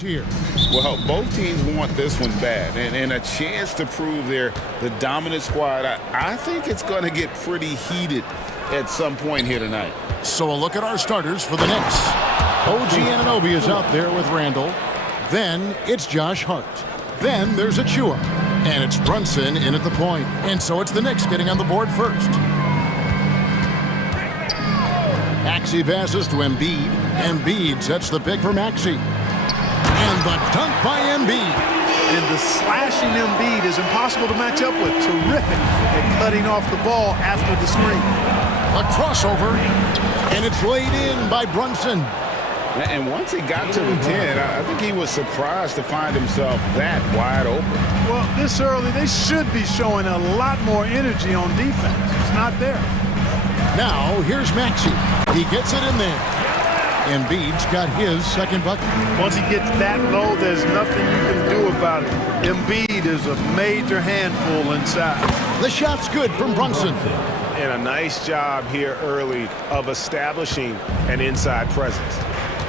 here. Well, both teams want this one bad, and a chance to prove they're the dominant squad. I think it's going to get pretty heated at some point here tonight. So a look at our starters for the Knicks. OG Anunoby is out there with Randall. Then it's Josh Hart. Then there's Achua. And it's Brunson in at the point. And so it's the Knicks getting on the board first. Maxey passes to Embiid. Embiid sets the pick for Maxey. And the dunk by Embiid. And the slashing Embiid is impossible to match up with. Terrific at cutting off the ball after the screen. A crossover. And it's laid in by Brunson. And once he got to the 10, I think he was surprised to find himself that wide open. Well, this early, they should be showing a lot more energy on defense. It's not there. Now, here's Maxey. He gets it in there. Embiid's got his second bucket. Once he gets that low, there's nothing you can do about it. Embiid is a major handful inside. The shot's good from Brunson. And a nice job here early of establishing an inside presence.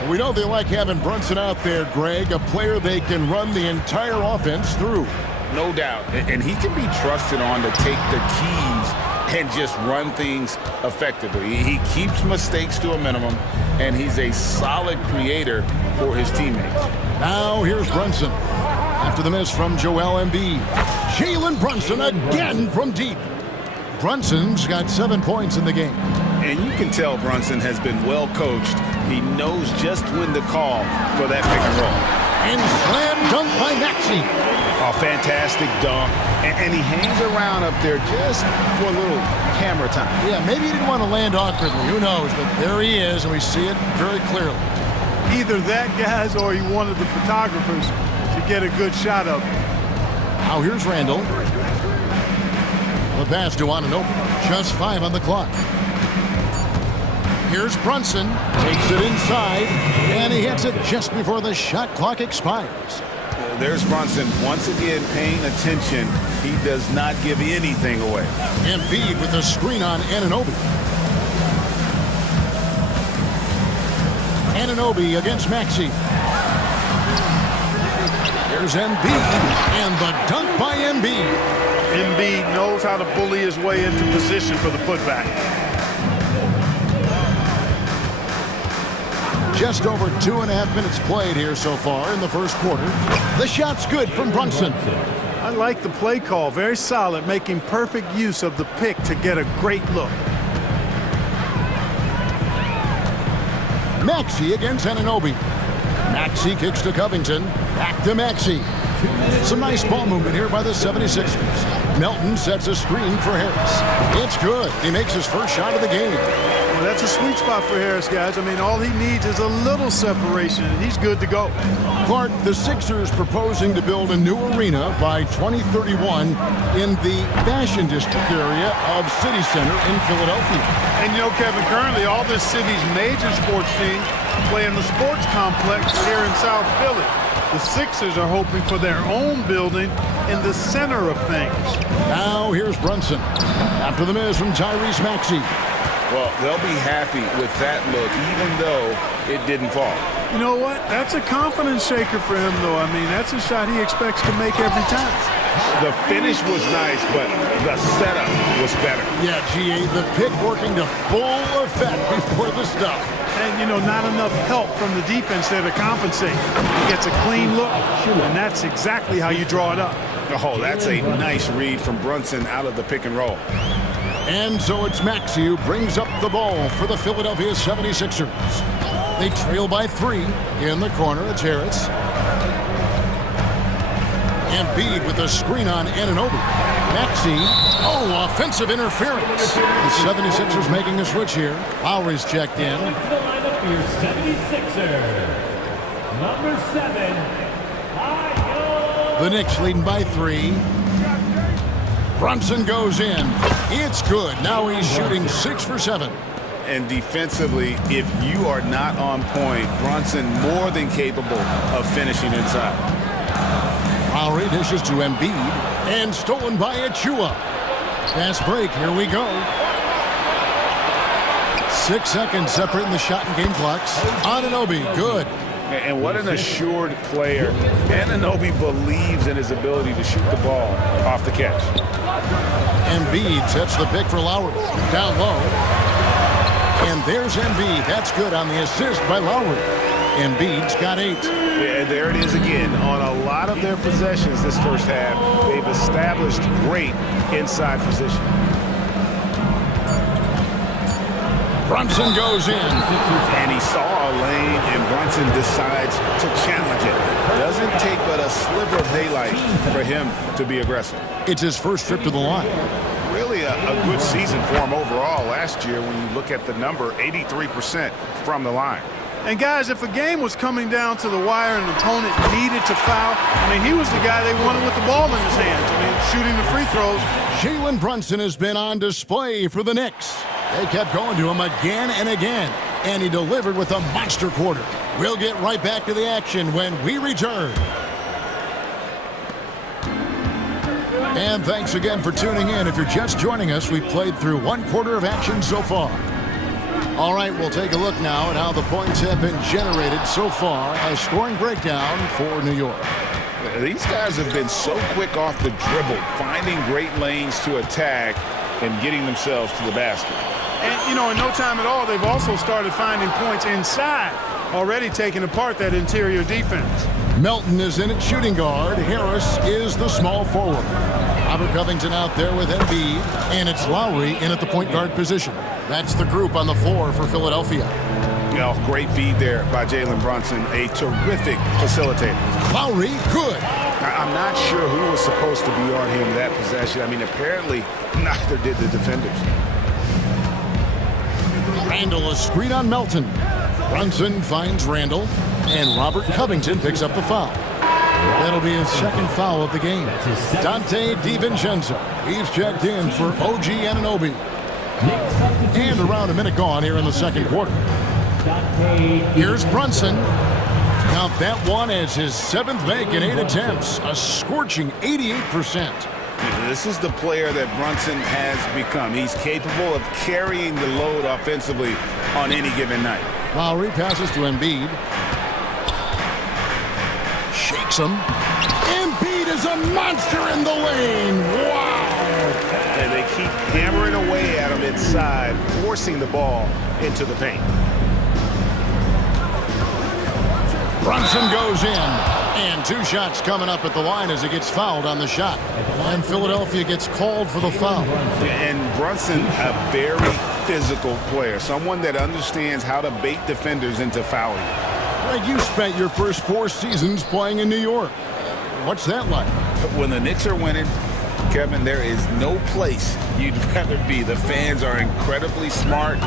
We know they like having Brunson out there, Greg, a player they can run the entire offense through. No doubt. And he can be trusted on to take the keys and just run things effectively. He keeps mistakes to a minimum, and he's a solid creator for his teammates. Now here's Brunson. After the miss from Joel Embiid. Jalen Brunson again from deep. Brunson's got 7 points in the game. And you can tell Brunson has been well coached. He knows just when to call for that pick and roll. And slam dunk by Maxey. A fantastic dunk. And he hangs around up there just for a little camera time. Yeah, maybe he didn't want to land awkwardly. Who knows? But there he is, and we see it very clearly. Either that, guys, or he wanted the photographers to get a good shot of him. Now here's Randall. The pass to Anunoby. Just 5 on the clock. Here's Brunson, takes it inside, and he hits it just before the shot clock expires. There's Brunson once again paying attention. He does not give anything away. Embiid with the screen on Anunoby. Anunoby against Maxey. There's Embiid, and the dunk by Embiid. Embiid knows how to bully his way into position for the putback. Just over 2.5 minutes played here so far in the first quarter. The shot's good from Brunson. I like the play call. Very solid, making perfect use of the pick to get a great look. Maxey against Anunoby. Maxey kicks to Covington. Back to Maxey. Some nice ball movement here by the 76ers. Melton sets a screen for Harris. It's good. He makes his first shot of the game. Well, that's a sweet spot for Harris, guys. I mean, all he needs is a little separation, and he's good to go. Clark, the Sixers proposing to build a new arena by 2031 in the Fashion District area of City Center in Philadelphia. And you know, Kevin, currently all this city's major sports teams play in the sports complex here in South Philly. The Sixers are hoping for their own building in the center of things. Now here's Brunson. After the miss from Tyrese Maxey. Well, they'll be happy with that look, even though it didn't fall. You know what? That's a confidence shaker for him, though. I mean, that's a shot he expects to make every time. The finish was nice, but the setup was better. Yeah, GA, the pick working to full effect before the stuff. And, you know, not enough help from the defense there to compensate. He gets a clean look, and that's exactly how you draw it up. Oh, that's a nice read from Brunson out of the pick and roll. And so it's Maxey who brings up the ball for the Philadelphia 76ers. They trail by 3. In the corner, it's Harris. Embiid with a screen on Anunoby. Maxey, oh, offensive interference. The 76ers making a switch here. Lowry's checked in. Your 76er, number 7. The Knicks leading by 3. Brunson goes in. It's good. Now he's shooting 6 for 7. And defensively, if you are not on point, Brunson more than capable of finishing inside. Lowry dishes to Embiid, and stolen by Achua. Fast break, here we go. 6 seconds separating the shot and game clocks. Anunoby, good. And what an assured player. Anunoby believes in his ability to shoot the ball off the catch. Embiid sets the pick for Lowry. Down low. And there's Embiid. That's good on the assist by Lowry. Embiid's got 8. Yeah, there it is again. On a lot of their possessions this first half, they've established great inside position. Brunson goes in. And he saw a lane, and Brunson decides to challenge it. Doesn't take but a sliver of daylight for him to be aggressive. It's his first trip to the line. Really a good season for him overall last year when you look at the number, 83% from the line. And guys, if a game was coming down to the wire and an opponent needed to foul, I mean, he was the guy they wanted with the ball in his hands. I mean, shooting the free throws. Jalen Brunson has been on display for the Knicks. They kept going to him again and again, and he delivered with a monster quarter. We'll get right back to the action when we return. And thanks again for tuning in. If you're just joining us, we've played through 1 quarter of action so far. All right, we'll take a look now at how the points have been generated so far. A scoring breakdown for New York. These guys have been so quick off the dribble, finding great lanes to attack and getting themselves to the basket. And, you know, in no time at all, they've also started finding points inside, already taking apart that interior defense. Melton is in at shooting guard. Harris is the small forward. Robert Covington out there with Embiid, and it's Lowry in at the point guard position. That's the group on the floor for Philadelphia. You know, great feed there by Jalen Brunson, a terrific facilitator. Lowry, good. I'm not sure who was supposed to be on him that possession. I mean, apparently neither did the defenders. Randall a screen on Melton. Brunson finds Randall, and Robert Covington picks up the foul. That'll be his second foul of the game. Dante DiVincenzo. He's checked in for OG Anunoby. And around a minute gone here in the second quarter. Here's Brunson. Count that one as his 7th make in 8 attempts. A scorching 88%. This is the player that Brunson has become. He's capable of carrying the load offensively on any given night. Lowry passes to Embiid. Shakes him. Embiid is a monster in the lane. Wow. And they keep hammering away at him inside, forcing the ball into the paint. Brunson goes in. And 2 shots coming up at the line as he gets fouled on the shot. And Philadelphia gets called for the foul. And Brunson, a very physical player, someone that understands how to bait defenders into fouling. Greg, you spent your first 4 seasons playing in New York. What's that like? When the Knicks are winning, Kevin, there is no place you'd rather be. The fans are incredibly smart,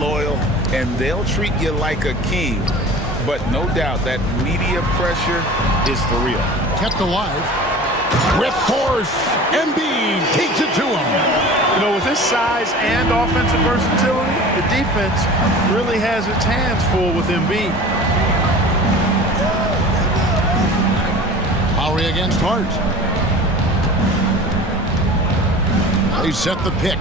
loyal, and they'll treat you like a king. But no doubt that media pressure is for real. Kept alive. With force, Embiid takes it to him. You know, with his size and offensive versatility, the defense really has its hands full with Embiid. Lowry against Hart. They set the pick.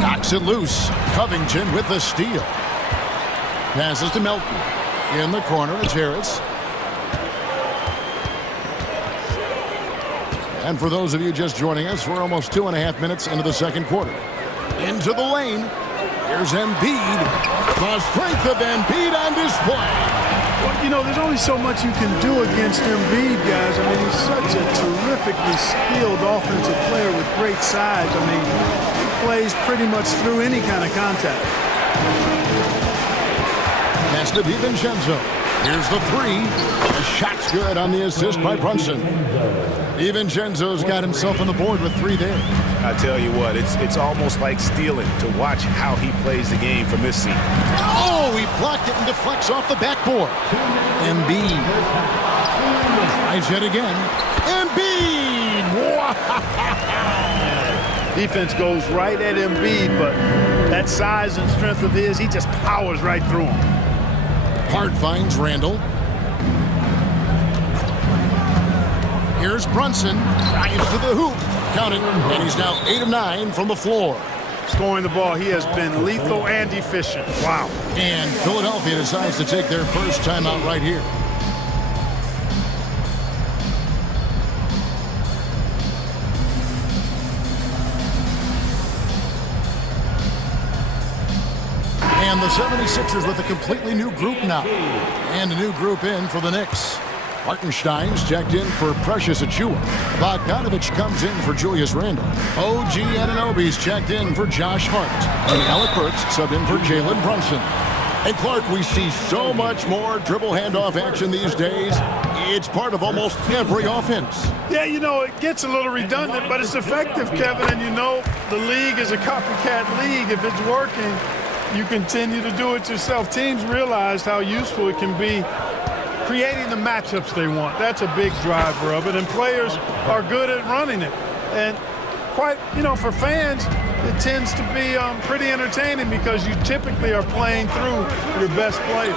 Knocks it loose. Covington with the steal. Passes to Melton. In the corner, it's Harris. And for those of you just joining us, we're almost 2.5 minutes into the second quarter. Into the lane. Here's Embiid. The strength of Embiid on display. Well, you know, there's only so much you can do against Embiid, guys. I mean, he's such a terrifically skilled offensive player with great size. I mean, he plays pretty much through any kind of contact. Pass to DiVincenzo. Here's the 3. The shot's good on the assist by Brunson. DiVincenzo's got himself on the board with 3 there. I tell you what, it's almost like stealing to watch how he plays the game from this seat. Oh, he blocked it and deflects off the backboard. Embiid. Tries yet again. Embiid! Wow! Defense goes right at Embiid, but that size and strength of his, he just powers right through him. Hart finds Randall. Here's Brunson. Drives to the hoop. Count it. And he's now 8 of 9 from the floor. scoring the ball. He has been lethal and efficient. Wow. And Philadelphia decides to take their first timeout right here. And the 76ers with a completely new group now. And a new group in for the Knicks. Hartenstein's checked in for Precious Achiuwa. Bogdanovich comes in for Julius Randle. OG Anunoby's checked in for Josh Hart. And Alec Burks subbed in for Jalen Brunson. Hey, Clark, we see so much more dribble handoff action these days. It's part of almost every offense. Yeah, you know, it gets a little redundant, but it's effective, Kevin. And you know, the league is a copycat league. If it's working, you continue to do it yourself. Teams realized how useful it can be creating the matchups they want. That's a big driver of it, and players are good at running it. And quite, you know, for fans, it tends to be pretty entertaining because you typically are playing through your best players.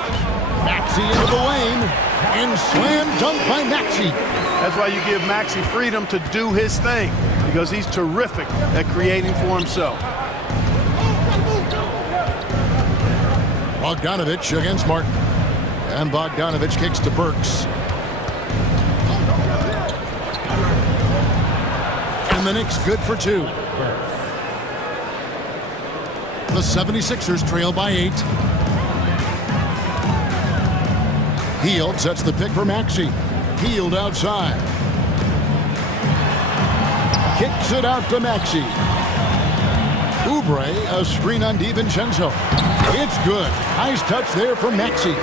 Maxey into the lane, and slam dunk by Maxey. That's why you give Maxey freedom to do his thing, because he's terrific at creating for himself. Bogdanovich against Martin. And Bogdanovich kicks to Burks. And the Knicks good for two. The 76ers trail by 8. Hield sets the pick for Maxey. Hield outside. Kicks it out to Maxey. Oubre, a screen on DiVincenzo. It's good. Nice touch there from Maxey.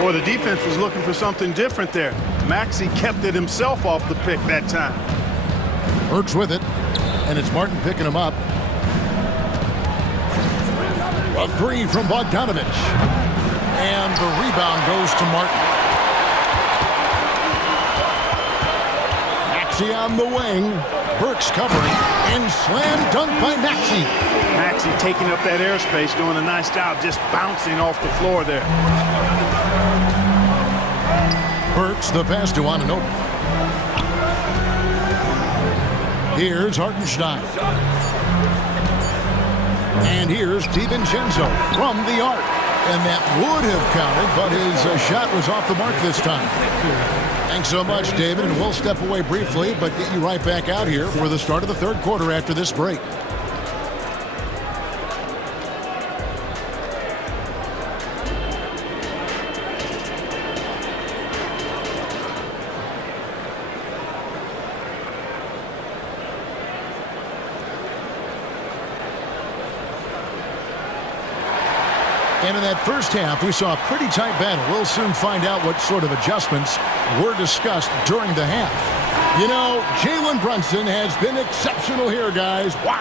Boy, the defense was looking for something different there. Maxey kept it himself off the pick that time. Burks with it, and it's Martin picking him up. A three from Bogdanovich. And the rebound goes to Martin. Maxey on the wing. Burks covering, and slam dunk by Maxey. Maxey taking up that airspace, doing a nice job just bouncing off the floor there. Burks the pass to Anunoby. Here's Hartenstein. And here's DiVincenzo from the arc. And that would have counted, but his shot was off the mark this time. Thanks so much, David, and we'll step away briefly, but get you right back out here for the start of the third quarter after this break. And in that first half, we saw a pretty tight battle. We'll soon find out what sort of adjustments were discussed during the half. You know, Jalen Brunson has been exceptional here, guys. Wow.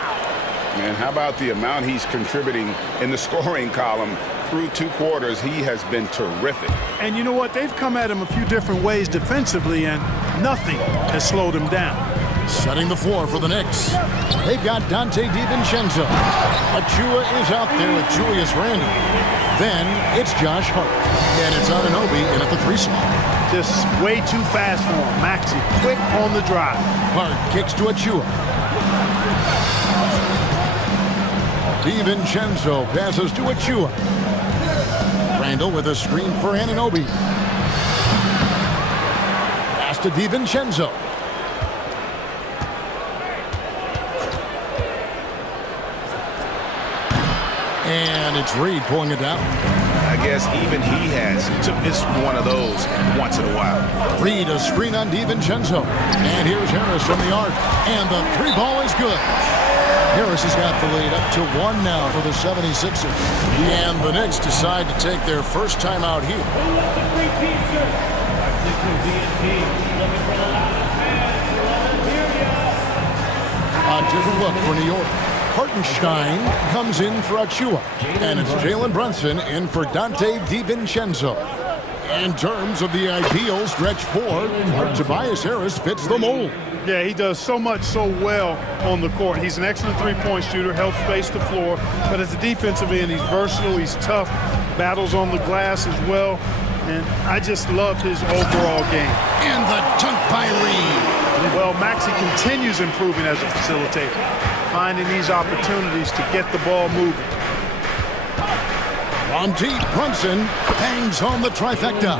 And how about the amount he's contributing in the scoring column through 2 quarters? He has been terrific. And you know what? They've come at him a few different ways defensively, and nothing has slowed him down. Setting the floor for the Knicks. They've got Dante DiVincenzo. Achiuwa is out there with Julius Randle. Then it's Josh Hart. And it's Anunoby in at the 3 slot. Just way too fast for him. Maxey quick on the drive. Hart kicks to Achiuwa. DiVincenzo passes to Achiuwa. Randle with a screen for Anunoby. Pass to DiVincenzo. And it's Reed pulling it down. I guess even he has to miss one of those once in a while. Reed, a screen on DiVincenzo. And here's Harris from the arc. And the 3 ball is good. Harris has got the lead up to 1 now for the 76ers. And the Knicks decide to take their first time out here. A different look for New York. Hartenstein comes in for Achiuwa. And it's Jalen Brunson in for Dante DiVincenzo. In terms of the ideal stretch 4, Tobias Harris fits the mold. Yeah, he does so much so well on the court. He's an excellent 3-point shooter, helps space the floor. But at the defensive end, he's versatile, he's tough, battles on the glass as well. And I just love his overall game. And the dunk by Reed. Well, Maxey continues improving as a facilitator. finding these opportunities to get the ball moving. From deep, Brunson bangs home the trifecta.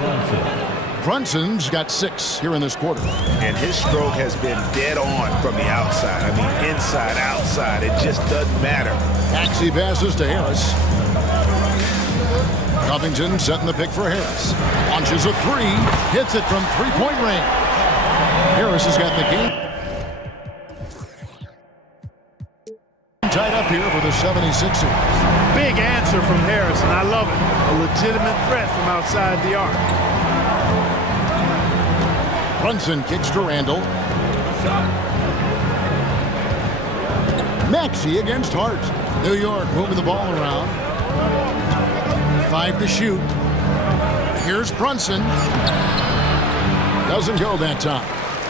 Brunson's got 6 here in this quarter. And his stroke has been dead on from the outside. I mean, inside, outside. It just doesn't matter. Maxey passes to Harris. Covington setting the pick for Harris. Launches a 3. Hits it from three-point range. Harris has got the game tied up here for the 76ers. Big answer from Harris, and I love it. A legitimate threat from outside the arc. Brunson kicks to Randall. Maxey against Hart. New York moving the ball around. 5 to shoot. Here's Brunson. Doesn't go that time.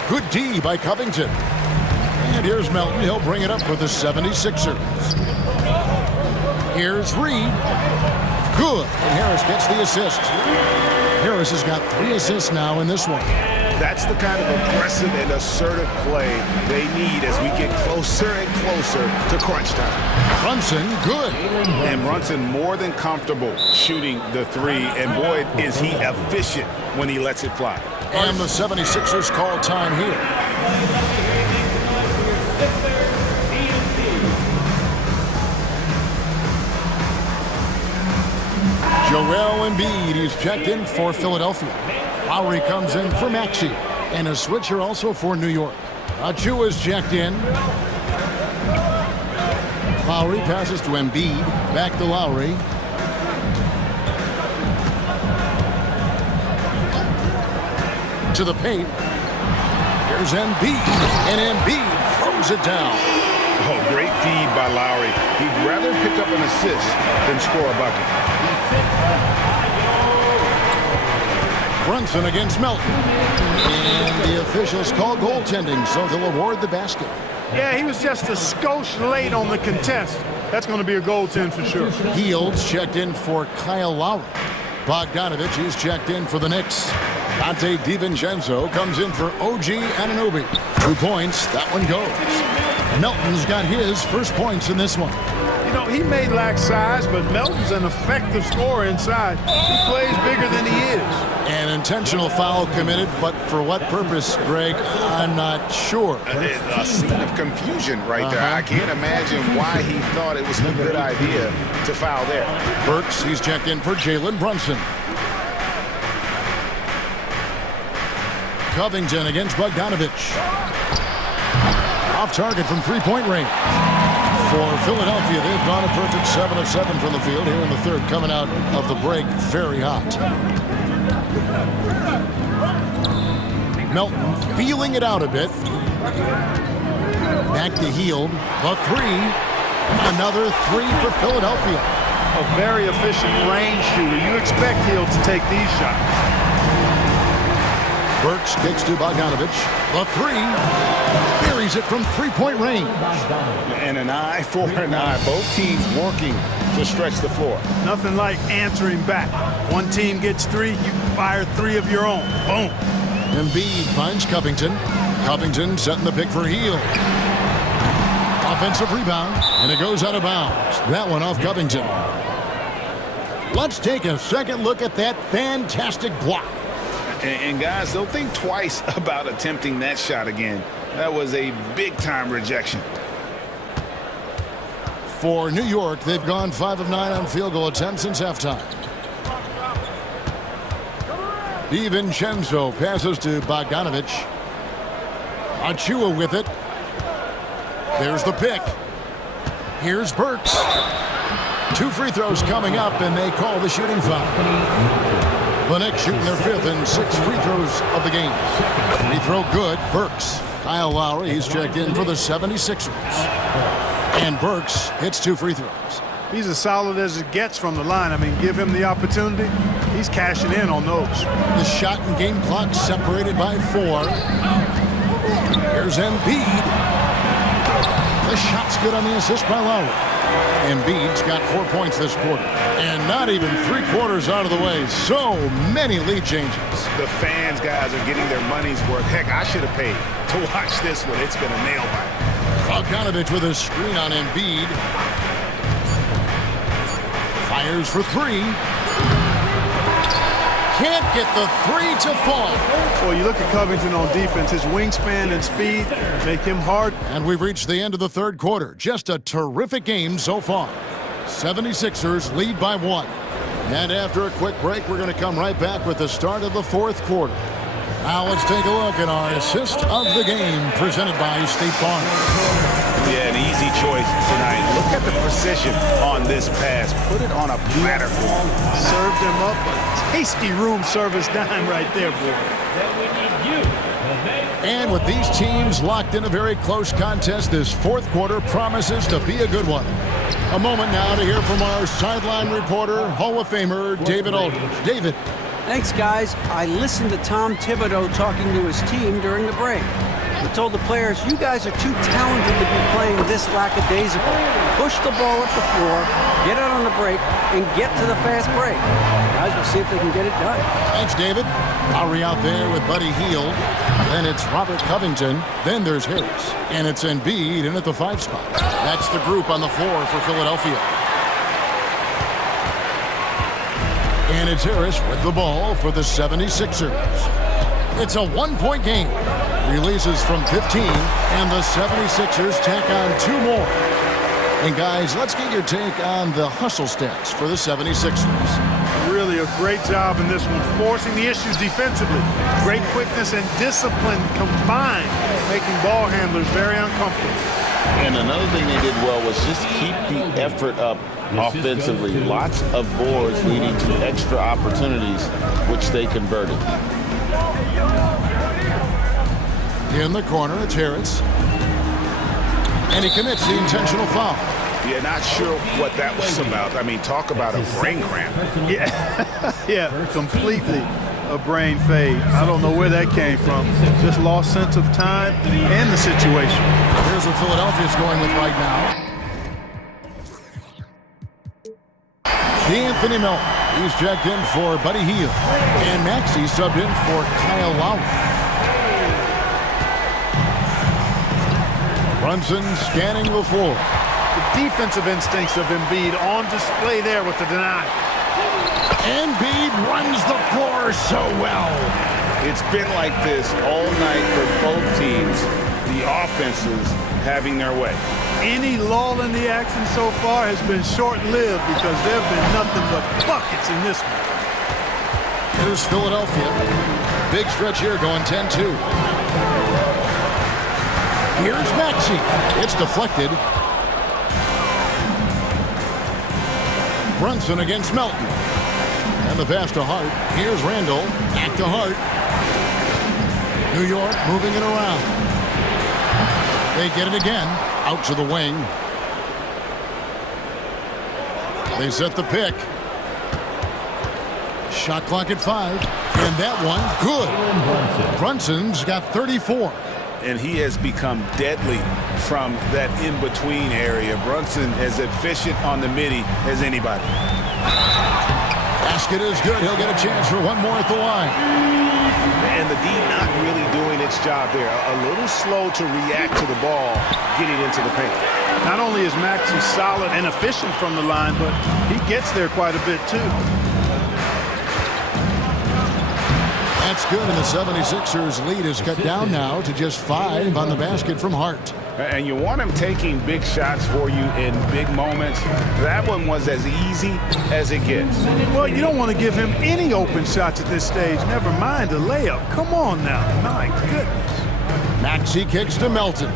Good D by Covington. And here's Melton. He'll bring it up for the 76ers. Here's Reed. Good. And Harris gets the assist. Harris has got 3 assists now in this one. That's the kind of aggressive and assertive play they need as we get closer and closer to crunch time. Brunson, good. And Brunson more than comfortable shooting the 3. And boy, is he efficient when he lets it fly. And the 76ers call time here. Joel Embiid, he's checked in for Philadelphia. Lowry comes in for Maxey. And a switcher also for New York. Achua's checked in. Lowry passes to Embiid. Back to Lowry. To the paint. Here's Embiid. And Embiid throws it down. Oh, great feed by Lowry. He'd rather pick up an assist than score a bucket. Brunson against Melton. And the officials call goaltending, so they'll award the basket. Yeah, he was just a skosh late on the contest. That's going to be a goaltend for sure. Fields checked in for Kyle Lowry. Bogdanovich, he's checked in for the Knicks. Dante DiVincenzo comes in for OG Anunoby. 2 points, that one goes. Melton's got his first points in this one. You know, he may lack size, but Melton's an effective scorer inside. He plays bigger than he is. An intentional foul committed, but for what purpose, Greg, I'm not sure. A scene of confusion right there. I can't imagine why he thought it was a good idea to foul there. Burks, he's checked in for Jalen Brunson. Covington against Bogdanovich. Off target from three-point range. For Philadelphia, they've gone a perfect 7 of 7 from the field here in the third, coming out of the break very hot. Melton feeling it out a bit. Back to Hield. The 3. Another 3 for Philadelphia. A very efficient range shooter. You expect Hield to take these shots. Burks kicks to Bogdanovich. The 3. Buries it from three-point range. And an eye for an eye. Both teams working to stretch the floor. Nothing like answering back. One team gets 3, you fire 3 of your own. Boom. Embiid finds Covington. Covington setting the pick for Hield. Offensive rebound, and it goes out of bounds. That one off Covington. Let's take a second look at that fantastic block. And guys, don't think twice about attempting that shot again. That was a big-time rejection. For New York, they've gone 5 of 9 on field goal attempts since halftime. DiVincenzo passes to Bogdanovich. Achua with it. There's the pick. Here's Burks. 2 free throws coming up, and they call the shooting foul. The Knicks shooting their 5th and 6th free throws of the game. Free throw good, Burks. Kyle Lowry, he's checked in for the 76ers. And Burks hits 2 free throws. He's as solid as it gets from the line. I mean, give him the opportunity. He's cashing in on those. The shot and game clock separated by 4. Here's Embiid. The shot's good on the assist by Lowry. Embiid's got 4 points this quarter. And not even 3 quarters out of the way. So many lead changes. The fans, guys, are getting their money's worth. Heck, I should have paid to watch this one. It's been a nail biter. Bogdanovich with a screen on Embiid. Fires for three. Can't get the three to fall. Well, you look at Covington on defense, his wingspan and speed make him hard. And we've reached the end of the third quarter. Just a terrific game so far. 76ers lead by 1. And after a quick break, we're going to come right back with the start of the fourth quarter. Now let's take a look at our assist of the game presented by State Farm. Yeah, an easy choice tonight. Look at the precision on this pass. Put it on a platter for him. Served him up a tasty room service dime right there, boy. Then we need you to make And with these teams locked in a very close contest, this fourth quarter promises to be a good one. A moment now to hear from our sideline reporter, Hall of Famer David Aldridge. David. Thanks, guys. I listened to Tom Thibodeau talking to his team during the break. He told the players, you guys are too talented to be playing this lackadaisical. Push the ball up the floor, get out on the break, and get to the fast break. Guys, we'll see if they can get it done. Thanks, David. Lowry out there with Buddy Hield. Then it's Robert Covington. Then there's Harris. And it's Embiid in at the 5 spot. That's the group on the floor for Philadelphia. And it's Harris with the ball for the 76ers. It's a one-point game. Releases from 15, and the 76ers tack on 2 more. And guys, let's get your take on the hustle stats for the 76ers. Really a great job in this one, forcing the issues defensively. Great quickness and discipline combined, making ball handlers very uncomfortable. And another thing they did well was just keep the effort up offensively. Lots of boards leading to extra opportunities, which they converted. In the corner, it's Harris. And he commits the intentional foul. Yeah, not sure what that was about. I mean, talk about a brain cramp. Yeah, completely a brain fade. I don't know where that came from. Just lost sense of time and the situation. Here's what Philadelphia's going with right now. D'Anthony Melton. He's checked in for Buddy Hield. And Maxey subbed in for Kyle Lowry. Brunson scanning the floor. The defensive instincts of Embiid on display there with the deny. Embiid runs the floor so well. It's been like this all night for both teams. The offenses having their way. Any lull in the action so far has been short-lived because there have been nothing but buckets in this one. Here's Philadelphia. Big stretch here going 10-2. Here's Maxey. It's deflected. Brunson against Melton. And the pass to Hart. Here's Randall. Back to Hart. New York moving it around. They get it again. Out to the wing. They set the pick. Shot clock at 5. And that one, good. Brunson's got 34. And he has become deadly from that in-between area. Brunson as efficient on the midi as anybody. Basket is good. He'll get a chance for one more at the line. And the D not really doing its job there. A little slow to react to the ball getting into the paint. Not only is Maxey solid and efficient from the line, but he gets there quite a bit too. That's good, and the 76ers lead is cut down now to just 5 on the basket from Hart. And you want him taking big shots for you in big moments. That one was as easy as it gets. Well, you don't want to give him any open shots at this stage. Never mind a layup. Come on now. My goodness. Maxey kicks to Melton.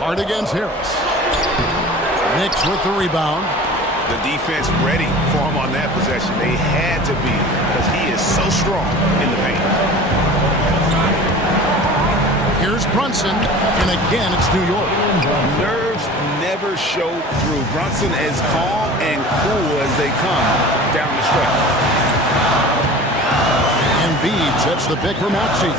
Hart against Harris. Knicks with the rebound. The defense ready for him on that possession. They had to be because he is so strong in the paint. Here's Brunson, and again it's New York. Nerves never show through. Brunson as calm and cool as they come down the stretch. Embiid sets the pick for Maxey.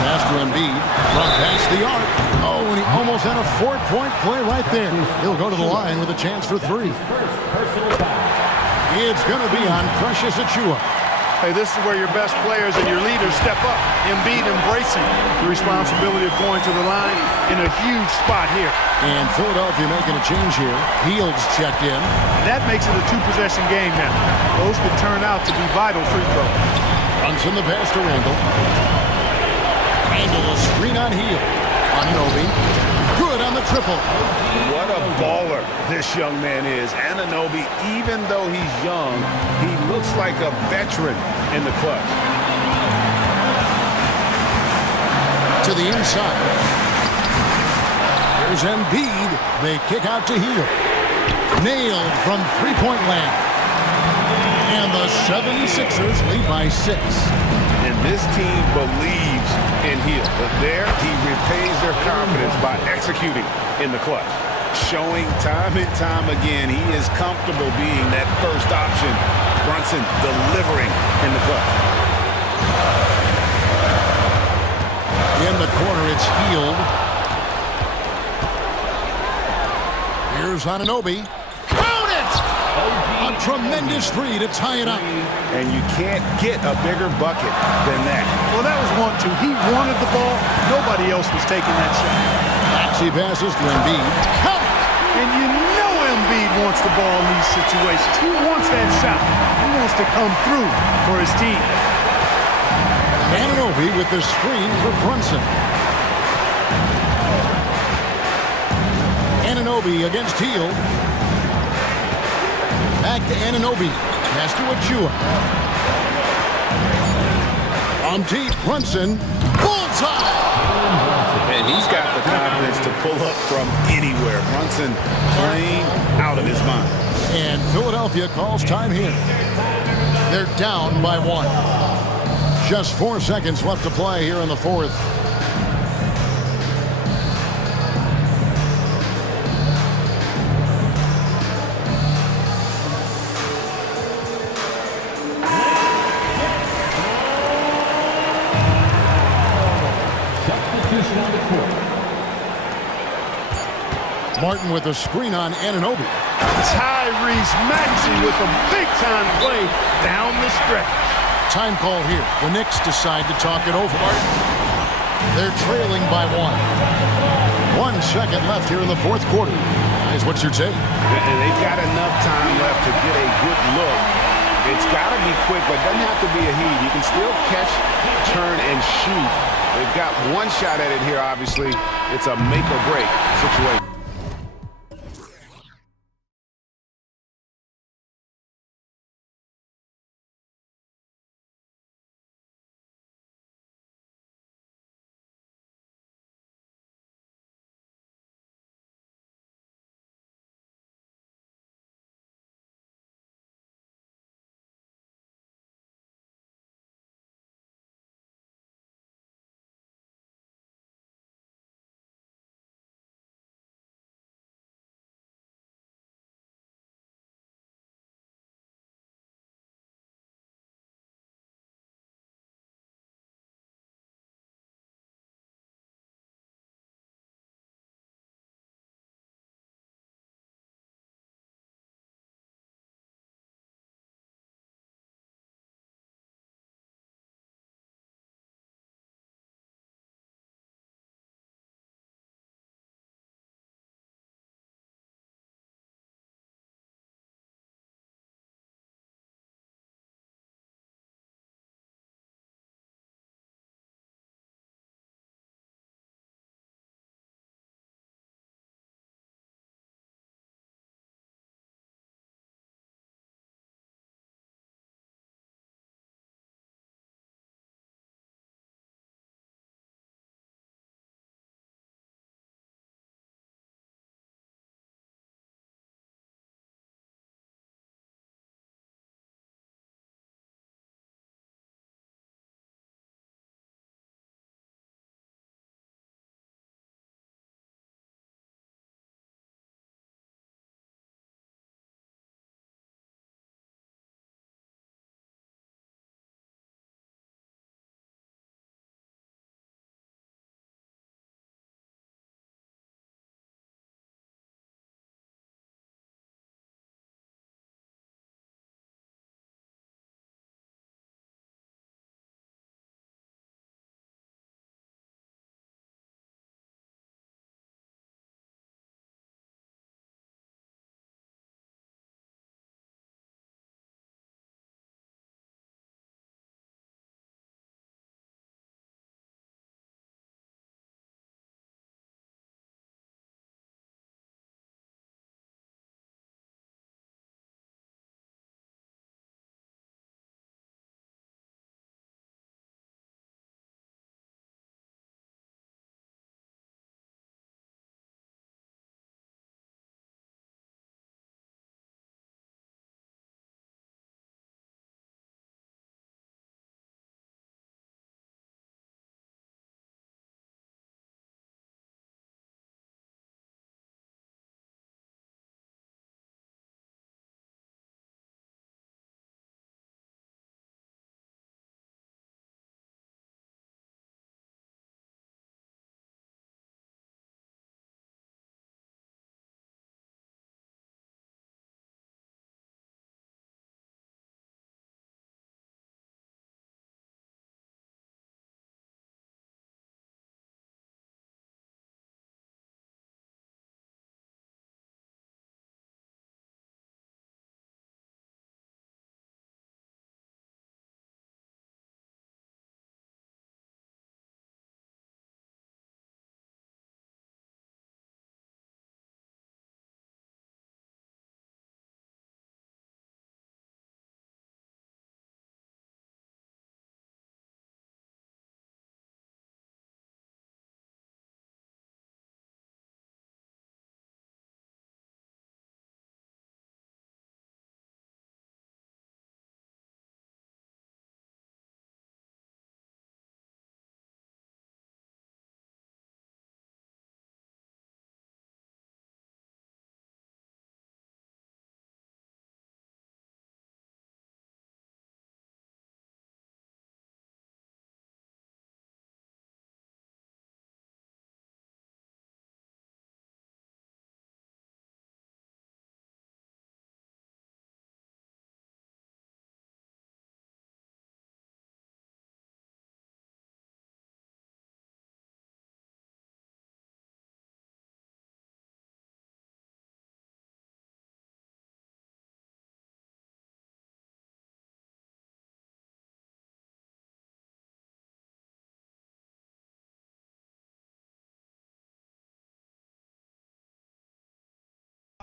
Pass to Embiid from past the arc. Oh, and he almost had a 4-point play right there. He'll go to the line with a chance for 3. It's going to be on Precious Achiuwa. Hey, this is where your best players and your leaders step up. Embiid embracing the responsibility of going to the line in a huge spot here. And Philadelphia making a change here. Hield's checked in. That makes it a two-possession game now. Those could turn out to be vital free throws. Runs in the pass to Randall. Randall, a screen on Hield. Anunoby. Good on the triple. What a baller this young man is. Anunoby, even though he's young, he looks like a veteran in the clutch. To the inside. There's Embiid. They kick out to Hield. Nailed from three-point land. And the 76ers lead by 6. And this team believes in Hield. But there, he repays their confidence by executing in the clutch. Showing time and time again he is comfortable being that first option. Brunson delivering in the clutch. In the corner, it's Hield. Here's Anunoby. Count it! A tremendous three to tie it up. And you can't get a bigger bucket than that. Well, that was 1-2. He wanted the ball. Nobody else was taking that shot. Maxey passes to Embiid. Count it! And you know Embiid wants the ball in these situations. He wants that shot. He wants to come through for his team. Anunoby with the screen for Brunson. Anunoby against Hield. Back to Anunoby. Pass to Achua. On deep, Brunson. Bullseye! And he's got the confidence to pull up from anywhere. Brunson playing out of his mind. And Philadelphia calls time here. They're down by 1. Just 4 seconds left to play here in the fourth. Substitution on the court. Martin with a screen on Anunoby. Tyrese Maxey with a big-time play down the stretch. Time call here. The Knicks decide to talk it over. They're trailing by 1. 1 second left here in the fourth quarter. Guys, what's your take? And they've got enough time left to get a good look. It's got to be quick, but it doesn't have to be a heave. You can still catch, turn, and shoot. They've got one shot at it here, obviously. It's a make-or-break situation.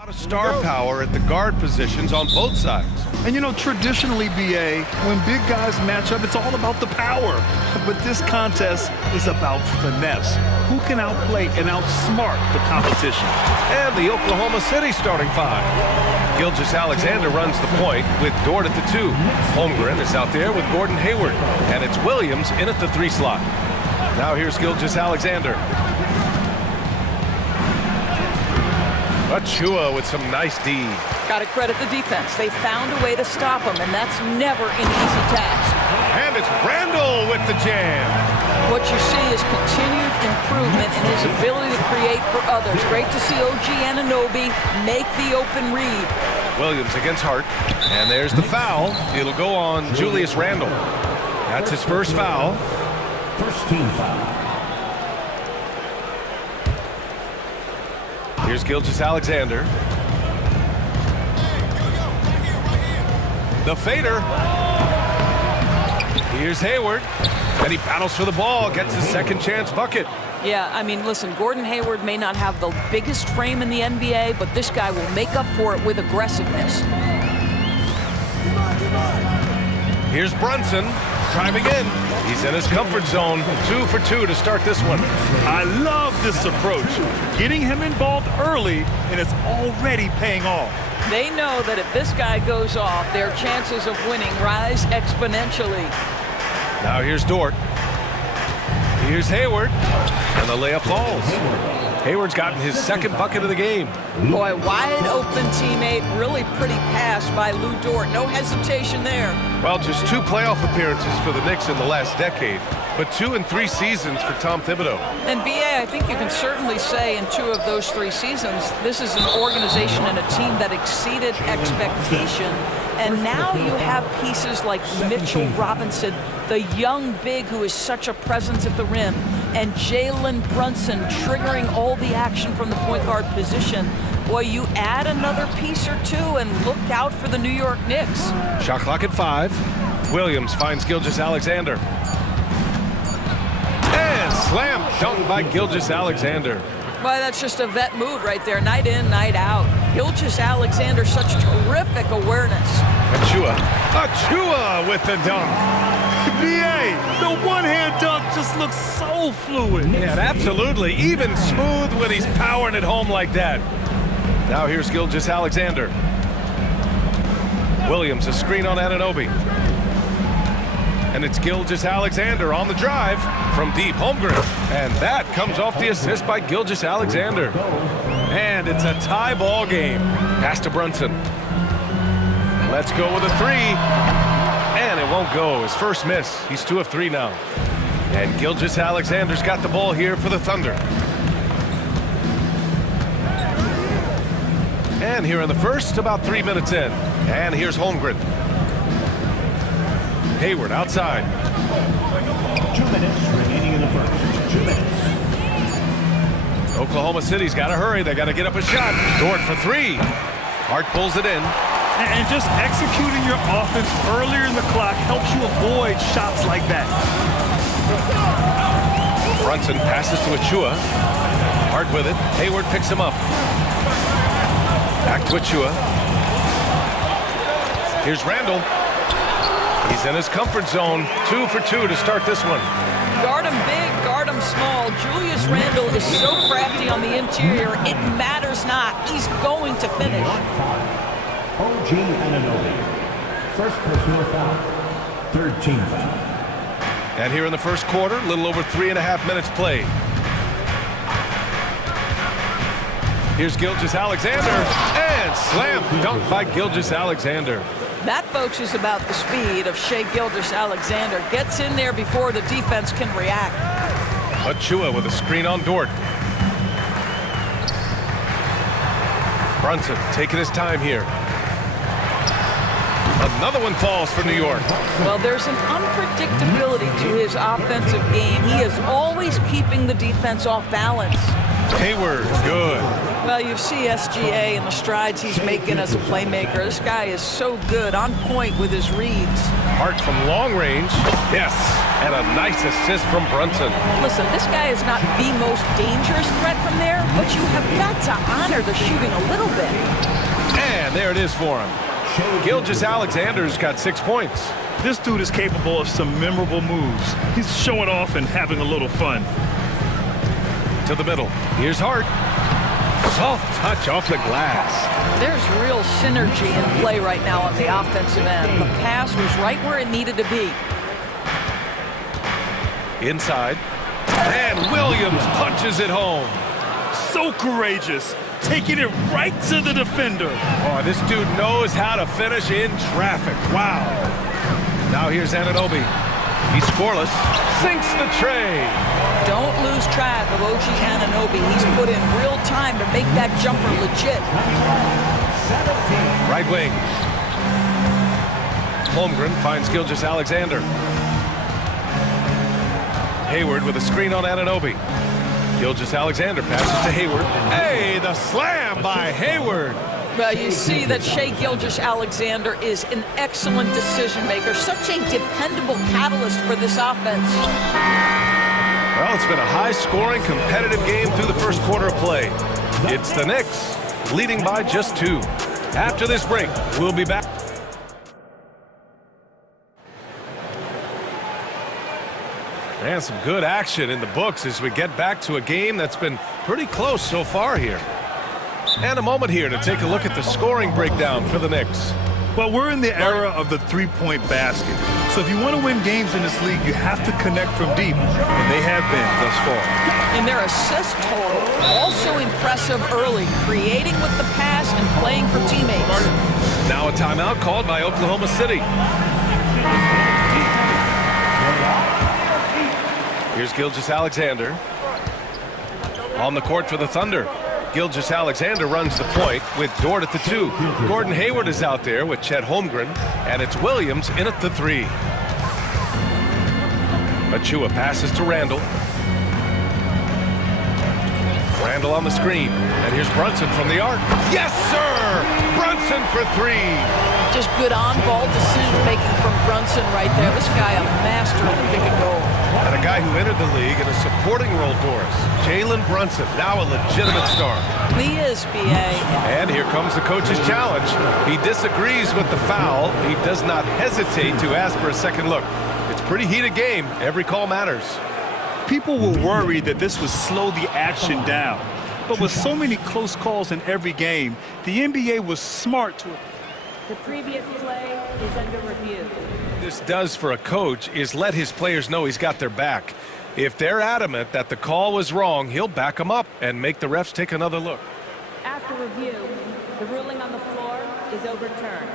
A lot of star power at the guard positions on both sides. And you know, traditionally, BA, when big guys match up, it's all about the power. But this contest is about finesse. Who can outplay and outsmart the competition? And the Oklahoma City starting five. Gilgeous-Alexander runs the point with Dort at the 2. Holmgren is out there with Gordon Hayward. And it's Williams in at the 3 slot. Now here's Gilgeous-Alexander. Achua with some nice D. Got to credit the defense. They found a way to stop him, and that's never an easy task. And it's Randall with the jam. What you see is continued improvement in his ability to create for others. Great to see OG Anunoby make the open read. Williams against Hart. And there's the foul. It'll go on Julius Randle. That's his first foul. First team foul. Here's Gilgeous-Alexander. The fader. Here's Hayward. And he battles for the ball, gets his second chance bucket. Yeah, I mean, listen, Gordon Hayward may not have the biggest frame in the NBA, but this guy will make up for it with aggressiveness. Here's Brunson driving in. He's in his comfort zone. 2 for 2 to start this one. I love this approach. Getting him involved early, and it's already paying off. They know that if this guy goes off, their chances of winning rise exponentially. Now here's Dort. Here's Hayward. And the layup falls. Hayward's gotten his second bucket of the game. Boy, wide open teammate, really pretty pass by Lou Dort. No hesitation there. Well, just 2 playoff appearances for the Knicks in the last decade, but 2 in 3 seasons for Tom Thibodeau. And BA, I think you can certainly say in 2 of those 3 seasons, this is an organization and a team that exceeded expectation. And now you have pieces like Mitchell Robinson, the young big who is such a presence at the rim, and Jalen Brunson triggering all the action from the point guard position. Boy, you add another piece or 2 and look out for the New York Knicks. Shot clock at 5. Williams finds Gilgeous-Alexander. And slam dunk by Gilgeous-Alexander. Boy, that's just a vet move right there. Night in, night out. Gilgeous-Alexander, such terrific awareness. Achua with the dunk. BA, the one-hand dunk just looks so fluid. Yeah, absolutely. Even smooth when he's powering it home like that. Now here's Gilgeous-Alexander. Williams, a screen on Anunoby. And it's Gilgeous-Alexander on the drive from deep. Holmgren. And that comes off the assist by Gilgeous-Alexander. And it's a tie ball game. Pass to Brunson. Let's go with a 3. And it won't go. His first miss. He's 2 of 3 now. And Gilgeous-Alexander's got the ball here for the Thunder. And here in the first, about 3 minutes in. And here's Holmgren. Hayward outside. 2 minutes remaining in the first. 2 minutes. Oklahoma City's got to hurry. They got to get up a shot. Dort for 3. Hart pulls it in. And just executing your offense earlier in the clock helps you avoid shots like that. Brunson passes to Achua. Hart with it. Hayward picks him up. Back to Achua. Here's Randall. He's in his comfort zone. 2 for 2 to start this one. Guard him big, guard him small. Julius Randle is so crafty on the interior, it matters not. He's going to finish. OG Anunoby. First personal foul. Third team foul. And here in the first quarter, a little over 3.5 minutes played. Here's Gilgeous-Alexander. And slam dunk by Gilgeous-Alexander. That, folks, is about the speed of Shai Gilgeous-Alexander. Gets in there before the defense can react. Achua with a screen on Dort. Brunson taking his time here. Another one falls for New York. Well, there's an unpredictability to his offensive game. He is always keeping the defense off balance. Hayward, good. Well, you see SGA and the strides he's making as a playmaker. This guy is so good, on point with his reads. Hart from long range. Yes, and a nice assist from Brunson. Listen, this guy is not the most dangerous threat from there, but you have got to honor the shooting a little bit. And there it is for him. Gilgeous-Alexander's got 6 points. This dude is capable of some memorable moves. He's showing off and having a little fun. To the middle. Here's Hart. Soft touch off the glass. There's real synergy in play right now on the offensive end. The pass was right where it needed to be. Inside. And Williams punches it home. So courageous, taking it right to the defender. Oh, this dude knows how to finish in traffic. Wow. Now here's Anunoby. He's scoreless. Sinks the tray. Don't lose track of OG Anunoby. He's put in real time to make that jumper legit. Right wing. Holmgren finds Gilgeous-Alexander. Hayward with a screen on Anunoby. Gilgeous-Alexander passes to Hayward. Hey, the slam by Hayward. Well, you see that Shai Gilgeous-Alexander is an excellent decision maker, such a dependable catalyst for this offense. Well, it's been a high-scoring, competitive game through the first quarter of play. It's the Knicks, leading by just 2. After this break, we'll be back. And some good action in the books as we get back to a game that's been pretty close so far here. And a moment here to take a look at the scoring breakdown for the Knicks. Well, we're in the era of the three-point basket. So if you want to win games in this league, you have to connect from deep, and they have been thus far. And their assist total, also impressive early, creating with the pass and playing for teammates. Now a timeout called by Oklahoma City. Here's Gilgeous-Alexander. On the court for the Thunder. Gilgeous-Alexander runs the point with Dort at the 2. Gordon Hayward is out there with Chet Holmgren, and it's Williams in at the 3. Achua passes to Randall. Randall on the screen, and here's Brunson from the arc. Yes, sir! Brunson for 3. Just good on-ball decision-making from Brunson right there. This guy a master of the pick and roll. And a guy who entered the league in a supporting role, Doris. Jalen Brunson, now a legitimate star. He is, B.A. And here comes the coach's challenge. He disagrees with the foul. He does not hesitate to ask for a second look. It's a pretty heated game. Every call matters. People were worried that this would slow the action down. But with so many close calls in every game, the NBA was smart to... The previous play is under review. This does for a coach is let his players know he's got their back. If they're adamant that the call was wrong, he'll back them up and make the refs take another look. After review, the ruling on the floor is overturned.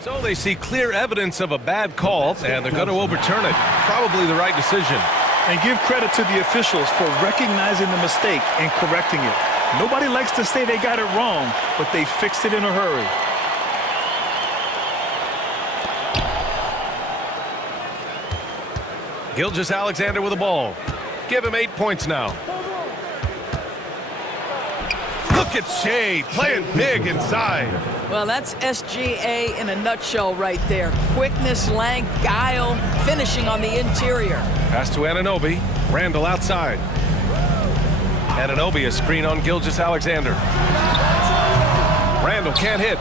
So they see clear evidence of a bad call, and they're going to overturn it. Probably the right decision. And give credit to the officials for recognizing the mistake and correcting it. Nobody likes to say they got it wrong, but they fixed it in a hurry. Gilgeous-Alexander with the ball. Give him 8 points now. Look at Shai playing big inside. Well, that's SGA in a nutshell right there. Quickness, length, guile, finishing on the interior. Pass to Anunoby. Randall outside. Anunoby a screen on Gilgeous-Alexander. Randall can't hit.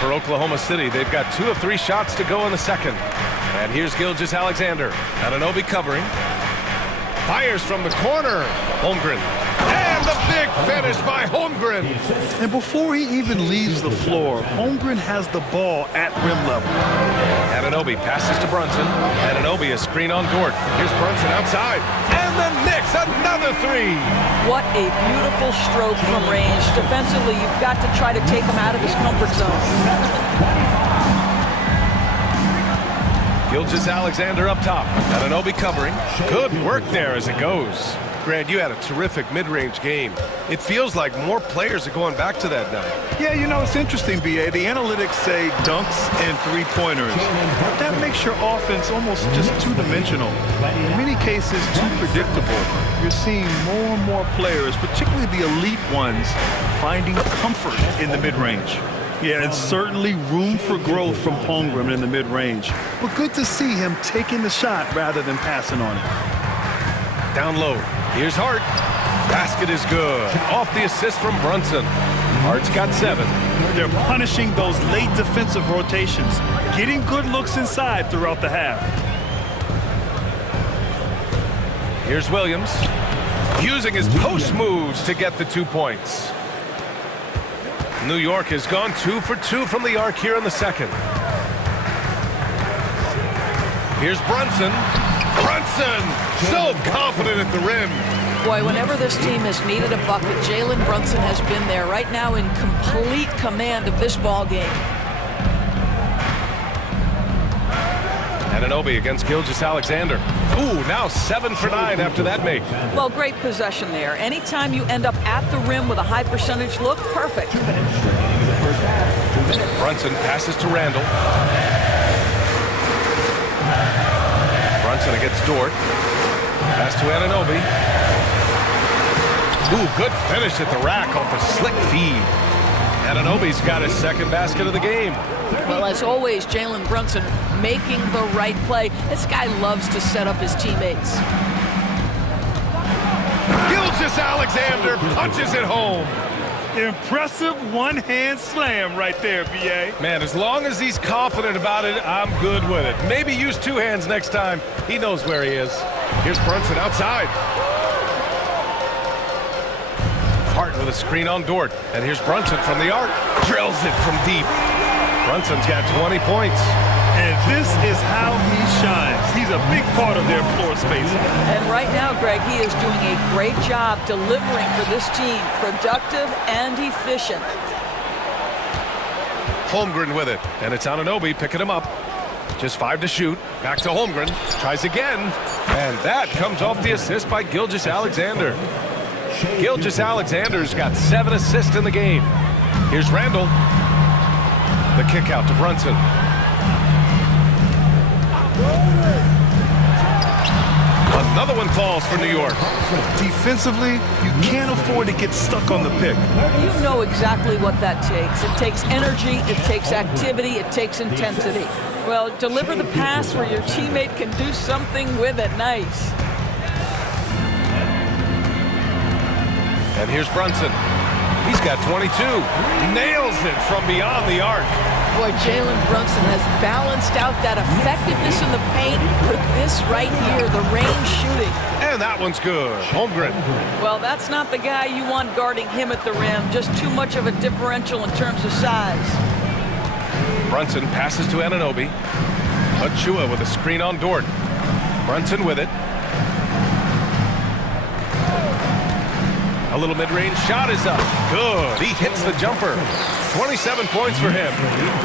For Oklahoma City, they've got 2 of 3 shots to go in the second. And here's Gilgeous-Alexander. Anunoby covering. Fires from the corner. Holmgren. And the big finish by Holmgren. And before he even leaves the floor, Holmgren has the ball at rim level. Anunoby passes to Brunson. Anunoby a screen on Dort. Here's Brunson outside. And the Knicks another 3. What a beautiful stroke from range. Defensively, you've got to try to take him out of his comfort zone. Gilgeous-Alexander up top. Anunoby covering. Good work there as it goes. Grant, you had a terrific mid-range game. It feels like more players are going back to that now. Yeah, you know, it's interesting, B.A. The analytics say dunks and three-pointers. That makes your offense almost just two-dimensional. In many cases, too predictable. you're seeing more and more players, particularly the elite ones, finding comfort in the mid-range. Yeah, it's certainly room for growth from Holmgren in the mid-range. But good to see him taking the shot rather than passing on it. Down low. Here's Hart. Basket is good. Off the assist from Brunson. Hart's got 7. They're punishing those late defensive rotations, getting good looks inside throughout the half. Here's Williams, using his post moves to get the 2 points. New York has gone 2 for 2 from the arc here in the second. Here's Brunson. Brunson, so confident at the rim. Boy, whenever this team has needed a bucket, Jalen Brunson has been there right now in complete command of this ball game. Anunoby against Gilgeous-Alexander. Ooh, now 7 for 9 after that make. Well, great possession there. Anytime you end up at the rim with a high percentage look, perfect. Brunson passes to Randall. Brunson against Dort. Pass to Anunoby. Ooh, good finish at the rack off a slick feed. Anunoby's got his second basket of the game. Well, as always, Jalen Brunson making the right play. This guy loves to set up his teammates. Gilgeous-Alexander punches it home. Impressive one-hand slam right there, B.A. Man, as long as he's confident about it, I'm good with it. Maybe use 2 hands next time. He knows where he is. Here's Brunson outside. Hart with a screen on Dort. And here's Brunson from the arc. Drills it from deep. Brunson's got 20 points. And this is how he shines. He's a big part of their floor spacing. And right now, Greg, he is doing a great job delivering for this team. Productive and efficient. Holmgren with it. And it's Anunoby picking him up. Just 5 to shoot. Back to Holmgren. Tries again. And that comes off the assist by Gilgeous-Alexander. Gilgeous-Alexander's got 7 assists in the game. Here's Randall. The kick out to Brunson. Another one falls for New York. Defensively, you can't afford to get stuck on the pick. You know exactly what that takes. It takes energy, it takes activity, it takes intensity. Well, deliver the pass where your teammate can do something with it. Nice. And here's Brunson. He's got 22. Nails it from beyond the arc. Boy, Jalen Brunson has balanced out that effectiveness in the paint with this right here, the range shooting. And that one's good. Holmgren. Well, that's not the guy you want guarding him at the rim. Just too much of a differential in terms of size. Brunson passes to Anunoby. Achua with a screen on Dort. Brunson with it. A little mid-range shot is up. Good. He hits the jumper. 27 points for him.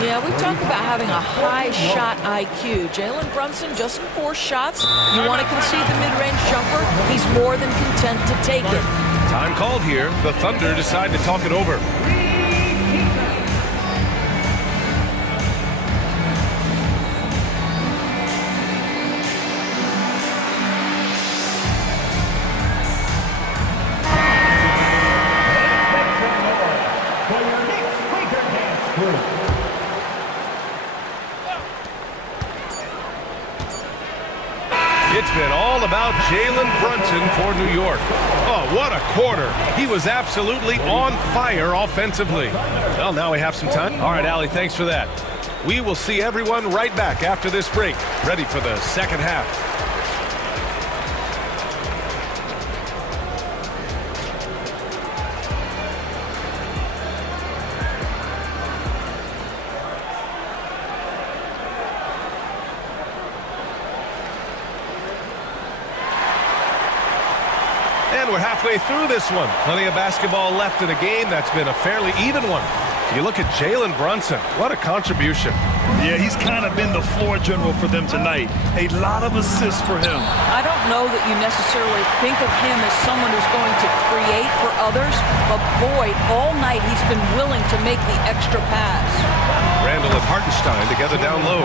Yeah, we talk about having a high shot IQ. Jalen Brunson just 4 shots. You want to concede the mid-range jumper? He's more than content to take it. Time called here. The Thunder decide to talk it over. It's been all about Jalen Brunson for New York. Oh, what a quarter. He was absolutely on fire offensively. Well, now we have some time. All right, Allie, thanks for that. We will see everyone right back after this break, ready for the second half. And we're halfway through this one. Plenty of basketball left in a game that's been a fairly even one. You look at Jalen Brunson. What a contribution. Yeah, he's kind of been the floor general for them tonight. A lot of assists for him. I don't know that you necessarily think of him as someone who's going to create for others, but boy, all night he's been willing to make the extra pass. Randall and Hartenstein together down low.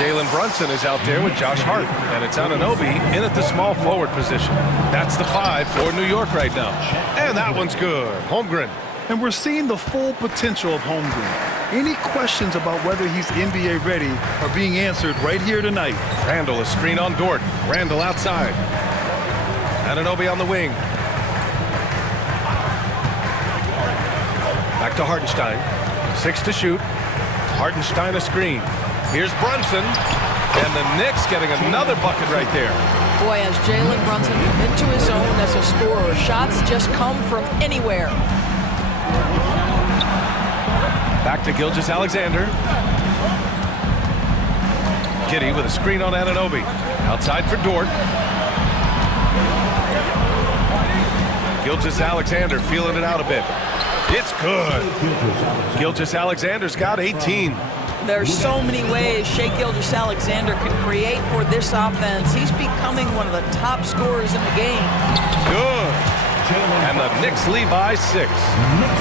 Jalen Brunson is out there with Josh Hart, and it's Anunoby in at the small forward position. That's the 5 for New York right now. And that one's good. Holmgren. And we're seeing the full potential of Holmgren. Any questions about whether he's NBA ready are being answered right here tonight. Randall, a screen on Dort. Randall outside. Anunoby on the wing. Back to Hartenstein. 6 to shoot. Hartenstein a screen. Here's Brunson. And the Knicks getting another bucket right there. Boy, as Jalen Brunson come into his own as a scorer, shots just come from anywhere. Back to Gilgeous-Alexander. Giddey with a screen on Anunoby. Outside for Dort. Gilgeous-Alexander feeling it out a bit. It's good. Gilgeous-Alexander's got 18. There's so many ways Shai Gilgeous-Alexander can create for this offense. He's becoming one of the top scorers in the game. Good. And the Knicks lead by 6.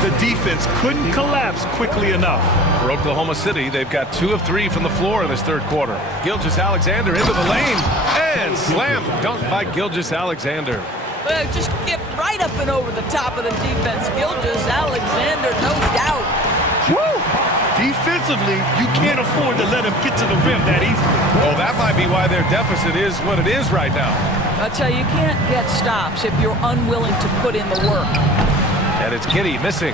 The defense couldn't collapse quickly enough. For Oklahoma City, they've got 2 of 3 from the floor in this third quarter. Gilgeous-Alexander into the lane. And slam dunk by Gilgeous-Alexander. Just get right up and over the top of the defense. Gilgeous-Alexander, no doubt. Woo! Defensively, you can't afford to let him get to the rim that easily. Oh, that might be why their deficit is what it is right now. I tell you, you can't get stops if you're unwilling to put in the work. And it's Giddey missing.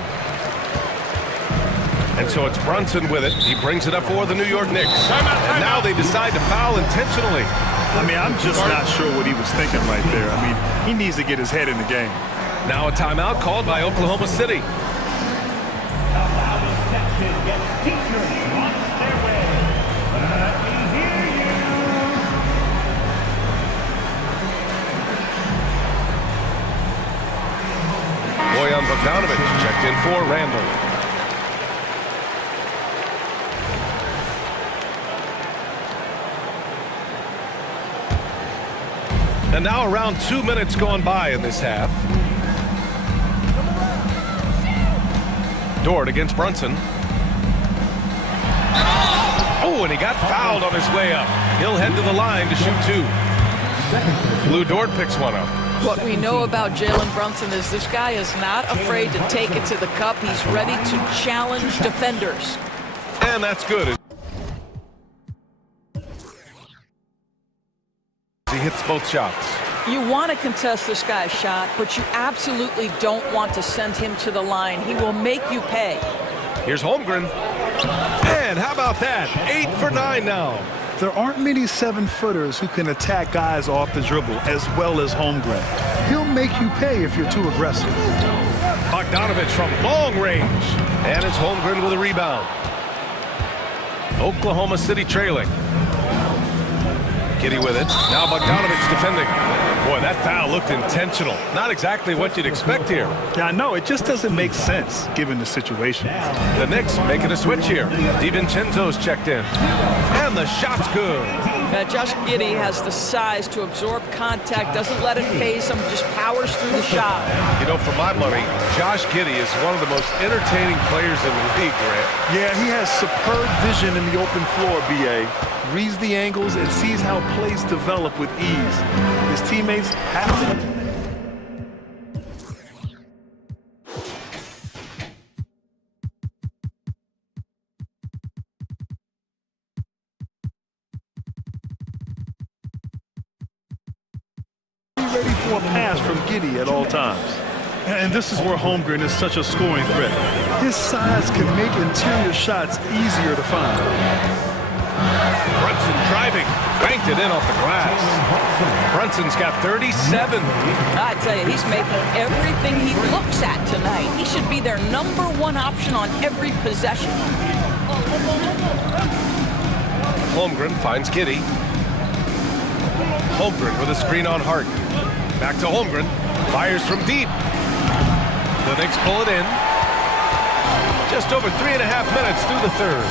And so it's Brunson with it. He brings it up for the New York Knicks. And now they decide to foul intentionally. I mean, I'm just not sure what he was thinking right there. I mean, he needs to get his head in the game. Now a timeout called by Oklahoma City. Bojan Bogdanović checked in for Randall. And now around 2 minutes gone by in this half. Dort against Brunson. Oh, and he got fouled on his way up. He'll head to the line to shoot 2. Lou Dort picks one up. What we know about Jalen Brunson is this guy is not afraid to take it to the cup. He's ready to challenge defenders. And that's good. He hits both shots. You want to contest this guy's shot, but you absolutely don't want to send him to the line. He will make you pay. Here's Holmgren. And how about that? 8 for 9 now. There aren't many 7-footers who can attack guys off the dribble as well as Holmgren. He'll make you pay if you're too aggressive. Bogdanović from long range. And it's Holmgren with a rebound. Oklahoma City trailing. Giddey with it. Now Bogdanović defending. Boy, that foul looked intentional. Not exactly what you'd expect here. Yeah, I know. It just doesn't make sense given the situation. The Knicks making a switch here. DiVincenzo's checked in. And the shot's good. Josh Giddey has the size to absorb contact, doesn't let it phase him, just powers through the shot. You know, for my money, Josh Giddey is one of the most entertaining players in the league, Grant. Yeah, he has superb vision in the open floor, B.A. Reads the angles and sees how plays develop with ease. His teammates have to... ready for a pass from Giddey at all times. And this is where Holmgren is such a scoring threat. His size can make interior shots easier to find. Brunson driving, banked it in off the glass. Brunson's got 37. I tell you, he's making everything he looks at tonight. He should be their #1 option on every possession. Holmgren finds Giddey. Holmgren with a screen on Hart. Back to Holmgren. Fires from deep. The Knicks pull it in. Just over 3.5 minutes through the third.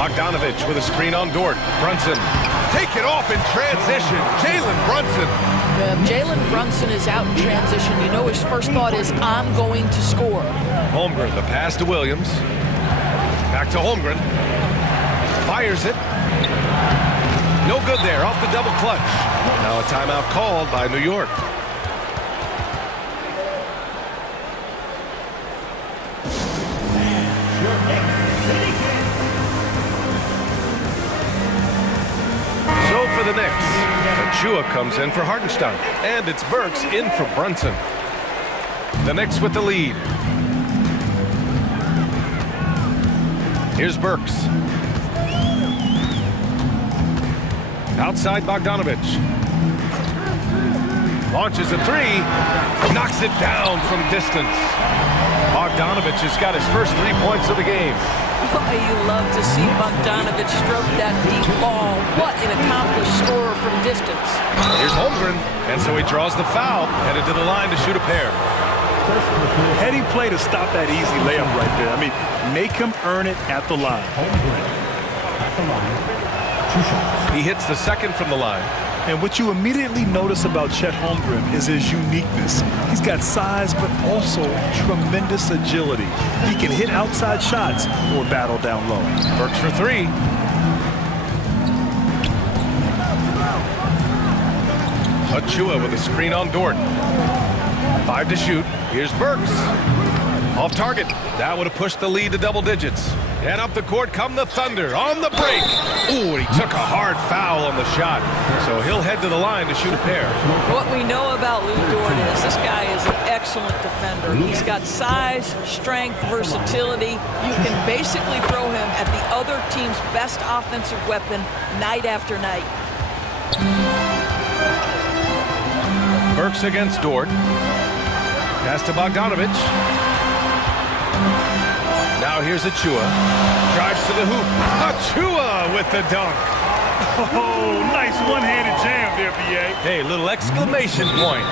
Bogdanovich with a screen on Dort. Brunson. Take it off in transition. Jalen Brunson. If Jalen Brunson is out in transition, you know his first thought is, I'm going to score. Holmgren, the pass to Williams. Back to Holmgren. Fires it. No good there, off the double clutch. Now a timeout called by New York. So for the Knicks, Achua comes in for Hartenstein, and it's Burks in for Brunson. The Knicks with the lead. Here's Burks. Outside Bogdanovich. Launches a three. Knocks it down from distance. Bogdanovich has got his first 3 points of the game. Oh, you love to see Bogdanovich stroke that deep ball. What an accomplished scorer from distance. Here's Holmgren, and so he draws the foul, headed to the line to shoot a pair. Heady play to stop that easy layup right there. I mean, make him earn it at the line. At the line. 2 shots. He hits the second from the line. And what you immediately notice about Chet Holmgren is his uniqueness. He's got size, but also tremendous agility. He can hit outside shots or battle down low. Burks for 3. Achua with a screen on Dort. 5 to shoot. Here's Burks. Off target. That would have pushed the lead to double digits. And up the court come the Thunder on the break. Ooh, and he took a hard foul on the shot. So he'll head to the line to shoot a pair. What we know about Lou Dort is this guy is an excellent defender. He's got size, strength, versatility. You can basically throw him at the other team's best offensive weapon night after night. Burks against Dort. Pass to Bogdanovich. Now here's Achua. Drives to the hoop. Achua with the dunk. Oh, nice one-handed jam there, B.A. Hey, little exclamation point.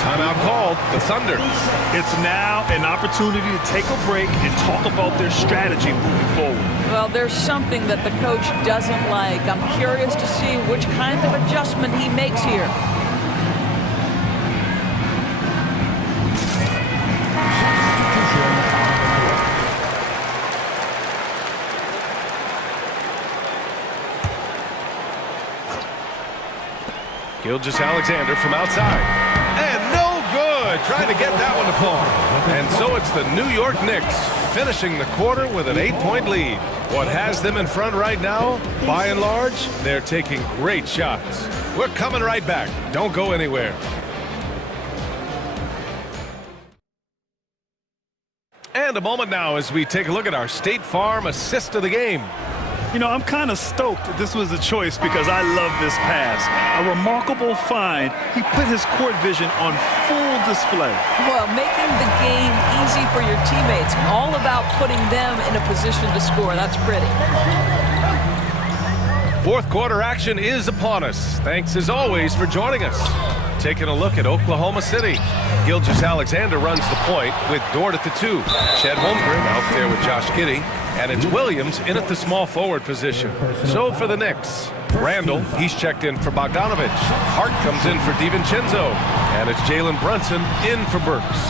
Timeout called. The Thunder. It's now an opportunity to take a break and talk about their strategy moving forward. Well, there's something that the coach doesn't like. I'm curious to see which kind of adjustment he makes here. Gilgeous-Alexander from outside. And no good! Trying to get that one to fall. And so it's the New York Knicks finishing the quarter with an 8-point lead. What has them in front right now, by and large, they're taking great shots. We're coming right back. Don't go anywhere. And a moment now as we take a look at our State Farm assist of the game. You know, I'm kind of stoked that this was a choice because I love this pass. A remarkable find. He put his court vision on full display. Well, making the game easy for your teammates. All about putting them in a position to score. That's pretty. Fourth quarter action is upon us. Thanks as always for joining us. Taking a look at Oklahoma City. Gilgeous-Alexander runs the point with Dort at the 2. Chet Holmgren out there with Josh Giddey. And it's Williams in at the small forward position. So for the Knicks, Randall, he's checked in for Bogdanovich. Hart comes in for DiVincenzo. And it's Jalen Brunson in for Burks.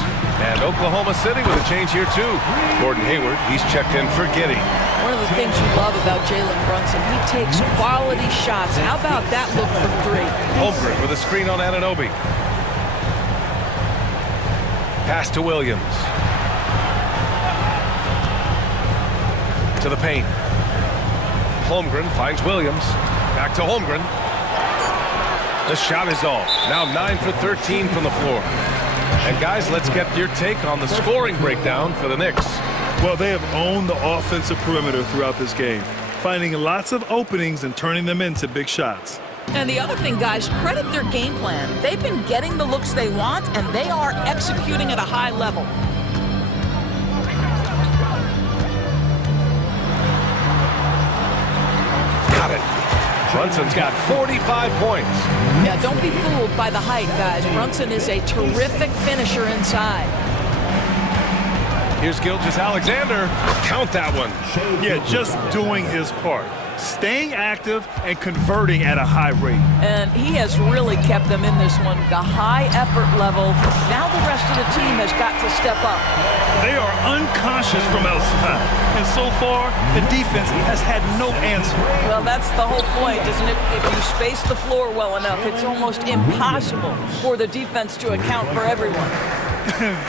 And Oklahoma City with a change here too. Gordon Hayward, he's checked in for Giddey. One of the things you love about Jalen Brunson, he takes quality shots. How about that look from 3? Holmgren with a screen on Anunoby. Pass to Williams. To the paint. Holmgren finds Williams. Back to Holmgren. The shot is off. Now 9 for 13 from the floor. And guys, let's get your take on the scoring breakdown for the Knicks. Well, they have owned the offensive perimeter throughout this game, finding lots of openings and turning them into big shots. And the other thing, guys, credit their game plan. They've been getting the looks they want, and they are executing at a high level. Got it. Brunson's got 45 points. Yeah, don't be fooled by the height, guys. Brunson is a terrific finisher inside. Here's Gilgeous Alexander. Count that one. Yeah, just doing his part. Staying active and converting at a high rate. And he has really kept them in this one. The high effort level. Now the rest of the team has got to step up. They are unconscious from outside. And so far, the defense has had no answer. Well, that's the whole point, isn't it? If you space the floor well enough, it's almost impossible for the defense to account for everyone.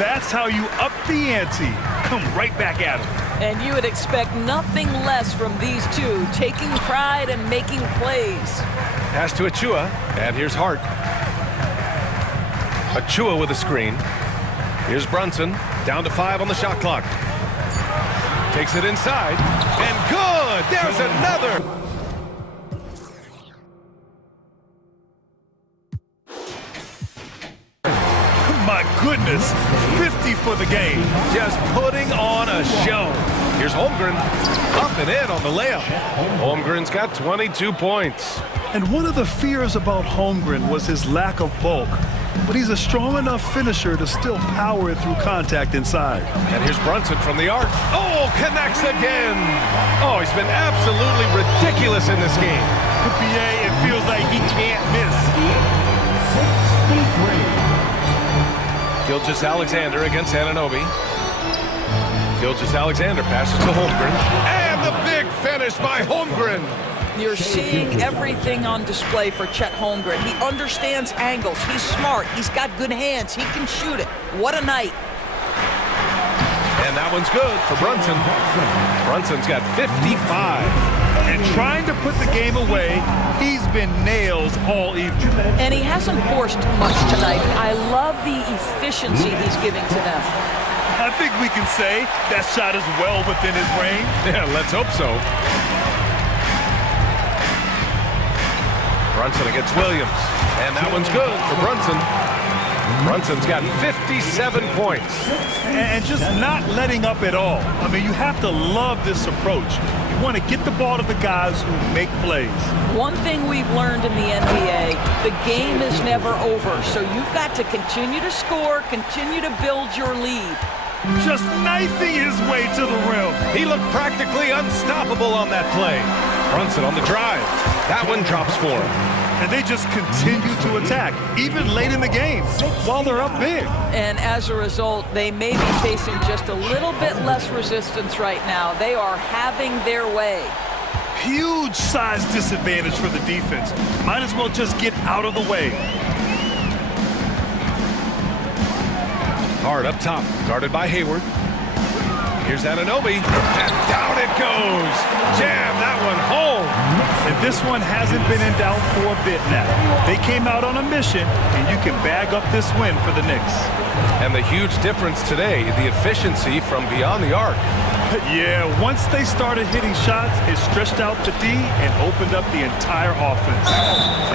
That's how you up the ante. Come right back at them. And you would expect nothing less from these two, taking pride and making plays. Pass to Achua, and here's Hart. Achua with a screen. Here's Brunson, down to 5 on the shot clock. Takes it inside, and good! There's another! My goodness, 50 for the game. Just putting on a show. Here's Holmgren, up and in on the layup. Holmgren's got 22 points. And one of the fears about Holmgren was his lack of bulk. But he's a strong enough finisher to still power it through contact inside. And here's Brunson from the arc. Oh, connects again. Oh, he's been absolutely ridiculous in this game. PA, it feels like he can't miss. Gilgeous Alexander against Anunoby. Gilgeous Alexander passes to Holmgren. And the big finish by Holmgren. You're seeing everything on display for Chet Holmgren. He understands angles. He's smart. He's got good hands. He can shoot it. What a night. And that one's good for Brunson. Brunson's got 55. And trying to put the game away, he's been nails all evening. And he hasn't forced much tonight. I love the efficiency he's giving to them. I think we can say that shot is well within his range. Yeah, let's hope so. Brunson against Williams. And that one's good for Brunson. Brunson's got 57 points. And just not letting up at all. I mean, you have to love this approach. You want to get the ball to the guys who make plays. One thing we've learned in the NBA, the game is never over. So you've got to continue to score, continue to build your lead. Just knifing his way to the rim. He looked practically unstoppable on that play. Brunson on the drive. That one drops for him. And they just continue to attack, even late in the game, while they're up big. And as a result, they may be facing just a little bit less resistance right now. They are having their way. Huge size disadvantage for the defense. Might as well just get out of the way. Hard up top, guarded by Hayward. Here's Anunoby, and down it goes. Jam that one home. And this one hasn't been in doubt for a bit now. They came out on a mission, and you can bag up this win for the Knicks. And the huge difference today, the efficiency from beyond the arc. Yeah, once they started hitting shots, it stretched out to D and opened up the entire offense.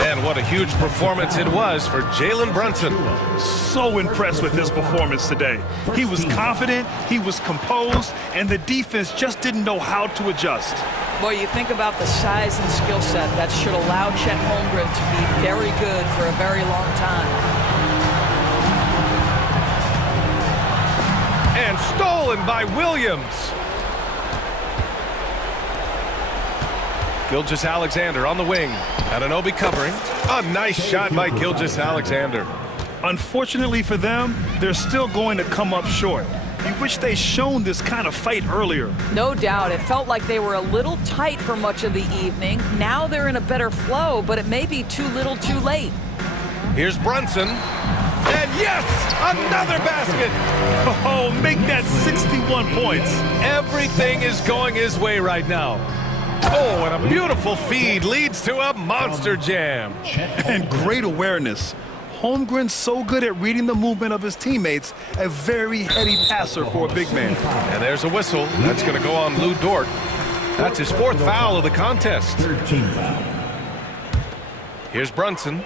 And what a huge performance it was for Jalen Brunson. So impressed with his performance today. He was confident, he was composed, and the defense just didn't know how to adjust. Boy, you think about the size and skill set that should allow Chet Holmgren to be very good for a very long time. And stolen by Williams. Gilgeous Alexander on the wing. Anunoby covering. A nice shot by Gilgeous Alexander. Unfortunately for them, they're still going to come up short. You wish they'd shown this kind of fight earlier. No doubt. It felt like they were a little tight for much of the evening. Now they're in a better flow, but it may be too little too late. Here's Brunson. And yes, another basket. Oh, make that 61 points. Everything is going his way right now. Oh, and a beautiful feed leads to a monster jam. And great awareness. Holmgren's so good at reading the movement of his teammates, a very heady passer for a big man. And there's a whistle. That's going to go on Lou Dort. That's his 4th foul of the contest. 13th foul. Here's Brunson.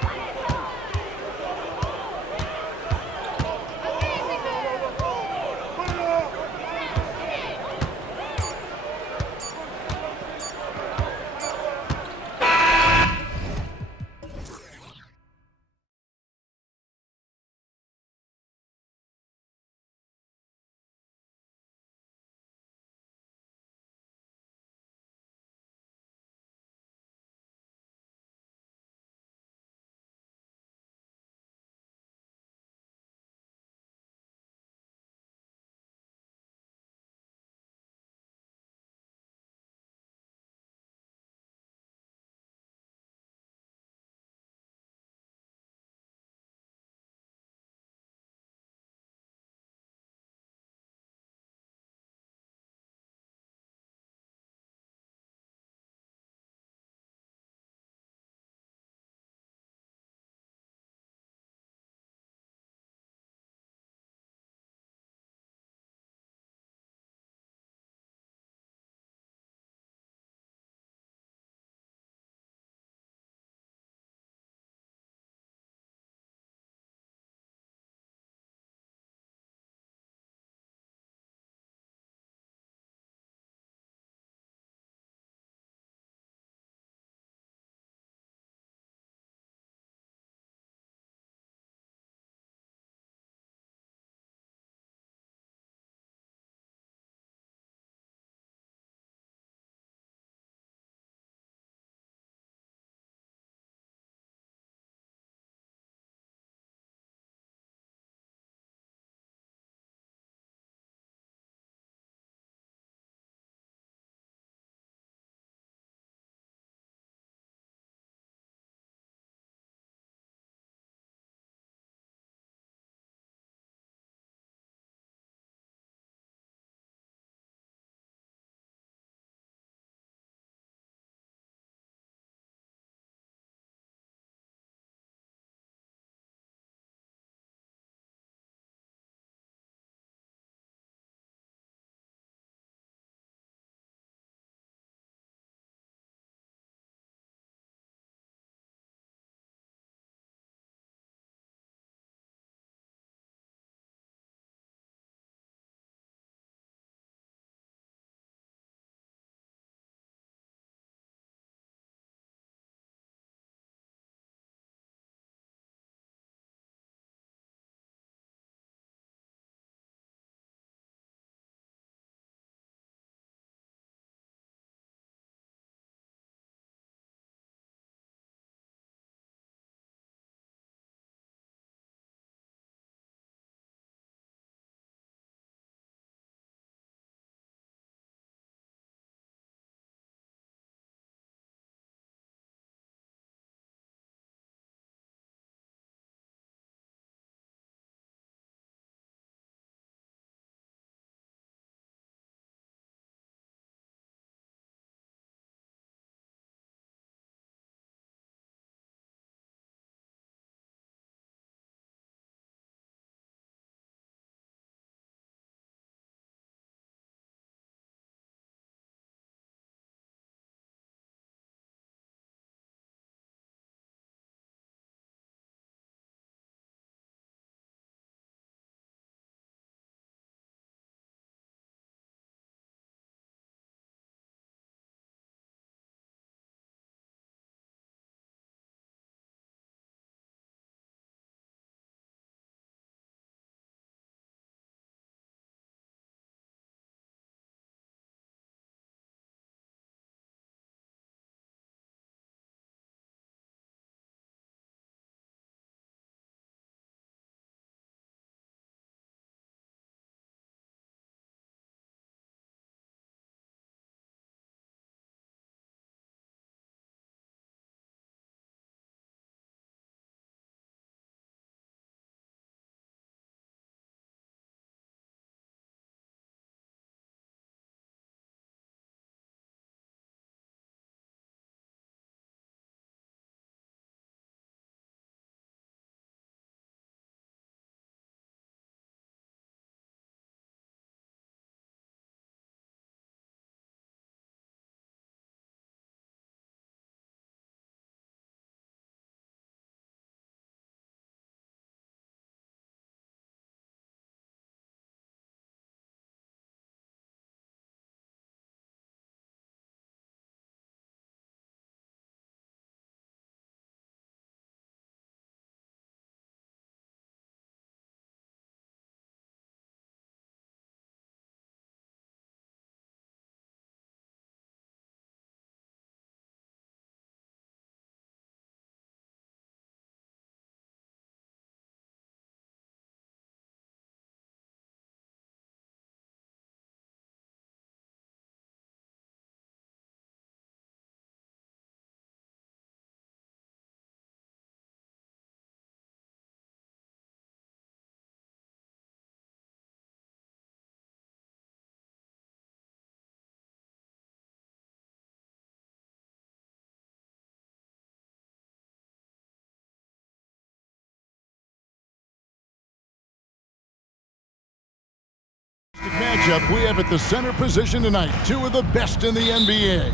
Matchup we have at the center position tonight. Two of the best in the NBA.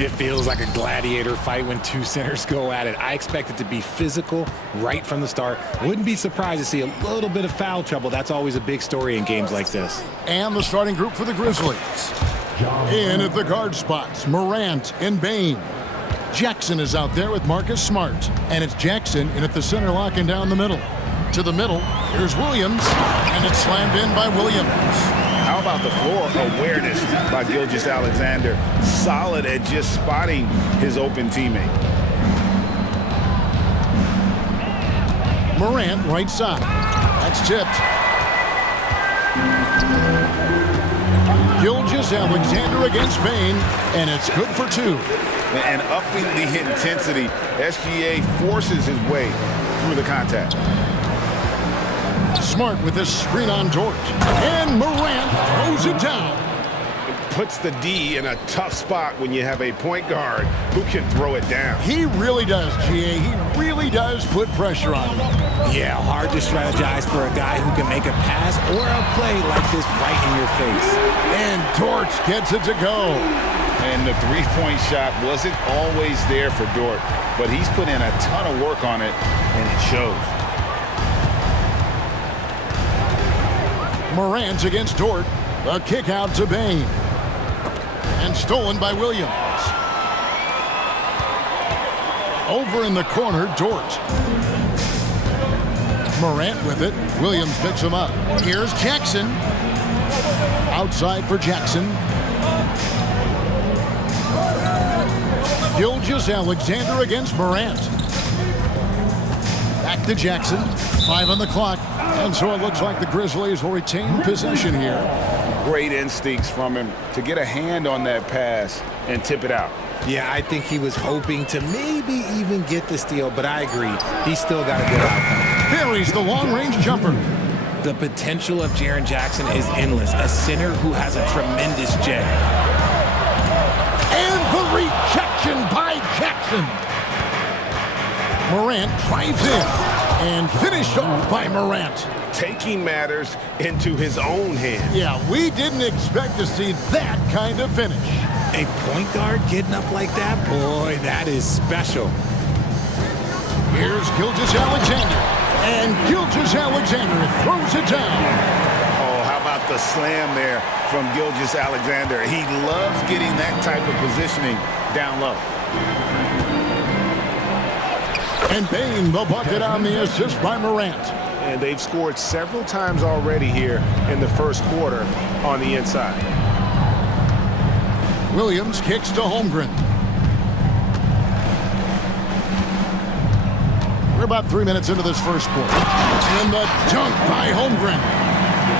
It feels like a gladiator fight when two centers go at it. I expect it to be physical right from the start. Wouldn't be surprised to see a little bit of foul trouble. That's always a big story in games like this. And the starting group for the Grizzlies. In at the guard spots, Morant and Bain. Jackson is out there with Marcus Smart. And it's Jackson in at the center, locking down the middle. To the middle, here's Williams. And it's slammed in by Williams. How about the floor awareness by Gilgeous-Alexander? Solid at just spotting his open teammate. Morant, right side. That's tipped. Gilgeous-Alexander against Bain, and it's good for two. And upping the intensity, SGA forces his way through the contact. Smart with this screen on Dort. And Morant throws it down. Puts the D in a tough spot when you have a point guard who can throw it down. He really does, GA. He really does put pressure on him. Yeah, hard to strategize for a guy who can make a pass or a play like this right in your face. And Dort gets it to go. And the three-point shot wasn't always there for Dort, but he's put in a ton of work on it, and it shows. Morant against Dort. A kick out to Bain. And stolen by Williams. Over in the corner, Dort. Morant with it. Williams picks him up. Here's Jackson. Outside for Jackson. Gilgeous-Alexander against Morant. Back to Jackson. 5 on the clock. And so it looks like the Grizzlies will retain possession here. Great instincts from him to get a hand on that pass and tip it out. Yeah, I think he was hoping to maybe even get the steal, but I agree. He's still got a good outcome. Buries the long-range jumper. The potential of Jaren Jackson is endless. A center who has a tremendous jet. And the rejection by Jackson. Morant drives in. And finished off by Morant. Taking matters into his own hands. Yeah, we didn't expect to see that kind of finish. A point guard getting up like that? Boy, that is special. Here's Gilgeous-Alexander. And Gilgeous-Alexander throws it down. Oh, how about the slam there from Gilgeous-Alexander? He loves getting that type of positioning down low. And Bain, the bucket on the assist by Morant. And they've scored several times already here in the first quarter on the inside. Williams kicks to Holmgren. We're about 3 minutes into this first quarter. And the dunk by Holmgren.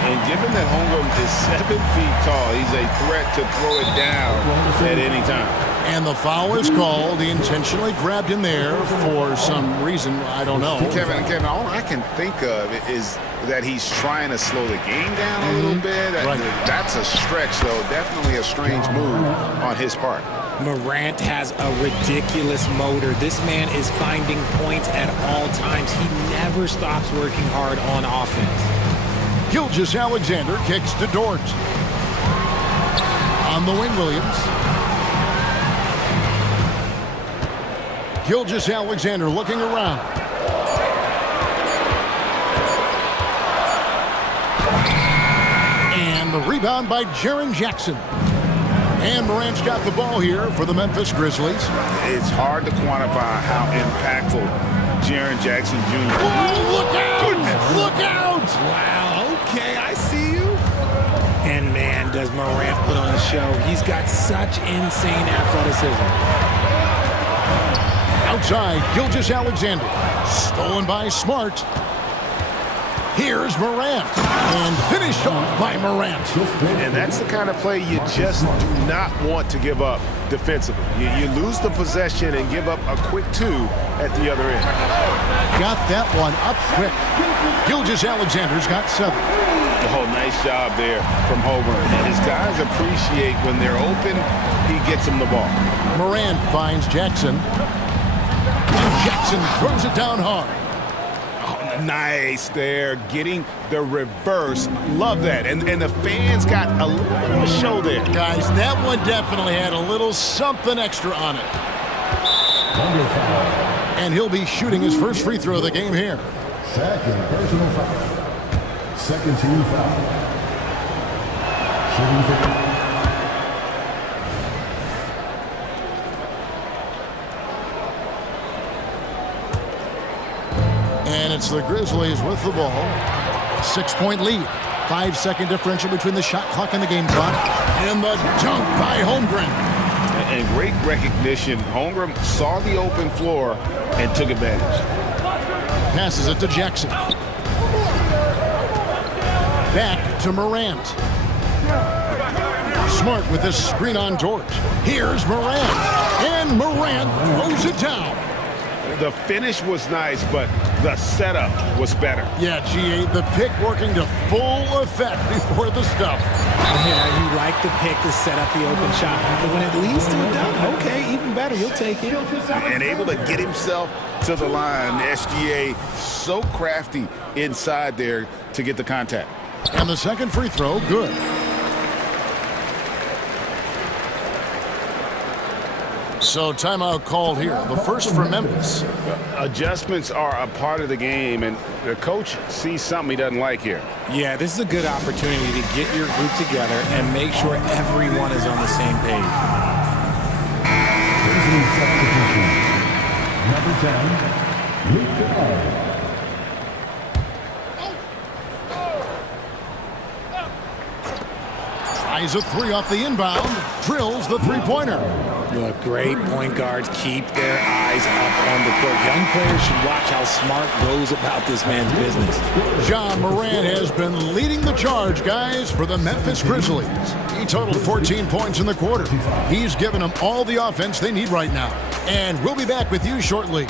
And given that Holmgren is 7 feet tall, he's a threat to throw it down at any time. And the foul is called. He intentionally grabbed in there for some reason. I don't know. Kevin, all I can think of is that he's trying to slow the game down a little bit. Right. That's a stretch, though. Definitely a strange move on his part. Morant has a ridiculous motor. This man is finding points at all times. He never stops working hard on offense. Gilgeous-Alexander kicks to Dort. On the wing, Williams. Gilgeous-Alexander looking around. And the rebound by Jaren Jackson. And Morant's got the ball here for the Memphis Grizzlies. It's hard to quantify how impactful Jaren Jackson Jr. Oh, look out! Goodness. Look out! Wow, okay, I see you. And man, does Morant put on a show. He's got such insane athleticism. Outside, Gilgeous-Alexander. Stolen by Smart. Here's Morant. And finished off by Morant. And that's the kind of play you just do not want to give up defensively. You lose the possession and give up a quick 2 at the other end. Got that one up quick. Gilgeous-Alexander's got 7. Oh, nice job there from Holmgren. His guys appreciate when they're open, he gets them the ball. Morant finds Jackson. And Jackson throws it down hard. Oh, Nice there, getting the reverse. Love that. And the fans got a little bit of a show there. Guys, that one definitely had a little something extra on it. And he'll be shooting his first free throw of the game here. Second personal foul. Second team foul. Shooting foul. And it's the Grizzlies with the ball. 6-point lead. 5-second differential between the shot clock and the game clock. And the dunk by Holmgren. And great recognition. Holmgren saw the open floor and took advantage. Passes it to Jackson. Back to Morant. Smart with this screen on Dort. Here's Morant. And Morant throws it down. The finish was nice, but the setup was better. Yeah, GA, the pick working to full effect before the stuff. Yeah, you like the pick to set up the open shot, but when it leads to a dunk, okay, even better, you'll take it. And able to get himself to the line. SGA so crafty inside there to get the contact. And the second free throw, good. So timeout called here. The first for Memphis. Adjustments are a part of the game, and the coach sees something he doesn't like here. Yeah, this is a good opportunity to get your group together and make sure everyone is on the same page. Substitution. Number 10, Luke Kennard. Tries a three off the inbound. Drills the three-pointer. Look, great point guards keep their eyes up on the court. Young players should watch how Smart goes about this man's business. John Morant has been leading the charge, guys, for the Memphis Grizzlies. He totaled 14 points in the quarter. He's given them all the offense they need right now. And we'll be back with you shortly.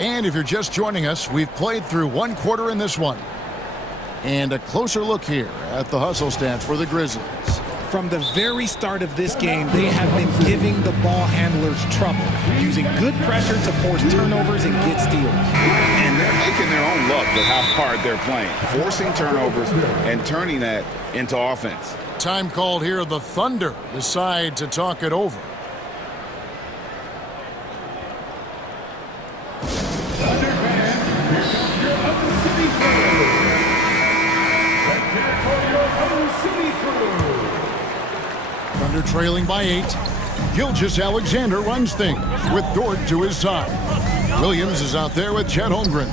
And if you're just joining us, we've played through one quarter in this one. And a closer look here at the hustle stats for the Grizzlies. From the very start of this game, they have been giving the ball handlers trouble, using good pressure to force turnovers and get steals. And they're making their own luck with how hard they're playing, forcing turnovers and turning that into offense. Time called here. The Thunder decide to talk it over. Thunder trailing by 8. Gilgeous-Alexander runs things with Dort to his side. Williams is out there with Chet Holmgren.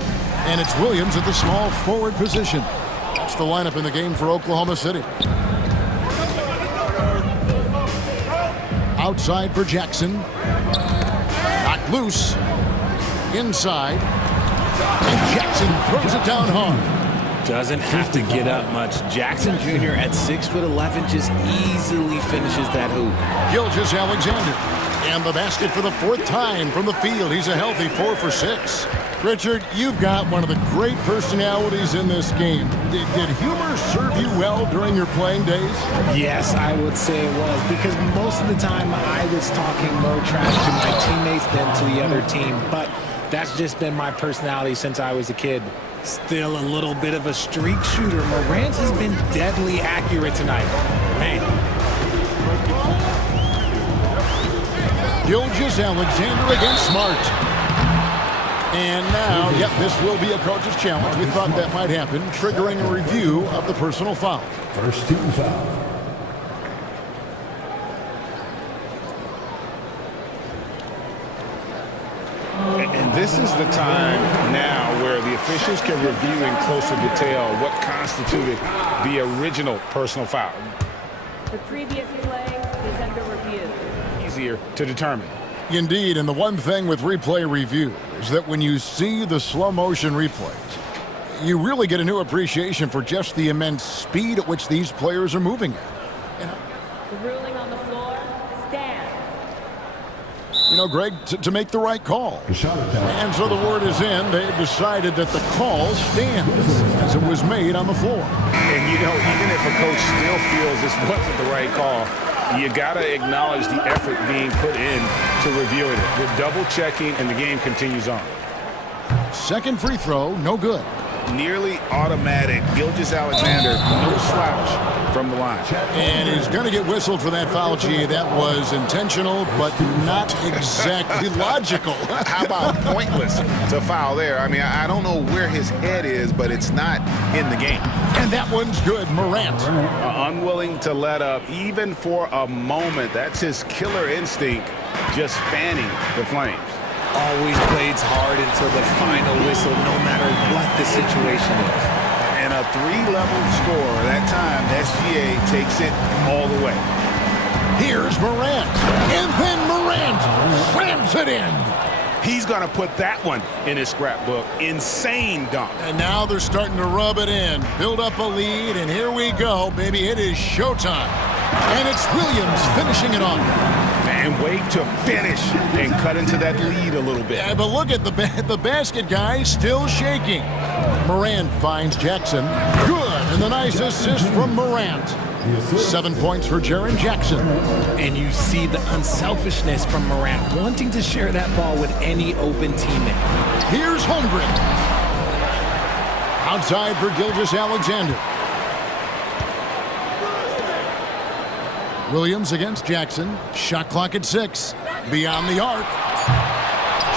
And it's Williams at the small forward position. That's the lineup in the game for Oklahoma City. Outside for Jackson. Knocked loose. Inside. And Jackson throws it down hard. Doesn't have to get up much. Jackson Jr. at 6'11" just easily finishes that hoop. Gilgeous-Alexander. And the basket for the fourth time from the field. He's a healthy 4 for 6. Richard, you've got one of the great personalities in this game. Did humor serve you well during your playing days? Yes, I would say it was, because most of the time I was talking more trash to my teammates than to the other team. But that's just been my personality since I was a kid. Still a little bit of a streak shooter. Morant has been deadly accurate tonight. Man. Gilgeous-Alexander against Smart. And now, yep, this will be a coach's challenge. We thought that might happen, triggering a review of the personal foul. First team foul. And this is the time now where the officials can review in closer detail what constituted the original personal foul. The previous play is under review. Easier to determine. Indeed, and the one thing with replay review is that when you see the slow motion replays, you really get a new appreciation for just the immense speed at which these players are moving at. The ruling on the floor stands. You know, Greg, to make the right call. And so the word is in. They've decided that the call stands as it was made on the floor. And, you know, even if a coach still feels this wasn't the right call, You got to acknowledge the effort being put in to reviewing it. They're double-checking, and the game continues on. Second free throw, no good. Nearly automatic. Gilgeous-Alexander, no slouch from the line. And he's going to get whistled for that foul, G. That was intentional, but not exactly logical. How about pointless to foul there? I mean, I don't know where his head is, but it's not in the game. And that one's good, Morant. Unwilling to let up, even for a moment. That's his killer instinct, just fanning the flames. Always plays hard until the final whistle, no matter what the situation is. And a three-level score. That time, SGA takes it all the way. Here's Morant. And then Morant slams it in. He's going to put that one in his scrapbook. Insane dunk. And now they're starting to rub it in. Build up a lead, and here we go, baby. It is showtime. And it's Williams finishing it off. And wait to finish and cut into that lead a little bit. Yeah, but look at the basket guy still shaking. Morant finds Jackson. Good, and the nice assist from Morant. 7 points for Jaren Jackson. And you see the unselfishness from Morant, wanting to share that ball with any open teammate. Here's Holmgren. Outside for Gilgeous-Alexander. Williams against Jackson. Shot clock at 6. Beyond the arc.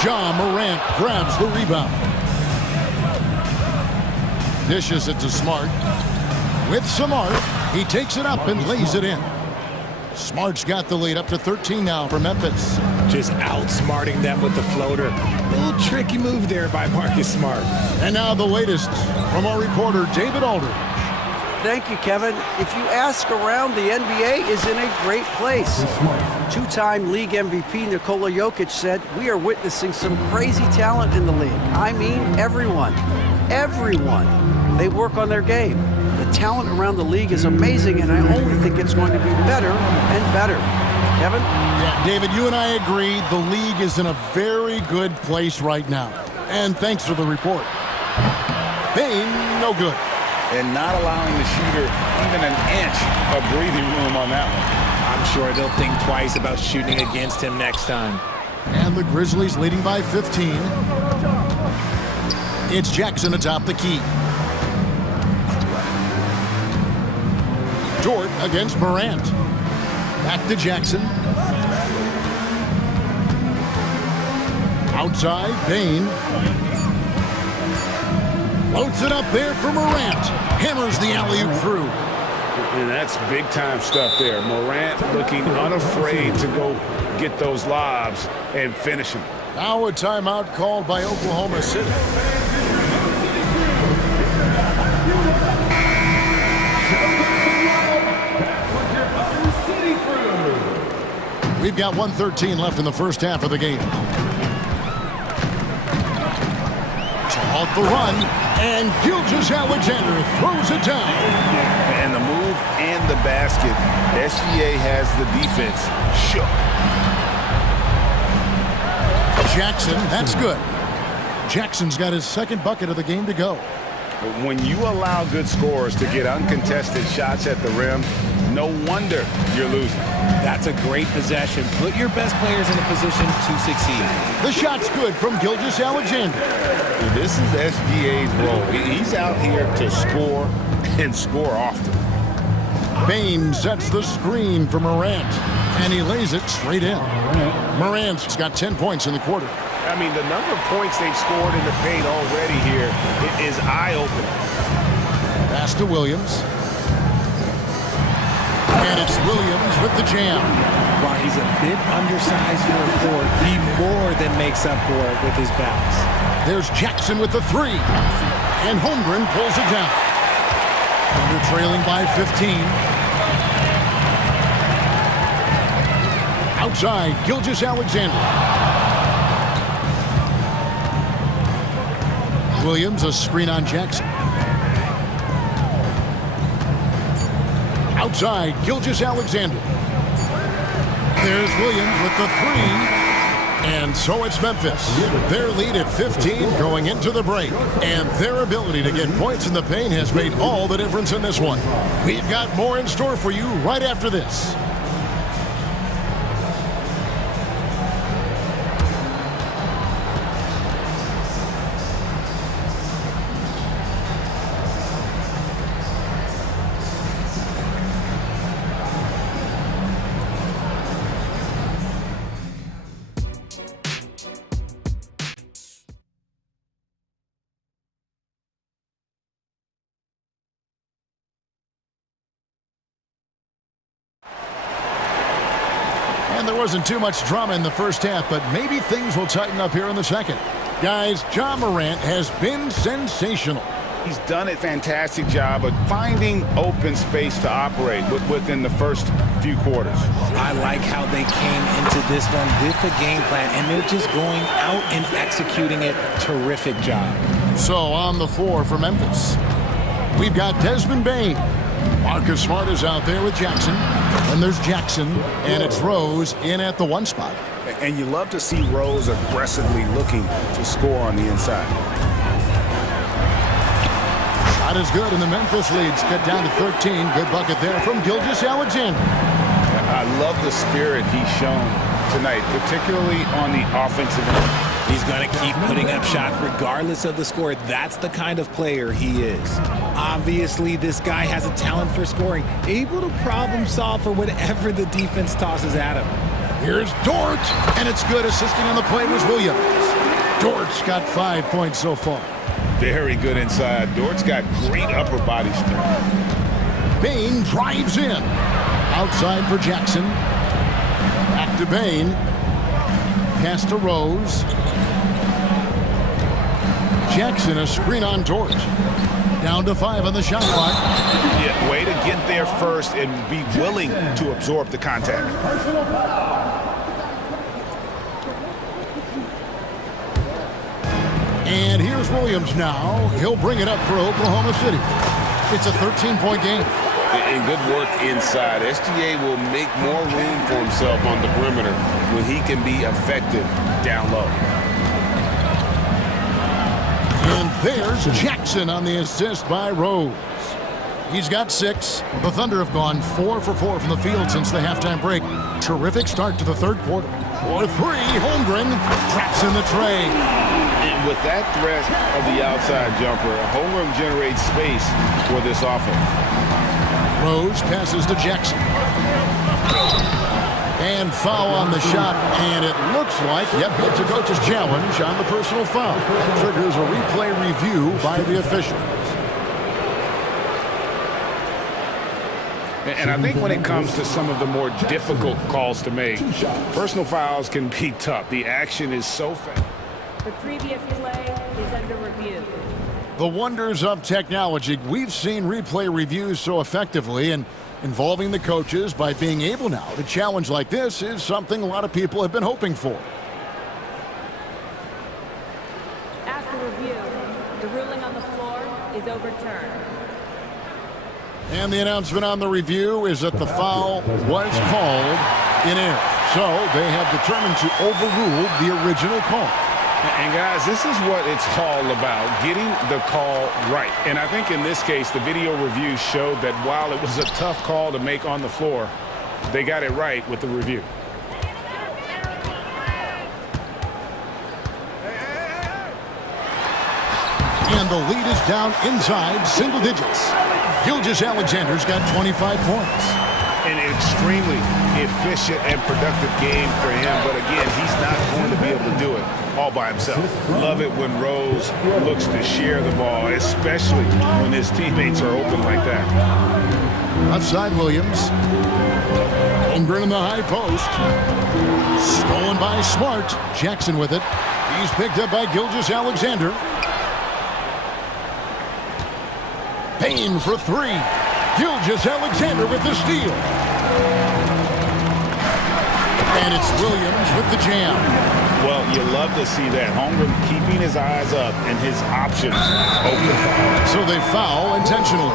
Ja Morant grabs the rebound. Dishes it to Smart. With some art, he takes it up and lays it in. Smart's got the lead up to 13 now for Memphis. Just outsmarting them with the floater. A little tricky move there by Marcus Smart. And now the latest from our reporter, David Aldridge. Thank you, Kevin. If you ask around, the NBA is in a great place. Two-time league MVP Nikola Jokic said, "We are witnessing some crazy talent in the league. I mean, everyone. Everyone. They work on their game. The talent around the league is amazing, and I only think it's going to be better and better." Kevin? Yeah, David, you and I agree the league is in a very good place right now. And thanks for the report. Bane, no good. And not allowing the shooter even an inch of breathing room on that one. I'm sure they'll think twice about shooting against him next time. And the Grizzlies leading by 15. It's Jackson atop the key. Dort against Morant. Back to Jackson. Outside, Bane. Loads it up there for Morant. Hammers the alley-oop through. And that's big-time stuff there. Morant looking unafraid to go get those lobs and finish them. Now a timeout called by Oklahoma City. We've got 1:13 left in the first half of the game. Off the run, and Gilgeous-Alexander throws it down. And the move and the basket. SGA has the defense shook. Jackson, that's good. Jackson's got his second bucket of the game to go. When you allow good scorers to get uncontested shots at the rim, no wonder you're losing. That's a great possession. Put your best players in a position to succeed. The shot's good from Gilgeous-Alexander. This is SGA's role. He's out here to score and score often. Bane sets the screen for Morant, and he lays it straight in. Morant's got 10 points in the quarter. I mean, the number of points they've scored in the paint already here is eye-opening. Pass to Williams. And it's Williams with the jam. While he's a bit undersized for a forward, he more than makes up for it with his bounce. There's Jackson with the three. And Holmgren pulls it down. Thunder trailing by 15. Outside, Gilgeous-Alexander. Williams, a screen on Jackson. Outside, Gilgeous-Alexander. There's Williams with the three. And so it's Memphis. Their lead at 15 going into the break. And their ability to get points in the paint has made all the difference in this one. We've got more in store for you right after this. And there wasn't too much drama in the first half, but maybe things will tighten up here in the second. Guys, Ja Morant has been sensational. He's done a fantastic job of finding open space to operate within the first few quarters. I like how they came into this one with the game plan, and they're just going out and executing it. Terrific job. So on the floor for Memphis, we've got Desmond Bane. Marcus Smart is out there with Jackson. Then there's Jackson, and it's Rose in at the 1 spot. And you love to see Rose aggressively looking to score on the inside. Shot is good, and the Memphis leads get down to 13. Good bucket there from Gilgeous-Alexander. I love the spirit he's shown tonight, particularly on the offensive end. He's going to keep putting up shots regardless of the score. That's the kind of player he is. Obviously, this guy has a talent for scoring, able to problem solve for whatever the defense tosses at him. Here's Dort, and it's good. Assisting on the play was Williams. Dort's got 5 points so far. Very good inside. Dort's got great upper body strength. Bane drives in. Outside for Jackson. Back to Bane. Pass to Rose. Jackson, a screen on Dort. Down to 5 on the shot clock. Yeah, way to get there first and be willing to absorb the contact. And here's Williams now. He'll bring it up for Oklahoma City. It's a 13-point game. And good work inside. SGA will make more room for himself on the perimeter when he can be effective down low. And there's Jackson on the assist by Rose. He's got 6. The Thunder have gone 4 for 4 from the field since the halftime break. Terrific start to the third quarter. For 3, Holmgren traps in the tray. And with that threat of the outside jumper, Holmgren generates space for this offense. Rose passes to Jackson. And foul on the shot, and it looks like, yep, it's a coach's challenge on the personal foul. Triggers a replay review by the officials. And I think when it comes to some of the more difficult calls to make, personal fouls can be tough. The action is so fast. The previous play is under review. The wonders of technology. We've seen replay reviews so effectively, and involving the coaches by being able now to challenge like this is something a lot of people have been hoping for. After review, the ruling on the floor is overturned. And the announcement on the review is that the foul was called in error. So they have determined to overrule the original call. And guys, this is what it's all about, getting the call right. And I think in this case, the video review showed that while it was a tough call to make on the floor, they got it right with the review. And the lead is down inside single digits. Gilgeous-Alexander's got 25 points. An extremely efficient and productive game for him, but again, he's not going to be able to do it all by himself. Love it when Rose looks to share the ball, especially when his teammates are open like that. Outside Williams. Holmgren in the high post. Stolen by Smart. Jackson with it. He's picked up by Gilgeous-Alexander. Payne for 3. Gilgeous-Alexander with the steal. And it's Williams with the jam. Well, you love to see that. Holmgren keeping his eyes up and his options open. So they foul intentionally.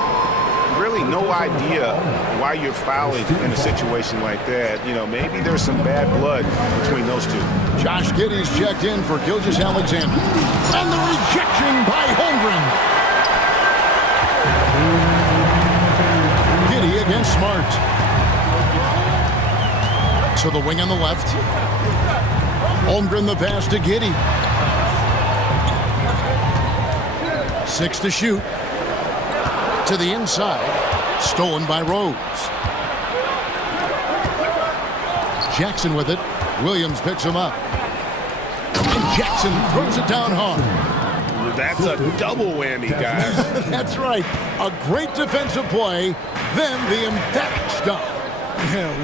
Really no idea why you're fouling in a situation like that. You know, maybe there's some bad blood between those two. Josh Giddey's checked in for Gilgeous-Alexander. And the rejection by Holmgren. Giddey against Smart. To the wing on the left. Holmgren the pass to Giddey. 6 to shoot. To the inside. Stolen by Rose. Jackson with it. Williams picks him up. And Jackson throws it down hard. That's a double whammy, guys. That's right. A great defensive play, then the emphatic stuff.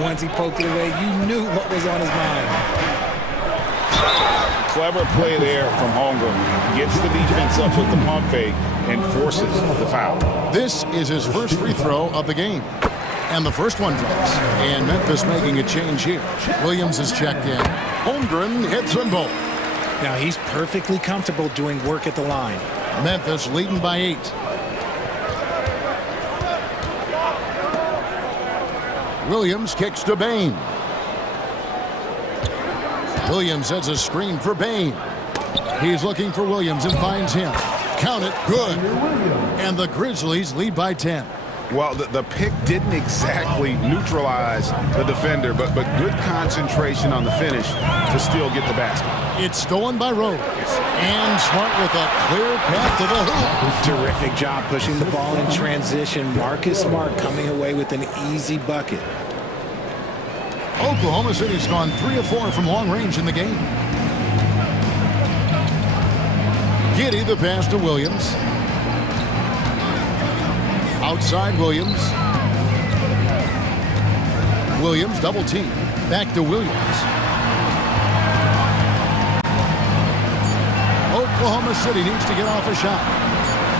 Once he poked it away, you knew what was on his mind. Clever play there from Holmgren. Gets the defense up with the pump fake and forces the foul. This is his first free throw of the game. And the first one drops. And Memphis making a change here. Williams is checked in. Holmgren hits them both. Now he's perfectly comfortable doing work at the line. Memphis leading by 8. Williams kicks to Bain. Williams has a screen for Bain. He's looking for Williams and finds him. Count it, good. And the Grizzlies lead by 10. Well, the pick didn't exactly neutralize the defender, but good concentration on the finish to still get the basket. It's stolen by Rose. And Smart with a clear path to the hoop. Terrific job pushing the ball in transition. Marcus Smart coming away with an easy bucket. Oklahoma City's gone 3 of 4 from long range in the game. Giddey the pass to Williams. Outside Williams. Williams double team. Back to Williams. Oklahoma City needs to get off a shot.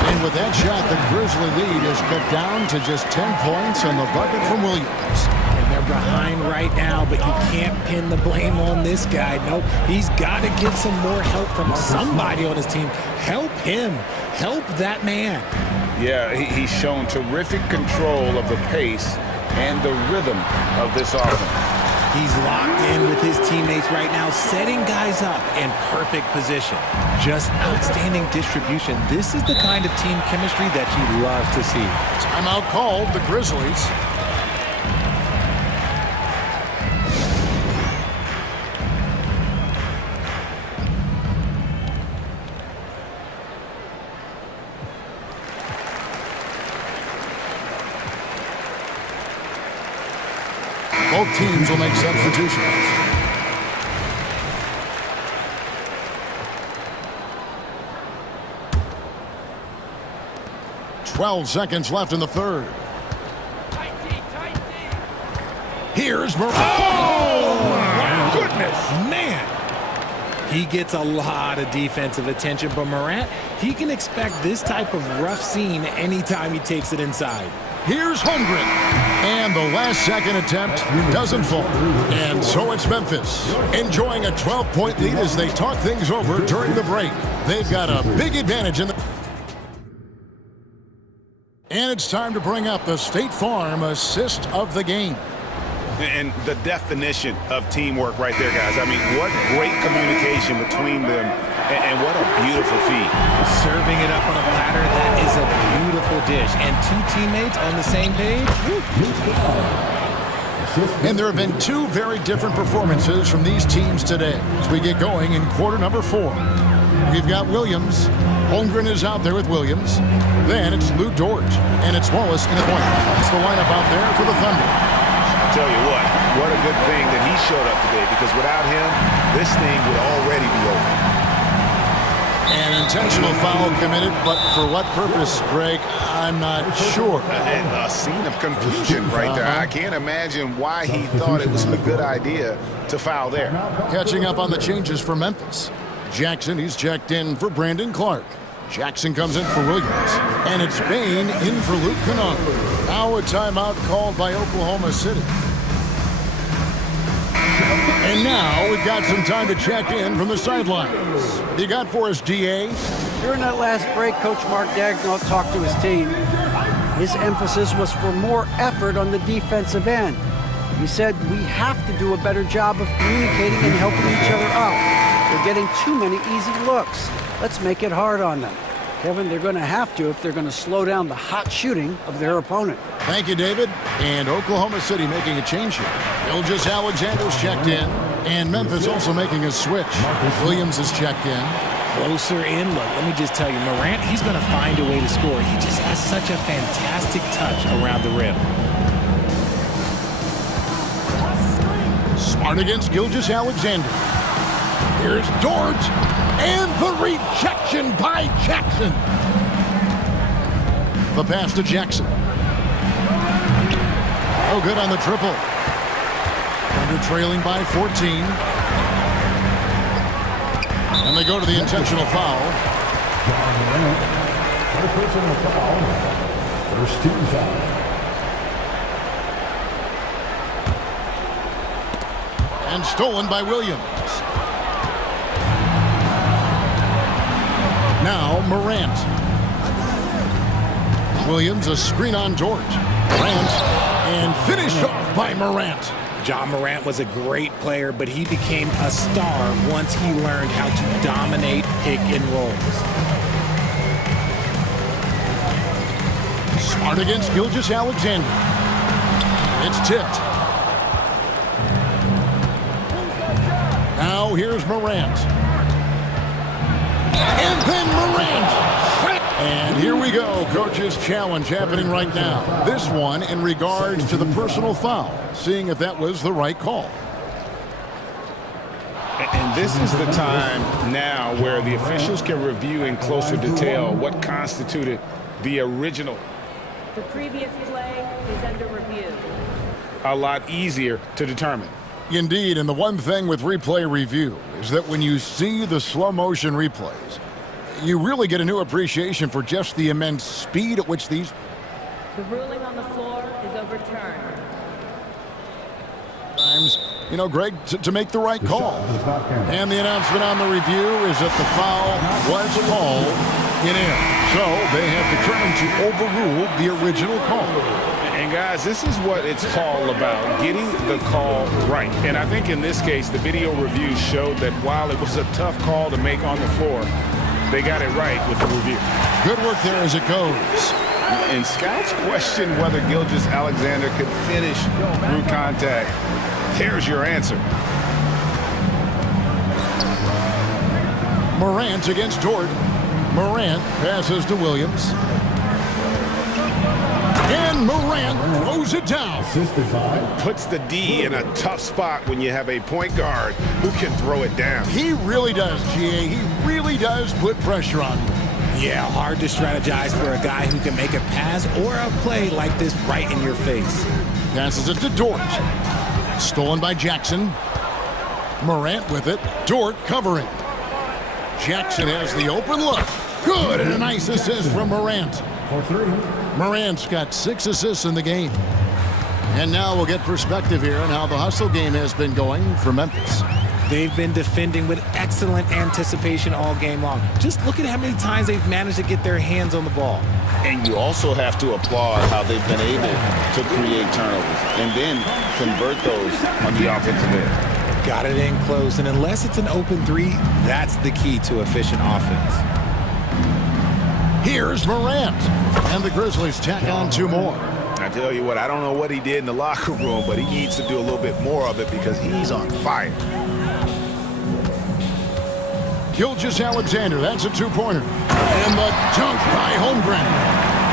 And with that shot, the Grizzly lead is cut down to just 10 points on the bucket from Williams. And they're behind right now, but you can't pin the blame on this guy. Nope, he's got to get some more help from somebody on his team. Help him. Help that man. Yeah, he's shown terrific control of the pace and the rhythm of this offense. He's locked in with his teammates right now, setting guys up in perfect position. Just outstanding distribution. This is the kind of team chemistry that you love to see. Timeout called, the Grizzlies. Both teams will make substitutions. Twelve seconds left in the third. Here's Murray. Oh, my goodness, man. He gets a lot of defensive attention, but Morant, he can expect this type of rough scene anytime he takes it inside. Here's Holmgren. And the last second attempt doesn't fall. And so it's Memphis enjoying a 12-point lead as they talk things over during the break. They've got a big advantage in the... And it's time to bring up the State Farm assist of the game. And the definition of teamwork right there, guys. I mean, what great communication between them, and what a beautiful feed. Serving it up on a platter, that is a beautiful dish. And two teammates on the same page. And there have been two very different performances from these teams today as we get going in quarter number 4. We've got Williams. Holmgren is out there with Williams. Then it's Lou Dort. And it's Wallace in the point. That's the lineup out there for the Thunder. Tell you what a good thing that he showed up today, because without him, this thing would already be over. An intentional foul committed, but for what purpose, Greg, I'm not sure. A scene of confusion right there. I can't imagine why he thought it was a good idea to foul there. Catching up on the changes for Memphis. Jackson, he's checked in for Brandon Clark. Jackson comes in for Williams. And it's Bain in for Luke Kennard. Now a timeout called by Oklahoma City. And now we've got some time to check in from the sidelines. You got for us, DA? During that last break, Coach Mark Dagnall talked to his team. His emphasis was for more effort on the defensive end. He said, we have to do a better job of communicating and helping each other out. They're getting too many easy looks. Let's make it hard on them. Kevin, they're going to have to if they're going to slow down the hot shooting of their opponent. Thank you, David. And Oklahoma City making a change here. Gilgeous Alexander's checked in. And Memphis also making a switch. Williams is checked in. Closer in. Look, let me just tell you, Morant, he's going to find a way to score. He just has such a fantastic touch around the rim. Smart against Gilgeous Alexander. Here's Dort. And the rejection by Jackson. The pass to Jackson. Oh, good on the triple. They're trailing by 14. And they go to the intentional foul. John Morant, first personal foul. First team foul. And stolen by Williams. Now Morant. Williams, a screen on Dort. Morant, and finished off by Morant. John Morant was a great player, but he became a star once he learned how to dominate pick and rolls. Smart against Gilgeous-Alexander. It's tipped. Now here's Morant. And then Morant. And here we go. Coach's challenge happening right now. This one in regards to the personal foul. Seeing if that was the right call. And this is the time now where the officials can review in closer detail what constituted the original. The previous play is under review. A lot easier to determine. Indeed, and the one thing with replay review is that when you see the slow motion replays, you really get a new appreciation for just the immense speed at which these... The ruling on the floor is overturned. Times, you know, Greg, to make the right call. And the announcement on the review is that the foul was called in air. So they have determined to overrule the original call. And guys, this is what it's all about, getting the call right. And I think in this case, the video review showed that while it was a tough call to make on the floor, they got it right with the review. Good work there as it goes. And scouts question whether Gilgeous-Alexander could finish through contact. There's your answer. Morant against Dort. Morant passes to Williams. And Morant throws it down. Puts the D in a tough spot when you have a point guard who can throw it down. He really does, GA. He really does put pressure on you. Yeah, hard to strategize for a guy who can make a pass or a play like this right in your face. Passes it to Dort. Stolen by Jackson. Morant with it. Dort covering. Jackson has the open look. Good, and a nice assist from Morant. For three. Morant's got 6 assists in the game. And now we'll get perspective here on how the hustle game has been going for Memphis. They've been defending with excellent anticipation all game long. Just look at how many times they've managed to get their hands on the ball. And you also have to applaud how they've been able to create turnovers and then convert those on the offensive end. Got it in close, and unless it's an open three, that's the key to efficient offense. Here's Morant. And the Grizzlies tack on 2 more. I tell you what, I don't know what he did in the locker room, but he needs to do a little bit more of it because he's on fire. Gilgeous-Alexander, that's a 2-pointer. And the dunk by Holmgren.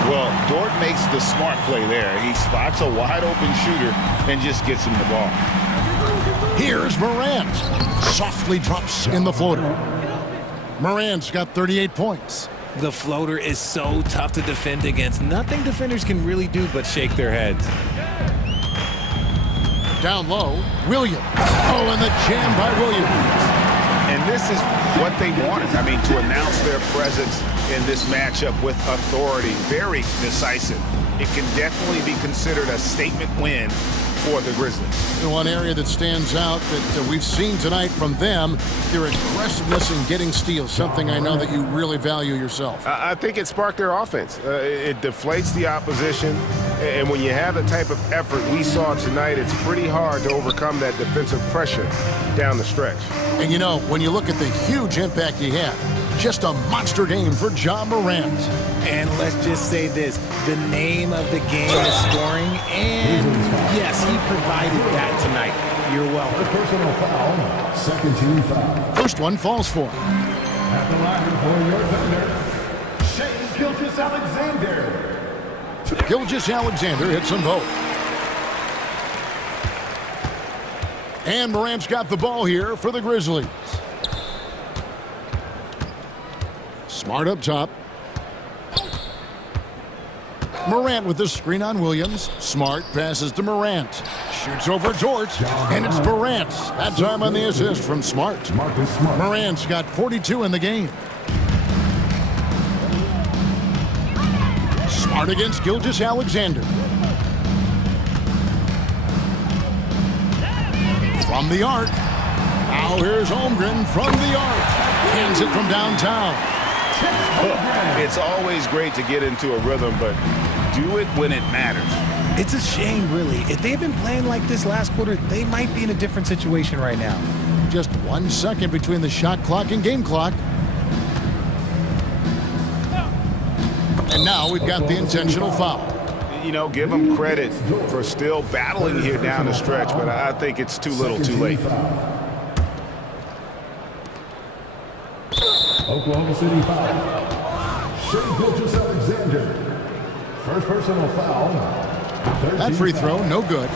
Well, Dort makes the smart play there. He spots a wide-open shooter and just gets him the ball. Here's Morant. Softly drops in the floater. Morant's got 38 points. The floater is so tough to defend against. Nothing defenders can really do but shake their heads. Down low, Williams. Oh, and the jam by Williams. And this is what they wanted. I mean, to announce their presence in this matchup with authority. Very decisive. It can definitely be considered a statement win for the Grizzlies. One area that stands out that we've seen tonight from them, their aggressiveness in getting steals, something I know that you really value yourself. I think it sparked their offense. It deflates the opposition, and when you have the type of effort we saw tonight, it's pretty hard to overcome that defensive pressure down the stretch. And you know, when you look at the huge impact he had, just a monster game for John Morant. And let's just say this, the name of the game is scoring, and yes, he provided that tonight. You're welcome. Personal foul, second team foul. First one falls for him. At the line for your defender, Gilgeous-Alexander. Gilgeous-Alexander hits them both. And Morant's got the ball here for the Grizzlies. Smart up top. Morant with the screen on Williams. Smart passes to Morant. Shoots over George, and it's Morant. That time on the assist from Smart. Morant's got 42 in the game. Smart against Gilgeous-Alexander. From the arc. Now here's Holmgren from the arc. Hands it from downtown. It's always great to get into a rhythm, but do it when it matters. It's a shame, really. If they had been playing like this last quarter, they might be in a different situation right now. Just 1 second between the shot clock and game clock. And now we've got the intentional foul. You know, give them credit for still battling here down the stretch, but I think it's too little too late. Oklahoma City foul. Gilgeous-Alexander. First personal foul. That free throw, no good.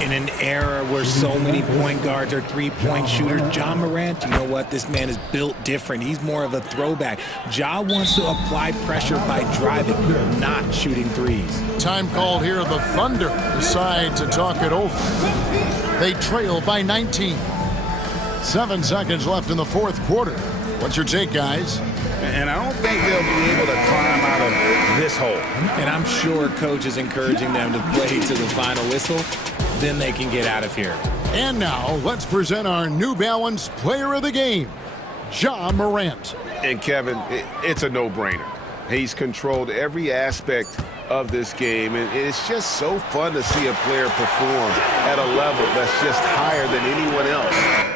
In an era where so many point guards are three-point shooters, Ja Morant, you know what? This man is built different. He's more of a throwback. Ja wants to apply pressure by driving, not shooting threes. Time called here. The Thunder decide to talk it over. They trail by 19. 7 seconds left in the fourth quarter. What's your take, guys? And I don't think they'll be able to climb out of this hole. And I'm sure coach is encouraging them to play to the final whistle. Then they can get out of here. And now, let's present our New Balance Player of the Game, Ja Morant. And Kevin, it's a no-brainer. He's controlled every aspect of this game, and it's just so fun to see a player perform at a level that's just higher than anyone else.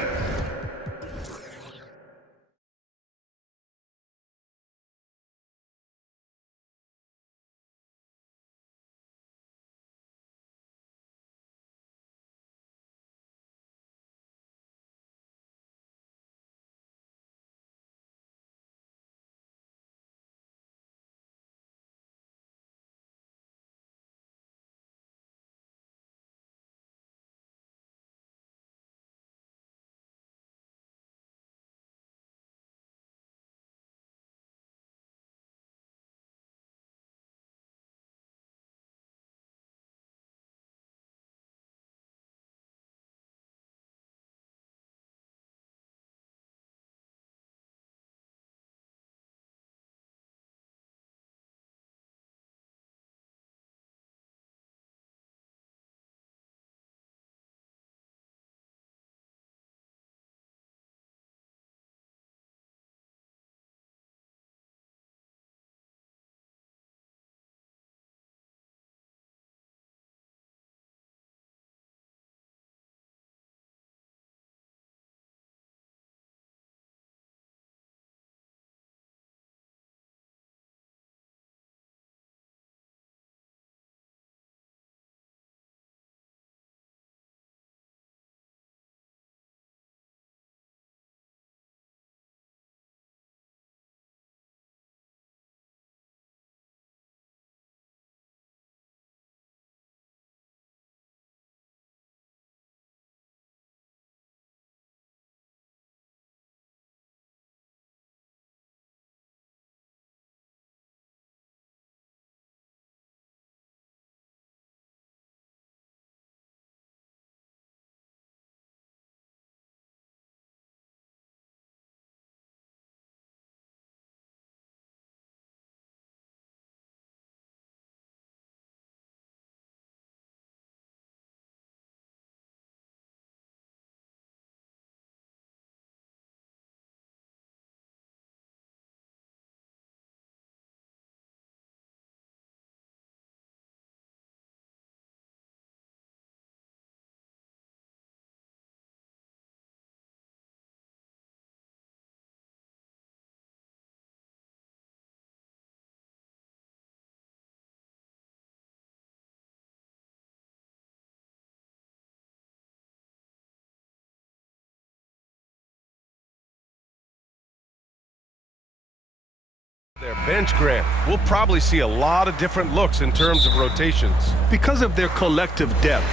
Their bench grant. We'll probably see a lot of different looks in terms of rotations. Because of their collective depth,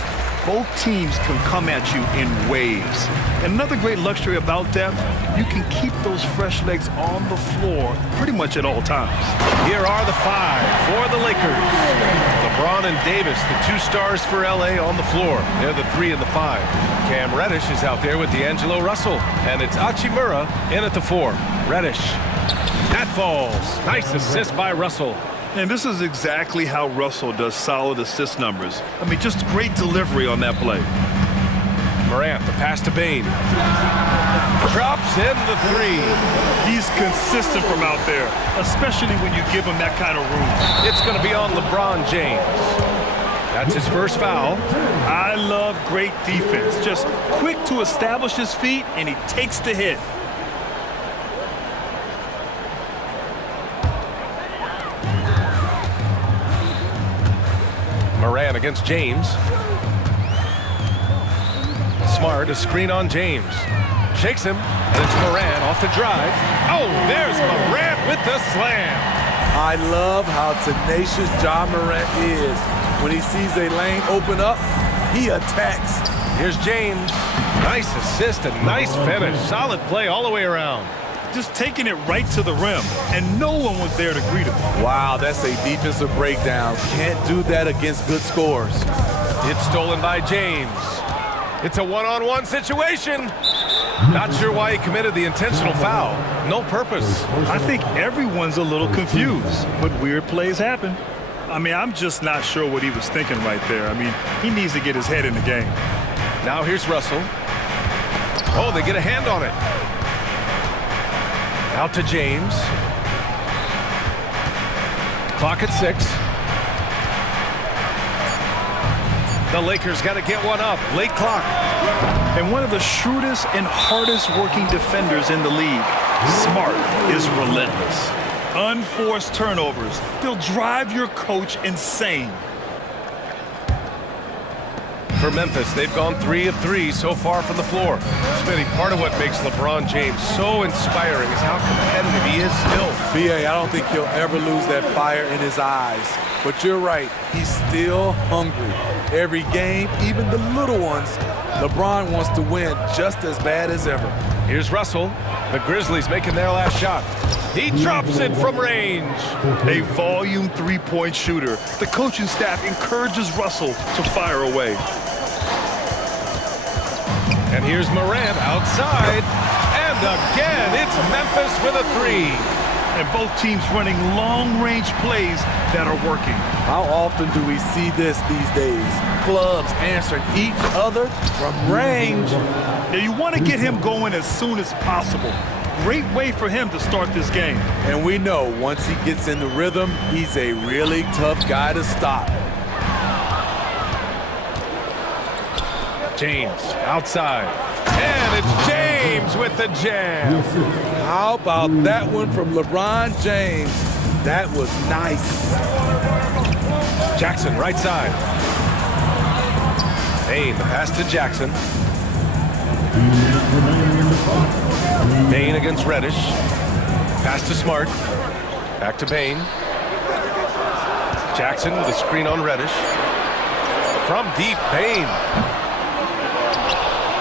both teams can come at you in waves. And another great luxury about depth, you can keep those fresh legs on the floor pretty much at all times. Here are the five for the Lakers. LeBron and Davis, the two stars for LA on the floor. They're the 3 and the 5. Cam Reddish is out there with D'Angelo Russell. And it's Hachimura in at the 4. Reddish. That falls. Nice assist by Russell. And this is exactly how Russell does solid assist numbers. I mean, just great delivery on that play. Morant, the pass to Bane. Drops in the 3. He's consistent from out there, especially when you give him that kind of room. It's going to be on LeBron James. That's his first foul. I love great defense. Just quick to establish his feet, and he takes the hit. Morant against James. Smart, a screen on James. Shakes him, and it's Morant off the drive. Oh, there's Morant with the slam. I love how tenacious Ja Morant is. When he sees a lane open up, he attacks. Here's James. Nice assist and nice finish. Solid play all the way around. Just taking it right to the rim, and no one was there to greet him. Wow, that's a defensive breakdown. Can't do that against good scores. It's stolen by James. It's a one-on-one situation. Not sure why he committed the intentional foul. No purpose. I think everyone's a little confused, but weird plays happen. I mean, I'm just not sure what he was thinking right there. I mean, he needs to get his head in the game. Now here's Russell. Oh, they get a hand on it. Out to James. Clock at 6. The Lakers got to get one up. Late clock. And one of the shrewdest and hardest working defenders in the league, Smart, is relentless. Unforced turnovers. They'll drive your coach insane. For Memphis, they've gone 3 of 3 so far from the floor. Smitty, part of what makes LeBron James so inspiring is how competitive he is still. B.A., I don't think he'll ever lose that fire in his eyes. But you're right, he's still hungry. Every game, even the little ones, LeBron wants to win just as bad as ever. Here's Russell. The Grizzlies making their last shot. He drops it from range. A volume three-point shooter. The coaching staff encourages Russell to fire away. And here's Morant outside. And again, it's Memphis with a 3. And both teams running long-range plays that are working. How often do we see this these days? Clubs answering each other from range. Now you want to get him going as soon as possible. Great way for him to start this game. And we know once he gets in the rhythm, he's a really tough guy to stop. James outside. And it's James with the jam. How about that one from LeBron James? That was nice. Jackson right side. Bane, the pass to Jackson. Bane against Reddish. Pass to Smart. Back to Bane. Jackson with a screen on Reddish. From deep, Bane.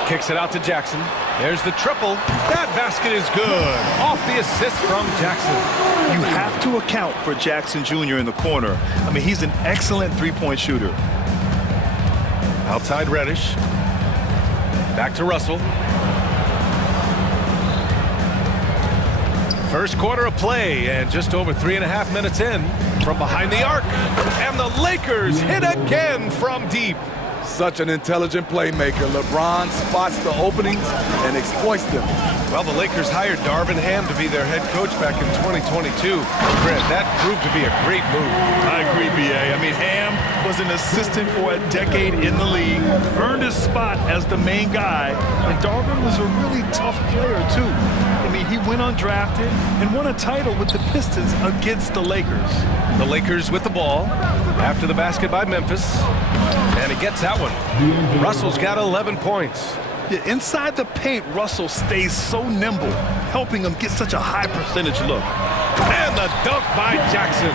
Kicks it out to Jackson. There's the triple. That basket is good. Off the assist from Jackson. You have to account for Jackson Jr. in the corner. I mean, he's an excellent three-point shooter. Outside Reddish. Back to Russell. First quarter of play, and just over 3.5 minutes in from behind the arc. And the Lakers hit again from deep. Such an intelligent playmaker. LeBron spots the openings and exploits them. Well, the Lakers hired Darvin Ham to be their head coach back in 2022. Grant, that proved to be a great move. I agree, B.A. I mean, Ham was an assistant for a decade in the league, earned his spot as the main guy, and Darvin was a really tough player, too. I mean, he went undrafted and won a title with the Pistons against the Lakers. The Lakers with the ball after the basket by Memphis. And he gets that one. Russell's got 11 points. Yeah, inside the paint, Russell stays so nimble, helping him get such a high percentage look. And the dunk by Jackson.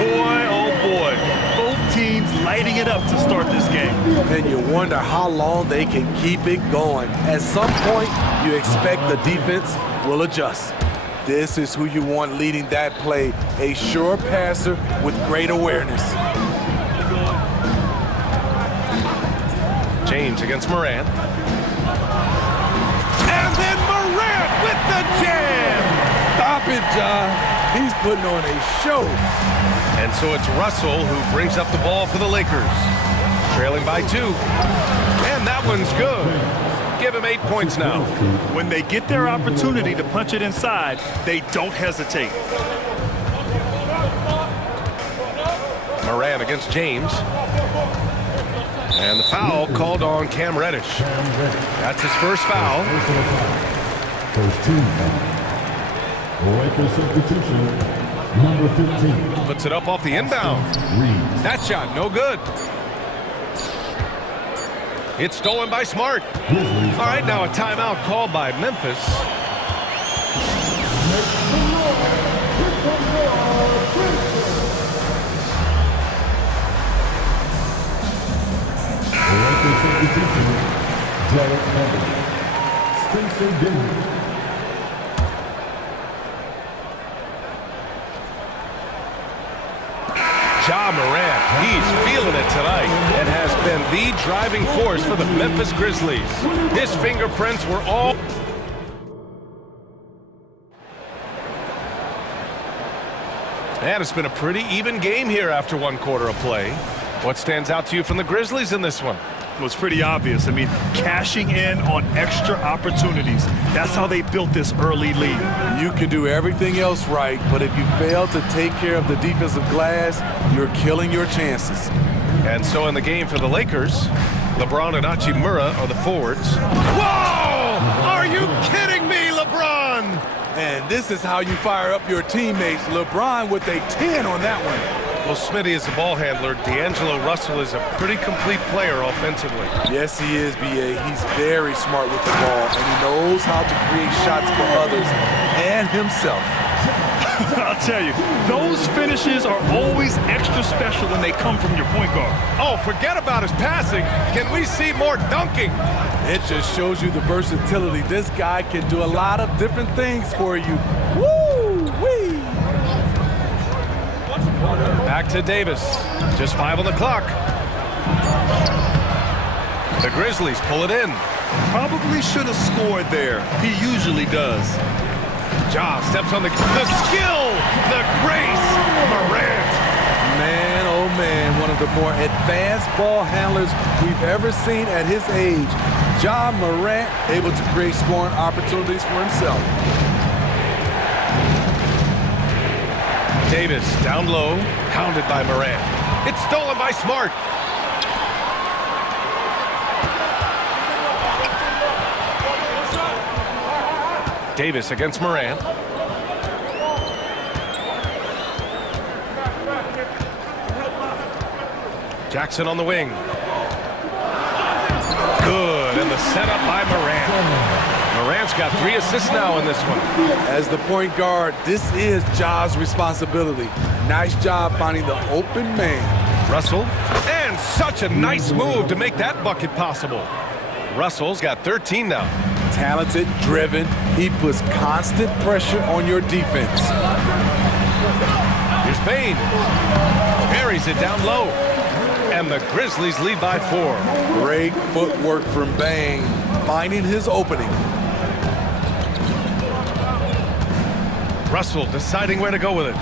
Boy, oh boy. Both teams lighting it up to start this game. And you wonder how long they can keep it going. At some point, you expect the defense will adjust. This is who you want leading that play, a sure passer with great awareness. James against Morant. And then Morant with the jam! Stop it, John. He's putting on a show. And so it's Russell who brings up the ball for the Lakers. Trailing by 2. And that one's good. Give him 8 points now. When they get their opportunity to punch it inside, they don't hesitate. Morant against James. And the foul called on Cam Reddish. That's his first foul. First team foul. Lakers substitution, number 15. Puts it up off the inbound. That shot, no good. It's stolen by Smart. All right, now a timeout called by Memphis. Lakers substitution, Derek Evans, Spencer Dinwiddie. Ja Morant, he's feeling it tonight and has been the driving force for the Memphis Grizzlies. His fingerprints were all... And it's been a pretty even game here after 1 quarter of play. What stands out to you from the Grizzlies in this one? It was pretty obvious. I mean, cashing in on extra opportunities. That's how they built this early lead. You can do everything else right, but if you fail to take care of the defensive glass, you're killing your chances. And so in the game for the Lakers, LeBron and Hachimura are the forwards. Whoa! Are you kidding me, LeBron? And this is how you fire up your teammates. LeBron with a 10 on that one. Well, Smitty is the ball handler. D'Angelo Russell is a pretty complete player offensively. Yes, he is, B.A. He's very smart with the ball, and he knows how to create shots for others and himself. I'll tell you, those finishes are always extra special when they come from your point guard. Oh, forget about his passing. Can we see more dunking? It just shows you the versatility. This guy can do a lot of different things for you. Woo-wee! Back to Davis. Just 5 on the clock. The Grizzlies pull it in. Probably should have scored there. He usually does. Ja steps on the skill, the grace, Morant. Man, oh man, one of the more advanced ball handlers we've ever seen at his age. Ja Morant able to create scoring opportunities for himself. Davis down low, hounded by Morant. It's stolen by Smart. Davis against Morant. Jackson on the wing. Good, and the setup by Morant. Morant's got 3 assists now in this one. As the point guard, this is Ja's responsibility. Nice job finding the open man. Russell, and such a nice move to make that bucket possible. Russell's got 13 now. Talented, driven, he puts constant pressure on your defense. Here's Payne. Carries it down low. And the Grizzlies lead by 4. Great footwork from Bang, finding his opening. Russell deciding where to go with it.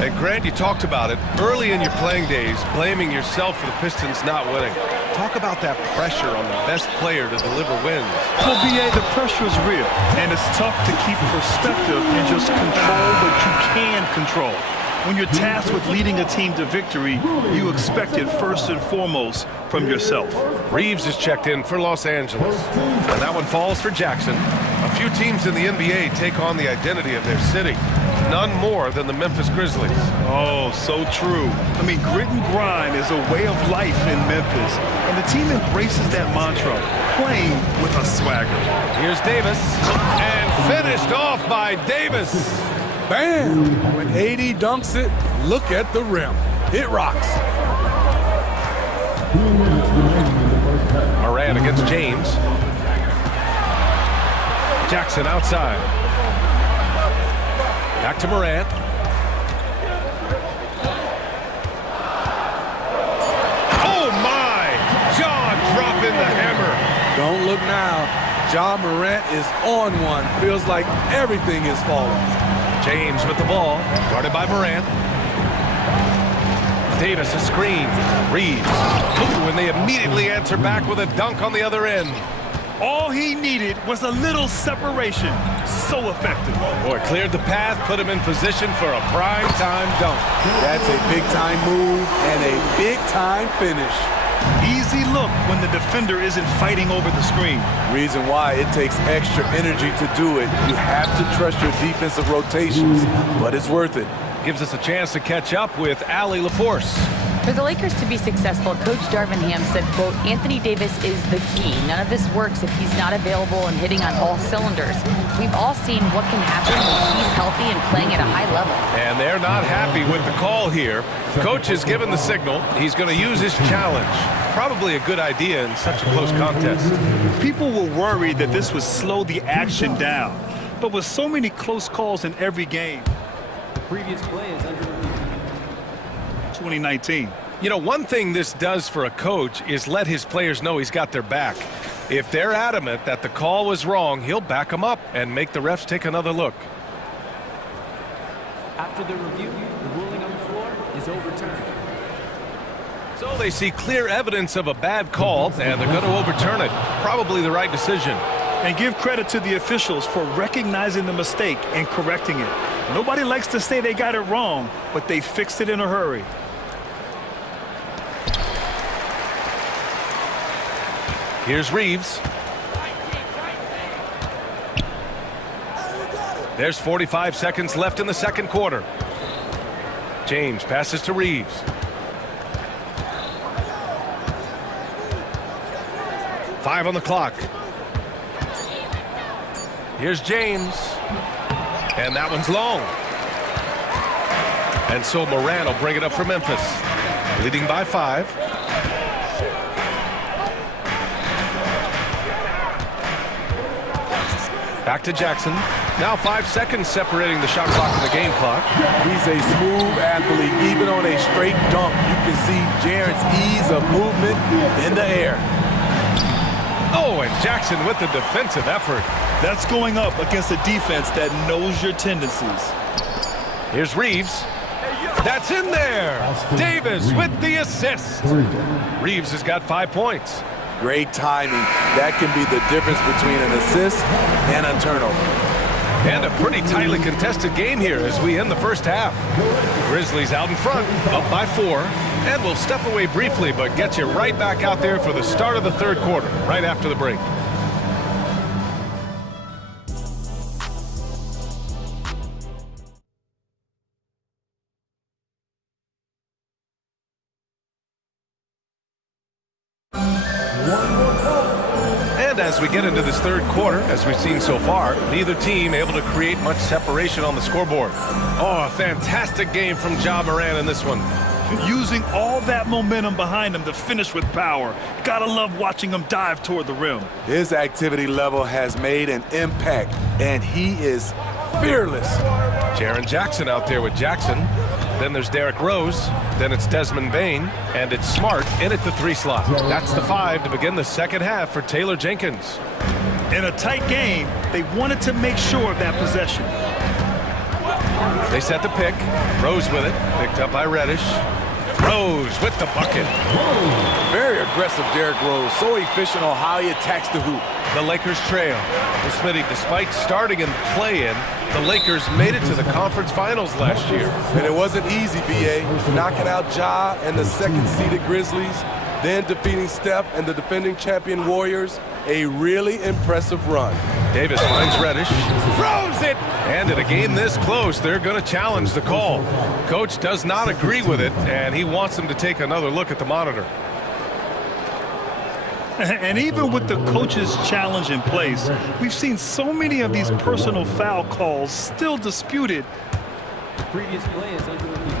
And Grant, you talked about it early in your playing days, blaming yourself for the Pistons not winning. Talk about that pressure on the best player to deliver wins. Well, B.A., the pressure is real, and it's tough to keep perspective and just control what you can control. When you're tasked with leading a team to victory, you expect it first and foremost from yourself. Reeves is checked in for Los Angeles, and that one falls for Jackson. A few teams in the NBA take on the identity of their city. None more than the Memphis Grizzlies. Oh, so true. I mean, grit and grind is a way of life in Memphis, and the team embraces that mantra, playing with a swagger. Here's Davis, and finished off by Davis. Bam! When AD dunks it, look at the rim. It rocks. Morant against James. Jackson outside. Back to Morant. Oh my! Jaw dropping the hammer. Don't look now. Ja Morant is on one. Feels like everything is falling. James with the ball, guarded by Morant. Davis a screen. Reeves. Ooh, and they immediately answer back with a dunk on the other end. All he needed was a little separation. So effective. Boy, cleared the path, put him in position for a prime-time dunk. That's a big-time move and a big-time finish. Easy look when the defender isn't fighting over the screen. Reason why it takes extra energy to do it. You have to trust your defensive rotations, but it's worth it. Gives us a chance to catch up with Allie LaForce. For the Lakers to be successful, Coach Darvin Ham said, quote, Anthony Davis is the key. None of this works if he's not available and hitting on all cylinders. We've all seen what can happen when he's healthy and playing at a high level. And they're not happy with the call here. Coach has given the signal. He's going to use his challenge. Probably a good idea in such a close contest. People were worried that this would slow the action down. But with so many close calls in every game, The previous play is under review. 2019. You know, one thing this does for a coach is let his players know he's got their back. If they're adamant that the call was wrong, he'll back them up and make the refs take another look. After the review, the ruling on the floor is overturned. So they see clear evidence of a bad call, and they're going to overturn it. Probably the right decision. And give credit to the officials for recognizing the mistake and correcting it. Nobody likes to say they got it wrong, but they fixed it in a hurry. Here's Reeves. There's 45 seconds left in the second quarter. James passes to Reeves. 5 on the clock. Here's James. And that one's long. And so Morant will bring it up for Memphis. Leading by 5. Back to Jackson. Now 5 seconds separating the shot clock and the game clock. He's a smooth athlete. Even on a straight dunk, you can see Jaren's ease of movement in the air. Oh, and Jackson with the defensive effort. That's going up against a defense that knows your tendencies. Here's Reeves. That's in there. Davis with the assist. Reeves has got 5 points. Great timing. That can be the difference between an assist and a turnover. And a pretty tightly contested game here as we end the first half. Grizzlies out in front, up by 4. And we'll step away briefly, but get you right back out there for the start of the third quarter, right after the break. As we get into this third quarter, as we've seen so far, neither team able to create much separation on the scoreboard. Oh, a fantastic game from Ja Morant in this one. Using all that momentum behind him to finish with power. Gotta love watching him dive toward the rim. His activity level has made an impact, and he is fearless. Jaren Jackson out there with Jackson. Then there's Derrick Rose. Then it's Desmond Bane. And it's Smart in at the 3 slot. That's the 5 to begin the second half for Taylor Jenkins. In a tight game, they wanted to make sure of that possession. They set the pick. Rose with it. Picked up by Reddish. Rose with the bucket. Very aggressive Derrick Rose. So efficient on how he attacks the hoop. The Lakers trail. Well, Smitty, despite starting in play-in, the Lakers made it to the conference finals last year. And it wasn't easy, B.A. Knocking out Ja and the second-seeded Grizzlies, then defeating Steph and the defending champion Warriors. A really impressive run. Davis finds Reddish. Throws it! And in a game this close, they're going to challenge the call. Coach does not agree with it, and he wants them to take another look at the monitor. And even with the coach's challenge in place, we've seen so many of these personal foul calls still disputed Previous play is under review.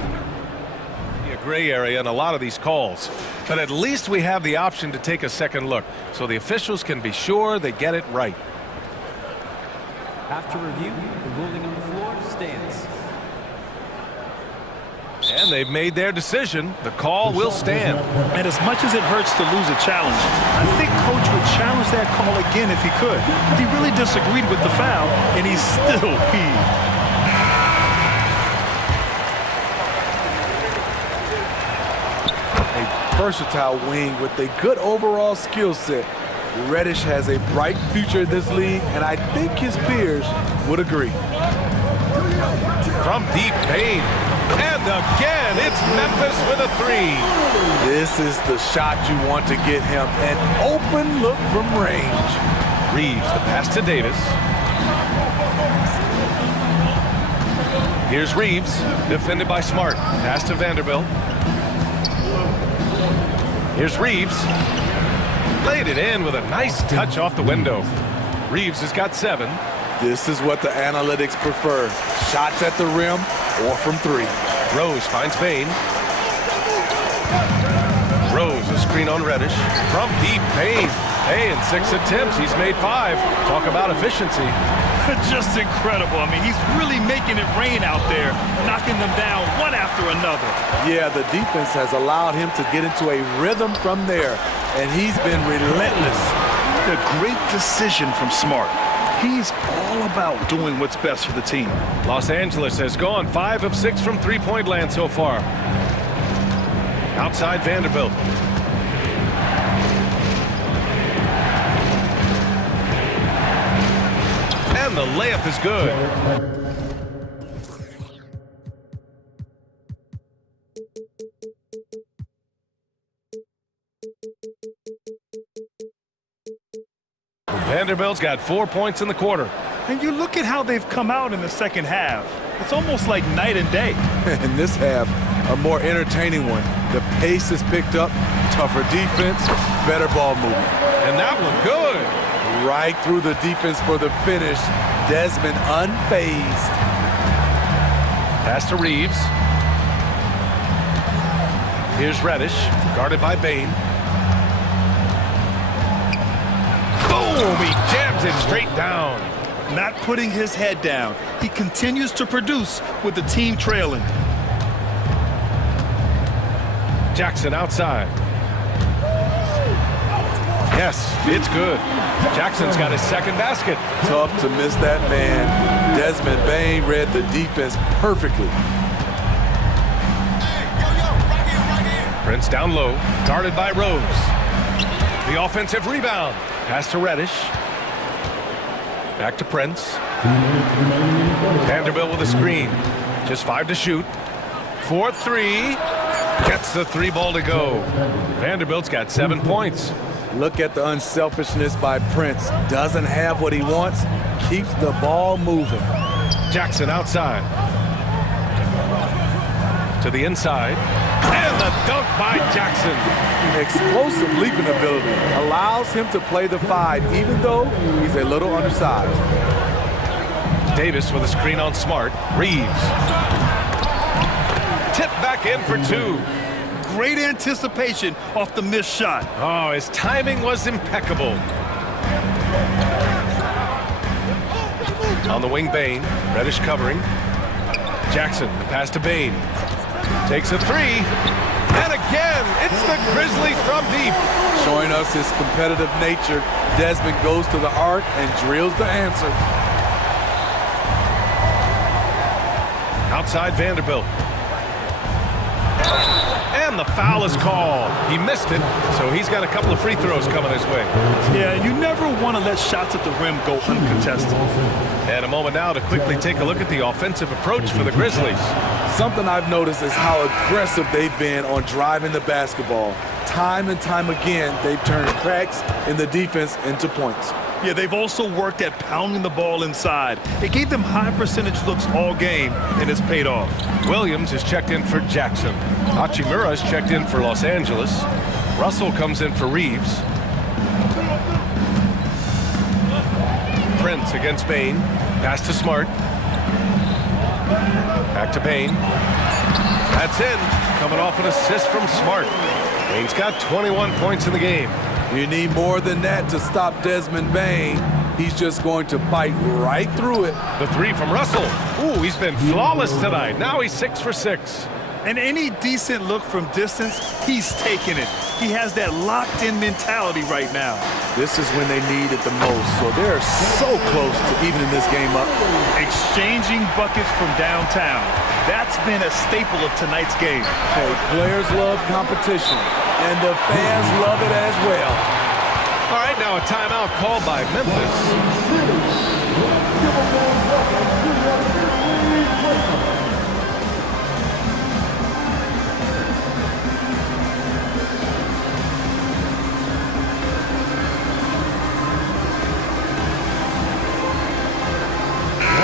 A gray area in a lot of these calls, but at least we have the option to take a second look, so the officials can be sure they get it right. After review, the ruling on the floor stands. And they've made their decision. The call will stand. And as much as it hurts to lose a challenge, I think Coach would challenge that call again if he could. He really disagreed with the foul, and he's still peeved. Versatile wing with a good overall skill set. Reddish has a bright future in this league, and I think his peers would agree. From deep paint, and again, it's Memphis with a three. This is the shot you want to get him, an open look from range. Reeves, the pass to Davis. Here's Reeves, defended by Smart. Pass to Vanderbilt. Here's Reeves. Laid it in with a nice touch off the window. Reeves has got 7. This is what the analytics prefer. Shots at the rim or from 3. Rose finds Bain. Rose, a screen on Reddish. From deep, Bain. Hey, in 6 attempts, he's made 5. Talk about efficiency. Just incredible. I mean, he's really making it rain out there, knocking them down one after another. Yeah, the defense has allowed him to get into a rhythm from there, and he's been relentless. A great decision from Smart. He's all about doing what's best for the team. Los Angeles has gone 5 of 6 from three-point land so far. Outside Vanderbilt. And the layup is good. Vanderbilt's got 4 points in the quarter. And you look at how they've come out in the second half. It's almost like night and day. In this half, a more entertaining one. The pace is picked up, tougher defense, better ball movement. And that one good. Right through the defense for the finish. Desmond unfazed. Pass to Reeves. Here's Reddish, guarded by Bain. Boom! He jams it straight down. Not putting his head down. He continues to produce with the team trailing. Jackson outside. Yes, it's good. Jackson's got his second basket. Tough to miss that man. Desmond Bain read the defense perfectly. Prince down low, guarded by Rose. The offensive rebound. Pass to Reddish. Back to Prince. Vanderbilt with a screen. Just 5 to shoot. 4-3. Gets the 3 ball to go. Vanderbilt's got 7 points. Look at the unselfishness by Prince. Doesn't have what he wants. Keeps the ball moving. Jackson outside. To the inside. And the dunk by Jackson. Explosive leaping ability allows him to play the 5, even though he's a little undersized. Davis with a screen on Smart. Reeves. Tip back in for 2. Great anticipation off the missed shot. Oh, his timing was impeccable. On the wing, Bain. Reddish covering. Jackson, the pass to Bain. Takes a 3. And again, it's the Grizzlies from deep. Showing us his competitive nature, Desmond goes to the arc and drills the answer. Outside Vanderbilt. And the foul is called. He missed it, so he's got a couple of free throws coming his way. Yeah, you never want to let shots at the rim go uncontested. And a moment now to quickly take a look at the offensive approach for the Grizzlies. Something I've noticed is how aggressive they've been on driving the basketball. Time and time again, they've turned cracks in the defense into points. Yeah, they've also worked at pounding the ball inside. It gave them high percentage looks all game, and it's paid off. Williams is checked in for Jackson. Hachimura is checked in for Los Angeles. Russell comes in for Reeves. Prince against Bain. Pass to Smart. Back to Bain. That's in. Coming off an assist from Smart. Bain's got 21 points in the game. You need more than that to stop Desmond Bain. He's just going to fight right through it. The three from Russell. Ooh, he's been flawless tonight. Now he's 6 for 6. And any decent look from distance, he's taking it. He has that locked-in mentality right now. This is when they need it the most, so they're so close to evening this game up. Exchanging buckets from downtown. That's been a staple of tonight's game. Hey, players love competition, and the fans love it as well. All right, now a timeout called by Memphis.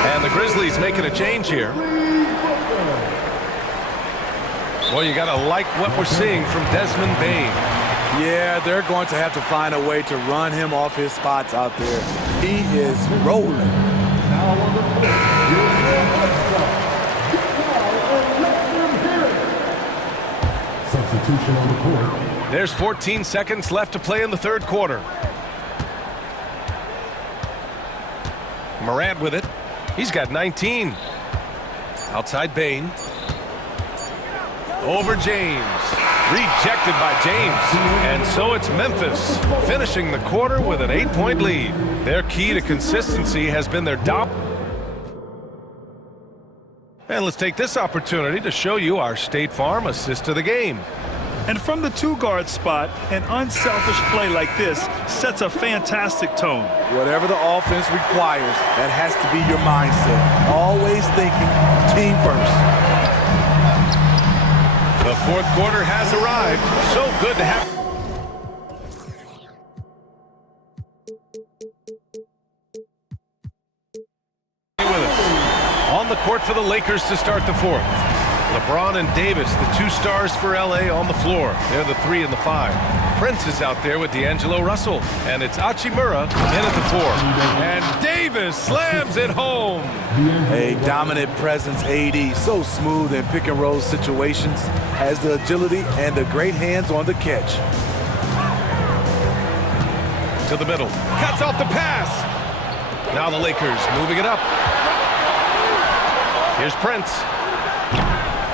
And the Grizzlies making a change here. Well, you got to like what we're seeing from Desmond Bain. Yeah, they're going to have to find a way to run him off his spots out there. He is rolling. Substitution on the court. There's 14 seconds left to play in the third quarter. Morant with it. He's got 19. Outside Bain. Over James. Rejected by James. And so it's Memphis finishing the quarter with an 8-point lead. Their key to consistency has been their And let's take this opportunity to show you our State Farm assist of the game. And from the two-guard spot, an unselfish play like this sets a fantastic tone. Whatever the offense requires, that has to be your mindset. Always thinking team first. The fourth quarter has arrived. So good to have. With us. On the court for the Lakers to start the fourth. LeBron and Davis, the two stars for LA on the floor. They're the 3 and the 5. Prince is out there with D'Angelo Russell. And it's Hachimura in at the 4. And Davis slams it home. A dominant presence, AD. So smooth in pick and roll situations. Has the agility and the great hands on the catch. To the middle. Cuts off the pass. Now the Lakers moving it up. Here's Prince.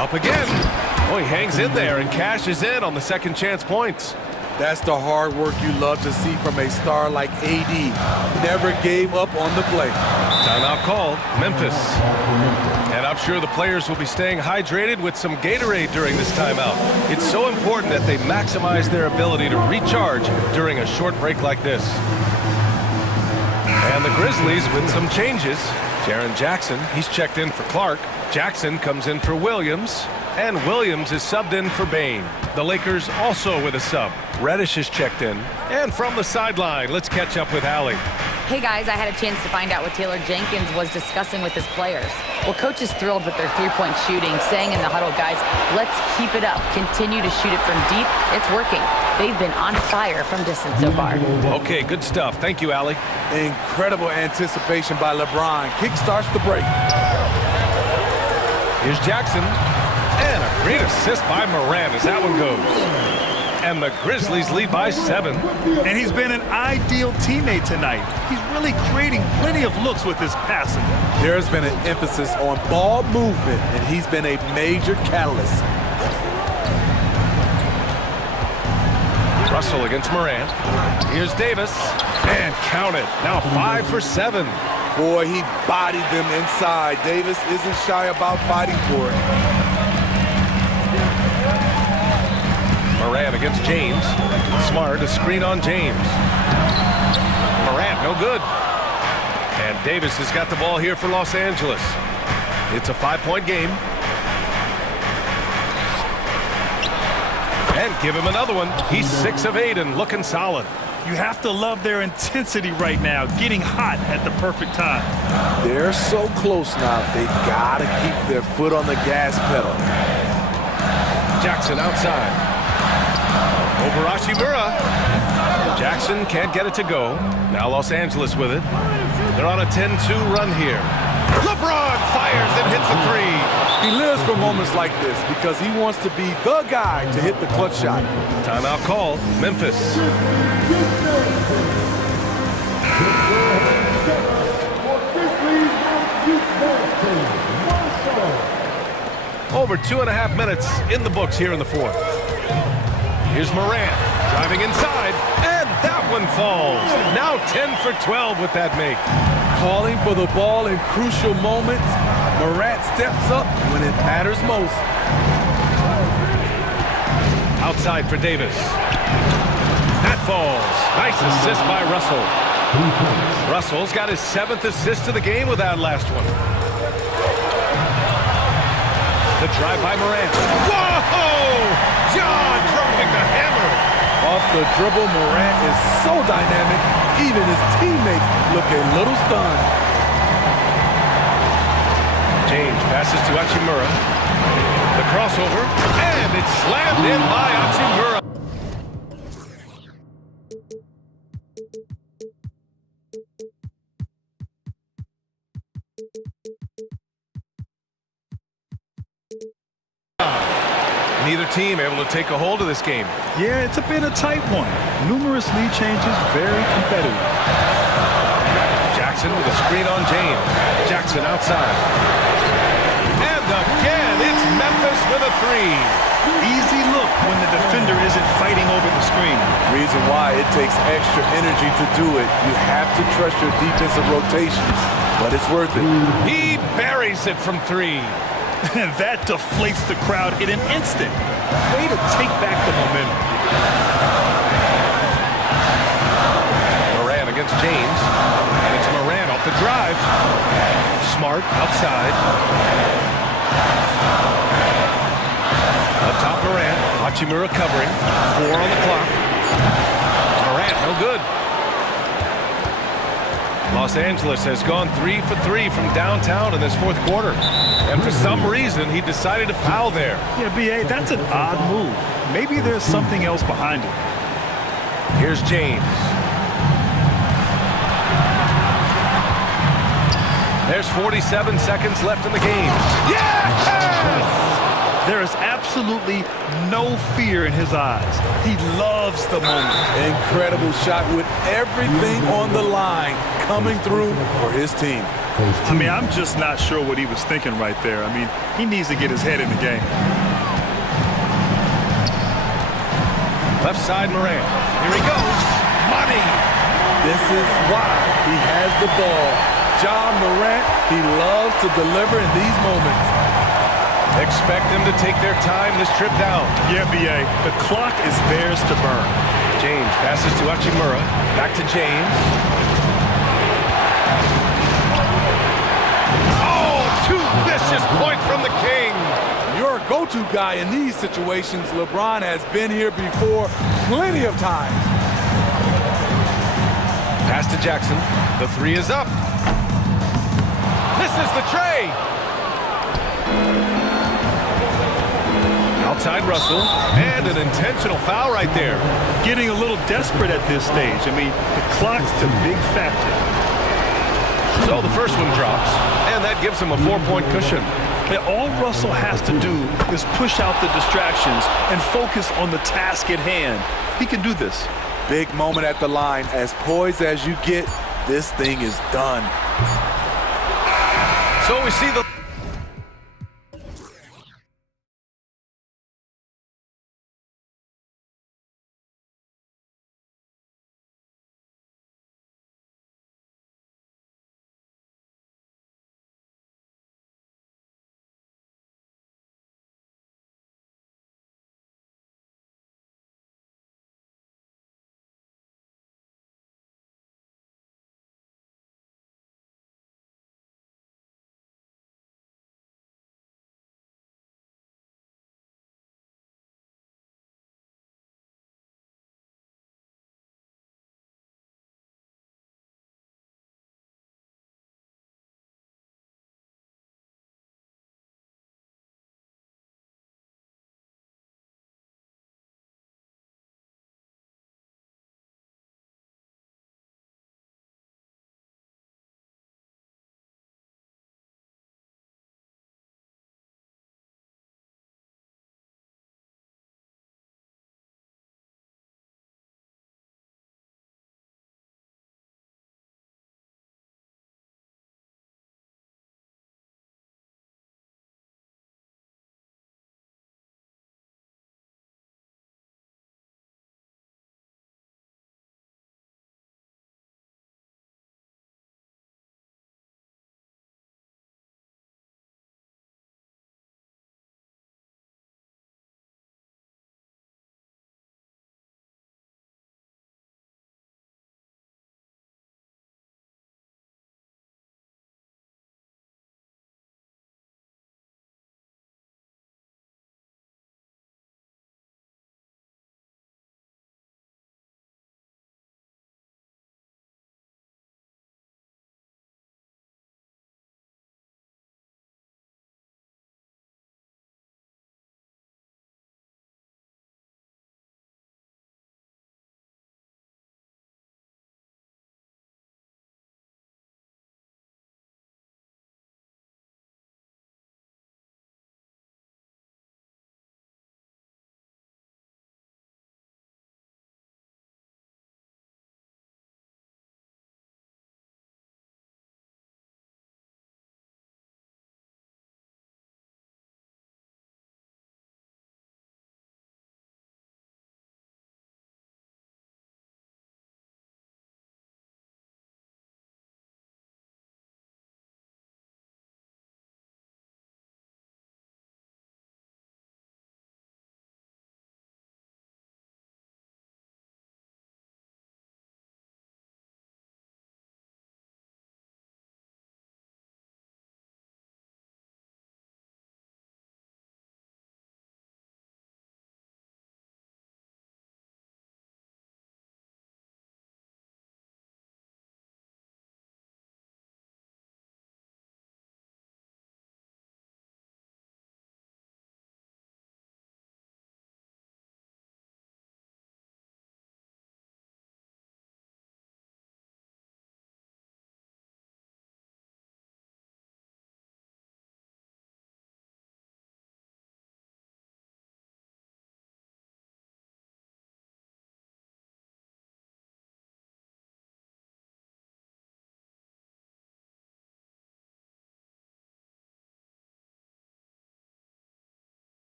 Up again. Oh, he hangs in there and cashes in on the second chance points. That's the hard work you love to see from a star like AD. Never gave up on the play. Timeout called. Memphis. And I'm sure the players will be staying hydrated with some Gatorade during this timeout. It's so important that they maximize their ability to recharge during a short break like this. And the Grizzlies with some changes. Jaren Jackson, he's checked in for Clark. Jackson comes in for Williams. And Williams is subbed in for Bain. The Lakers also with a sub. Reddish is checked in. And from the sideline, let's catch up with Allie. Hey guys, I had a chance to find out what Taylor Jenkins was discussing with his players. Well, coach is thrilled with their three-point shooting, saying in the huddle, guys, let's keep it up. Continue to shoot it from deep. It's working. They've been on fire from distance so far. Okay, good stuff. Thank you, Allie. Incredible anticipation by LeBron. Kick starts the break. Here's Jackson. And a great assist by Morant as that one goes. And the Grizzlies lead by 7. And he's been an ideal teammate tonight. He's really creating plenty of looks with his passing. There's been an emphasis on ball movement, and he's been a major catalyst. Russell against Morant. Here's Davis. And count it. Now 5 for 7. Boy, he bodied them inside. Davis isn't shy about fighting for it. Morant against James. Smart, a screen on James. Morant, no good. And Davis has got the ball here for Los Angeles. It's a 5-point game. And give him another one. He's 6 of 8 and looking solid. You have to love their intensity right now, getting hot at the perfect time. They're so close now. They've got to keep their foot on the gas pedal. Jackson outside. Over Hachimura. Jackson can't get it to go. Now Los Angeles with it. They're on a 10-2 run here. LeBron fires and hits a three. He lives for moments like this because he wants to be the guy to hit the clutch shot. Timeout call, Memphis. Over 2.5 minutes in the books here in the fourth. Here's Morant driving inside, and that one falls. Now 10 for 12 with that make. Calling for the ball in crucial moments. Morant steps up when it matters most. Outside for Davis. That falls. Nice assist by Russell. Russell's got his 7th assist of the game with that last one. The drive by Morant. Whoa! John dropping the hammer. Off the dribble, Morant is so dynamic, even his teammates look a little stunned. James passes to Hachimura. The crossover, and it's slammed in by Hachimura. Neither team able to take a hold of this game. Yeah, it's been a tight one. Numerous lead changes, very competitive. Jackson with a screen on James. Jackson outside. And again, it's Memphis with a three. Easy look when the defender isn't fighting over the screen. Reason why it takes extra energy to do it. You have to trust your defensive rotations, but it's worth it. He buries it from three. That deflates the crowd in an instant. Way to take back the momentum. Morant against James. And it's Morant off the drive. Smart outside. Up top Morant. Hachimura covering. 4 on the clock. Morant no good. Los Angeles has gone 3 for 3 from downtown in this fourth quarter. And for some reason, he decided to foul there. Yeah, B.A., that's an odd move. Maybe there's something else behind it. Here's James. There's 47 seconds left in the game. Yes! There is absolutely no fear in his eyes. He loves the moment. Incredible shot with everything on the line coming through for his team. I mean, I'm just not sure what he was thinking right there. I mean, he needs to get his head in the game. Left side Morant. Here he goes. Money! This is why he has the ball. John Morant, he loves to deliver in these moments. Expect them to take their time this trip down. Yeah, B.A., the clock is theirs to burn. James passes to Hachimura. Back to James. Oh, 2 vicious points from the King. Your go-to guy in these situations. LeBron has been here before plenty of times. Pass to Jackson. The 3 is up. Misses the tray. Outside Russell, and an intentional foul right there. Getting a little desperate at this stage. I mean, the clock's the big factor. So the first one drops, and that gives him a 4-point cushion. And all Russell has to do is push out the distractions and focus on the task at hand. He can do this. Big moment at the line. As poised as you get, this thing is done. So we see the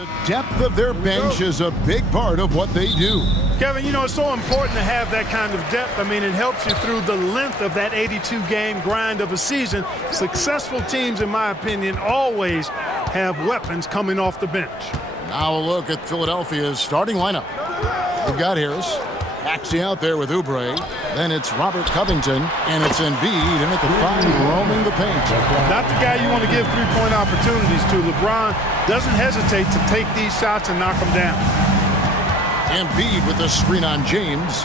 The depth of their bench is a big part of what they do. Kevin, you know, it's so important to have that kind of depth. I mean, it helps you through the length of that 82-game grind of a season. Successful teams, in my opinion, always have weapons coming off the bench. Now a look at Philadelphia's starting lineup. We've got Harris, Maxey out there with Oubre. Then it's Robert Covington, and it's Embiid in at the 5, roaming the paint. Not the guy you want to give three-point opportunities to. LeBron doesn't hesitate to take these shots and knock them down. Embiid with the screen on James.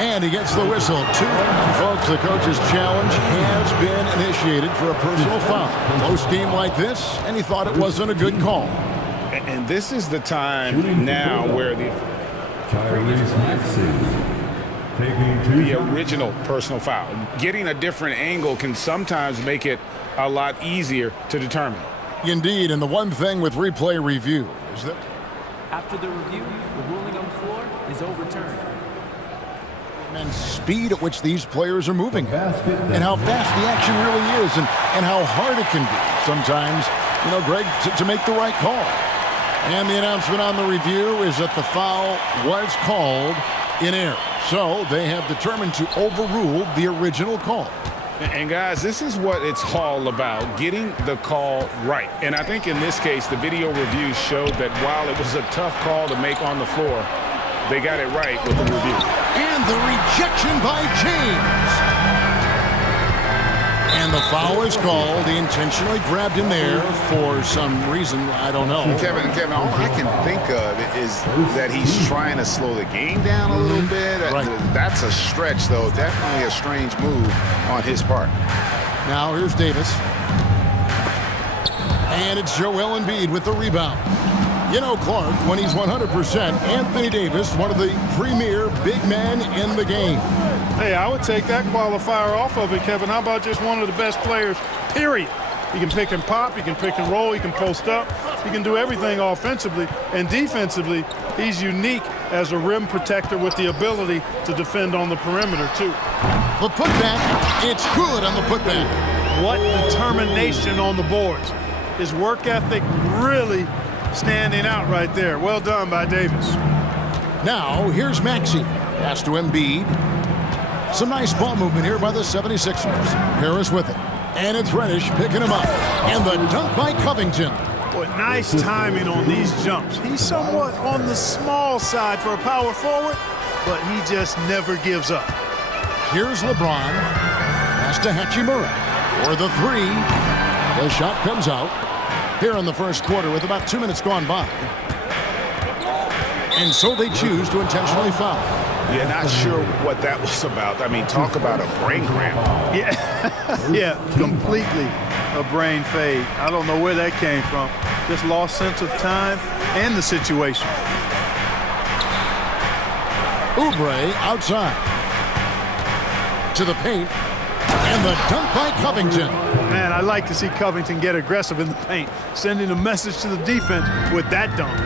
And he gets the whistle. 2. And folks, the coach's challenge has been initiated for a personal foul. Close game like this, and he thought it wasn't a good call. And this is the time now where the original personal foul. Getting a different angle can sometimes make it a lot easier to determine. Indeed, and the one thing with replay review is that After the review, the ruling on the floor is overturned. and speed at which these players are moving and how fast the action really is and how hard it can be sometimes, you know, Greg, to make the right call. And the announcement on the review is that the foul was called in error. So they have determined to overrule the original call. And guys, this is what it's all about, getting the call right. And I think in this case, the video review showed that while it was a tough call to make on the floor, they got it right with the review. And the rejection by James. And the foul is called. He intentionally grabbed him there for some reason. I don't know. Kevin, all I can think of is that he's trying to slow the game down a little bit. Right. That's a stretch, though. Definitely a strange move on his part. Now here's Davis. And it's Joel Embiid with the rebound. You know, Clark, when he's 100%, Anthony Davis, one of the premier big men in the game. Hey, I would take that qualifier off of it, Kevin. How about just one of the best players, period? He can pick and pop, he can pick and roll, he can post up, he can do everything offensively. And defensively, he's unique as a rim protector with the ability to defend on the perimeter, too. The putback, it's good on the putback. What determination on the boards. His work ethic really standing out right there. Well done by Davis. Now, here's Maxey. Pass to Embiid. Some nice ball movement here by the 76ers. Harris with it. And it's Reddish picking him up. And the dunk by Covington. Boy, nice timing on these jumps. He's somewhat on the small side for a power forward, but he just never gives up. Here's LeBron. Pass to Hachimura. For the 3. The shot comes out. Here in the first quarter with about 2 minutes gone by. And so they choose to intentionally foul. Yeah, not sure what that was about. I mean, talk about a brain cramp. Yeah, yeah, completely a brain fade. I don't know where that came from. Just lost sense of time and the situation. Oubre outside. To the paint. And the dunk by Covington. Man, I like to see Covington get aggressive in the paint, sending a message to the defense with that dunk.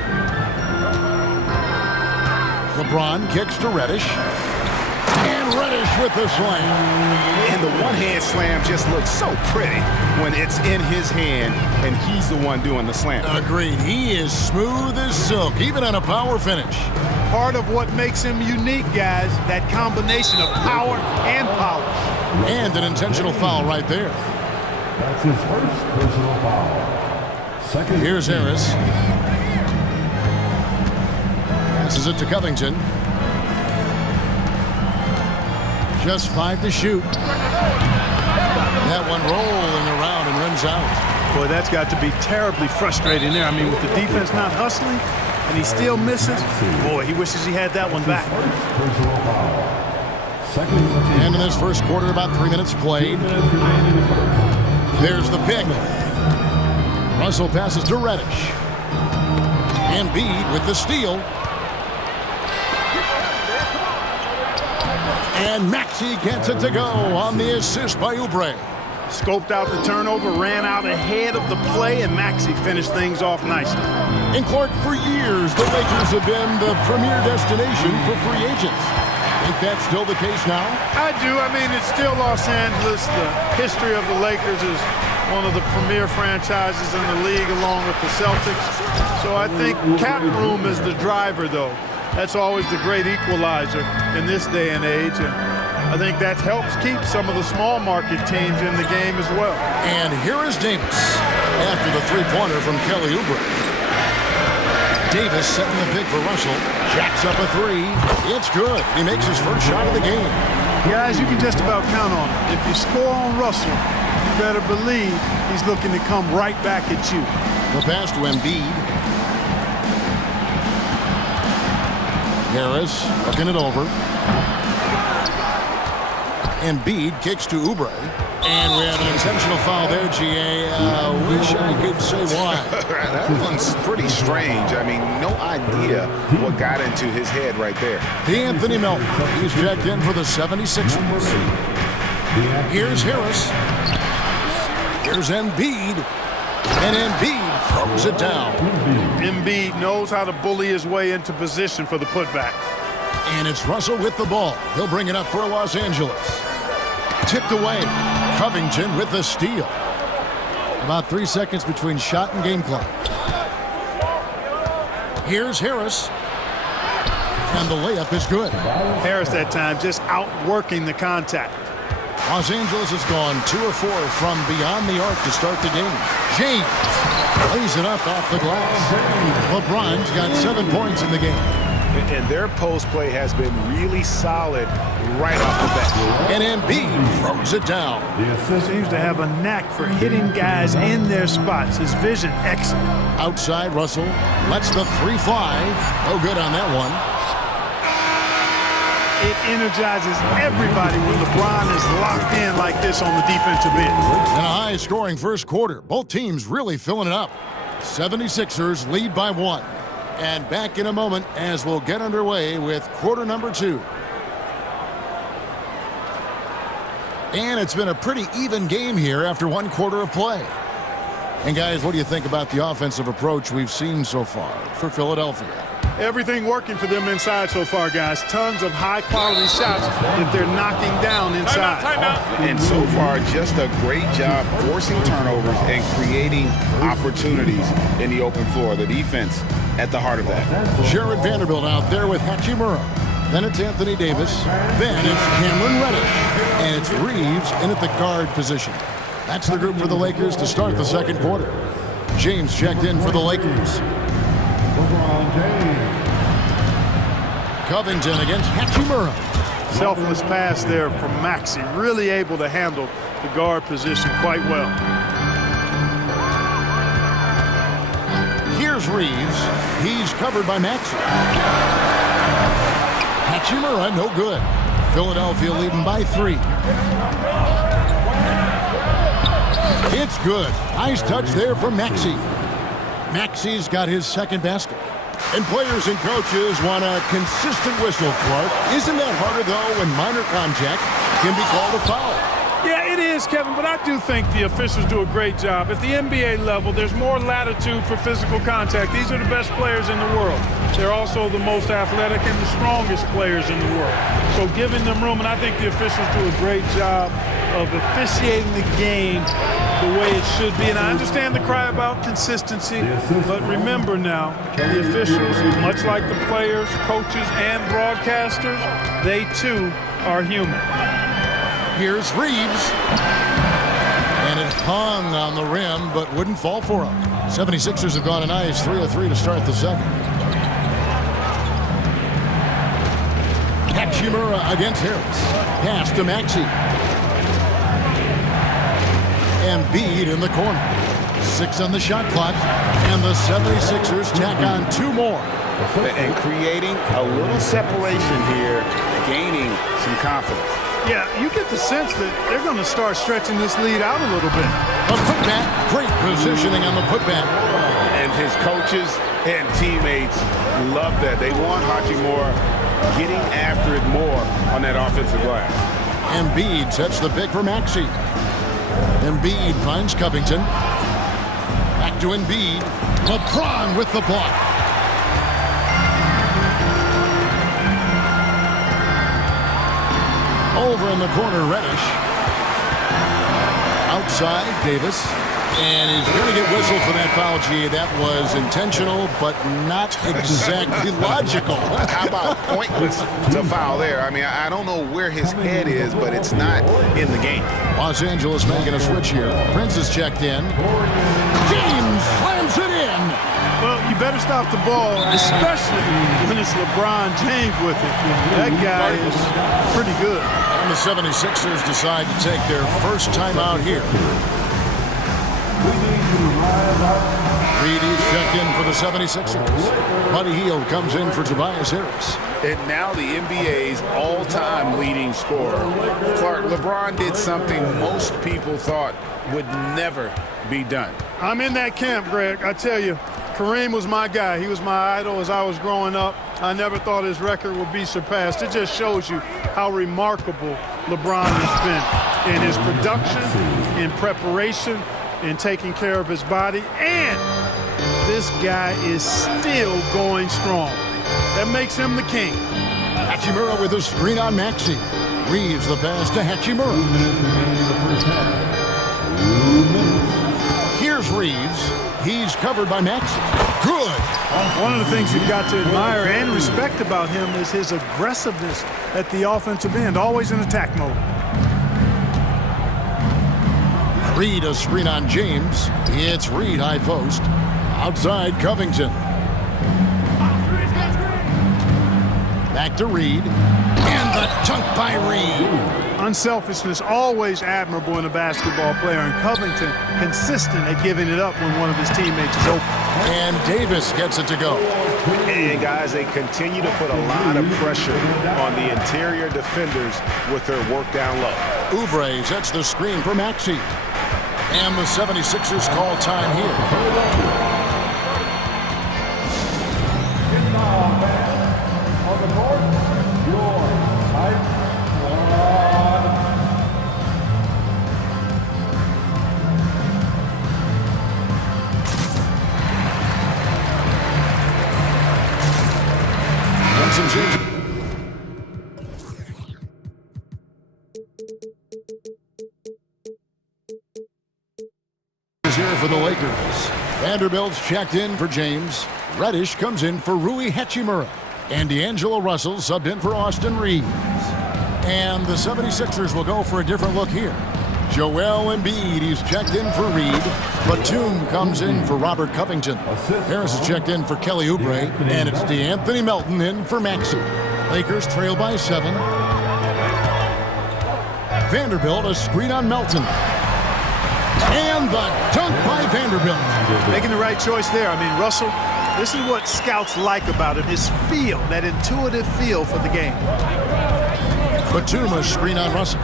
LeBron kicks to Reddish. And Reddish with the slam. And the one-hand slam just looks so pretty when it's in his hand and he's the one doing the slam. Agreed. He is smooth as silk, even on a power finish. Part of what makes him unique, guys, that combination of power and polish. And an intentional foul right there. That's his first personal foul. Second. Here's Harris. Passes it to Covington. Just 5 to shoot. That one rolling around and rims out. Boy, that's got to be terribly frustrating there. I mean, with the defense not hustling and he still misses, boy, he wishes he had that one back. Personal foul. Second. And in this first quarter, about 3 minutes played. There's the pick. Russell passes to Reddish. Embiid with the steal. And Maxey gets it to go on the assist by Oubre. Scoped out the turnover, ran out ahead of the play, and Maxey finished things off nicely. And Clark, for years, the Lakers have been the premier destination for free agents. Think that's still the case now? I do. I mean, it's still Los Angeles. The history of the Lakers is one of the premier franchises in the league along with the Celtics. So I think cap room is the driver, though. That's always the great equalizer in this day and age. And I think that helps keep some of the small market teams in the game as well. And here is Davis after the three-pointer from Kelly Oubre. Davis setting the pick for Russell. Jacks up a three. It's good. He makes his first shot of the game. Guys, you can just about count on it. If you score on Russell, you better believe he's looking to come right back at you. The pass to Embiid. Harris looking it over. Embiid kicks to Oubre. And we have an intentional foul there, GA. Wish I could say why. That one's pretty strange. I mean, no idea what got into his head right there. Anthony Melton. He's checked in for the 76ers. Here's Harris. Here's Embiid. And Embiid throws it down. Embiid knows how to bully his way into position for the putback. And it's Russell with the ball. He'll bring it up for Los Angeles. Tipped away. Covington with the steal. About 3 seconds between shot and game clock. Here's Harris. And the layup is good. Harris that time just outworking the contact. Los Angeles has gone 2 of 4 from beyond the arc to start the game. James lays it up off the glass. LeBron's got 7 points in the game. And their post play has been really solid right off the bat. And Embiid throws it down. Seems to have a knack for hitting guys in their spots. His vision excellent. Outside, Russell lets the three fly. No good on that one. It energizes everybody when LeBron is locked in like this on the defensive end. And a high-scoring first quarter. Both teams really filling it up. 76ers lead by 1. And back in a moment as we'll get underway with quarter number 2. And it's been a pretty even game here after 1 quarter of play. And guys, what do you think about the offensive approach we've seen so far for Philadelphia? Everything working for them inside so far, guys. Tons of high-quality shots that they're knocking down inside. And so far, just a great job forcing turnovers and creating opportunities in the open floor. The defense at the heart of that. Jared Vanderbilt out there with Hachimura. Then it's Anthony Davis. Then it's Cameron Reddish. And it's Reeves in at the guard position. That's the group for the Lakers to start the second quarter. James checked in for the Lakers. Covington against Hachimura. Selfless pass there from Maxey. Really able to handle the guard position quite well. Here's Reeves. He's covered by Maxey. Hachimura, no good. Philadelphia leading by 3. It's good. Nice touch there from Maxey. Maxey's got his second basket. And players and coaches want a consistent whistle, Clark. Isn't that harder, though, when minor contact can be called a foul? Yeah, it is, Kevin, but I do think the officials do a great job. At the NBA level, there's more latitude for physical contact. These are the best players in the world. They're also the most athletic and the strongest players in the world. So giving them room, and I think the officials do a great job of officiating the game the way it should be. And I understand the cry about consistency, but remember now, the officials, much like the players, coaches, and broadcasters, they too are human. Here's Reeves. And it hung on the rim, but wouldn't fall for him. 76ers have gone a nice 3 of 3 to start the second. Hachimura against Harris. Pass to Maxey. Embiid in the corner. 6 on the shot clock. And the 76ers tack on 2 more. And creating a little separation here, gaining some confidence. Yeah, you get the sense that they're going to start stretching this lead out a little bit. A putback, great positioning on the putback. And his coaches and teammates love that. They want Hachimura getting after it more on that offensive glass. Embiid sets the pick for Maxey. Embiid finds Covington. Back to Embiid. LeBron with the block. Over in the corner, Reddish. Outside, Davis. And he's going to get whistled for that foul, G. That was intentional, but not exactly logical. How about pointless to foul there? I mean, I don't know where his head is, but it's not in the game. Los Angeles making a switch here. Prince is checked in. James slams it in. Well, you better stop the ball, especially when it's LeBron James with it. That guy is pretty good. And the 76ers decide to take their first timeout here. Reed is checked in for the 76ers. Buddy Hield comes in for Tobias Harris. And now the NBA's all-time leading scorer. Clark, LeBron did something most people thought would never be done. I'm in that camp, Greg. I tell you, Kareem was my guy. He was my idol as I was growing up. I never thought his record would be surpassed. It just shows you how remarkable LeBron has been in his production, in preparation, in taking care of his body, and this guy is still going strong. That makes him the king. Hachimura with a screen on Maxey. Reeves the pass to Hachimura. Here's Reeves. He's covered by Maxey. Good. One of the things you've got to admire and respect about him is his aggressiveness at the offensive end, always in attack mode. Reed a screen on James. It's Reed high post. Outside Covington. Back to Reed. And the dunk by Reed. Unselfishness always admirable in a basketball player, and Covington consistent at giving it up when one of his teammates is open. And Davis gets it to go. And guys, they continue to put a lot of pressure on the interior defenders with their work down low. Oubre sets the screen for Maxey. And the 76ers call time here. Here for the Lakers. Vanderbilt's checked in for James. Reddish comes in for Rui Hachimura. And D'Angelo Russell subbed in for Austin Reeves. And the 76ers will go for a different look here. Joel Embiid, he's checked in for Reed. Batum comes in for Robert Covington. Harris is checked in for Kelly Oubre. And it's DeAnthony Melton in for Maxey. Lakers trail by 7. Vanderbilt a screen on Melton. And the dunk by Vanderbilt. Making the right choice there. I mean, Russell, this is what scouts like about him, his feel, that intuitive feel for the game. Batum a screen on Russell.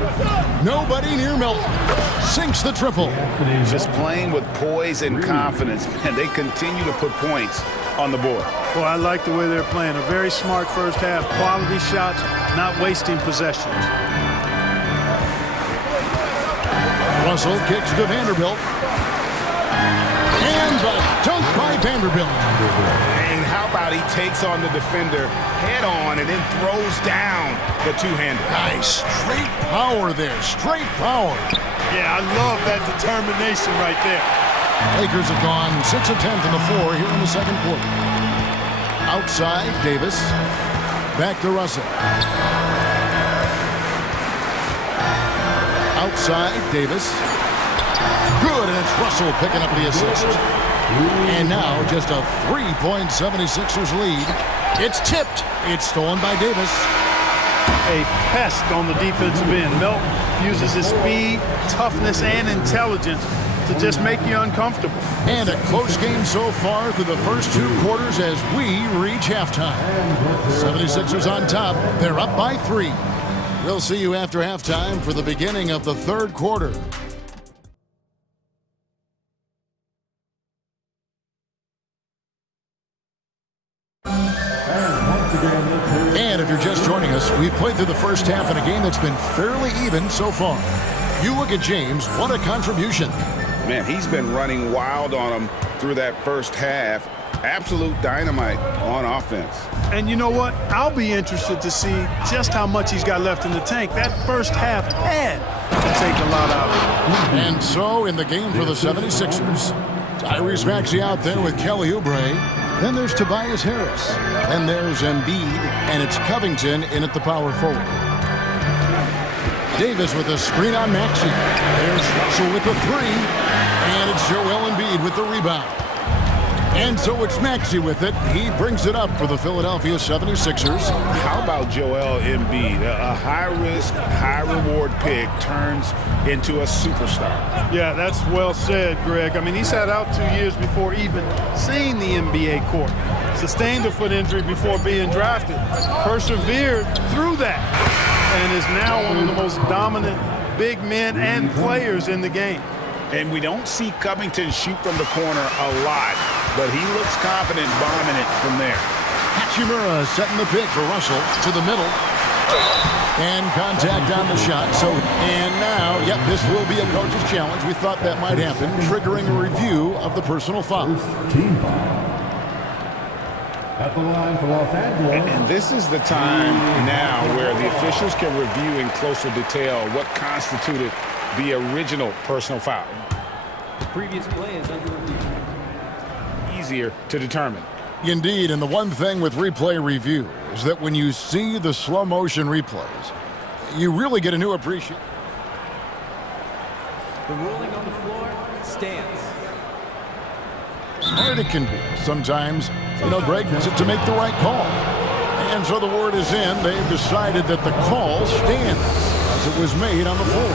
Nobody near Melton. Sinks the triple. Just playing with poise and confidence, and they continue to put points on the board. Well, I like the way they're playing. A very smart first half. Quality shots, not wasting possessions. Russell kicks to Vanderbilt. And the dunk by Vanderbilt. And how about he takes on the defender head on and then throws down the two-hander. Nice. Straight power there. Straight power. Yeah, I love that determination right there. Lakers have gone 6 of 10 from the floor here in the second quarter. Outside, Davis. Back to Russell. Outside, Davis. Good, and it's Russell picking up the assist. And now just a 3-point 76ers lead. It's tipped. It's stolen by Davis. A pest on the defensive end. Melton uses his speed, toughness, and intelligence to just make you uncomfortable. And a close game so far through the first 2 quarters as we reach halftime. 76ers on top. They're up by 3. We'll see you after halftime for the beginning of the third quarter. And if you're just joining us, we've played through the first half in a game that's been fairly even so far. You look at James, what a contribution. Man, he's been running wild on him through that first half. Absolute dynamite on offense. And you know what? I'll be interested to see just how much he's got left in the tank. That first half had to take a lot out of it. And so in the game for the 76ers, Tyrese Maxey out there with Kelly Oubre. Then there's Tobias Harris. Then there's Embiid, and it's Covington in at the power forward. Davis with a screen on Maxey. There's Russell with the three. And it's Joel Embiid with the rebound. And so it's Maxey with it. He brings it up for the Philadelphia 76ers. How about Joel Embiid? A high-risk, high-reward pick turns into a superstar. Yeah, that's well said, Greg. I mean, he sat out 2 years before even seeing the NBA court. Sustained a foot injury before being drafted. Persevered through that. And is now one of the most dominant big men and players in the game. And we don't see Covington shoot from the corner a lot, but he looks confident bombing it from there. Hachimura setting the pick for Russell to the middle. And contact on the shot. So, and now, yep, this will be a coach's challenge. We thought that might happen, triggering a review of the personal foul. Team foul. At the line for Los Angeles. And this is the time now where the officials can review in closer detail what constituted the original personal foul. The previous play is under review. Easier to determine. Indeed, and the one thing with replay review is that when you see the slow motion replays, you really get a new appreciation. The ruling on the floor stands. Hard it can be sometimes, you know, Greg, to make the right call. And so the word is in. They've decided that the call stands as it was made on the floor.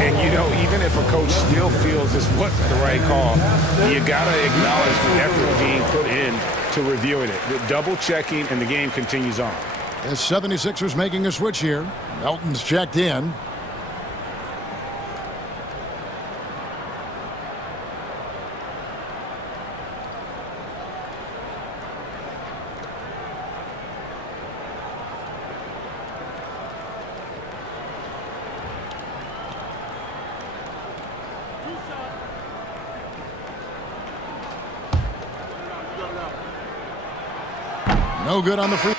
And, you know, even if a coach still feels this wasn't the right call, you got to acknowledge the effort being put in to reviewing it. The double checking, and the game continues on. The 76ers making a switch here. Melton's checked in. No good on the free.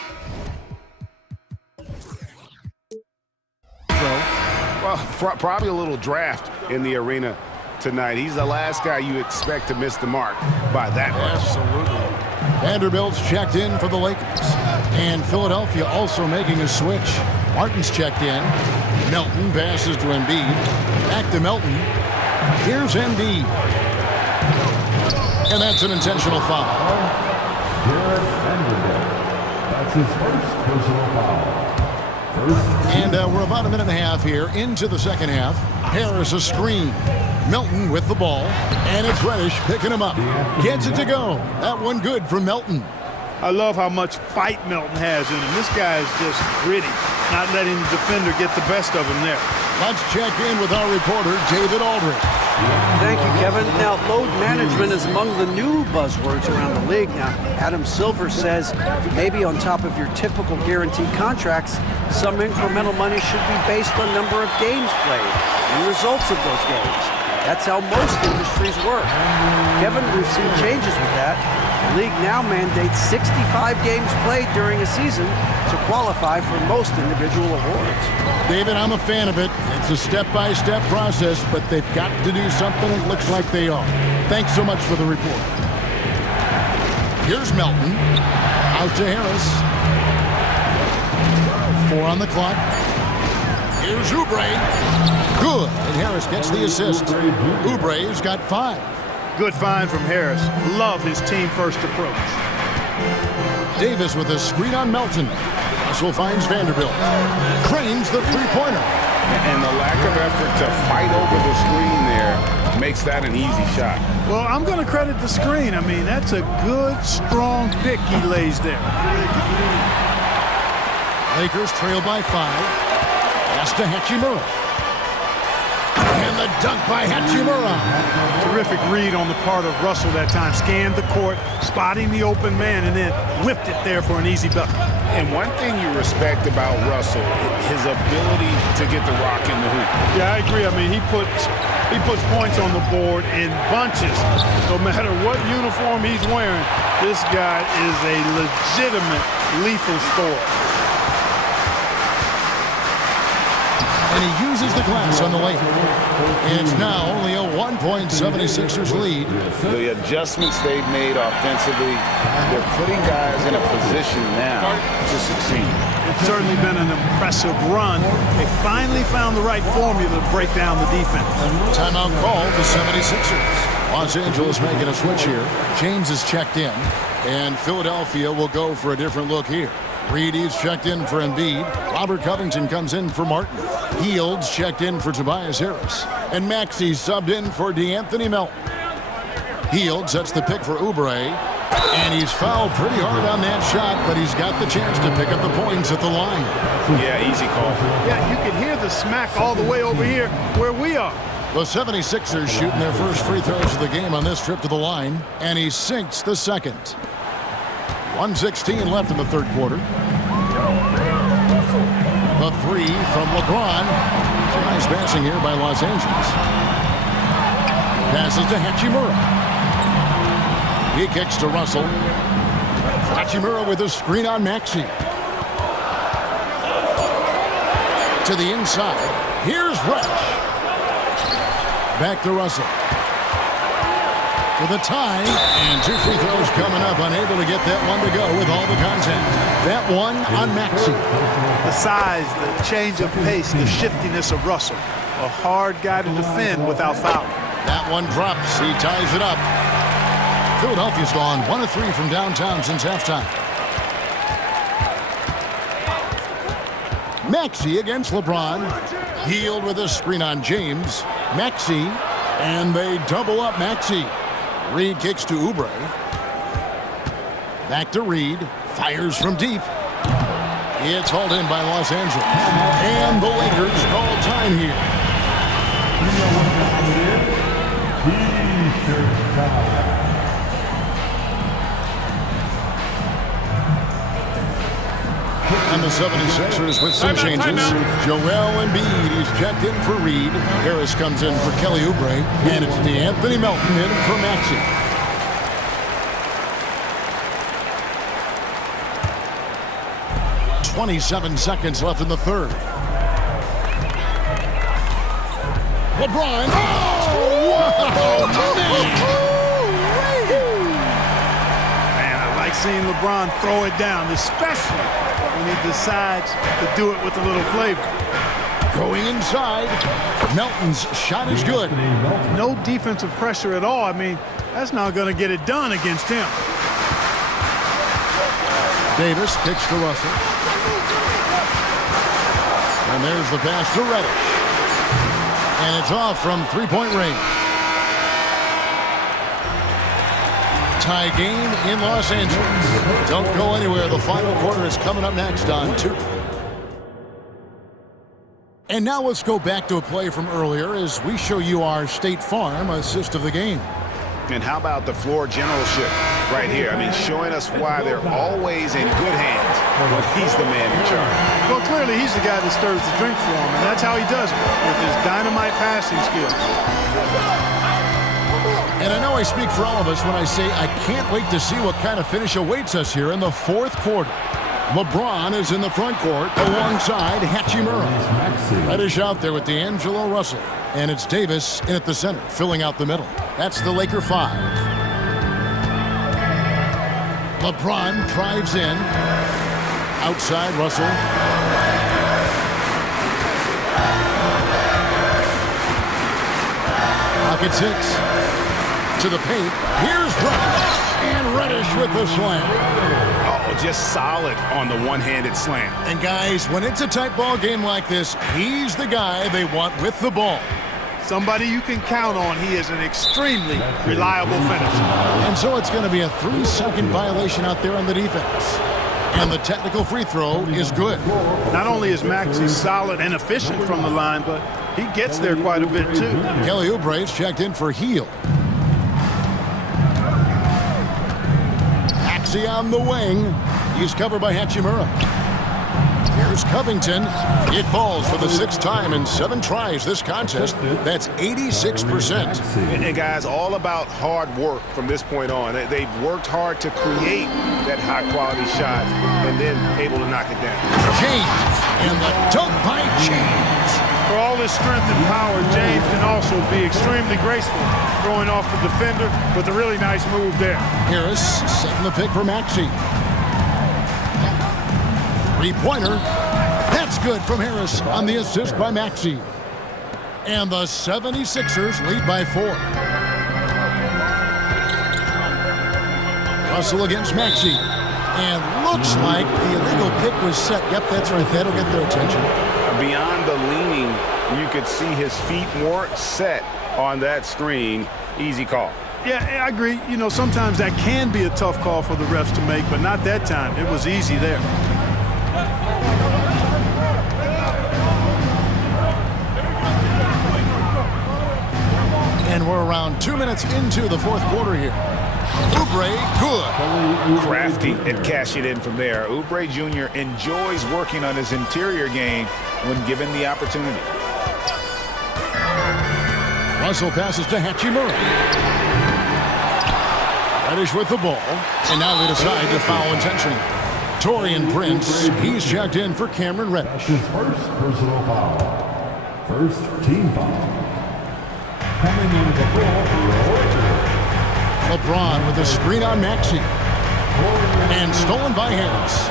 Well, probably a little draft in the arena tonight. He's the last guy you expect to miss the mark by that much. Absolutely. Vanderbilt's checked in for the Lakers. And Philadelphia also making a switch. Martin's checked in. Melton passes to Embiid. Back to Melton. Here's Embiid. And that's an intentional foul. That's his first personal foul. And we're about a minute and a half here into the second half. Harris a screen. Melton with the ball. And it's Reddish picking him up. Gets it to go. That one good from Melton. I love how much fight Melton has in him. This guy is just gritty, not letting the defender get the best of him there. Let's check in with our reporter, David Aldridge. Thank you, Kevin. Now, load management is among the new buzzwords around the league. Now, Adam Silver says maybe on top of your typical guaranteed contracts, some incremental money should be based on number of games played and results of those games. That's how most industries work. Kevin, we've seen changes with that. The league now mandates 65 games played during a season to qualify for most individual awards. David, I'm a fan of it. It's a step-by-step process, but they've got to do something. It looks like they are. Thanks so much for the report. Here's Melton. Out to Harris. 4 on the clock. Here's Oubre. Good. And Harris gets the assist. Oubre's got 5. Good find from Harris. Love his team-first approach. Davis with a screen on Melton. Russell finds Vanderbilt. Cranes the three-pointer. And the lack of effort to fight over the screen there makes that an easy shot. Well, I'm going to credit the screen. I mean, that's a good, strong pick he lays there. Lakers trail by 5. Pass to Hachimura. And the dunk by Hachimura. Terrific read on the part of Russell that time. Scanned the court, spotting the open man, and then whipped it there for an easy bucket. And one thing you respect about Russell, his ability to get the rock in the hoop. Yeah, I agree. I mean, he puts points on the board in bunches. No matter what uniform he's wearing, this guy is a legitimate lethal scorer. And he uses the glass on the lane. It's now only a 1-76ers lead. The adjustments they've made offensively, they're putting guys in a position now to succeed. It's certainly been an impressive run. They finally found the right formula to break down the defense. Timeout called the 76ers. Los Angeles making a switch here. James is checked in, and Philadelphia will go for a different look here. Reedy's checked in for Embiid. Robert Covington comes in for Martin. Heald's checked in for Tobias Harris. And Maxey's subbed in for DeAnthony Melton. Heald sets the pick for Oubre. And he's fouled pretty hard on that shot, but he's got the chance to pick up the points at the line. Yeah, easy call. Yeah, you can hear the smack all the way over here where we are. The 76ers shooting their first free throws of the game on this trip to the line. And he sinks the second. 1:16 left in the third quarter. The three from LeBron. Some nice passing here by Los Angeles. Passes to Hachimura. He kicks to Russell. Hachimura with a screen on Maxey. To the inside. Here's Rush. Back to Russell. For the tie, and two free throws coming up, unable to get that one to go with all the contact. That one on Maxey. The size, the change of pace, the shiftiness of Russell. A hard guy to defend without fouling. That one drops. He ties it up. Philadelphia's gone 1 of 3 from downtown since halftime. Maxey against LeBron. Heald with a screen on James. Maxey, and they double up Maxey. Reed kicks to Oubre. Back to Reed. Fires from deep. It's hauled in by Los Angeles. And the Lakers call time here. And the 76ers with some changes. Joel Embiid, he's checked in for Reed. Harris comes in for Kelly Oubre. And it's DeAnthony Melton in for Maxey. .27 seconds left in the third. LeBron. Oh, wow, Man, I like seeing LeBron throw it down, especially when he decides to do it with a little flavor. Going inside. Melton's shot is good. No defensive pressure at all. I mean, that's not going to get it done against him. Davis kicks to Russell. And there's the pass to Reddish. And it's off from three-point range. Tie game in Los Angeles. Don't go anywhere. The final quarter is coming up next on 2. And now let's go back to a play from earlier as we show you our State Farm assist of the game. And how about the floor generalship right here? I mean, showing us why they're always in good hands when he's the man in charge. Well, clearly he's the guy that stirs the drink for him, and that's how he does it, with his dynamite passing skills. And I know I speak for all of us when I say I can't wait to see what kind of finish awaits us here in the fourth quarter. LeBron is in the front court alongside Hachimura. Reddish out there with D'Angelo Russell. And it's Davis in at the center, filling out the middle. That's the Laker 5. LeBron drives in. Outside, Russell. Pocket 6. To the paint. Here's Reddish. And Reddish with the slam. Oh, just solid on the one-handed slam. And guys, when it's a tight ball game like this, he's the guy they want with the ball. Somebody you can count on. He is an extremely reliable finisher. And so it's going to be a 3-second violation out there on the defense. And the technical free throw is good. Not only is Maxey solid and efficient from the line, but he gets there quite a bit too. Kelly Oubre's checked in for Heald. Maxey on the wing. He's covered by Hachimura. Here's Covington. It falls for the 6th time in 7 tries this contest. That's 86%. And guys, all about hard work from this point on. They've worked hard to create that high-quality shot and then able to knock it down. James, and the dunk by James. For all his strength and power, James can also be extremely graceful, throwing off the defender with a really nice move there. Harris setting the pick for Maxey. Three-pointer. That's good from Harris on the assist by Maxey. And the 76ers lead by 4. Russell against Maxey. And looks like the illegal pick was set. Yep, that's right. That'll get their attention. Beyond the leaning, you could see his feet weren't set on that screen. Easy call. Yeah, I agree. You know, sometimes that can be a tough call for the refs to make, but not that time. It was easy there. And we're around 2 minutes into the 4th quarter here. Oubre, good. Crafty and cash it in from there. Oubre Jr. enjoys working on his interior game when given the opportunity. Russell passes to Hachimura. Reddish with the ball. And now they decide to foul intentionally. Torian Prince, he's checked in for Cameron Reddish. His first personal foul. First team foul. Coming into the ball for the Lakers. LeBron with a screen on Maxey. And stolen by Harris.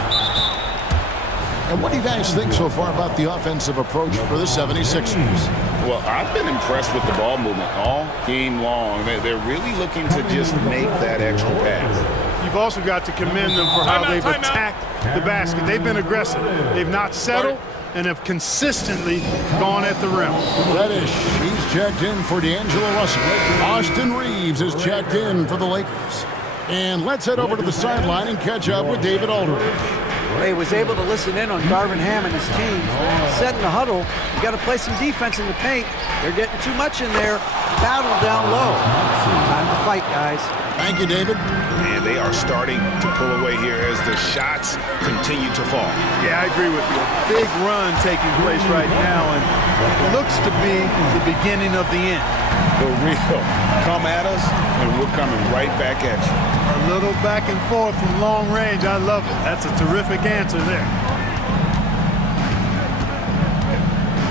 And what do you guys think so far about the offensive approach for the 76ers? Well, I've been impressed with the ball movement all game long. They're really looking to just make that extra pass. You've also got to commend them for how they've attacked the basket. They've been aggressive. They've not settled and have consistently gone at the rim. Reddish, he's checked in for D'Angelo Russell. Austin Reeves is checked in for the Lakers. And let's head over to the sideline and catch up with David Aldridge. He was able to listen in on Darvin Ham and his team. Setting the huddle. You got to play some defense in the paint. They're getting too much in there. Battle down low. Time to fight, guys. Thank you, David. And they are starting to pull away here as the shots continue to fall. Yeah, I agree with you. A big run taking place right now, and it looks to be the beginning of the end. The real come at us, and we're coming right back at you. A little back and forth from long range. I love it. That's a terrific answer there.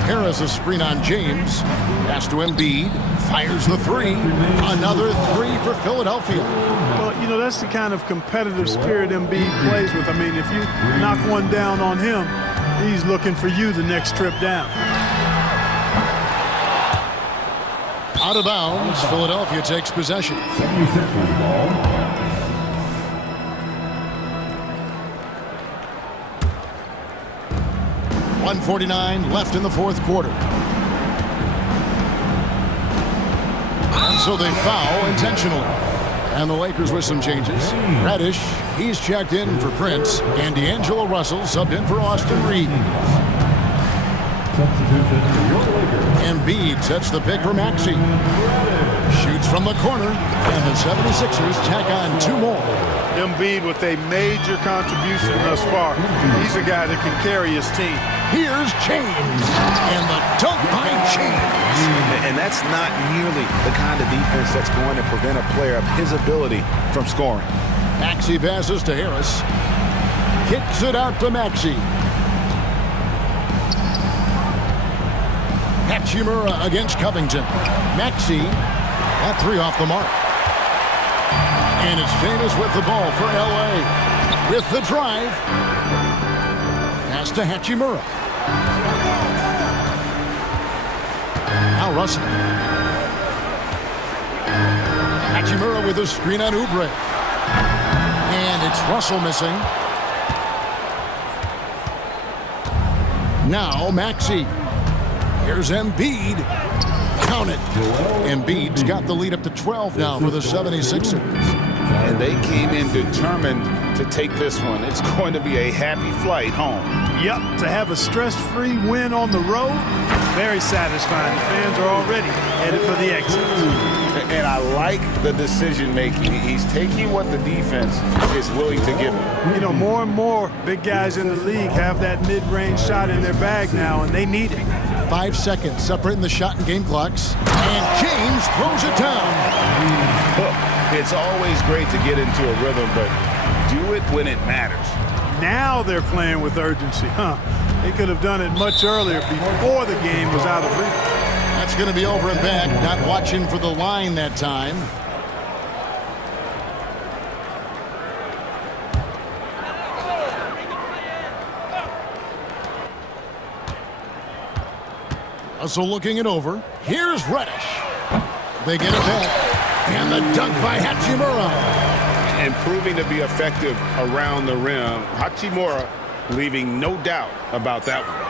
Harris a screen on James. Pass to Embiid. Fires the 3. Another 3 for Philadelphia. Well, you know, that's the kind of competitive spirit Embiid plays with. I mean, if you knock one down on him, he's looking for you the next trip down. Out of bounds, Philadelphia takes possession. 76ers ball. .149 left in the 4th quarter. And so they foul intentionally. And the Lakers with some changes. Reddish, he's checked in for Prince. And D'Angelo Russell subbed in for Austin Reeves. Substitution for your Lakers. Embiid sets the pick for Maxey. Shoots from the corner. And the 76ers tack on 2 more. Embiid with a major contribution thus far. He's a guy that can carry his team. Here's James, and the dunk by James. And that's not nearly the kind of defense that's going to prevent a player of his ability from scoring. Maxey passes to Harris. Kicks it out to Maxey. Hachimura against Covington. Maxey, that 3 off the mark. And it's Davis with the ball for L.A. With the drive. Pass to Hachimura. Now Russell. Hachimura with a screen on Oubre. And it's Russell missing. Now Maxey. Here's Embiid. Count it. Embiid's got the lead up to 12 now for the 76ers. And they came in determined to take this one. It's going to be a happy flight home. Yep, to have a stress-free win on the road, Very satisfying. The fans are already headed for the exit. And I like the decision-making. He's taking what the defense is willing to give him. You know, more and more big guys in the league have that mid-range shot in their bag now, and they need it. 5 seconds separating the shot and game clocks. And James throws it down. Look, it's always great to get into a rhythm, but do it when it matters. Now they're playing with urgency, huh? They could have done it much earlier before the game was out of reach. That's going to be over and back. Not watching for the line that time. Also looking it over. Here's Reddish. They get it back. And the dunk by Hachimura. And proving to be effective around the rim. Hachimura leaving no doubt about that one.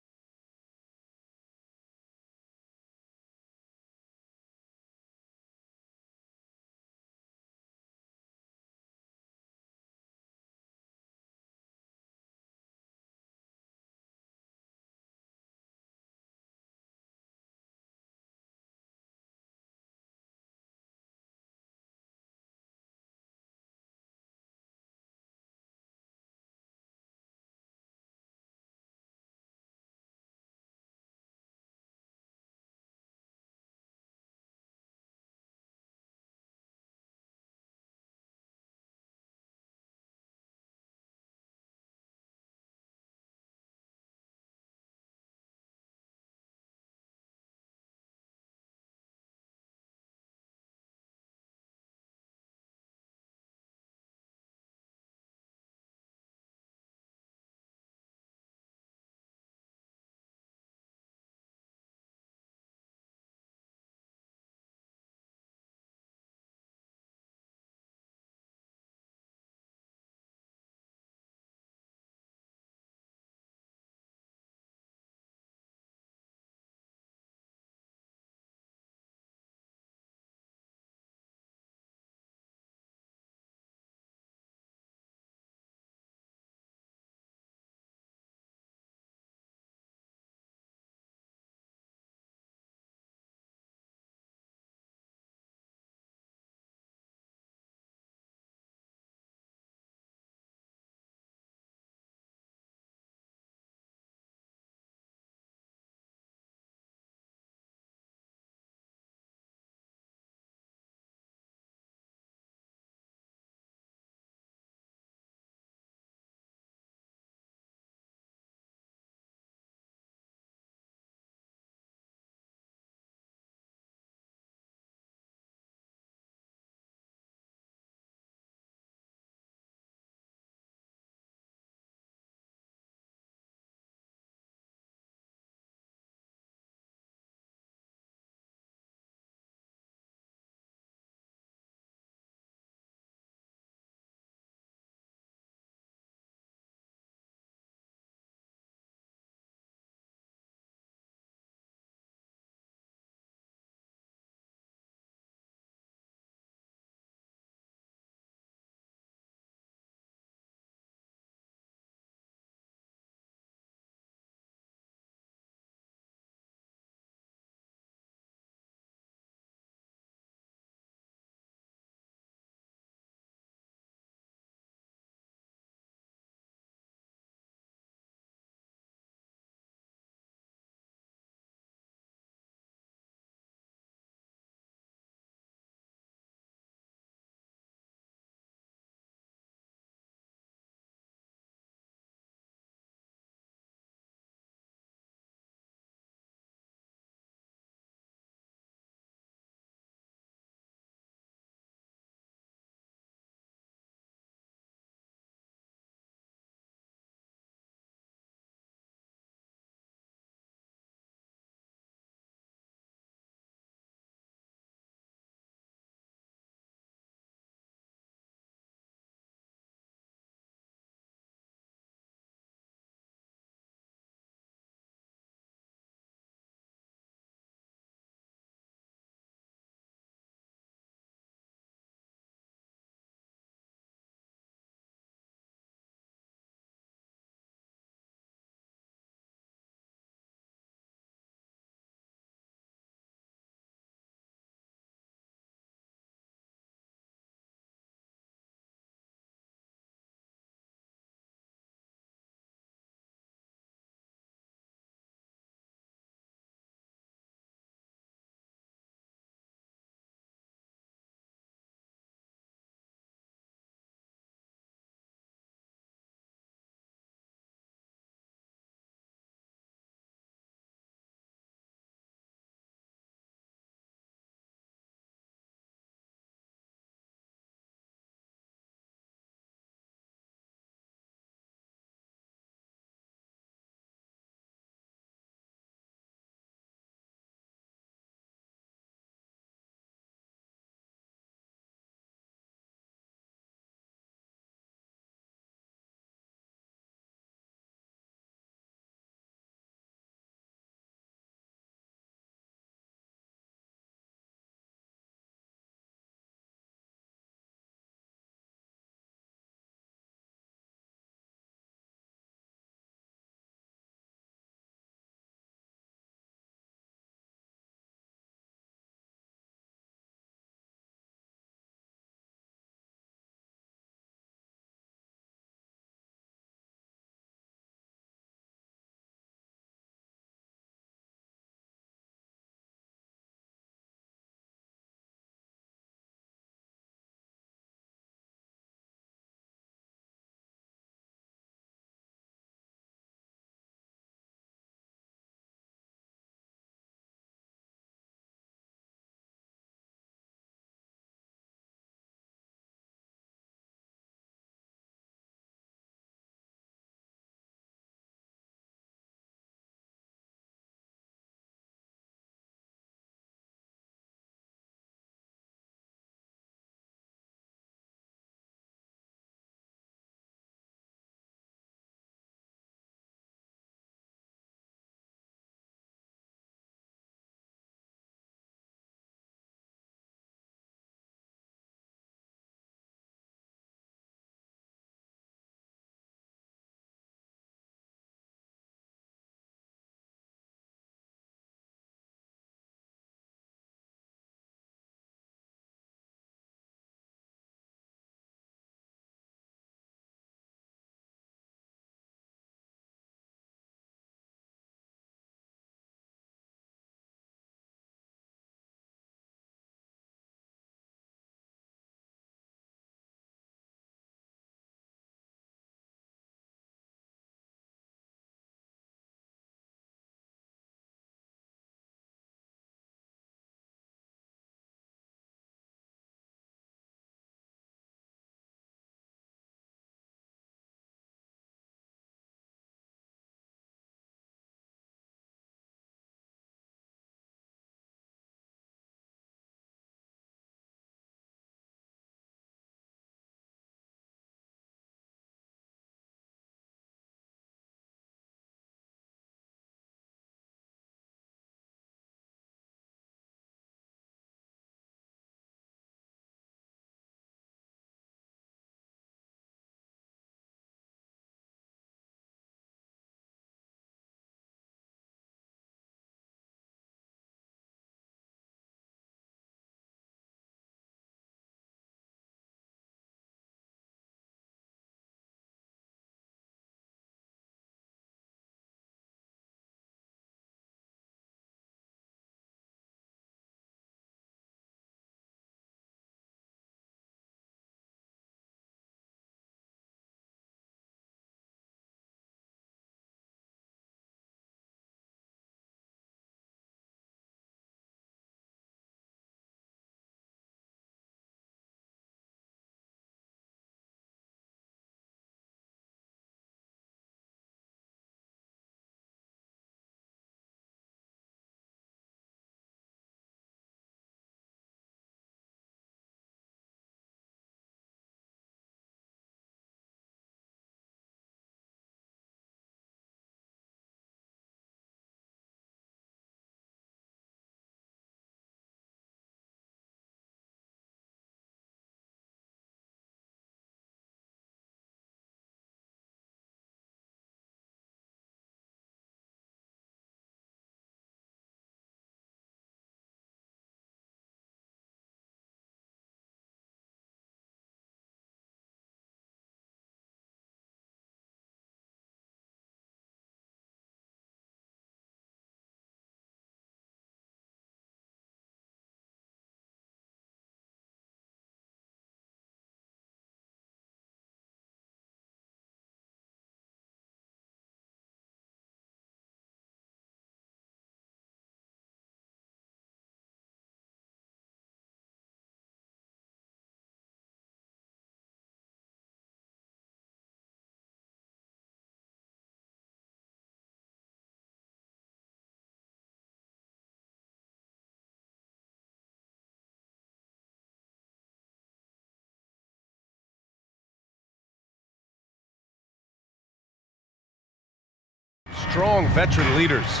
strong veteran leaders.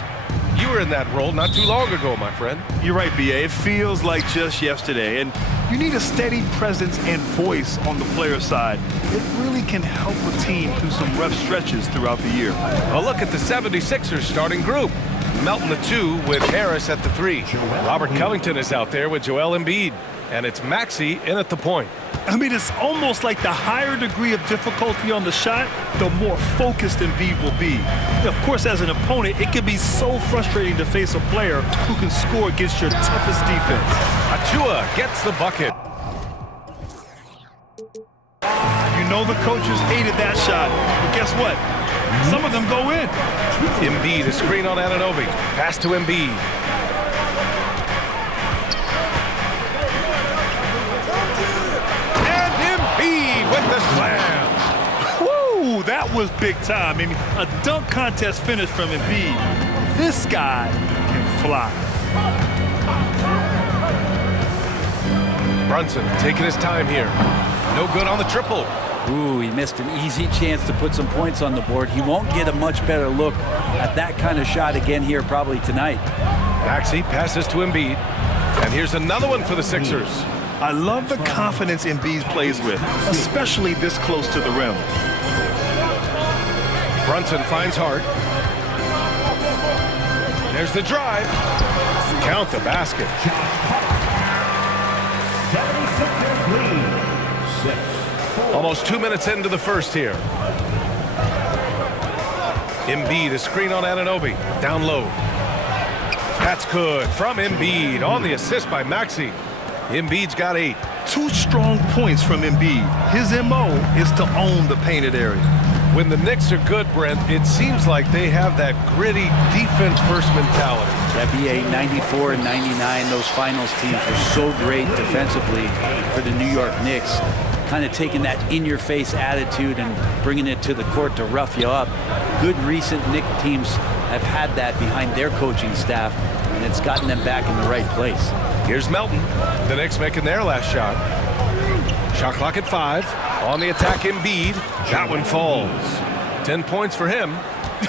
You were in that role not too long ago, my friend. You're right, B.A. It feels like just yesterday, and you need a steady presence and voice on the player side. It really can help a team through some rough stretches throughout the year. A look at the 76ers starting group. Melton the 2 with Harris at the 3. Robert Covington is out there with Joel Embiid. And it's Maxey in at the point. I mean, it's almost like the higher degree of difficulty on the shot, the more focused Embiid will be. Of course, as an opponent, it can be so frustrating to face a player who can score against your toughest defense. Achua gets the bucket. You know the coaches hated that shot, but guess what? Some of them go in. Embiid, a screen on Anunoby. Pass to Embiid. With the slam. Woo, that was big time. I mean, a dunk contest finish from Embiid. This guy can fly. Brunson taking his time here. No good on the triple. Ooh, he missed an easy chance to put some points on the board. He won't get a much better look at that kind of shot again here probably tonight. Maxey passes to Embiid. And here's another one for the Sixers. I love the confidence Embiid plays with, especially this close to the rim. Brunson finds Hart. There's the drive. Count the basket. 76ers lead. Almost 2 minutes into the first here. Embiid, a screen on Anunoby. Down low. That's good from Embiid on the assist by Maxey. Embiid's got 8. 2 strong points from Embiid. His MO is to own the painted area. When the Knicks are good, Brent, it seems like they have that gritty defense-first mentality. That BA 94 and 99, those finals teams were so great defensively for the New York Knicks. Kind of taking that in-your-face attitude and bringing it to the court to rough you up. Good recent Knicks teams have had that behind their coaching staff, and it's gotten them back in the right place. Here's Melton. The Knicks making their last shot. Shot clock at 5. On the attack, Embiid. That one falls. 10 points for him.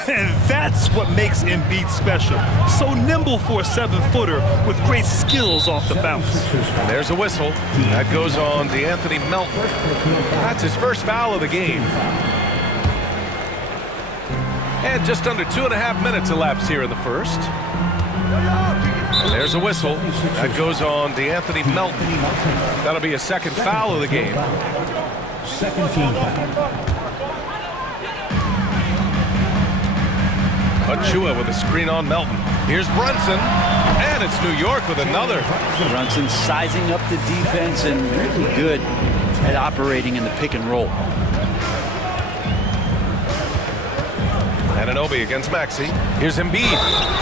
And that's what makes Embiid special. So nimble for a 7-footer with great skills off the bounce. And there's a whistle. That goes on DeAnthony Melton. That's his first foul of the game. And just under 2.5 minutes elapsed here in the first. And there's a whistle. That goes on DeAnthony Melton. That'll be a second foul of the game. Second team foul. Achua with a screen on Melton. Here's Brunson. And it's New York with another. Brunson sizing up the defense and really good at operating in the pick and roll. Anunoby against Maxey. Here's Embiid.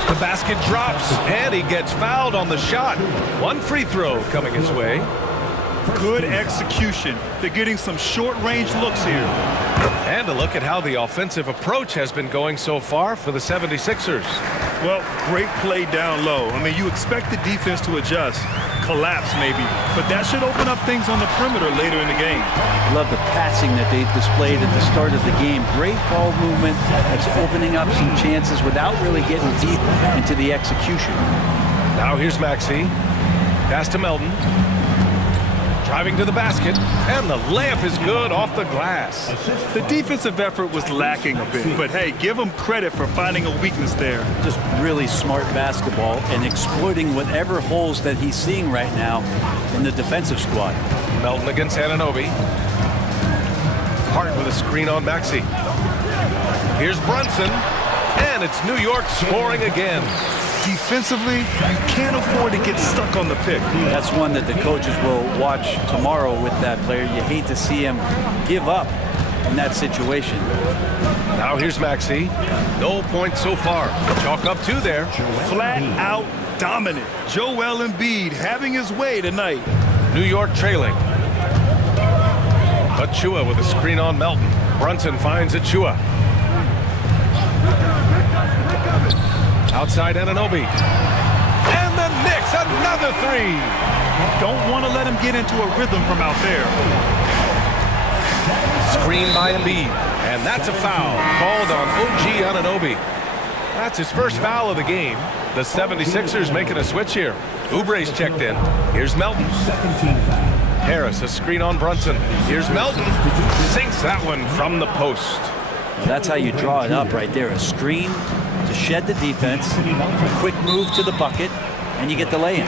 The basket drops, and he gets fouled on the shot. One free throw coming his way. Good execution. They're getting some short-range looks here. And a look at how the offensive approach has been going so far for the 76ers. Well, great play down low. I mean, you expect the defense to adjust, collapse maybe, but that should open up things on the perimeter later in the game. Love the passing that they displayed at the start of the game. Great ball movement that's opening up some chances without really getting deep into the execution. Now here's Maxey. Pass to Melton. Driving to the basket, and the layup is good off the glass. The defensive effort was lacking a bit, but hey, give him credit for finding a weakness there. Just really smart basketball and exploiting whatever holes that he's seeing right now in the defensive squad. Melton against Anunoby. Hart with a screen on Maxey. Here's Brunson, and it's New York scoring again. Defensively, you can't afford to get stuck on the pick. That's one that the coaches will watch tomorrow with that player. You hate to see him give up in that situation. Now here's Maxey. No points so far. Chalk up 2 there. Flat out dominant. Joel Embiid having his way tonight. New York trailing. Achua with a screen on Melton. Brunson finds Achua. Outside Anunoby. And the Knicks, another 3. Don't want to let him get into a rhythm from out there. Screen by Embiid. And that's a foul called on OG Anunoby. That's his first foul of the game. The 76ers making a switch here. Oubre's checked in. Here's Melton. Harris, a screen on Brunson. Here's Melton. Sinks that one from the post. That's how you draw it up right there. A screen to shed the defense, a quick move to the bucket, and you get the lay-in.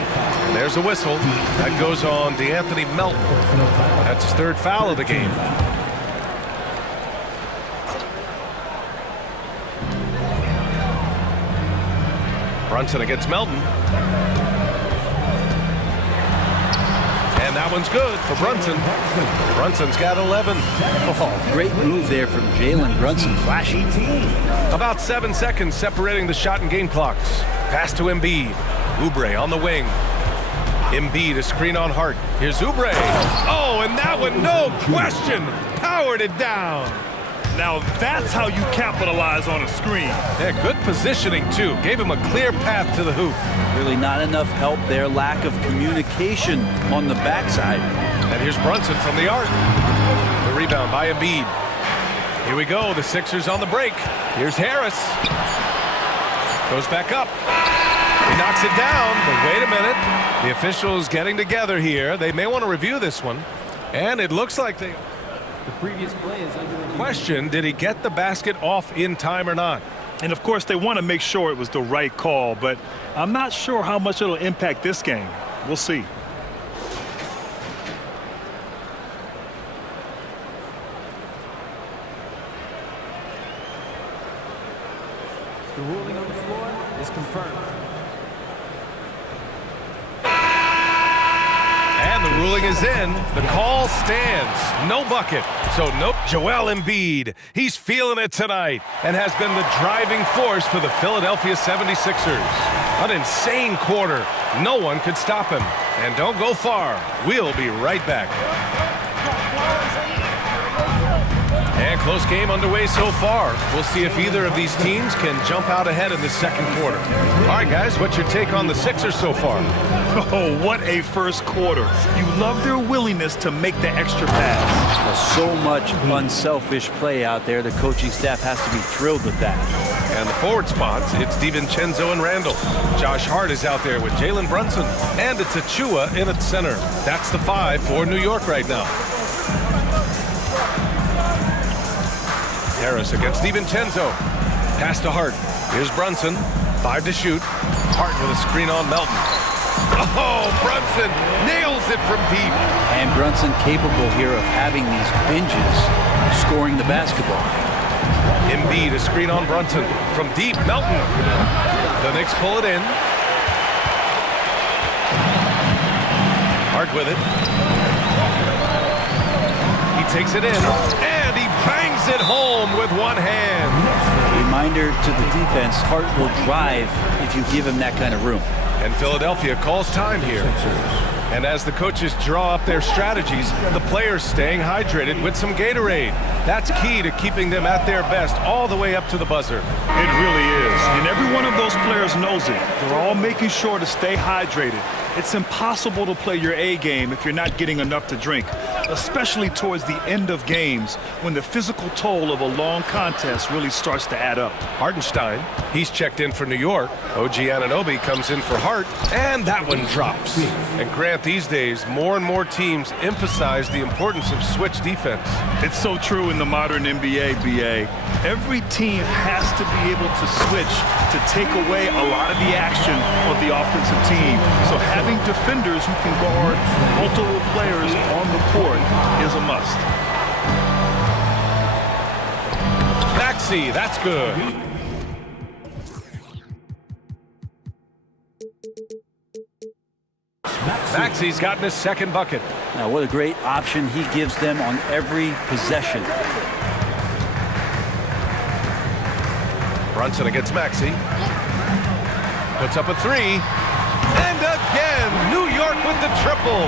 There's a whistle. That goes on DeAnthony Melton. That's his third foul of the game. Brunson against Melton. And that one's good for Brunson. Brunson's got 11. Oh, great move there from Jalen Brunson, flashing. About 7 seconds separating the shot and game clocks. Pass to Embiid. Oubre on the wing. Embiid, a screen on Hart. Here's Oubre. Oh, and that one, no question, powered it down. Now that's how you capitalize on a screen. Yeah, good positioning, too. Gave him a clear path to the hoop. Really not enough help there. Lack of communication on the backside. And here's Brunson from the arc. The rebound by Embiid. Here we go. The Sixers on the break. Here's Harris. Goes back up. He knocks it down, but wait a minute. The officials getting together here. They may want to review this one. And it looks like they... The previous play is under review. Question, did he get the basket off in time or not? And of course they want to make sure it was the right call, but I'm not sure how much it'll impact this game. We'll see. The ruling on the floor is confirmed. And the ruling is in. The call stands. No bucket. So no Joel Embiid. He's feeling it tonight and has been the driving force for the Philadelphia 76ers. An insane quarter. No one could stop him. And don't go far. We'll be right back. And close game underway so far. We'll see if either of these teams can jump out ahead in the second quarter. All right, guys, what's your take on the Sixers so far? Oh, what a first quarter. You love their willingness to make the extra pass. So much unselfish play out there. The coaching staff has to be thrilled with that. And the forward spots, it's DiVincenzo and Randall. Josh Hart is out there with Jalen Brunson. And it's Achua in at center. That's the 5 for New York right now. Harris against DiVincenzo. Pass to Hart. Here's Brunson. 5 to shoot. Hart with a screen on Melton. Oh, Brunson nails it from deep. And Brunson capable here of having these binges, scoring the basketball. Embiid, a screen on Brunson. From deep, Melton. The Knicks pull it in. Hart with it. He takes it in. And he bangs it home with one hand. Reminder to the defense, Hart will drive if you give him that kind of room. And Philadelphia calls time here. And as the coaches draw up their strategies, the players staying hydrated with some Gatorade. That's key to keeping them at their best all the way up to the buzzer. It really is. And every one of those players knows it. They're all making sure to stay hydrated. It's impossible to play your A game if you're not getting enough to drink, especially towards the end of games when the physical toll of a long contest really starts to add up. Hartenstein, he's checked in for New York. OG Anunoby comes in for Hart, and that one drops. And Grant, these days, more and more teams emphasize the importance of switch defense. It's so true in the modern NBA, BA. Every team has to be able to switch to take away a lot of the action of the offensive team. So having defenders who can guard multiple players on the court is a must. Maxey, that's good. Maxey's gotten his second bucket. Now, what a great option he gives them on every possession. Brunson against Maxey. Puts up a 3. And again, New York with the triple.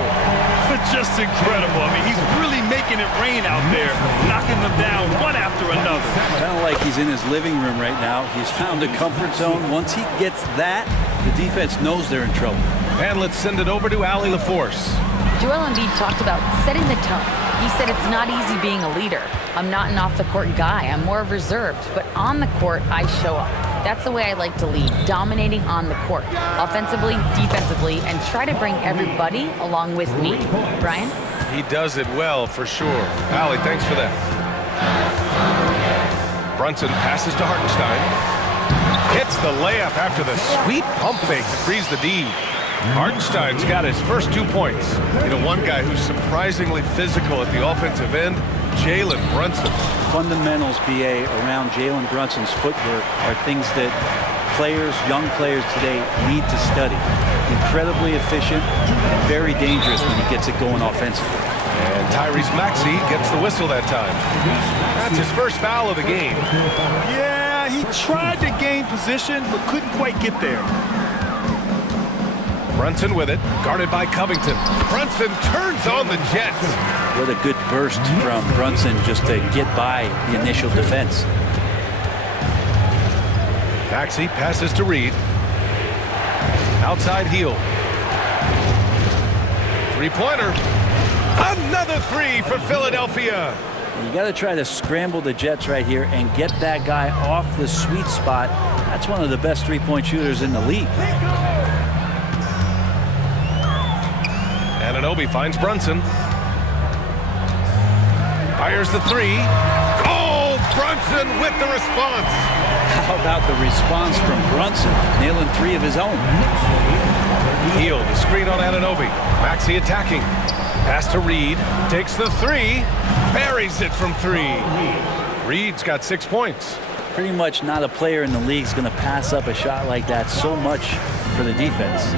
Just incredible. I mean, he's really making it rain out there, knocking them down one after another. Kind of like he's in his living room right now. He's found a comfort zone. Once he gets that, the defense knows they're in trouble. And let's send it over to Allie LaForce. Joel Embiid talked about setting the tone. He said it's not easy being a leader. I'm not an off-the-court guy. I'm more reserved. But on the court, I show up. That's the way I like to lead, dominating on the court, offensively, defensively, and try to bring everybody along with me. Brian? He does it well, for sure. Allie, thanks for that. Brunson passes to Hartenstein. Hits the layup after the sweet pump fake to freeze the D. Hartenstein's got his first 2 points. You know, one guy who's surprisingly physical at the offensive end, Jalen Brunson. Fundamentals, BA, around Jalen Brunson's footwork are things that players, young players today need to study. Incredibly efficient, very dangerous when he gets it going offensively. And Tyrese Maxey gets the whistle that time. That's his first foul of the game. Yeah, he tried to gain position, but couldn't quite get there. Brunson with it, guarded by Covington. Brunson turns on the Jets. What a good burst from Brunson just to get by the initial defense. Maxey passes to Reed. Outside heel. Three-pointer. Another three for Philadelphia. You got to try to scramble the Jets right here and get that guy off the sweet spot. That's one of the best three-point shooters in the league. Anunoby finds Brunson. Fires the three. Oh, Brunson with the response. How about the response from Brunson, nailing three of his own? Heel, the screen on Anunoby. Maxey attacking. Pass to Reed. Takes the three. Buries it from three. Reed's got 6 points. Pretty much not a player in the league is going to pass up a shot like that so much for the defense.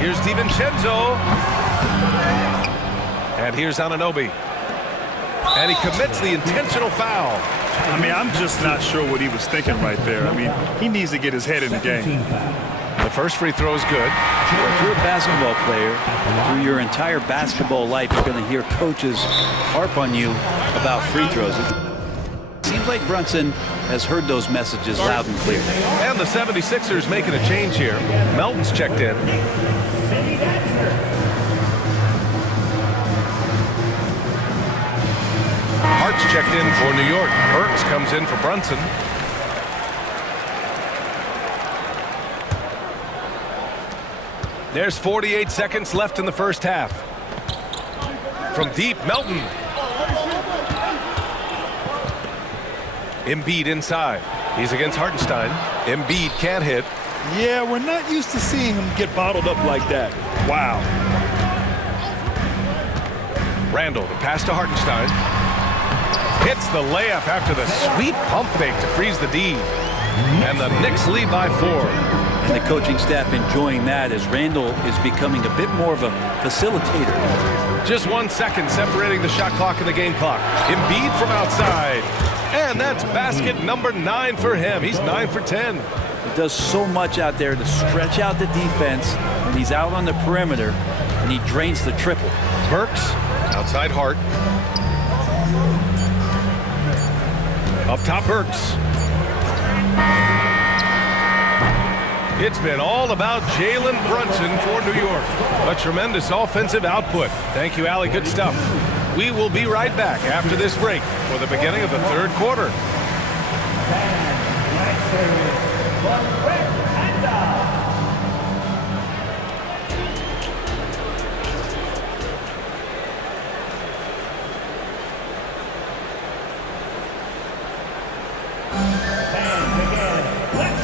Here's DiVincenzo. And here's Anunoby. And he commits the intentional foul. I mean, I'm just not sure what he was thinking right there. I mean, he needs to get his head in the game. The first free throw is good. If you're a basketball player, through your entire basketball life, you're going to hear coaches harp on you about free throws. It seems like Brunson has heard those messages loud and clear. And the 76ers making a change here. Melton's checked in. Hart's checked in for New York. Burks comes in for Brunson. There's 48 seconds left in the first half. From deep, Melton. Embiid inside. He's against Hartenstein. Embiid can't hit. Yeah, we're not used to seeing him get bottled up like that. Wow. Randall, the pass to Hartenstein. Hits the layup after the sweet pump fake to freeze the D. And the Knicks lead by 4. And the coaching staff enjoying that as Randall is becoming a bit more of a facilitator. Just 1 second separating the shot clock and the game clock. Embiid from outside. And that's basket number 9 for him. He's 9 for 10. He does so much out there to stretch out the defense when he's out on the perimeter, and he drains the triple. Burks, outside Hart. Up top, Burks. It's been all about Jalen Brunson for New York. A tremendous offensive output. Thank you, Allie. Good stuff. We will be right back after this break for the beginning of the third quarter.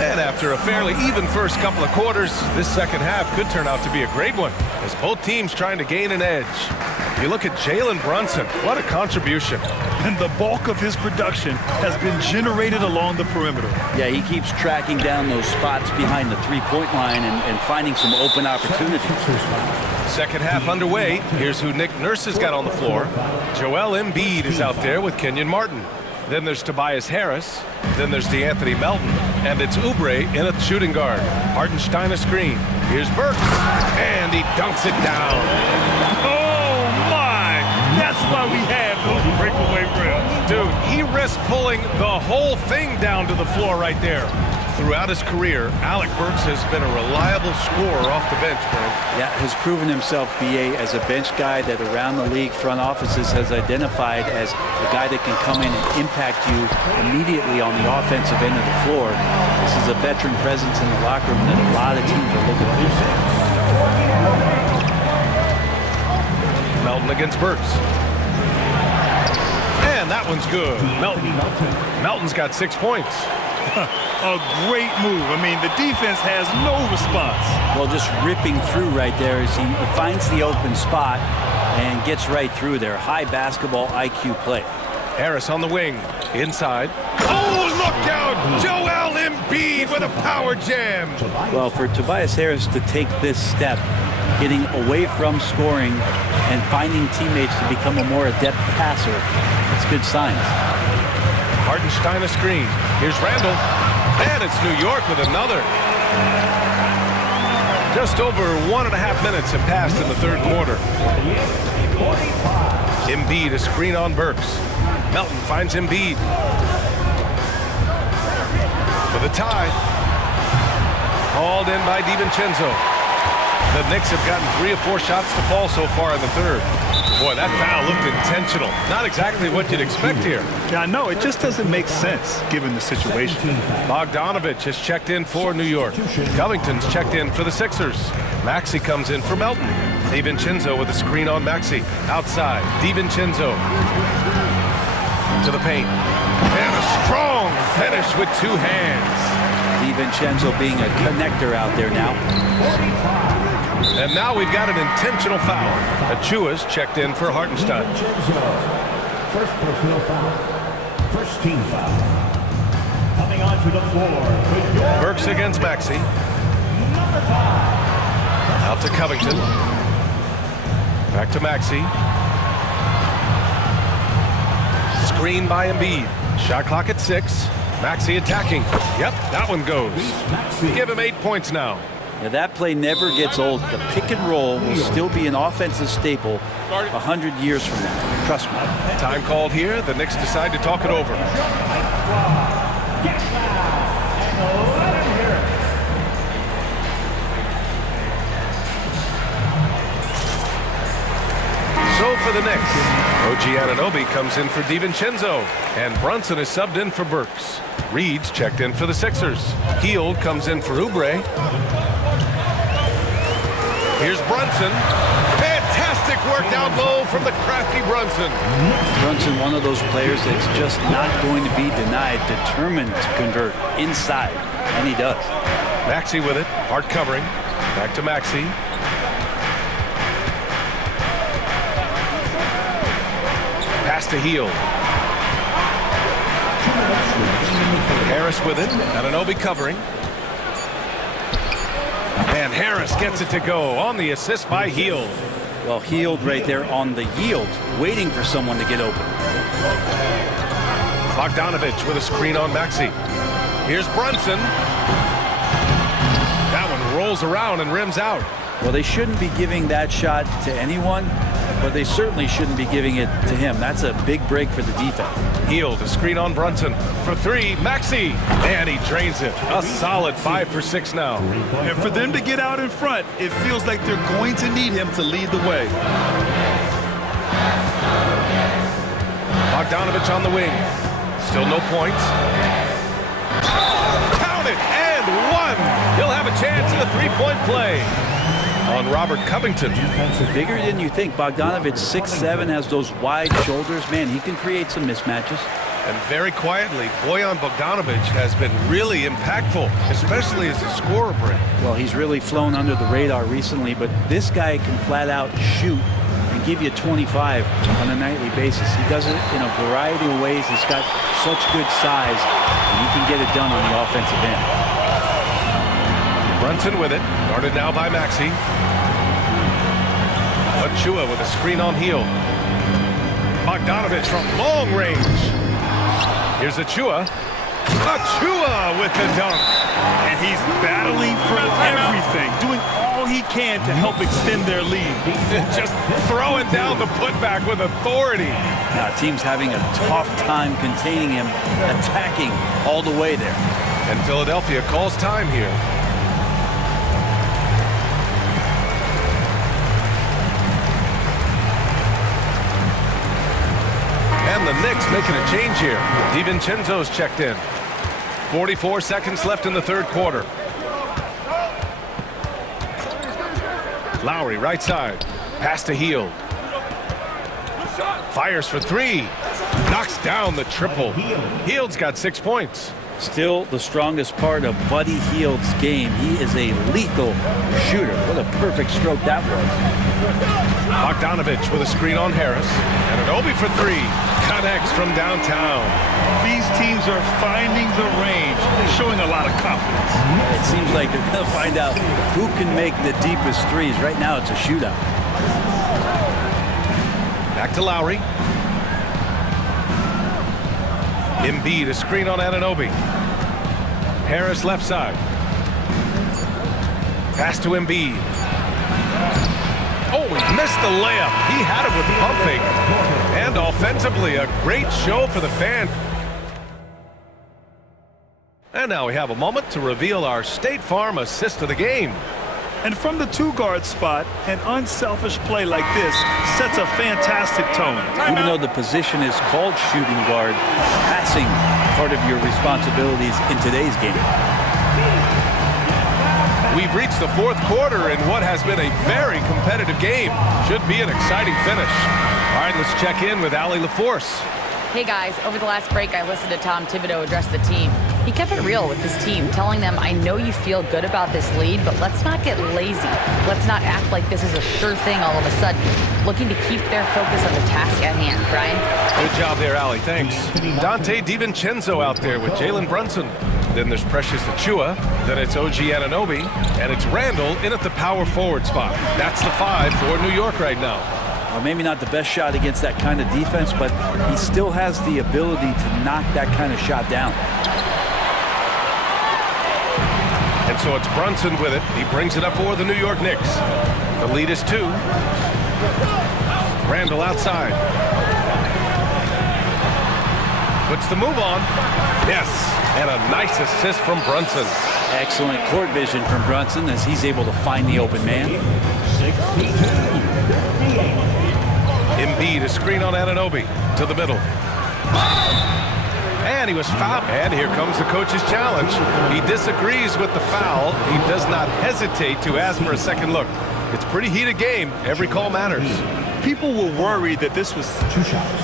And after a fairly even first couple of quarters, this second half could turn out to be a great one as both teams trying to gain an edge. You look at Jalen Brunson, what a contribution. And the bulk of his production has been generated along the perimeter. Yeah, he keeps tracking down those spots behind the three-point line and finding some open opportunities. Second half underway. Here's who Nick Nurse has got on the floor. Joel Embiid is out there with Kenyon Martin. Then there's Tobias Harris. Then there's DeAnthony Melton. And it's Oubre in a shooting guard. Hartenstein a screen. Here's Burks. And he dunks it down. Oh, my! That's why we have those breakaway rims. Dude, he risked pulling the whole thing down to the floor right there. Throughout his career, Alec Burks has been a reliable scorer off the bench, Berg. Yeah, has proven himself, BA, as a bench guy that around the league front offices has identified as a guy that can come in and impact you immediately on the offensive end of the floor. This is a veteran presence in the locker room that a lot of teams are looking for. Melton against Burks. And that one's good. Melton's got 6 points. A great move. I mean, the defense has no response. Well, just ripping through right there as he finds the open spot and gets right through there. High basketball IQ play. Harris on the wing, inside. Oh, look out! Joel Embiid with a power jam. Well, for Tobias Harris to take this step, getting away from scoring and finding teammates to become a more adept passer, that's good signs. Hartenstein a screen. Here's Randall. And it's New York with another. Just over 1.5 minutes have passed in the third quarter. Embiid a screen on Burks. Melton finds Embiid. For the tie. Hauled in by DiVincenzo. The Knicks have gotten 3 or 4 shots to fall so far in the third. Boy, that foul looked intentional. Not exactly what you'd expect here. Yeah, I know. It just doesn't make sense given the situation. Bogdanovich has checked in for New York. Covington's checked in for the Sixers. Maxey comes in for Melton. DiVincenzo with a screen on Maxey. Outside, DiVincenzo to the paint. And a strong finish with 2 hands. DiVincenzo being a connector out there now. And now we've got an intentional foul. Achua's checked in for Hartenstein. First personal foul. First team foul. Coming onto the floor. Burks against Maxey. Out to Covington. Back to Maxey. Screen by Embiid. Shot clock at 6. Maxey attacking. Yep, that one goes. Give him 8 points now. Now that play never gets old. The pick and roll will still be an offensive staple 100 years from now. Trust me. Time called here. The Knicks decide to talk it over. So for the Knicks, OG Anunoby comes in for DiVincenzo, and Brunson is subbed in for Burks. Reed's checked in for the Sixers. Hield comes in for Oubre. Here's Brunson. Fantastic work down low from the crafty Brunson. Brunson, one of those players that's just not going to be denied, determined to convert inside, and he does. Maxey with it, hard covering. Back to Maxey. Pass to Hield. Harris with it. Anunoby covering. And Harris gets it to go on the assist by Hield. Well, Hield right there on the yield, waiting for someone to get open. Bogdanovich with a screen on Maxey. Here's Brunson. That one rolls around and rims out. Well, they shouldn't be giving that shot to anyone, but they certainly shouldn't be giving it to him. That's a big break for the defense. Hield, a screen on Brunson. For 3, Maxey. And he drains it. A solid 5 for 6 now. And for them to get out in front, it feels like they're going to need him to lead the way. Bogdanovich on the wing. Still no points. Count it, and 1. He'll have a chance in the 3-point play on Robert Covington. Bigger than you think. Bogdanovich, 6'7", has those wide shoulders. Man, he can create some mismatches. And very quietly, Bojan Bogdanovich has been really impactful, especially as a scorer, Brent. Well, he's really flown under the radar recently, but this guy can flat out shoot and give you 25 on a nightly basis. He does it in a variety of ways. He's got such good size, and he can get it done on the offensive end. Brunson with it, guarded now by Maxey. Achua with a screen on Hield. Bogdanovich from long range. Here's Achua. Achua with the dunk. And he's battling for everything, doing all he can to help extend their lead. Just throwing down the putback with authority. Now, team's having a tough time containing him, attacking all the way there. And Philadelphia calls time here. And the Knicks making a change here. DiVincenzo's checked in. 44 seconds left in the third quarter. Lowry, right side. Pass to Hield. Fires for three. Knocks down the triple. Hield's got 6 points. Still the strongest part of Buddy Hield's game. He is a lethal shooter. What a perfect stroke that was. Bogdanovich with a screen on Harris. And an Obi for three. Connects from downtown. These teams are finding the range. They're showing a lot of confidence. It seems like they're going to find out who can make the deepest threes. Right now it's a shootout. Back to Lowry. Embiid, a screen on Anunoby. Harris left side. Pass to Embiid. Oh, he missed the layup. He had it with the pump fake. And offensively, a great show for the fan. And now we have a moment to reveal our State Farm assist of the game. And from the two-guard spot, an unselfish play like this sets a fantastic tone. Even though the position is called shooting guard, passing part of your responsibilities in today's game. We've reached the fourth quarter in what has been a very competitive game. Should be an exciting finish. All right, let's check in with Allie LaForce. Hey guys, over the last break, I listened to Tom Thibodeau address the team. He kept it real with his team, telling them, I know you feel good about this lead, but let's not get lazy. Let's not act like this is a sure thing all of a sudden. Looking to keep their focus on the task at hand. Brian? Good job there, Allie. Thanks. Dante DiVincenzo out there with Jalen Brunson. Then there's Precious Achiuwa. Then it's OG Anunoby. And it's Randall in at the power forward spot. That's the 5 for New York right now. Well, maybe not the best shot against that kind of defense, but he still has the ability to knock that kind of shot down. And so it's Brunson with it. He brings it up for the New York Knicks. The lead is 2. Randall outside. Puts the move on. Yes, and a nice assist from Brunson. Excellent court vision from Brunson as he's able to find the open man. Embiid, a screen on Anunoby to the middle. And he was fouled. And here comes the coach's challenge. He disagrees with the foul. He does not hesitate to ask for a second look. It's a pretty heated game. Every call matters. People were worried that this was 2 shots.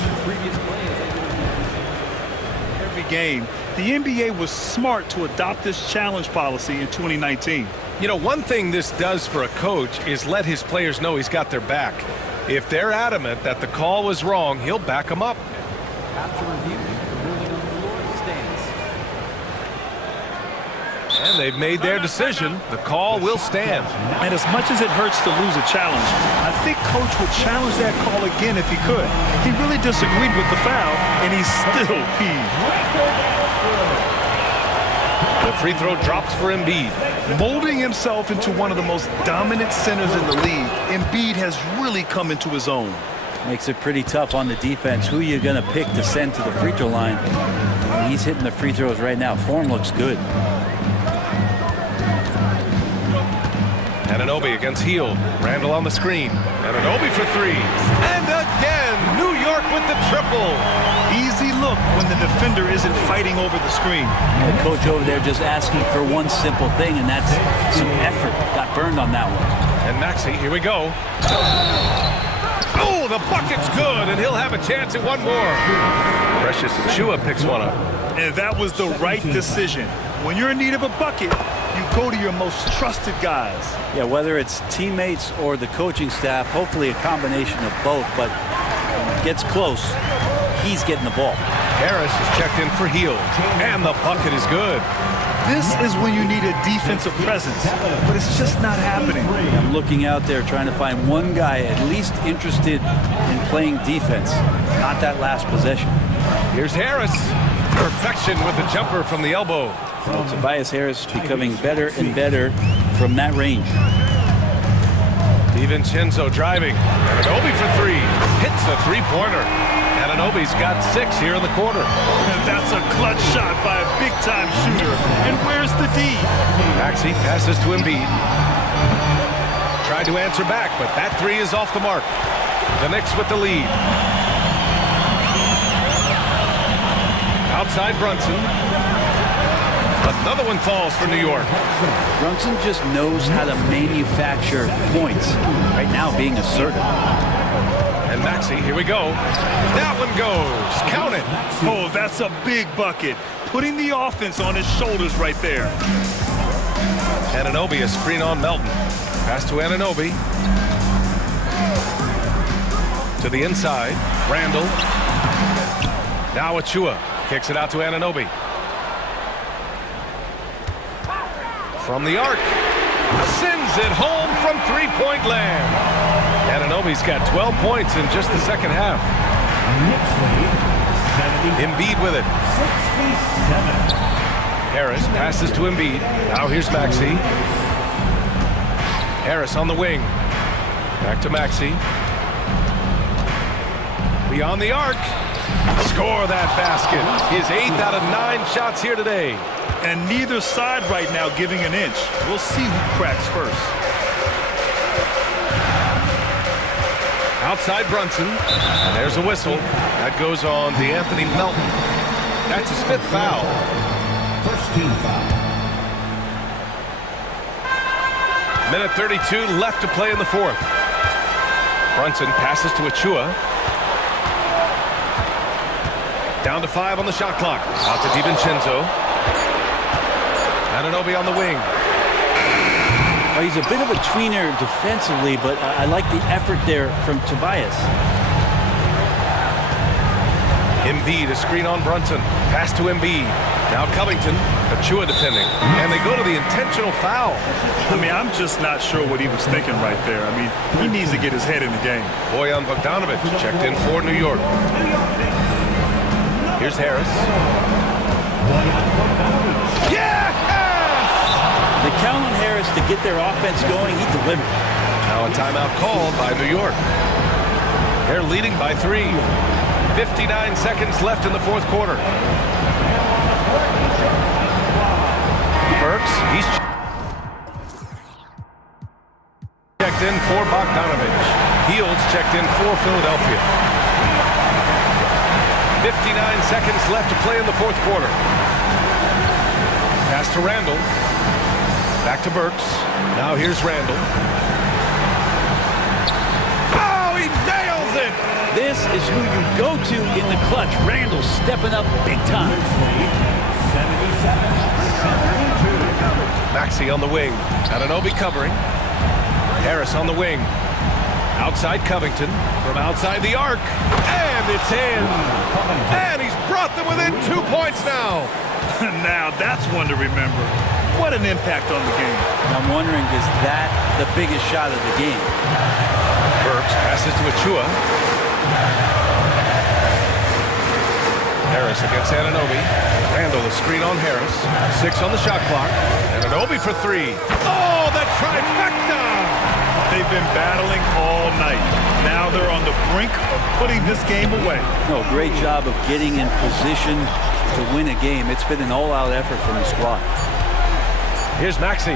Every game, the NBA was smart to adopt this challenge policy in 2019. You know, one thing this does for a coach is let his players know he's got their back. If they're adamant that the call was wrong, he'll back them up. After review, the ruling on the floor stands. And they've made their decision. The call will stand. And as much as it hurts to lose a challenge, I think Coach would challenge that call again if he could. He really disagreed with the foul, and he's still peeved. The free throw drops for Embiid. Molding himself into one of the most dominant centers in the league, Embiid has really come into his own. Makes it pretty tough on the defense. Who are you going to pick to send to the free throw line? And he's hitting the free throws right now. Form looks good. Anunoby against Hield. Randall on the screen. Anunoby for 3. And again, New York with the triple. Easy look when the defender isn't fighting over the screen. The coach over there just asking for one simple thing, and that's some effort. Got burned on that one. And Maxey, here we go. Oh, the bucket's good, and he'll have a chance at one more. Precious Achiuwa picks one up. And that was the right decision. When you're in need of a bucket, you go to your most trusted guys. Yeah, whether it's teammates or the coaching staff, hopefully a combination of both, but when it gets close, he's getting the ball. Harris is checked in for Hield, and the bucket is good. This is when you need a defensive presence, but it's just not happening. I'm looking out there trying to find one guy at least interested in playing defense, not that last possession. Here's Harris. Perfection with the jumper from the elbow. Well, Tobias Harris becoming better and better from that range. DiVincenzo driving. Anunoby for 3. Hits the three-pointer. Ananobi's got 6 here in the quarter. And that's a clutch shot by a big-time shooter. And where's the D? Maxey passes to Embiid. Tried to answer back, but that 3 is off the mark. The Knicks with the lead. Outside Brunson. Another one falls for New York. Brunson just knows how to manufacture points. Right now being assertive. And Maxey, here we go. That one goes. Count it. Oh, that's a big bucket. Putting the offense on his shoulders right there. Anunoby, a screen on Melton. Pass to Anunoby. To the inside. Randall. Now Achua. Kicks it out to Anunoby. From the arc. Sends it home from three-point land. Anunoby's got 12 points in just the second half. Embiid with it. 67. Harris passes to Embiid. Now here's Maxey. Harris on the wing. Back to Maxey. Beyond the arc. Score that basket. His 8th out of 9 shots here today. And neither side right now giving an inch. We'll see who cracks first. Outside Brunson. And there's a whistle. That goes on DeAnthony Melton. That's his 5th foul. First team foul. Minute 32 left to play in the 4th. Brunson passes to Achua. Down to 5 on the shot clock. Out to DiVincenzo. Anunoby on the wing. Oh, he's a bit of a tweener defensively, but I like the effort there from Tobias. Embiid, a screen on Brunson. Pass to Embiid. Now Covington. Achua defending. And they go to the intentional foul. I mean, I'm just not sure what he was thinking right there. I mean, he needs to get his head in the game. Bojan Bogdanovic checked in for New York. Here's Harris. Yes! They count on Harris to get their offense going. He delivered. Now a timeout called by New York. They're leading by 3. 59 seconds left in the 4th quarter. Burks, he's checked in for Bogdanovic. Fields checked in for Philadelphia. 59 seconds left to play in the 4th quarter. Pass to Randall. Back to Burks. Now here's Randall. Oh, he nails it! This is who you go to in the clutch. Randall stepping up big time. 77-72. Maxey on the wing. Anunoby covering. Harris on the wing. Outside Covington. From outside the arc. And it's in. And he's brought them within 2 points now. Now that's one to remember. What an impact on the game. I'm wondering, is that the biggest shot of the game? Burks passes to Achua. Harris against Anunoby. Randall, a screen on Harris. 6 on the shot clock. Anunoby for 3. Oh, the trifecta! They've been battling all night. Now they're on the brink of putting this game away. No, great job of getting in position to win a game. It's been an all-out effort from the squad. Here's Maxey.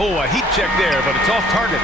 Oh, a heat check there, but it's off target.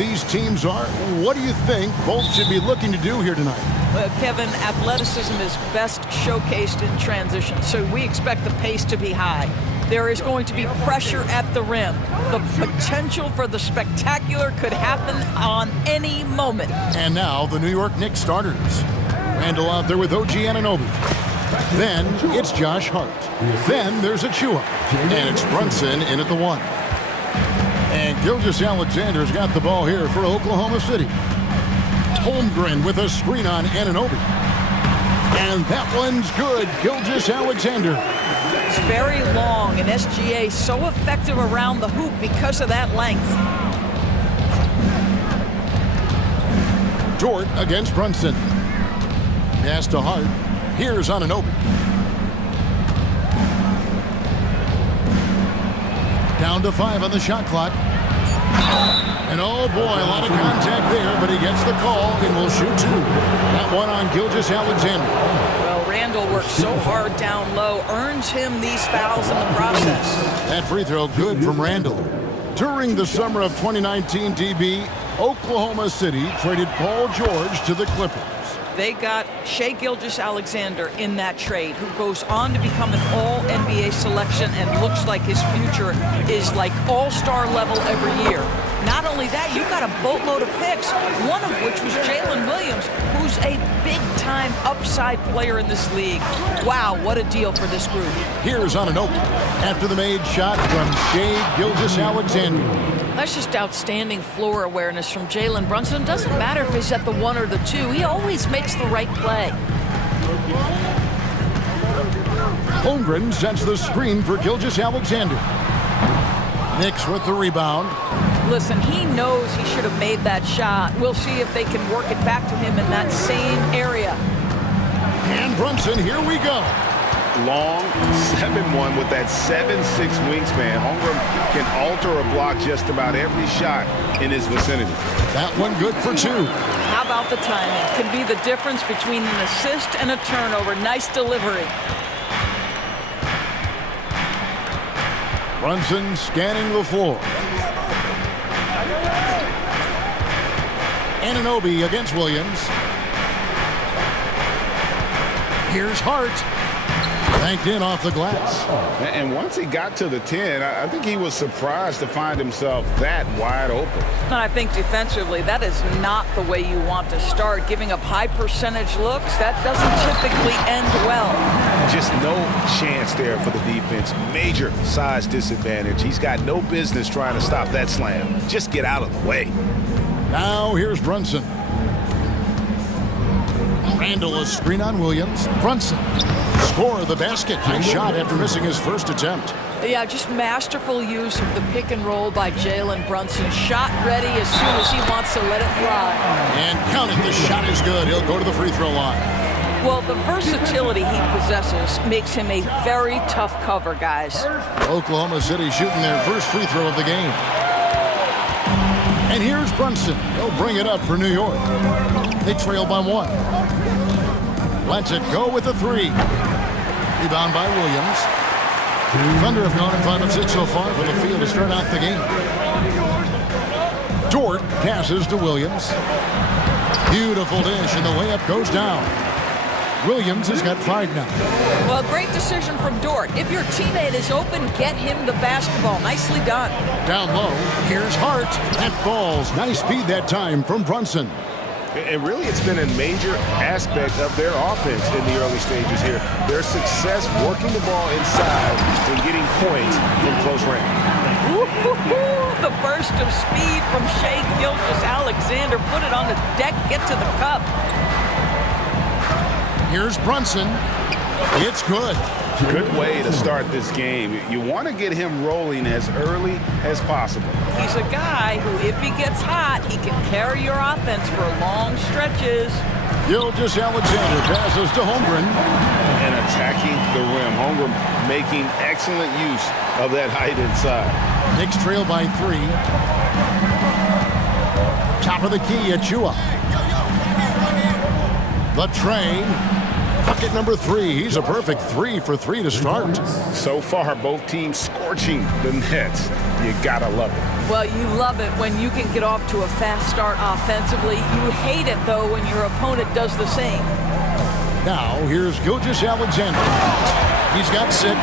these teams are, what do you think both should be looking to do here tonight? Kevin, athleticism is best showcased in transition, so we expect the pace to be high. There is going to be pressure at the rim. The potential for the spectacular could happen on any moment. And now the New York Knicks starters. Randall out there with OG Anunoby. Then it's Josh Hart. Then there's Achua. And it's Brunson in at the 1. And Gilgeous-Alexander's got the ball here for Oklahoma City. Holmgren with a screen on Anunoby. And that one's good. Gilgeous-Alexander. It's very long, and SGA so effective around the hoop because of that length. Dort against Brunson. Pass to Hart. Here's Anunoby. Down to 5 on the shot clock. And oh boy, a lot of contact there, but he gets the call and will shoot 2. That one on Gilgeous-Alexander. Well, Randall works so hard down low, earns him these fouls in the process. That free throw good from Randall. During the summer of 2019, DB, Oklahoma City traded Paul George to the Clippers. They got Shai Gilgeous-Alexander in that trade, who goes on to become an all-NBA selection and looks like his future is like all-star level every year. Not only that, you got a boatload of picks, one of which was Jalen Williams, who's a big-time upside player in this league. Wow, what a deal for this group. Here's Anunoby after the made shot from Shai Gilgeous-Alexander. That's just outstanding floor awareness from Jalen Brunson. Doesn't matter if he's at the 1 or the 2. He always makes the right play. Holmgren sets the screen for Gilgeous-Alexander. Knicks with the rebound. Listen, he knows he should have made that shot. We'll see if they can work it back to him in that same area. And Brunson, here we go. Long 7-1 with that 7'6" wingspan. Holmgren can alter a block just about every shot in his vicinity. That one good for 2. How about the timing? Can be the difference between an assist and a turnover. Nice delivery. Brunson scanning the floor. Anunoby against Williams. Here's Hart. Banked in off the glass. And once he got to the 10, I think he was surprised to find himself that wide open. And I think defensively, that is not the way you want to start. Giving up high percentage looks, that doesn't typically end well. Just no chance there for the defense. Major size disadvantage. He's got no business trying to stop that slam. Just get out of the way. Now here's Brunson. Randall a screen on Williams. Brunson score the basket. Nice shot after missing his first attempt. Yeah, just masterful use of the pick and roll by Jalen Brunson. Shot ready as soon as he wants to let it fly. And count it, the shot is good. He'll go to the free throw line. Well, the versatility he possesses makes him a very tough cover, guys. Oklahoma City shooting their first free throw of the game. And here's Brunson. He'll bring it up for New York. They trail by 1. Lets it go with the 3. Rebound by Williams. Thunder have gone in 5 of 6 so far from the field to start out the game. Dort passes to Williams. Beautiful dish, and the layup goes down. Williams has got 5 now. Well, great decision from Dort. If your teammate is open, get him the basketball. Nicely done. Down low, here's Hart. That falls. Nice speed that time from Brunson. And really, it's been a major aspect of their offense in the early stages here. Their success working the ball inside and getting points from close range. The burst of speed from Shai Gilgeous-Alexander. Put it on the deck, get to the cup. Here's Brunson. It's good. Good way to start this game. You want to get him rolling as early as possible. He's a guy who, if he gets hot, he can carry your offense for long stretches. Gilgeous-Alexander passes to Holmgren. And attacking the rim. Holmgren making excellent use of that height inside. Knicks trail by 3. Top of the key, Achua. The train. Bucket number 3. He's a perfect 3 for 3 to start. So far, both teams scorching the nets. You gotta love it. Well, you love it when you can get off to a fast start offensively. You hate it, though, when your opponent does the same. Now, here's Gilgeous Alexander. He's got 6.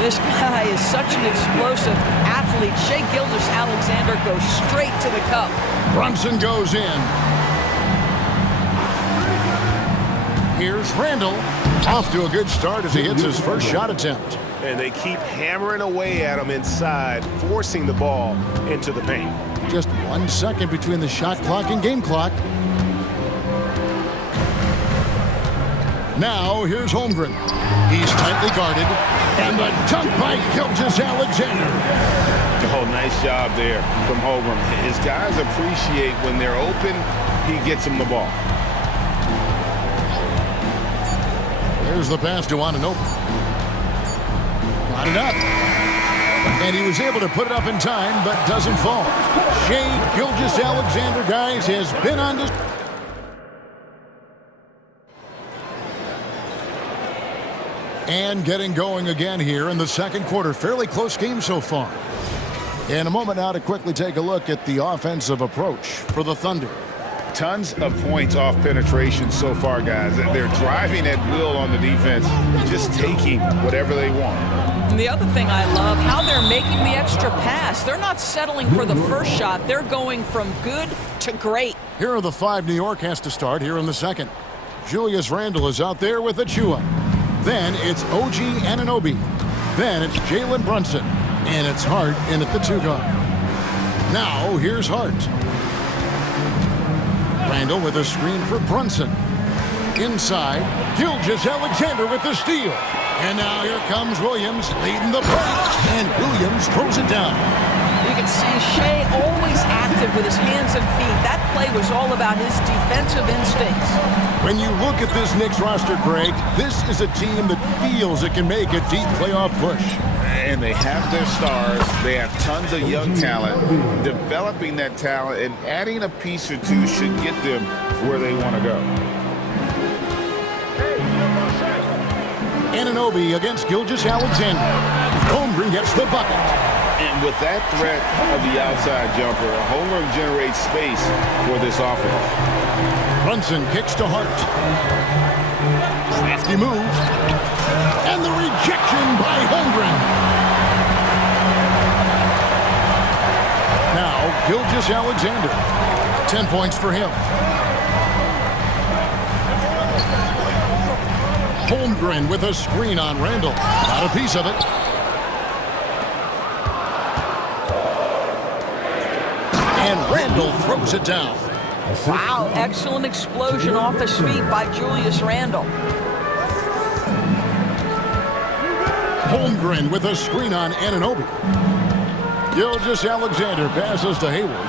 This guy is such an explosive athlete. Shai Gilgeous-Alexander goes straight to the cup. Brunson goes in. Here's Randall. Off to a good start as he hits his first shot attempt. And they keep hammering away at him inside, forcing the ball into the paint. Just 1 second between the shot clock and game clock. Now, here's Holmgren. He's tightly guarded. And the dunk by Gilgeous-Alexander. Oh, nice job there from Holmgren. His guys appreciate when they're open, he gets them the ball. There's the pass to Anunoby. Got it up. And he was able to put it up in time, but doesn't fall. Shai Gilgeous-Alexander, guys, has been on this. And getting going again here in the second quarter. Fairly close game so far. In a moment now to quickly take a look at the offensive approach for the Thunder. Tons of points off penetration so far, guys. They're driving at will on the defense, just taking whatever they want. And the other thing I love, how they're making the extra pass. They're not settling for the first shot. They're going from good to great. Here are the 5 New York has to start here in the second. Julius Randle is out there with Achua. Then it's OG Anunoby. Then it's Jalen Brunson. And it's Hart in at the 2 guard. Now here's Hart. Randall with a screen for Brunson. Inside, Gilgeous-Alexander with the steal. And now here comes Williams leading the break. And Williams throws it down. You can see Shai always active with his hands and feet. That play was all about his defensive instincts. When you look at this Knicks roster, Greg, this is a team that feels it can make a deep playoff push. And they have their stars. They have tons of young talent. Developing that talent and adding a piece or two should get them where they want to go. Anunoby against Gilgeous-Alexander. Holmgren gets the bucket. And with that threat of the outside jumper, Holmgren generates space for this offense. Brunson kicks to Hart. Crafty move. And the rejection by Holmgren. Now, Gilgeous-Alexander. 10 points for him. Holmgren with a screen on Randall. Got a piece of it. And Randall throws it down. Wow, excellent explosion off his feet by Julius Randle. Holmgren with a screen on Anunoby. Gilgeous-Alexander passes to Hayward.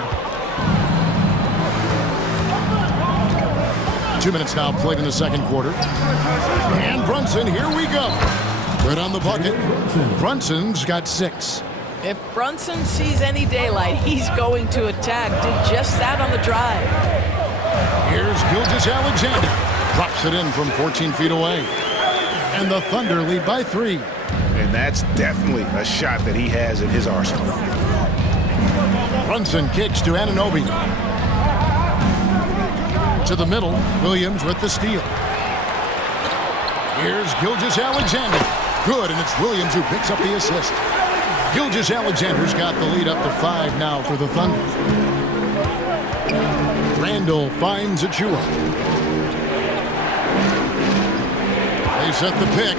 2 minutes now played in the second quarter. And Brunson, here we go. Right on the bucket. Brunson's got 6. If Brunson sees any daylight, he's going to attack. Did just that on the drive. Here's Gilgeous-Alexander. Drops it in from 14 feet away. And the Thunder lead by 3. And that's definitely a shot that he has in his arsenal. Brunson kicks to Anunoby. To the middle, Williams with the steal. Here's Gilgeous-Alexander. Good, and it's Williams who picks up the assist. Gilgeous-Alexander's got the lead up to 5 now for the Thunder. Randall finds Achua. They set the pick.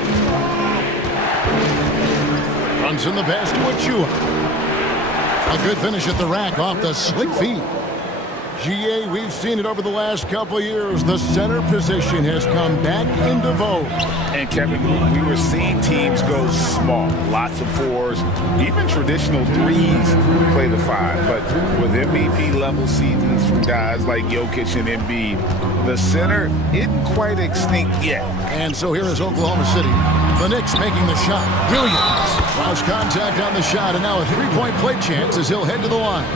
Brunson the pass to Achua. A good finish at the rack off the slick feed. GA, we've seen it over the last couple of years. The center position has come back into vogue. And Kevin, we were seeing teams go small, lots of 4s, even traditional 3s play the 5. But with MVP level seasons from guys like Jokic and Embiid, the center isn't quite extinct yet. And so here is Oklahoma City. The Knicks making the shot. Williams lost contact on the shot, and now a 3-point play chance as he'll head to the line.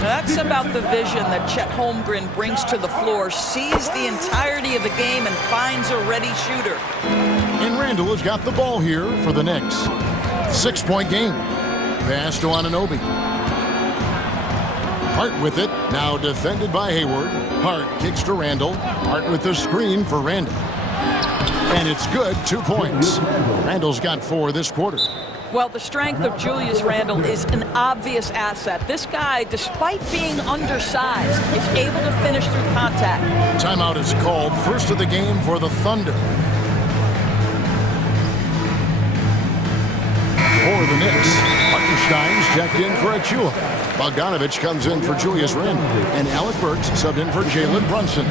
That's about the vision that Chet Holmgren brings to the floor, sees the entirety of the game and finds a ready shooter. And Randall has got the ball here for the Knicks. 6-point game. Pass to Anunoby. Hart with it, now defended by Hayward. Hart kicks to Randall. Hart with the screen for Randall. And it's good, 2 points. Randall's got 4 this quarter. Well, the strength of Julius Randle is an obvious asset. This guy, despite being undersized, is able to finish through contact. Timeout is called, first of the game for the Thunder. For the Knicks, Hartenstein's checked in for Achua. Bogdanovich comes in for Julius Randle. And Alec Burks subbed in for Jalen Brunson.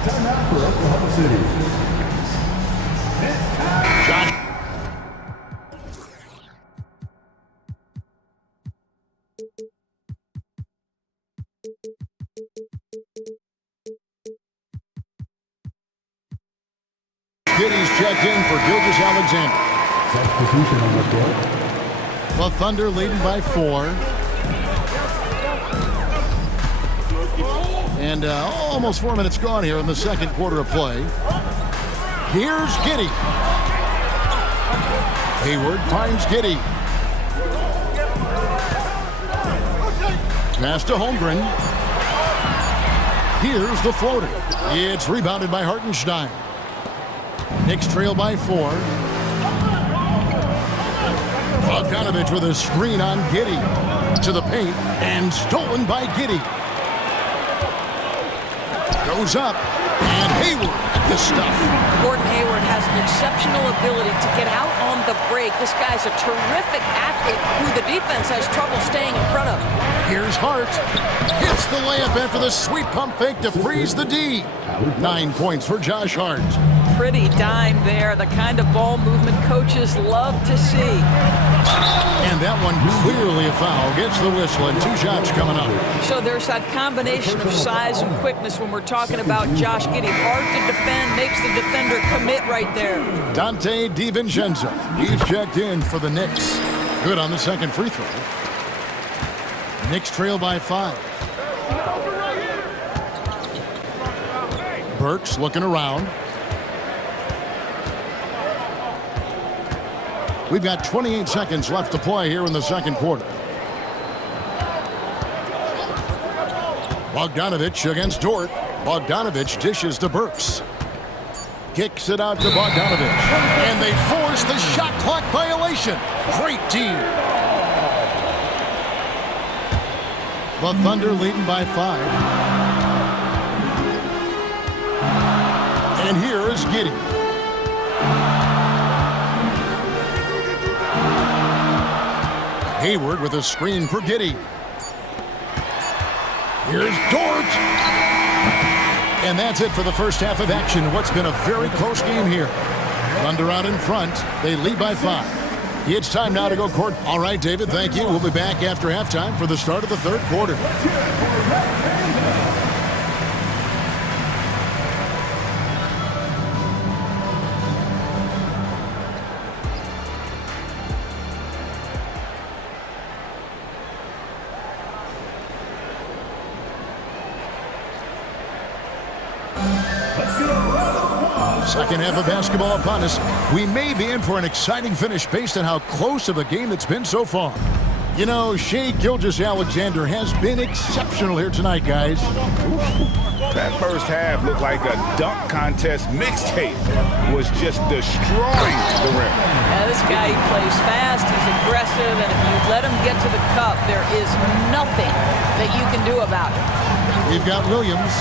Timeout for Oklahoma City. Josh. Giddey's checked in for Gilgeous-Alexander. Substitution on the court. The Thunder leading by 4. And almost 4 minutes gone here in the second quarter of play. Here's Giddey. Hayward finds Giddey. Pass to Holmgren. Here's the floater. It's rebounded by Hartenstein. Knicks trail by 4. Bogdanovich with a screen on Giddey. To the paint and stolen by Giddey. Goes up, and Hayward at the stuff. Gordon Hayward has an exceptional ability to get out on the break. This guy's a terrific athlete who the defense has trouble staying in front of. Here's Hart. Hits the layup after the sweet pump fake to freeze the D. 9 points for Josh Hart. Pretty dime there, the kind of ball movement coaches love to see. And that one clearly a foul. Gets the whistle, and 2 shots coming up. So there's that combination of size and quickness when we're talking about Josh Giddey. Hard to defend, makes the defender commit right there. Dante DiVincenzo. He's checked in for the Knicks. Good on the second free throw. Knicks trail by 5. Burks looking around. We've got 28 seconds left to play here in the second quarter. Bogdanovich against Dort. Bogdanovich dishes to Burks. Kicks it out to Bogdanovich. And they force the shot clock violation. Great team. The Thunder leading by 5. And here is Giddey. Hayward with a screen for Giddey. Here's Dort. And that's it for the first half of action. What's been a very close game here. Thunder out in front. They lead by 5. It's time now to go court. All right, David, thank you. We'll be back after halftime for the start of the third quarter. Second half of basketball upon us. We may be in for an exciting finish based on how close of a game it's been so far. You know, Shai Gilgeous-Alexander has been exceptional here tonight, guys. That first half looked like a dunk contest mixtape. Was just destroying the rim. Yeah, this guy, he plays fast, he's aggressive, and if you let him get to the cup, there is nothing that you can do about it. We've got Williams.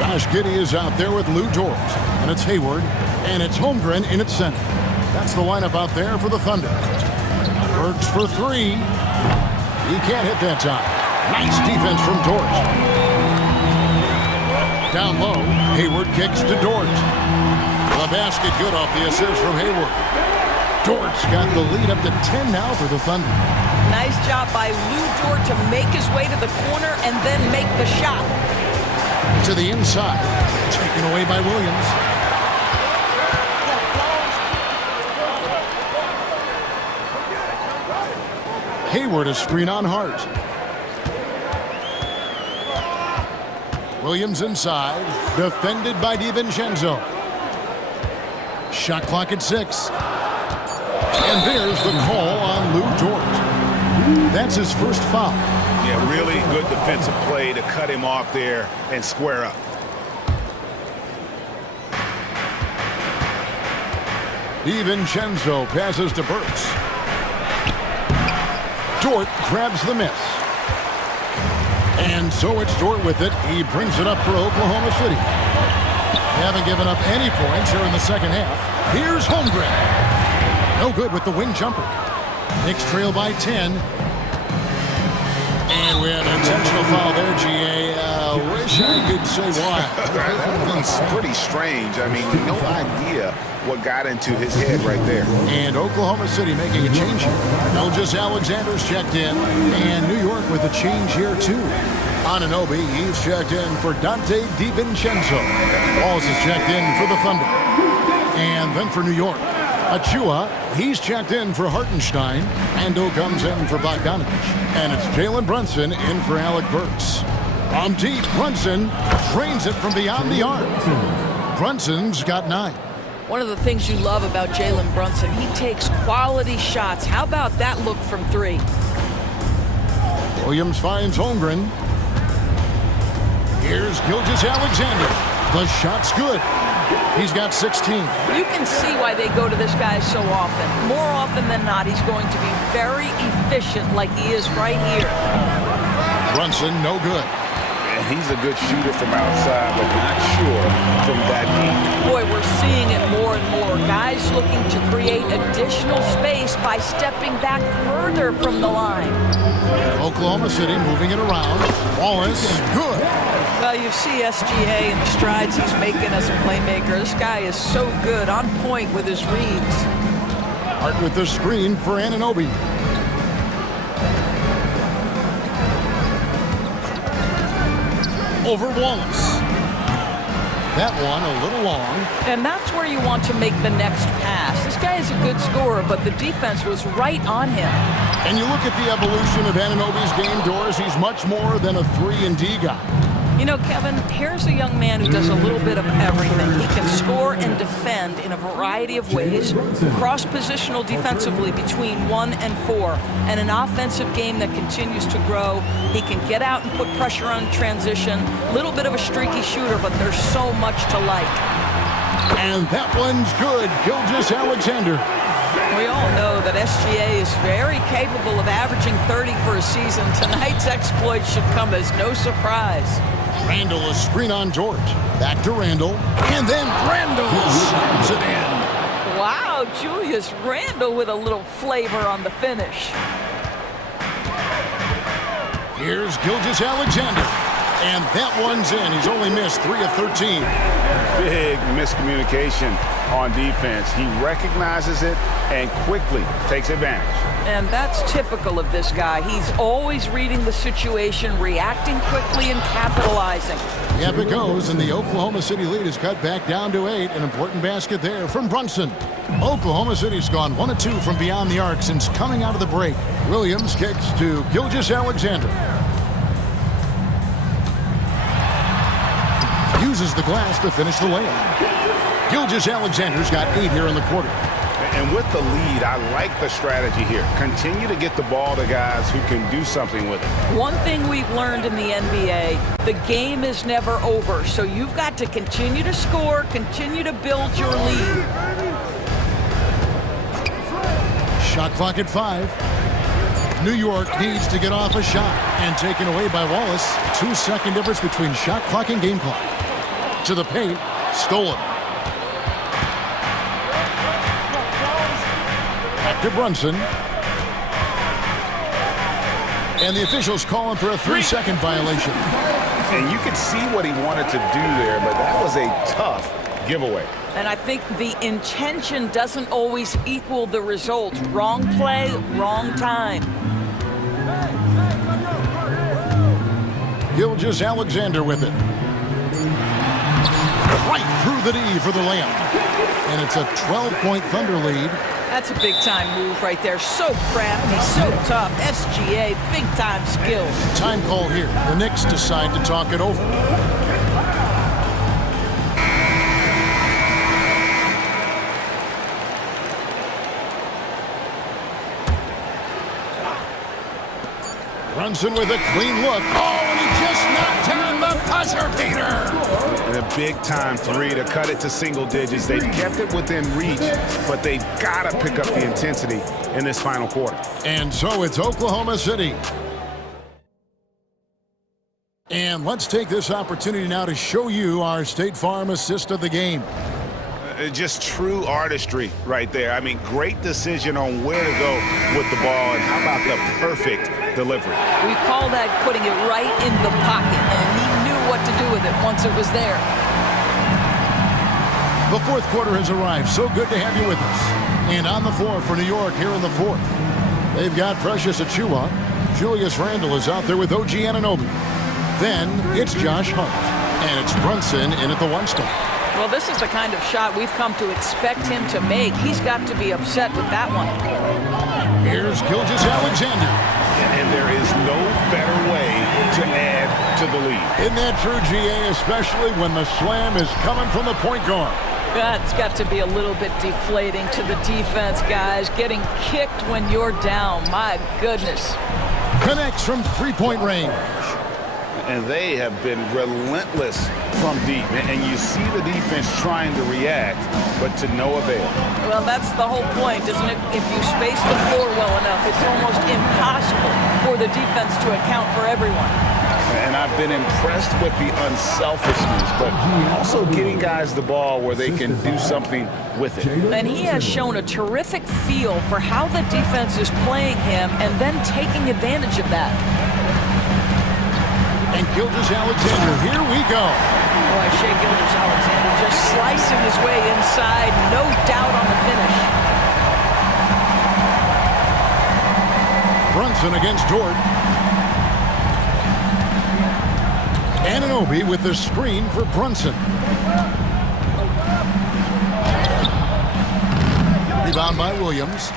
Josh Giddey is out there with Lou Dort. And it's Hayward. And it's Holmgren in its center. That's the lineup out there for the Thunder. Burks for 3. He can't hit that time. Nice defense from Dort. Down low, Hayward kicks to Dort. The basket good off the assist from Hayward. Dort's got the lead up to 10 now for the Thunder. Nice job by Lou Dort to make his way to the corner and then make the shot. To the inside. Taken away by Williams. Hayward a screen on Hart. Williams inside. Defended by DiVincenzo. Shot clock at 6. And there's the call on Lou Dort. That's his first foul. Yeah, really good defensive play to cut him off there and square up. DiVincenzo passes to Burks. Dort grabs the miss. And so it's Dort with it. He brings it up for Oklahoma City. They haven't given up any points here in the second half. Here's Holmgren. No good with the wing jumper. Knicks trail by 10. And we had an intentional foul there, GA. Wish I could say why. That one's pretty strange. I mean, no idea what got into his head right there. And Oklahoma City making a change here. Gilgeous Alexander's checked in. And New York with a change here, too. Anunoby, he's checked in for Dante DiVincenzo. Walls is checked in for the Thunder. And then for New York, Achua, he's checked in for Hartenstein. Ando comes in for Bogdanovich. And it's Jalen Brunson in for Alec Burks. From deep, Brunson drains it from beyond the arc. Brunson's got 9. One of the things you love about Jalen Brunson, he takes quality shots. How about that look from 3? Williams finds Holmgren. Here's Gilgeous Alexander. The shot's good. He's got 16. You can see why they go to this guy so often. More often than not, he's going to be very efficient like he is right here. Brunson, no good. And he's a good shooter from outside, but not sure from that deep. Boy, we're seeing it more and more. Guys looking to create additional space by stepping back further from the line. Oklahoma City moving it around. Wallace, good. Well, you see SGA and the strides he's making as a playmaker. This guy is so good, on point with his reads. Hart with the screen for Anunoby. Over Wallace. That one a little long. And that's where you want to make the next pass. This guy is a good scorer, but the defense was right on him. And you look at the evolution of Anunoby's game, Doors, he's much more than a 3-and-D guy. You know, Kevin, here's a young man who does a little bit of everything. He can score and defend in a variety of ways, cross-positional defensively between 1 and 4, and an offensive game that continues to grow. He can get out and put pressure on transition, a little bit of a streaky shooter, but there's so much to like. And that one's good, Gilgeous Alexander. We all know that SGA is very capable of averaging 30 for a season. Tonight's exploit should come as no surprise. Randall a screen on George. Back to Randall. And then Randall slams it in. Wow, Julius Randall with a little flavor on the finish. Here's Gilgeous Alexander. And that one's in. He's only missed 3 of 13. Big miscommunication on defense. He recognizes it and quickly takes advantage. And that's typical of this guy. He's always reading the situation, reacting quickly, and capitalizing. Yep, it goes, and the Oklahoma City lead is cut back down to 8. An important basket there from Brunson. Oklahoma City's gone 1 of 2 from beyond the arc since coming out of the break. Williams kicks to Gilgeous Alexander. Uses the glass to finish the layup. Gilgeous Alexander's got 8 here in the quarter. And with the lead, I like the strategy here. Continue to get the ball to guys who can do something with it. One thing we've learned in the NBA, the game is never over. So you've got to continue to score, continue to build your lead. Shot clock at 5. New York needs to get off a shot. And taken away by Wallace. 2-second difference between shot clock and game clock. To the paint. Stolen. Back to Brunson. And the officials calling for a 3-second violation. And you could see what he wanted to do there, but that was a tough giveaway. And I think the intention doesn't always equal the result. Wrong play, wrong time. Gilgeous Alexander with it. right through the D for the layup. And it's a 12-point Thunder lead. That's a big-time move right there. So crafty, so tough. SGA, big-time skill. Time call here. The Knicks decide to talk it over. Brunson with a clean look. Oh, and he just knocked down the buzzer beater. And a big-time three to cut it to single digits. They've kept it within reach, but they've got to pick up the intensity in this final quarter. And so it's Oklahoma City. And let's take this opportunity now to show you our State Farm assist of the game. Just true artistry right there. I mean, great decision on where to go with the ball, and how about the perfect delivery? We call that putting it right in the pocket, and he knew what to do with it once it was there. The fourth quarter has arrived. So good to have you with us. And on the floor for New York here in the fourth, they've got Precious Achiuwa. Julius Randle is out there with OG Anunoby. Then it's Josh Hart, and it's Brunson in at the one spot. Well, this is the kind of shot we've come to expect him to make. He's got to be upset with that one. Here's Gilgeous Alexander. And there is no better way to add to the lead. Isn't that true, GA, especially when the slam is coming from the point guard? That's got to be a little bit deflating to the defense, guys. Getting kicked when you're down, my goodness. Connects from three-point range. And they have been relentless from deep. And you see the defense trying to react, but to no avail. Well, that's the whole point, isn't it? If you space the floor well enough, it's almost impossible for the defense to account for everyone. And I've been impressed with the unselfishness, but also getting guys the ball where they can do something with it. And he has shown a terrific feel for how the defense is playing him and then taking advantage of that. And Gilgeous Alexander, here we go. Boy, Shai Gilgeous-Alexander just slicing his way inside, no doubt on the finish. Brunson against Dort. Anunoby with the screen for Brunson. Rebound by Williams.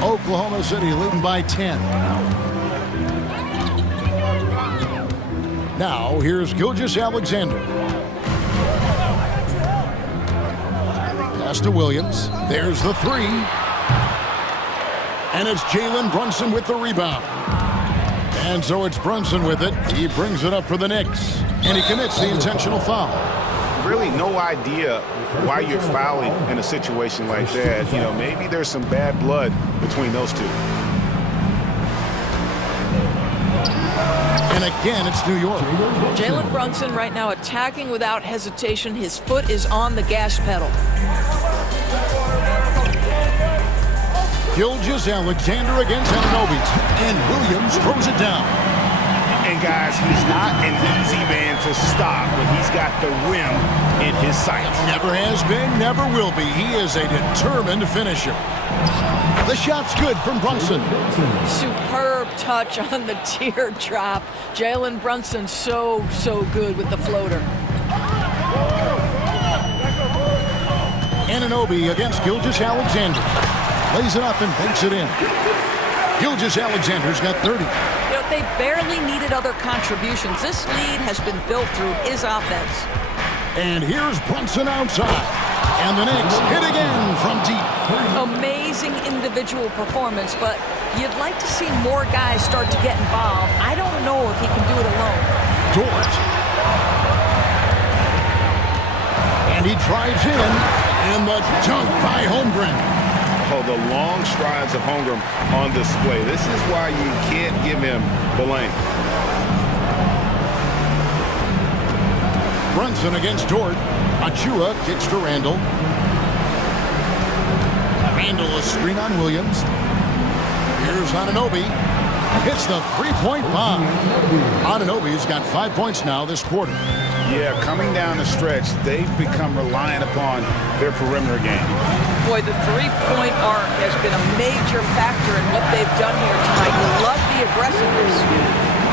Oklahoma City leading by 10. Now, here's Gilgeous Alexander. Pass to Williams. There's the three. And it's Jalen Brunson with the rebound. And so it's Brunson with it. He brings it up for the Knicks. And he commits the intentional foul. Really no idea why you're fouling in a situation like that. You know, maybe there's some bad blood between those two. And again, it's New York. Jalen Brunson right now attacking without hesitation. His foot is on the gas pedal. Gilgeous Alexander against Anunoby. And Williams throws it down. And guys, he's not an easy man to stop when he's got the rim in his sights. Never has been, never will be. He is a determined finisher. The shot's good from Brunson. Superb touch on the teardrop. Jalen Brunson so good with the floater. Anunoby against Gilgeous Alexander. Lays it up and banks it in. Gilgeous Alexander's got 30. You know, they barely needed other contributions. This lead has been built through his offense. And here's Brunson outside. And the Knicks hit again from deep. Amazing individual performance, but you'd like to see more guys start to get involved. I don't know if he can do it alone. Dort. And he drives in. And the dunk by Holmgren. Oh, the long strides of Holmgren on display. This is why you can't give him the lane. Brunson against Dort. Achiuwa kicks to Randle. Randle a screen on Williams. Here's Anunoby. Hits the three-point bomb. Anunoby's got 5 points now this quarter. Yeah, coming down the stretch, they've become reliant upon their perimeter game. Boy, the three-point arc has been a major factor in what they've done here tonight. You love the aggressiveness.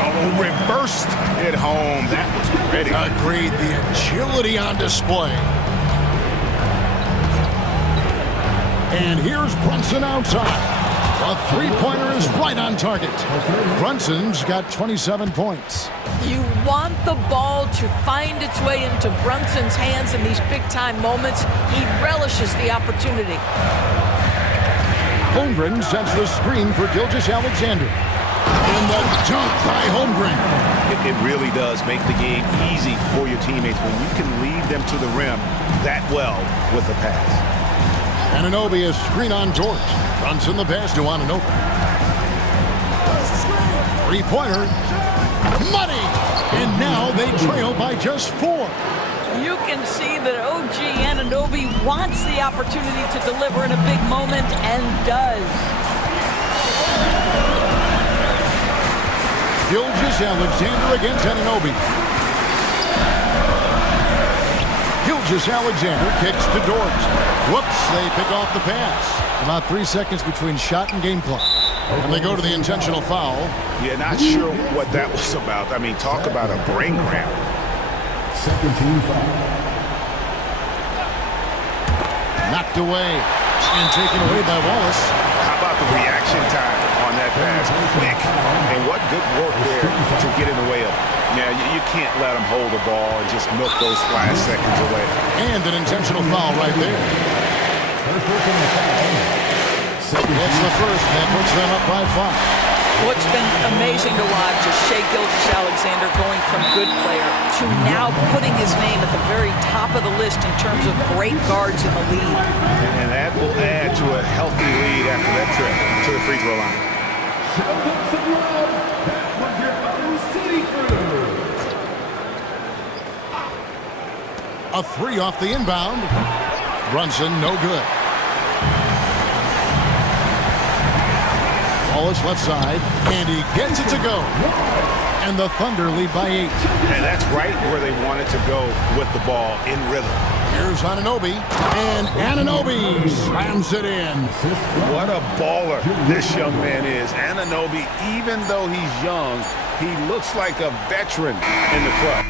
Oh, Oh, reversed it home. That was pretty. Agreed. The agility on display. And here's Brunson outside. A three-pointer is right on target. Brunson's got 27 points. You want the ball to find its way into Brunson's hands in these big-time moments. He relishes the opportunity. Holmgren sends the screen for Gilgeous-Alexander. And the dunk by Holmgren. It really does make the game easy for your teammates when you can lead them to the rim that well with a pass. Anunoby is screen on George. Brunson the pass to Anunoby. Three-pointer. Money! And now they trail by just 4. You can see that OG Anunoby wants the opportunity to deliver in a big moment and does. Gilgeous-Alexander against Anunoby. Gilgeous-Alexander kicks to Dort. Whoops, they pick off the pass. About 3 seconds between shot and game clock. And they go to the intentional foul. Yeah, not sure what that was about. I mean, talk about a brain cramp. Second team foul. Knocked away and taken away by Wallace. How about the reaction time on that pass? Quick. And what good work there to get in the way of it. Yeah, you can't let him hold the ball and just milk those last seconds away. And an intentional foul right there. That's the first. That puts them up by 5. What's been amazing to watch is Shai Gilgeous-Alexander going from good player to now putting his name at the very top of the list in terms of great guards in the league. And that will add to a healthy lead after that trip to the free throw line. A 3 off the inbound. Brunson, no good. Wallace left side, and he gets it to go. And the Thunder lead by 8. And that's right where they wanted to go with the ball in rhythm. Here's Anunoby, and Anunoby slams it in. What a baller this young man is. Anunoby, even though he's young, he looks like a veteran in the club.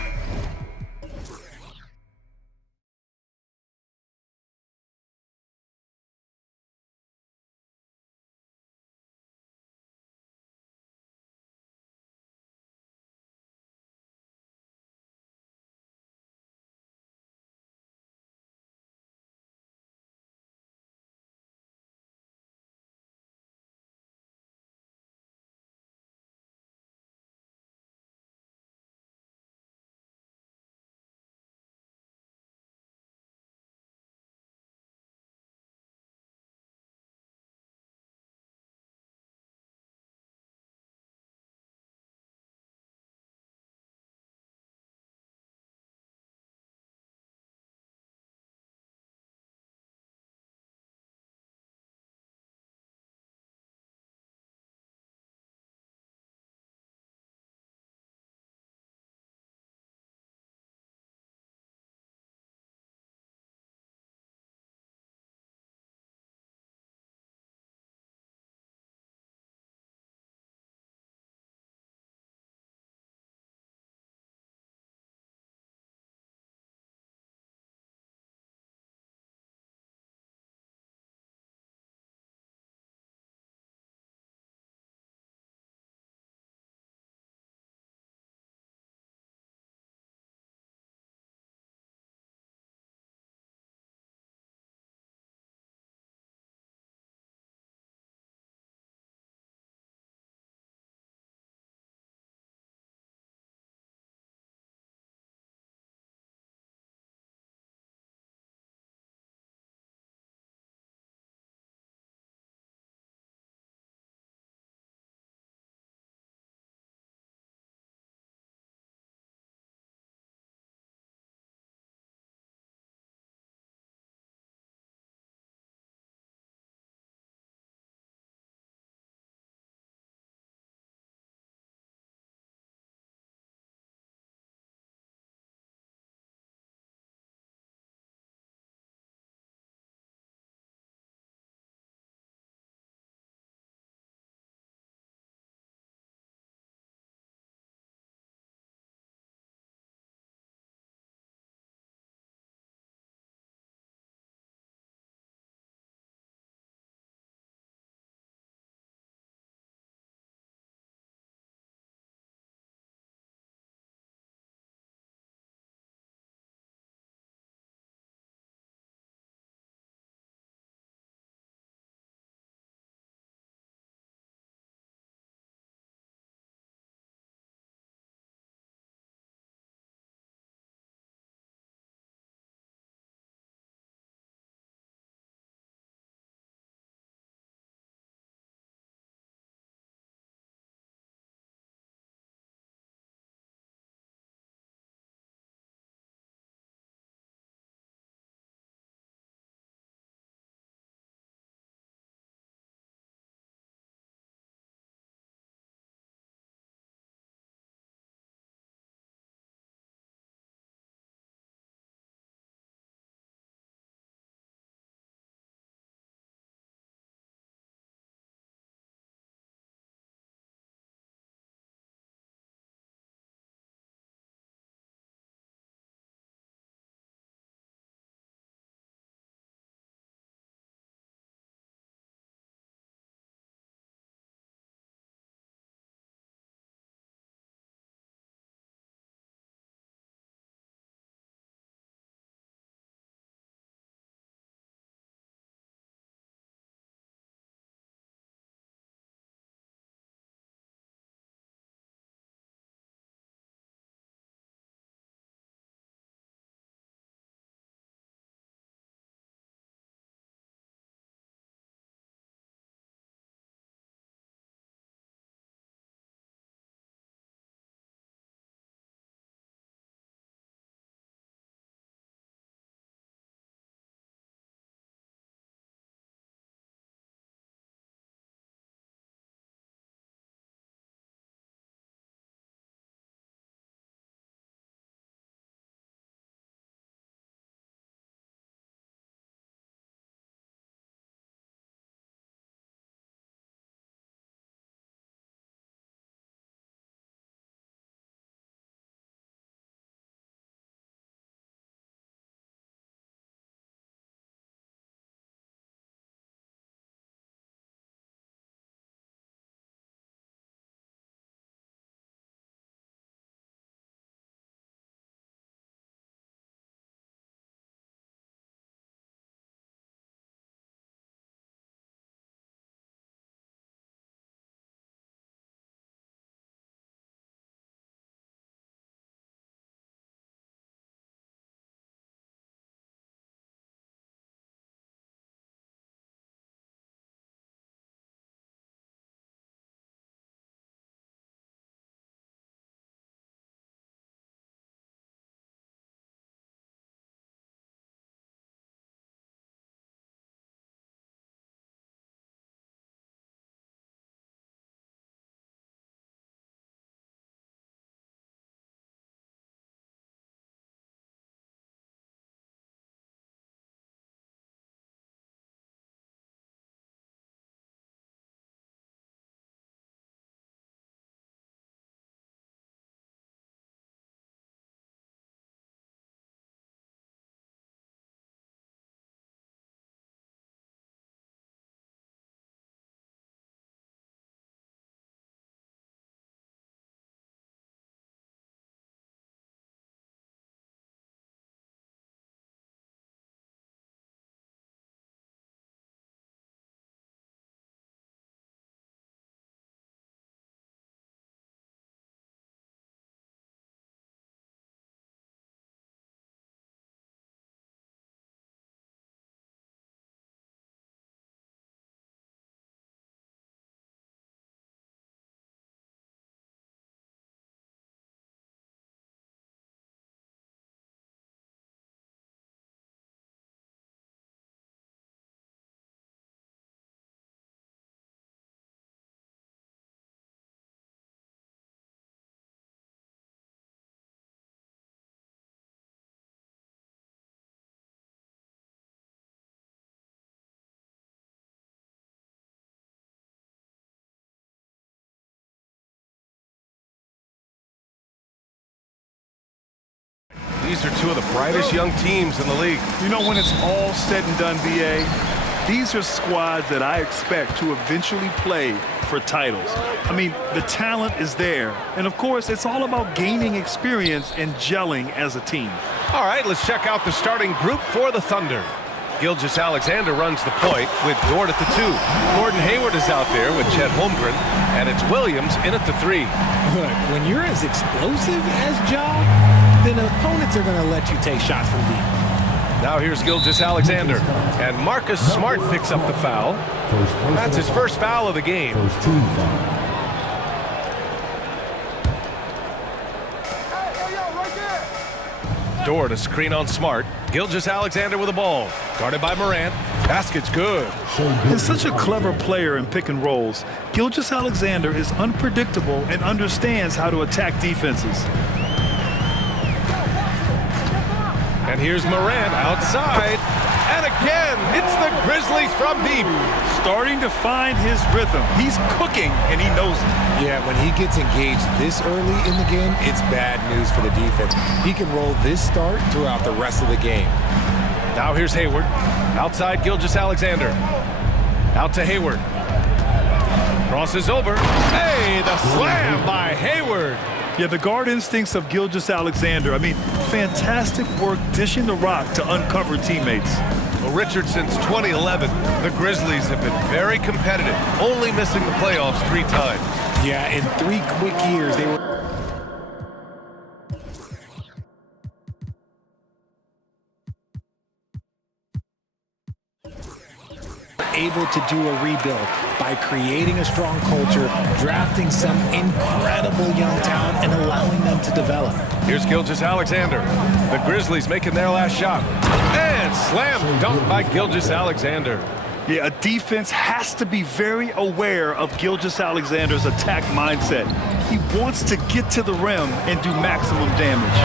These are two of the brightest young teams in the league. You know, when it's all said and done, BA, these are squads that I expect to eventually play for titles. I mean, the talent is there. And, of course, it's all about gaining experience and gelling as a team. All right, let's check out the starting group for the Thunder. Gilgeous Alexander runs the point with Dort at the 2. Gordon Hayward is out there with Chet Holmgren, and it's Williams in at the 3. Look, when you're as explosive as Ja, then opponents are going to let you take shots from deep. Now here's Gilgeous Alexander, and Marcus Smart picks up the foul. That's his first foul of the game. First team foul. Dort, a screen on Smart. Gilgeous Alexander with the ball. Guarded by Morant. Basket's good. He's such a clever player in pick and rolls. Gilgeous Alexander is unpredictable and understands how to attack defenses. And here's Morant outside. And again, it's the Grizzlies from deep. Starting to find his rhythm. He's cooking, and he knows it. Yeah, when he gets engaged this early in the game, it's bad news for the defense. He can roll this start throughout the rest of the game. Now here's Hayward. Outside Gilgeous Alexander. Out to Hayward. Crosses over. Hey, the slam by Hayward. Yeah, the guard instincts of Gilgeous Alexander. I mean, fantastic work dishing the rock to uncover teammates. Well, Richard, since 2011, the Grizzlies have been very competitive, only missing the playoffs 3 times. Yeah, in 3 quick years, they were able to do a rebuild by creating a strong culture, drafting some incredible young talent, and allowing them to develop. Here's Gilgeous Alexander. The Grizzlies making their last shot. And slam dunk by Gilgeous Alexander. Yeah, a defense has to be very aware of Gilgeous Alexander's attack mindset. He wants to get to the rim and do maximum damage.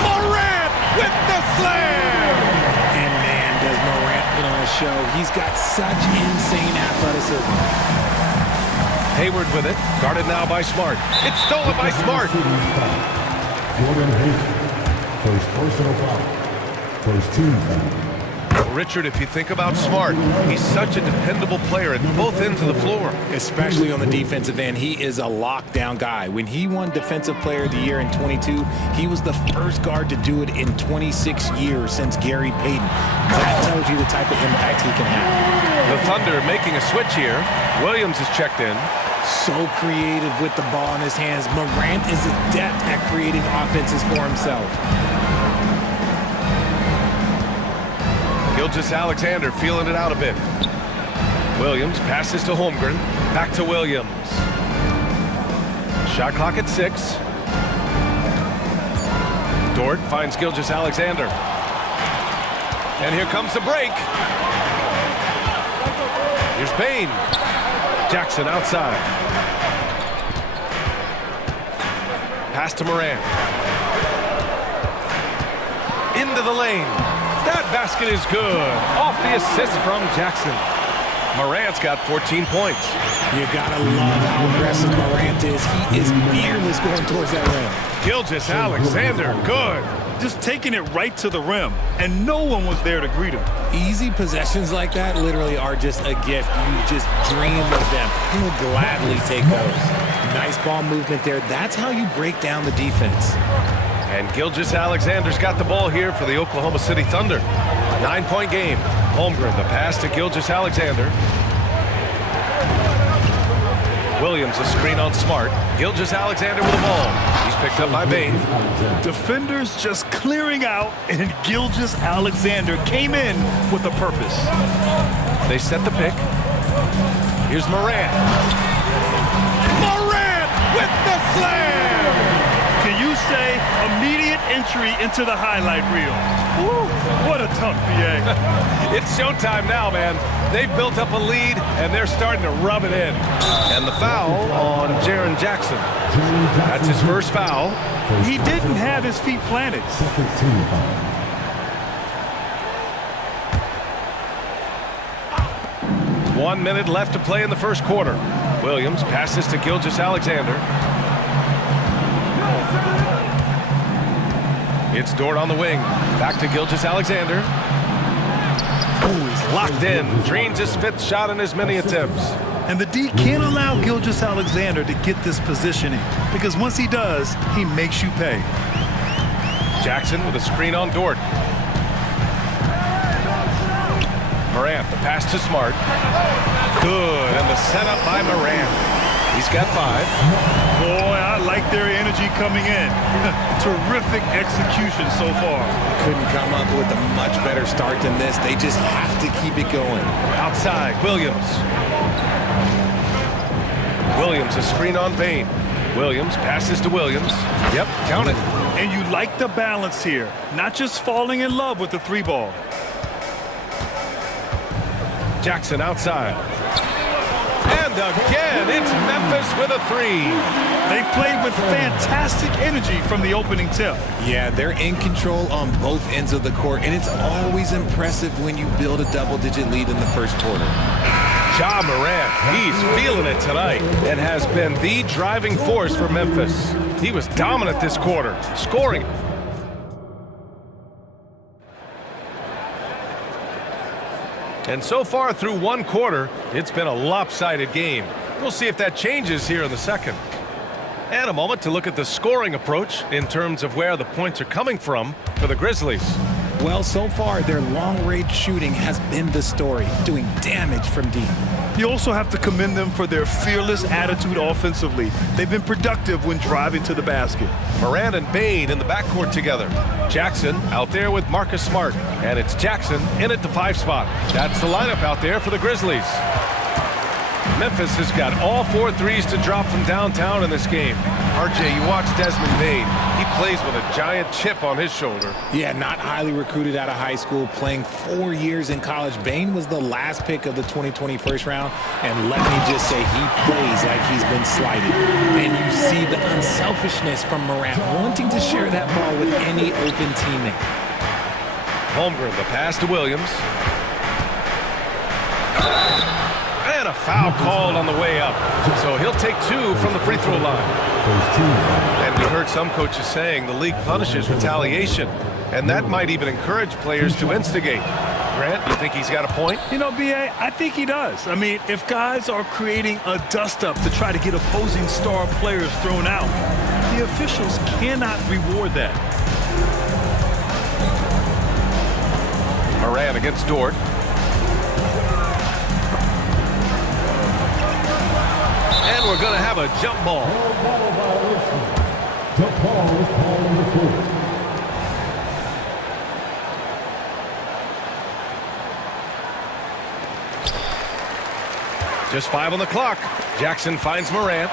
Morant with the slam! And man, does Morant put on a show. He's got such insane athleticism. Hayward with it, guarded now by Smart. It's stolen by Smart. Gordon Hayward. First personal foul. First team foul. Richard, if you think about Smart, he's such a dependable player at both ends of the floor. Especially on the defensive end, he is a lockdown guy. When he won Defensive Player of the Year in 22, he was the first guard to do it in 26 years since Gary Payton. That tells you the type of impact he can have. The Thunder making a switch here. Williams is checked in. So creative with the ball in his hands. Morant is adept at creating offenses for himself. Gilgeous Alexander feeling it out a bit. Williams passes to Holmgren. Back to Williams. Shot clock at 6. Dort finds Gilgeous Alexander. And here comes the break. Here's Bain. Jackson outside. Pass to Morant. Into the lane. That basket is good. Off the assist from Jackson. Morant's got 14 points. You gotta love how aggressive Morant is. He is fearless going towards that rim. Gilgeous Alexander, good. Just taking it right to the rim, and no one was there to greet him. Easy possessions like that literally are just a gift. You just dream of them. You will gladly take those. Nice ball movement there. That's how you break down the defense. And Gilgeous Alexander's got the ball here for the Oklahoma City Thunder. 9-point game. Holmgren, the pass to Gilgeous Alexander. Williams, a screen on Smart. Gilgeous Alexander with the ball. He's picked up by Bain. Defenders just clearing out, and Gilgeous Alexander came in with a purpose. They set the pick. Here's Morant. Morant with the slam! Can you say immediate entry into the highlight reel? Woo, what a dunk, BA. It's showtime now, man. They've built up a lead, and they're starting to rub it in. And the foul on Jaren Jackson. That's his first foul. He didn't have his feet planted. Second team foul. 1 minute left to play in the first quarter. Williams passes to Gilgeous Alexander. It's Dort on the wing. Back to Gilgeous-Alexander. Oh, he's locked in. Drains his 5th shot in as many attempts. And the D can't allow Gilgeous-Alexander to get this positioning, because once he does, he makes you pay. Jackson with a screen on Dort. Morant, the pass to Smart. Good, and the setup by Morant. He's got 5. Boy, I like their energy coming in. Terrific execution so far. Couldn't come up with a much better start than this. They just have to keep it going. Outside, Williams. Williams, a screen on Bain. Williams passes to Williams. Yep, count it. And you like the balance here. Not just falling in love with the 3-ball. Jackson outside. And again, it's Memphis with a 3. They played with fantastic energy from the opening tip. Yeah, they're in control on both ends of the court, and it's always impressive when you build a double-digit lead in the first quarter. Ja Morant, he's feeling it tonight and has been the driving force for Memphis. He was dominant this quarter, scoring. And so far through one quarter, it's been a lopsided game. We'll see if that changes here in the second. And a moment to look at the scoring approach in terms of where the points are coming from for the Grizzlies. Well, so far, their long-range shooting has been the story, doing damage from deep. You also have to commend them for their fearless attitude offensively. They've been productive when driving to the basket. Morant and Bain in the backcourt together. Jackson out there with Marcus Smart. And it's Jackson in at the 5 spot. That's the lineup out there for the Grizzlies. Memphis has got all 4 threes to drop from downtown in this game. RJ, you watch Desmond Bain. He plays with a giant chip on his shoulder. Yeah, not highly recruited out of high school, playing 4 years in college. Bain was the last pick of the 2020 first round, and let me just say, he plays like he's been slighted. And you see the unselfishness from Morant, wanting to share that ball with any open teammate. Holmgren, the pass to Williams. And a foul called on the way up. So he'll take 2 from the free throw line. And we heard some coaches saying the league punishes retaliation, and that might even encourage players to instigate. Grant, you think he's got a point? You know, B.A., I think he does. I mean, if guys are creating a dust-up to try to get opposing star players thrown out, the officials cannot reward that. Morant against Dort. And we're going to have a jump ball. Jump ball is called on the floor. Just 5 on the clock. Jackson finds Morant.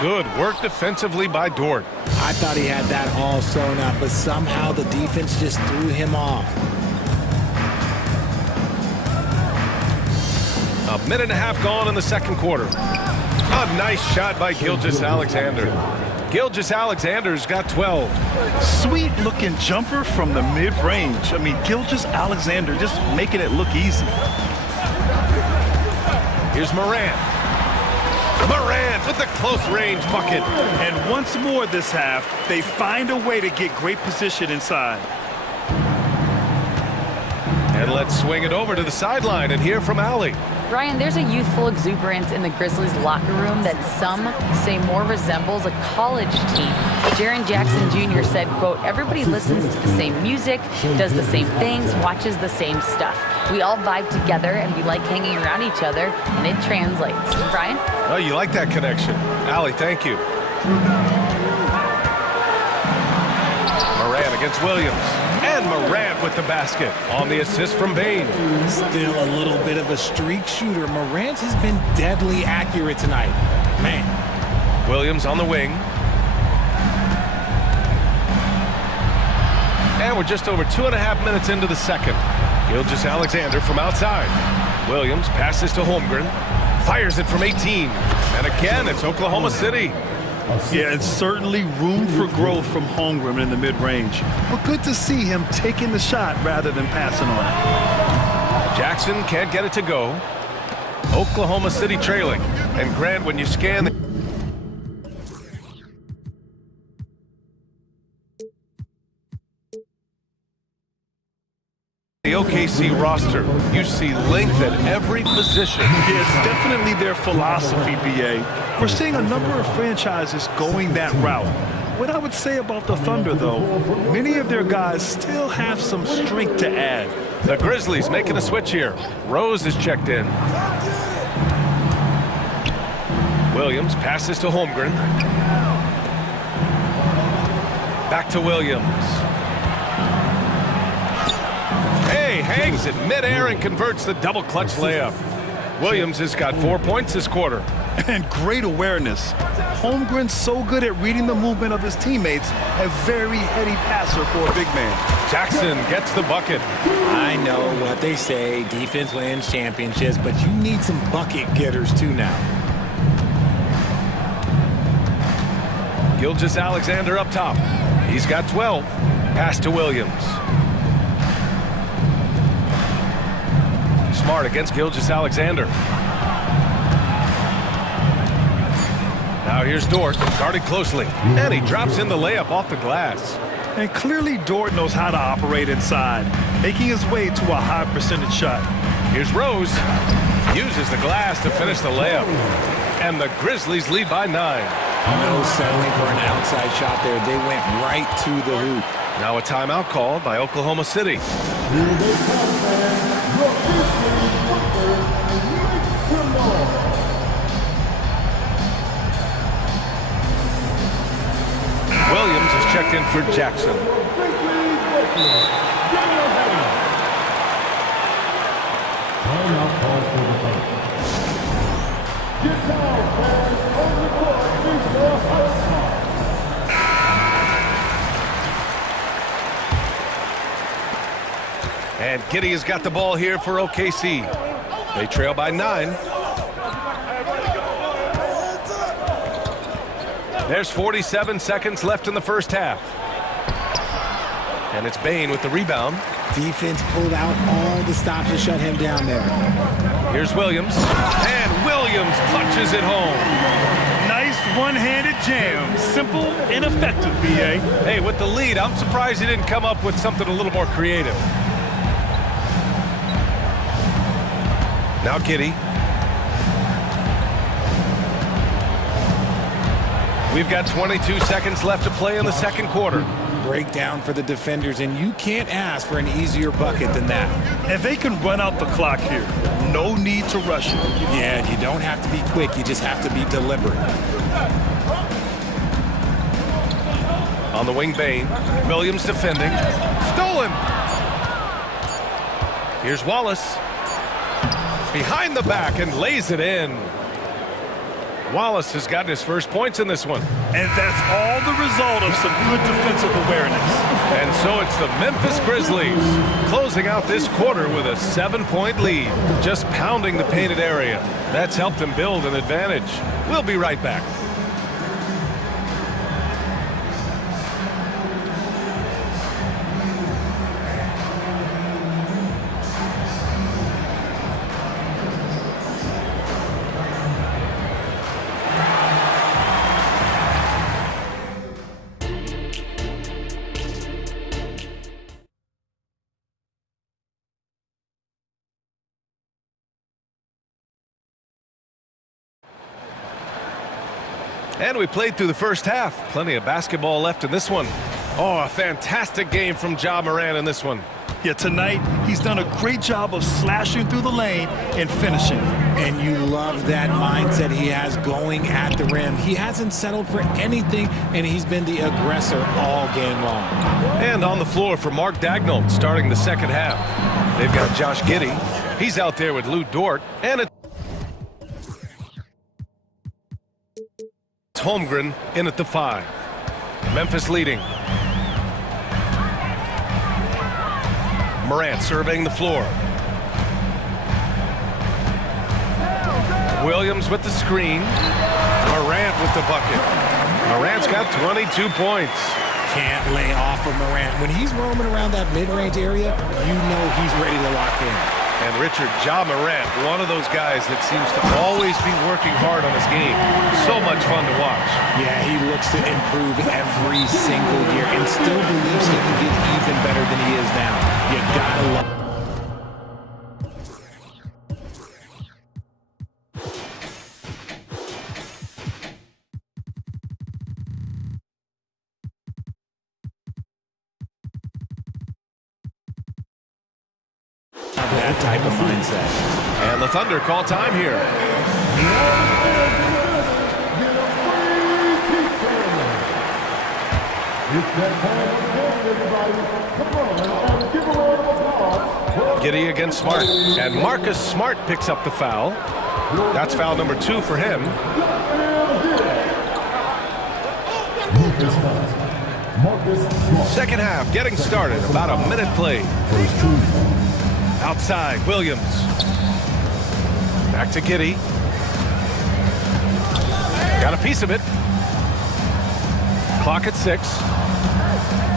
Good work defensively by Dort. I thought he had that all sewn up, but somehow the defense just threw him off. A minute and a half gone in the second quarter. A nice shot by Gilgeous-Alexander. Gilgeous-Alexander's got 12. Sweet looking jumper from the mid-range. I mean, Gilgeous-Alexander just making it look easy. Here's Morant. Morant with the close range bucket. And once more this half, they find a way to get great position inside. And let's swing it over to the sideline and hear from Allie. Ryan, there's a youthful exuberance in the Grizzlies locker room that some say more resembles a college team. Jaren Jackson Jr. said, quote, everybody listens to the same music, does the same things, watches the same stuff. We all vibe together and we like hanging around each other, and it translates. Brian? Oh, you like that connection. Allie, thank you. Morant against Williams. And Morant with the basket on the assist from Bain. Still a little bit of a streak shooter. Morant has been deadly accurate tonight. Man. Williams on the wing. And we're just over 2.5 minutes into the second. Gilgeous-Alexander from outside. Williams passes to Holmgren. Fires it from 18. And again, it's Oklahoma City. Yeah, it's certainly room for growth from Holmgren in the mid-range. But good to see him taking the shot rather than passing on it. Jackson can't get it to go. Oklahoma City trailing. And Grant, when you scan The OKC roster, you see length at every position. Yeah, it's definitely their philosophy, BA. We're seeing a number of franchises going that route. What I would say about the Thunder, though, many of their guys still have some strength to add. The Grizzlies making a switch here. Rose is checked in. Williams passes to Holmgren. Back to Williams. Hey, hangs it midair and converts the double clutch layup. Williams has got 4 points this quarter. And great awareness. Holmgren's so good at reading the movement of his teammates, a very heady passer for a big man. Jackson gets the bucket. I know what they say, defense wins championships, but you need some bucket getters too now. Gilgeous-Alexander up top. He's got 12. Pass to Williams. Smart against Gilgeous-Alexander. Now here's Dort, guarded closely, and he drops in the layup off the glass. And clearly Dort knows how to operate inside, making his way to a high percentage shot. Here's Rose, uses the glass to finish the layup. And the Grizzlies lead by 9. No settling for an outside shot there. They went right to the hoop. Now a timeout called by Oklahoma City. Williams is checked in for Jackson. And Giddey has got the ball here for OKC. They trail by 9. There's 47 seconds left in the first half. And it's Bane with the rebound. Defense pulled out all the stops to shut him down there. Here's Williams. And Williams punches it home. Nice one-handed jam. Simple and effective, BA. Hey, with the lead, I'm surprised he didn't come up with something a little more creative. Now Giddey. We've got 22 seconds left to play in the second quarter. Breakdown for the defenders, and you can't ask for an easier bucket than that. And they can run out the clock here. No need to rush it. Yeah, you don't have to be quick. You just have to be deliberate. On the wing, Bane. Williams defending. Stolen. Here's Wallace. Behind the back and lays it in. Wallace has gotten his first points in this one. And that's all the result of some good defensive awareness. And so it's the Memphis Grizzlies closing out this quarter with a 7-point lead, just pounding the painted area. That's helped them build an advantage. We'll be right back. And we played through the first half. Plenty of basketball left in this one. Oh, a fantastic game from Ja Morant in this one. Yeah, tonight he's done a great job of slashing through the lane and finishing. And you love that mindset he has going at the rim. He hasn't settled for anything, and he's been the aggressor all game long. And on the floor for Mark Daigneault starting the second half. They've got Josh Giddey. He's out there with Lou Dort. And it's Holmgren in at the 5. Memphis leading. Morant surveying the floor. Williams with the screen. Morant with the bucket. Morant's got 22 points. Can't lay off of Morant. When he's roaming around that mid-range area, you know he's ready to lock in. And Richard, Ja Morant, one of those guys that seems to always be working hard on his game. So much fun to watch. Yeah, he looks to improve every single year and still believes he can get even better than he is now. You gotta love. that type of mindset. And the Thunder call time here. Giddey against Smart, and Marcus Smart picks up the foul. That's foul number 2 for him. Second half getting started, about a minute played. Outside, Williams. Back to Giddey. Got a piece of it. Clock at 6.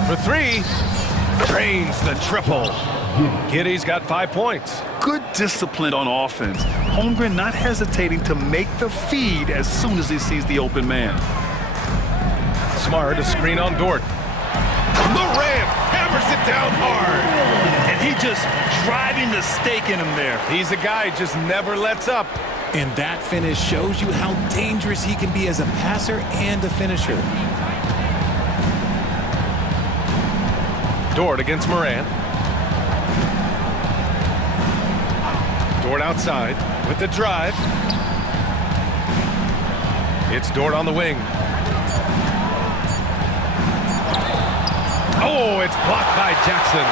For 3. Drains the triple. Giddey's got 5 points. Good discipline on offense. Holmgren not hesitating to make the feed as soon as he sees the open man. Smart, a screen on Dort. Morant hammers it down hard. And he just driving the stake in him there. He's a guy who just never lets up. And that finish shows you how dangerous he can be as a passer and a finisher. Dort against Morant. Dort outside with the drive. It's Dort on the wing. Oh, it's blocked by Jackson.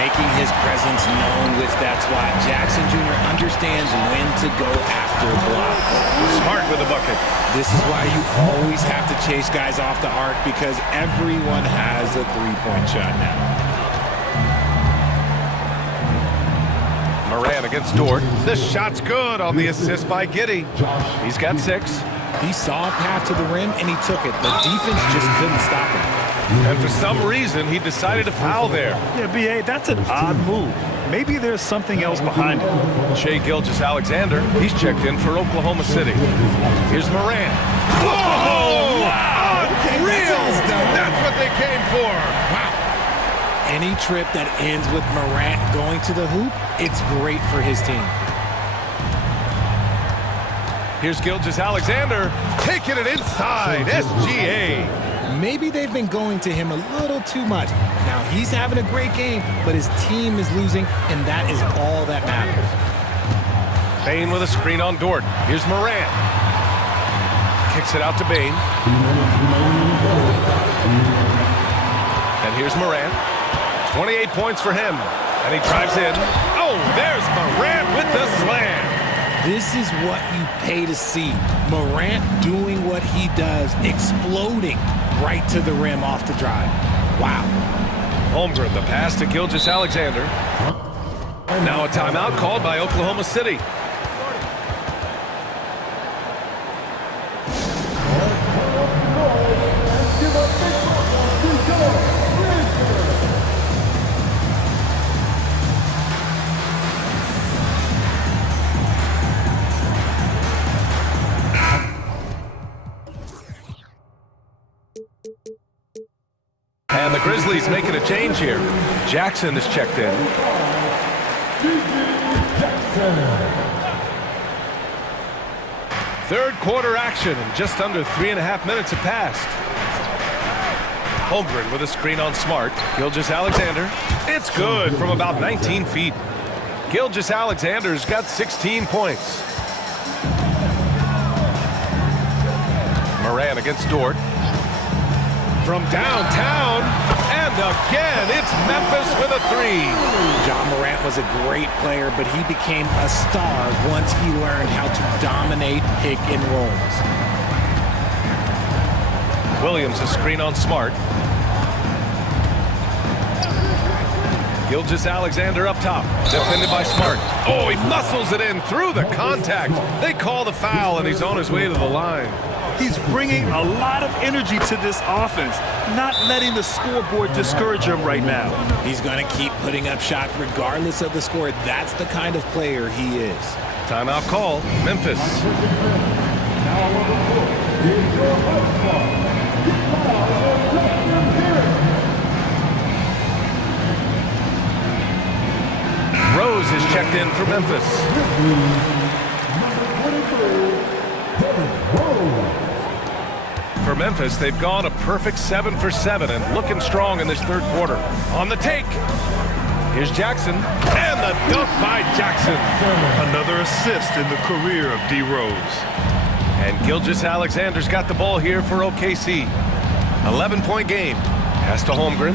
Making his presence known with that swat. Jackson Jr. understands when to go after a block. Smart with the bucket. This is why you always have to chase guys off the arc, because everyone has a three-point shot now. Morant against Dort. This shot's good on the assist by Giddey. He's got 6. He saw a path to the rim and he took it. The defense just couldn't stop him. And for some reason, he decided to foul there. Yeah, B.A., that's an odd move. Maybe there's something else behind it. Shai Gilgeous-Alexander, he's checked in for Oklahoma City. Here's Morant. Whoa! Wow. Unreal! That's what they came for. Wow. Any trip that ends with Morant going to the hoop, it's great for his team. Here's Gilgeous-Alexander taking it inside. SGA. Maybe they've been going to him a little too much. Now he's having a great game, but his team is losing, and that is all that matters. Bane with a screen on Dort. Here's Morant. Kicks it out to Bane. And here's Morant. 28 points for him. And he drives in. Oh, there's Morant with the slam. This is what you pay to see. Morant doing what he does, exploding right to the rim off the drive. Wow. Holmgren, the pass to Gilgeous-Alexander. Now a timeout called by Oklahoma City. And the Grizzlies making a change here. Jackson is checked in. Third quarter action, and just under 3.5 minutes have passed. Holmgren with a screen on Smart. Gilgeous-Alexander. It's good from about 19 feet. Gilgeous-Alexander's got 16 points. Morant against Dort. From downtown, and again, it's Memphis with a 3. John Morant was a great player, but he became a star once he learned how to dominate pick and rolls. Williams a screen on Smart. Gilgeous-Alexander up top, defended by Smart. Oh, he muscles it in through the contact. They call the foul, and he's on his way to the line. He's bringing a lot of energy to this offense, not letting the scoreboard discourage him right now. He's going to keep putting up shots regardless of the score. That's the kind of player he is. Timeout call, Memphis. Rose is checked in for Memphis. For Memphis, they've gone a perfect 7 for 7 and looking strong in this third quarter. On the take. Here's Jackson, and the dunk by Jackson. Another assist in the career of D. Rose. And Gilgeous-Alexander's got the ball here for OKC. 11-point game. Pass to Holmgren.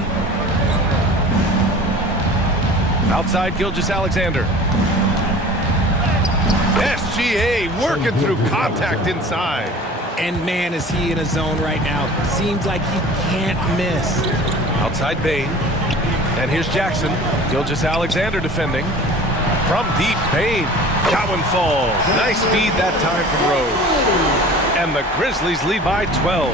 Outside Gilgeous-Alexander. SGA working through contact inside. And man, is he in a zone right now. Seems like he can't miss. Outside Bain. And here's Jackson. Gilgeous-Alexander defending. From deep, Bain. That one falls. Nice feed that time from Rose. And the Grizzlies lead by 12.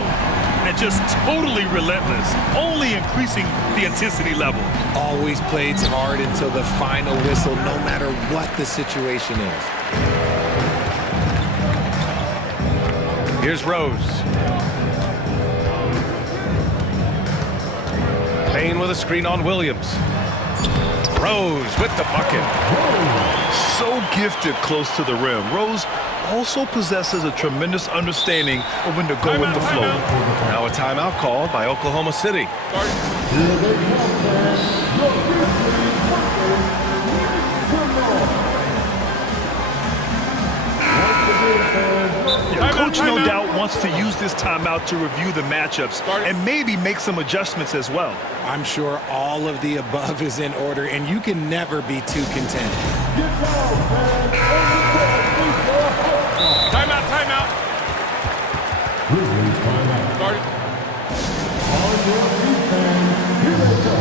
And just totally relentless, only increasing the intensity level. Always plays hard until the final whistle, no matter what the situation is. Here's Rose. Bain with a screen on Williams. Rose with the bucket. So gifted close to the rim. Rose also possesses a tremendous understanding of when to go with the flow. Now a timeout called by Oklahoma City. The coach no doubt wants to use this timeout to review the matchups and maybe make some adjustments as well. I'm sure all of the above is in order, and you can never be too content. Timeout, timeout. Grizzlies timeout. Started. On your defense, here they go.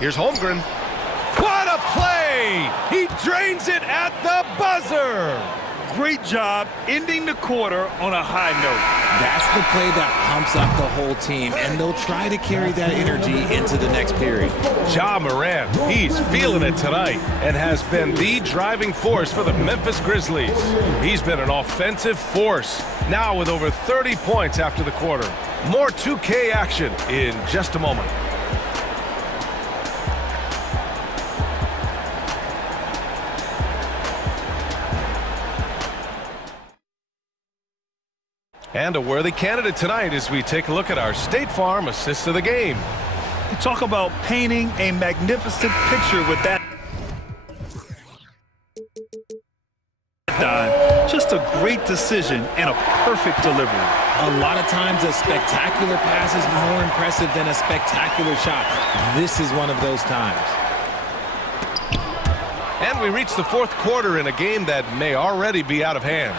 Here's Holmgren. What a play! He drains it at the buzzer. Great job ending the quarter on a high note. That's the play that pumps up the whole team, and they'll try to carry that energy into the next period. Ja Morant, he's feeling it tonight and has been the driving force for the Memphis Grizzlies. He's been an offensive force, now with over 30 points after the quarter. More 2K action in just a moment. And a worthy candidate tonight as we take a look at our State Farm assists of the game. You talk about painting a magnificent picture with that time. Just a great decision and a perfect delivery. A lot of times a spectacular pass is more impressive than a spectacular shot. This is one of those times. And we reach the fourth quarter in a game that may already be out of hand.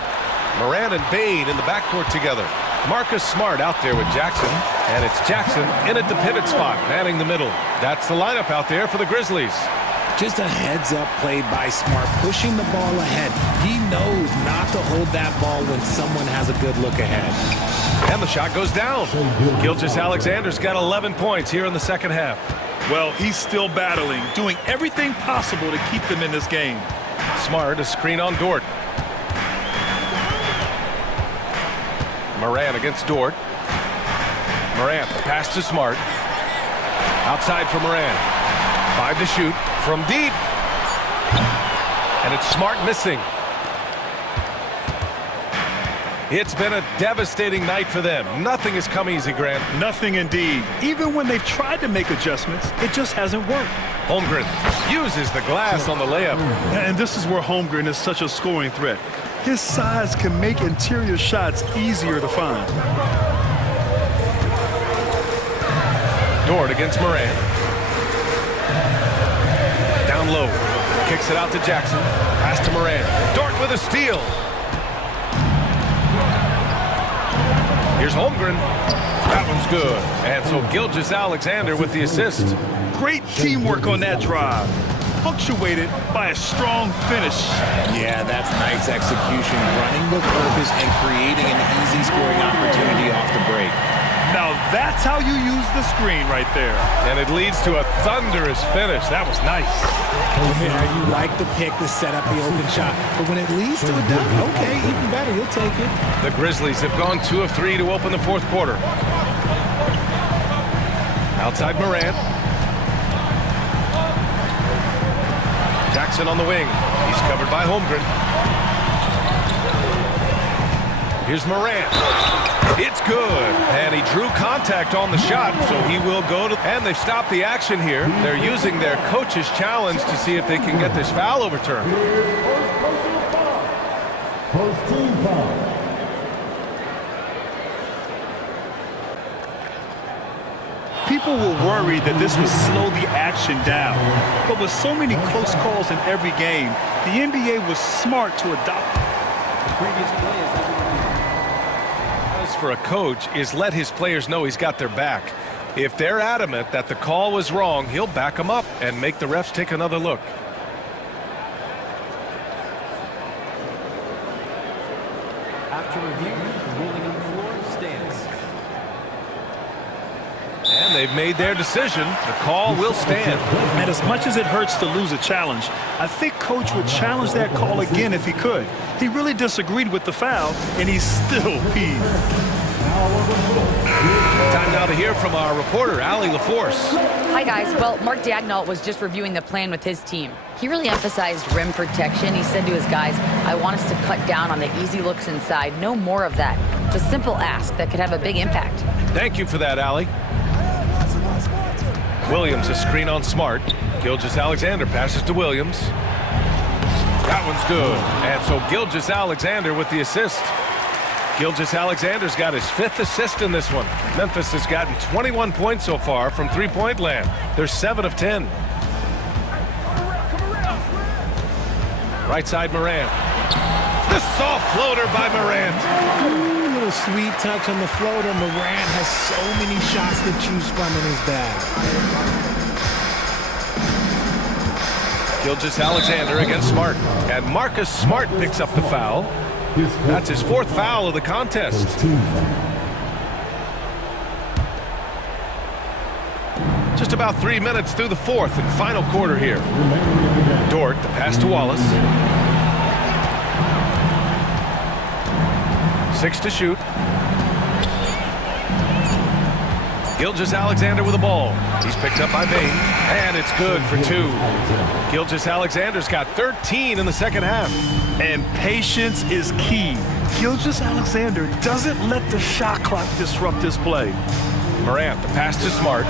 Morant and Bain in the backcourt together. Marcus Smart out there with Jackson. And it's Jackson in at the pivot spot, manning the middle. That's the lineup out there for the Grizzlies. Just a heads-up play by Smart, pushing the ball ahead. He knows not to hold that ball when someone has a good look ahead. And the shot goes down. Gilgeous-Alexander's got 11 points here in the second half. Well, he's still battling, doing everything possible to keep them in this game. Smart, a screen on Dort. Morant against Dort. Morant, the pass to Smart. Outside for Morant. 5 to shoot from deep. And it's Smart missing. It's been a devastating night for them. Nothing has come easy, Grant. Nothing indeed. Even when they've tried to make adjustments, it just hasn't worked. Holmgren uses the glass on the layup. And this is where Holmgren is such a scoring threat. His size can make interior shots easier to find. Dort against Morant. Down low. Kicks it out to Jackson. Pass to Morant. Dort with a steal. Here's Holmgren. That one's good. And so Gilgeous-Alexander with the assist. Great teamwork on that drive, punctuated by a strong finish. Yeah, that's nice execution, running with purpose and creating an easy scoring opportunity off the break. Now that's how you use the screen right there. And it leads to a thunderous finish. That was nice. Yeah, you like the pick to set up the open shot, but when it leads to a dunk, okay, even better, you'll take it. The Grizzlies have gone 2 of 3 to open the fourth quarter. Outside Morant. Jackson on the wing. He's covered by Holmgren. Here's Morant. It's good. And he drew contact on the shot, so he will go to... And they've stopped the action here. They're using their coach's challenge to see if they can get this foul overturned. First team foul. People were worried that this would slow the action down. But with so many close calls in every game, the NBA was smart to adopt the previous play. For a coach is let his players know he's got their back. If they're adamant that the call was wrong, he'll back them up and make the refs take another look. After review, the ruling on the floor stands. And they've made their decision. The call will stand. And as much as it hurts to lose a challenge, I think Coach would challenge that call again if he could. He really disagreed with the foul, and he's still peeved. Time now to hear from our reporter, Allie LaForce. Hi, guys. Well, Mark Daignault was just reviewing the plan with his team. He really emphasized rim protection. He said to his guys, I want us to cut down on the easy looks inside. No more of that. It's a simple ask that could have a big impact. Thank you for that, Allie. Williams, a screen on Smart. Gilgeous-Alexander passes to Williams. That one's good. And so Gilgeous-Alexander with the assist. Gilgeous-Alexander's got his 5th assist in this one. Memphis has gotten 21 points so far from three-point land. They're 7 of 10. Right side, Morant. The soft floater by Morant. Ooh, little sweet touch on the floater. Morant has so many shots to choose from in his bag. Gilgeous-Alexander against Smart. And Marcus Smart picks up the foul. That's his 4th foul of the contest. Just about 3 minutes through the 4th and final quarter here. Dort, the pass to Wallace. 6 to shoot. Gilgeous-Alexander with the ball. He's picked up by Bain, and it's good for 2. Gilgeous-Alexander's got 13 in the second half. And patience is key. Gilgeous-Alexander doesn't let the shot clock disrupt his play. Morant, the pass to Smart.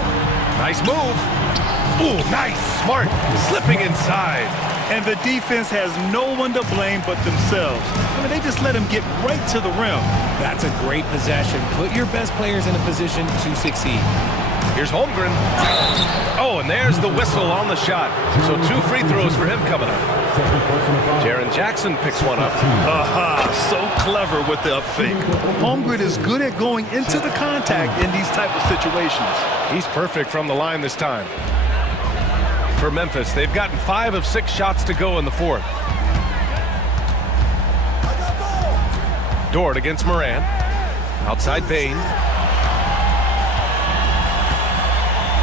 Nice move. Ooh, nice. Smart slipping inside. And the defense has no one to blame but themselves. I mean, they just let him get right to the rim. That's a great possession. Put your best players in a position to succeed. Here's Holmgren. Oh, and there's the whistle on the shot. So 2 free throws for him coming up. Jaren Jackson picks one up. Aha, so clever with the up fake. Holmgren is good at going into the contact in these type of situations. He's perfect from the line this time. For Memphis, they've gotten 5 of 6 shots to go in the 4th. Dort against Morant. Outside Bain.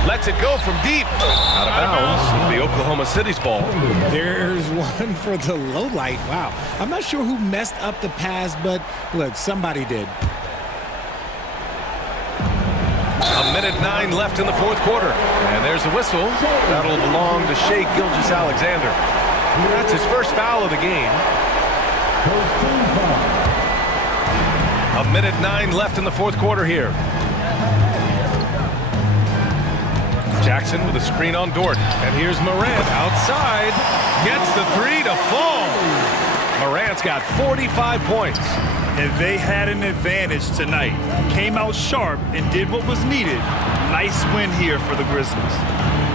Lets it go from deep. Out of bounds. It'll be Oklahoma City's ball. There's one for the low light. Wow. I'm not sure who messed up the pass, but look, somebody did. A minute 9 left in the 4th quarter. And there's a whistle. That'll belong to Shai Gilgeous-Alexander. That's his 1st foul of the game. A minute 9 left in the 4th quarter here. Jackson with a screen on Dort. And here's Morant outside. Gets the 3 to fall. Morant's got 45 points. And they had an advantage tonight. Came out sharp and did what was needed. Nice win here for the Grizzlies.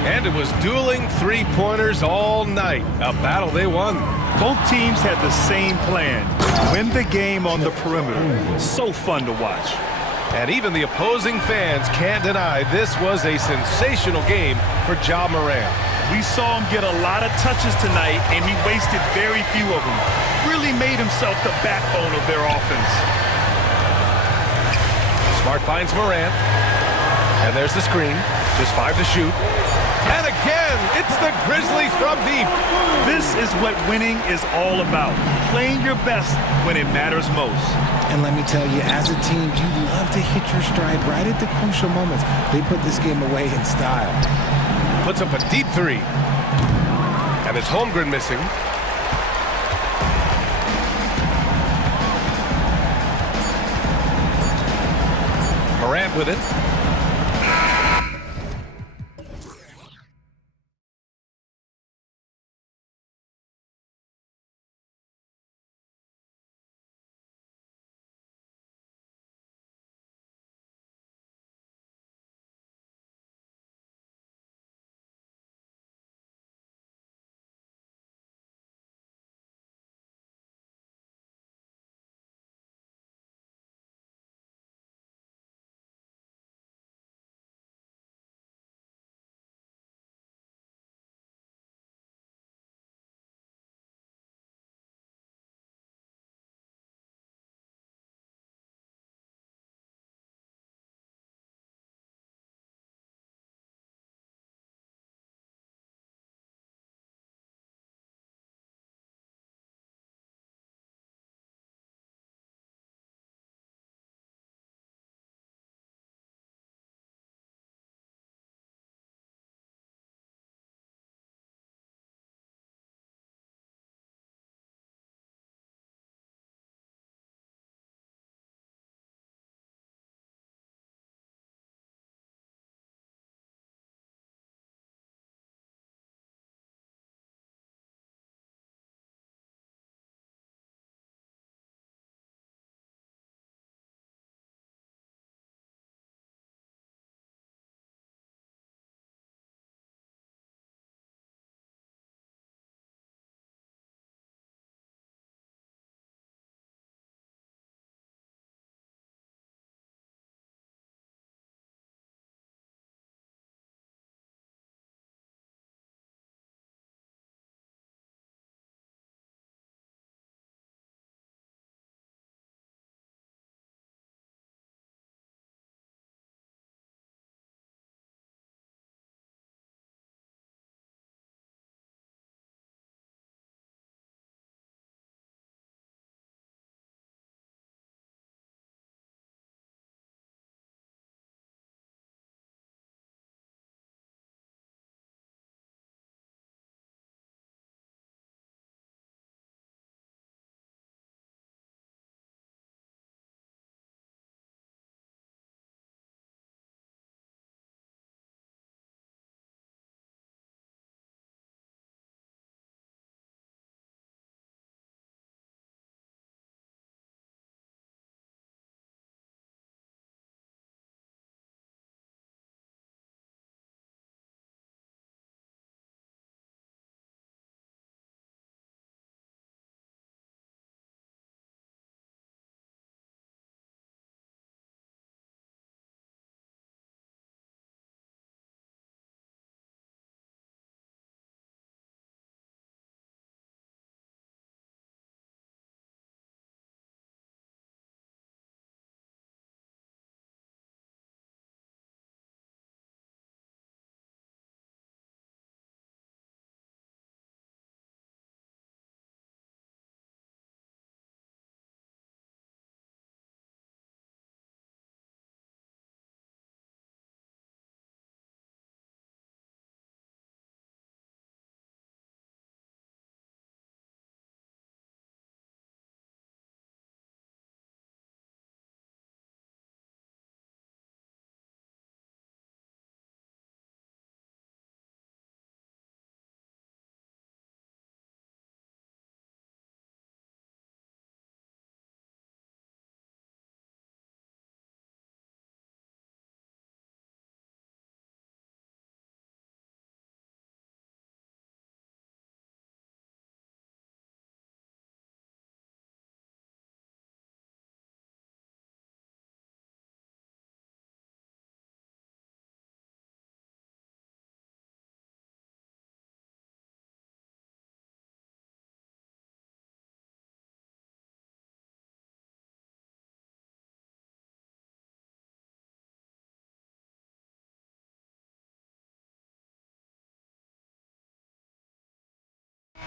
And it was dueling 3-pointers all night. A battle they won. Both teams had the same plan. Win the game on the perimeter. So fun to watch. And even the opposing fans can't deny this was a sensational game for Ja Morant. We saw him get a lot of touches tonight, and he wasted very few of them. Really made himself the backbone of their offense. Smart finds Morant. And there's the screen. Just 5 to shoot. And again, it's the Grizzlies from deep. This is what winning is all about. Playing your best when it matters most. And let me tell you, as a team, you love to hit your stride right at the crucial moments. They put this game away in style. Puts up a deep 3. And it's Holmgren missing. Morant with it.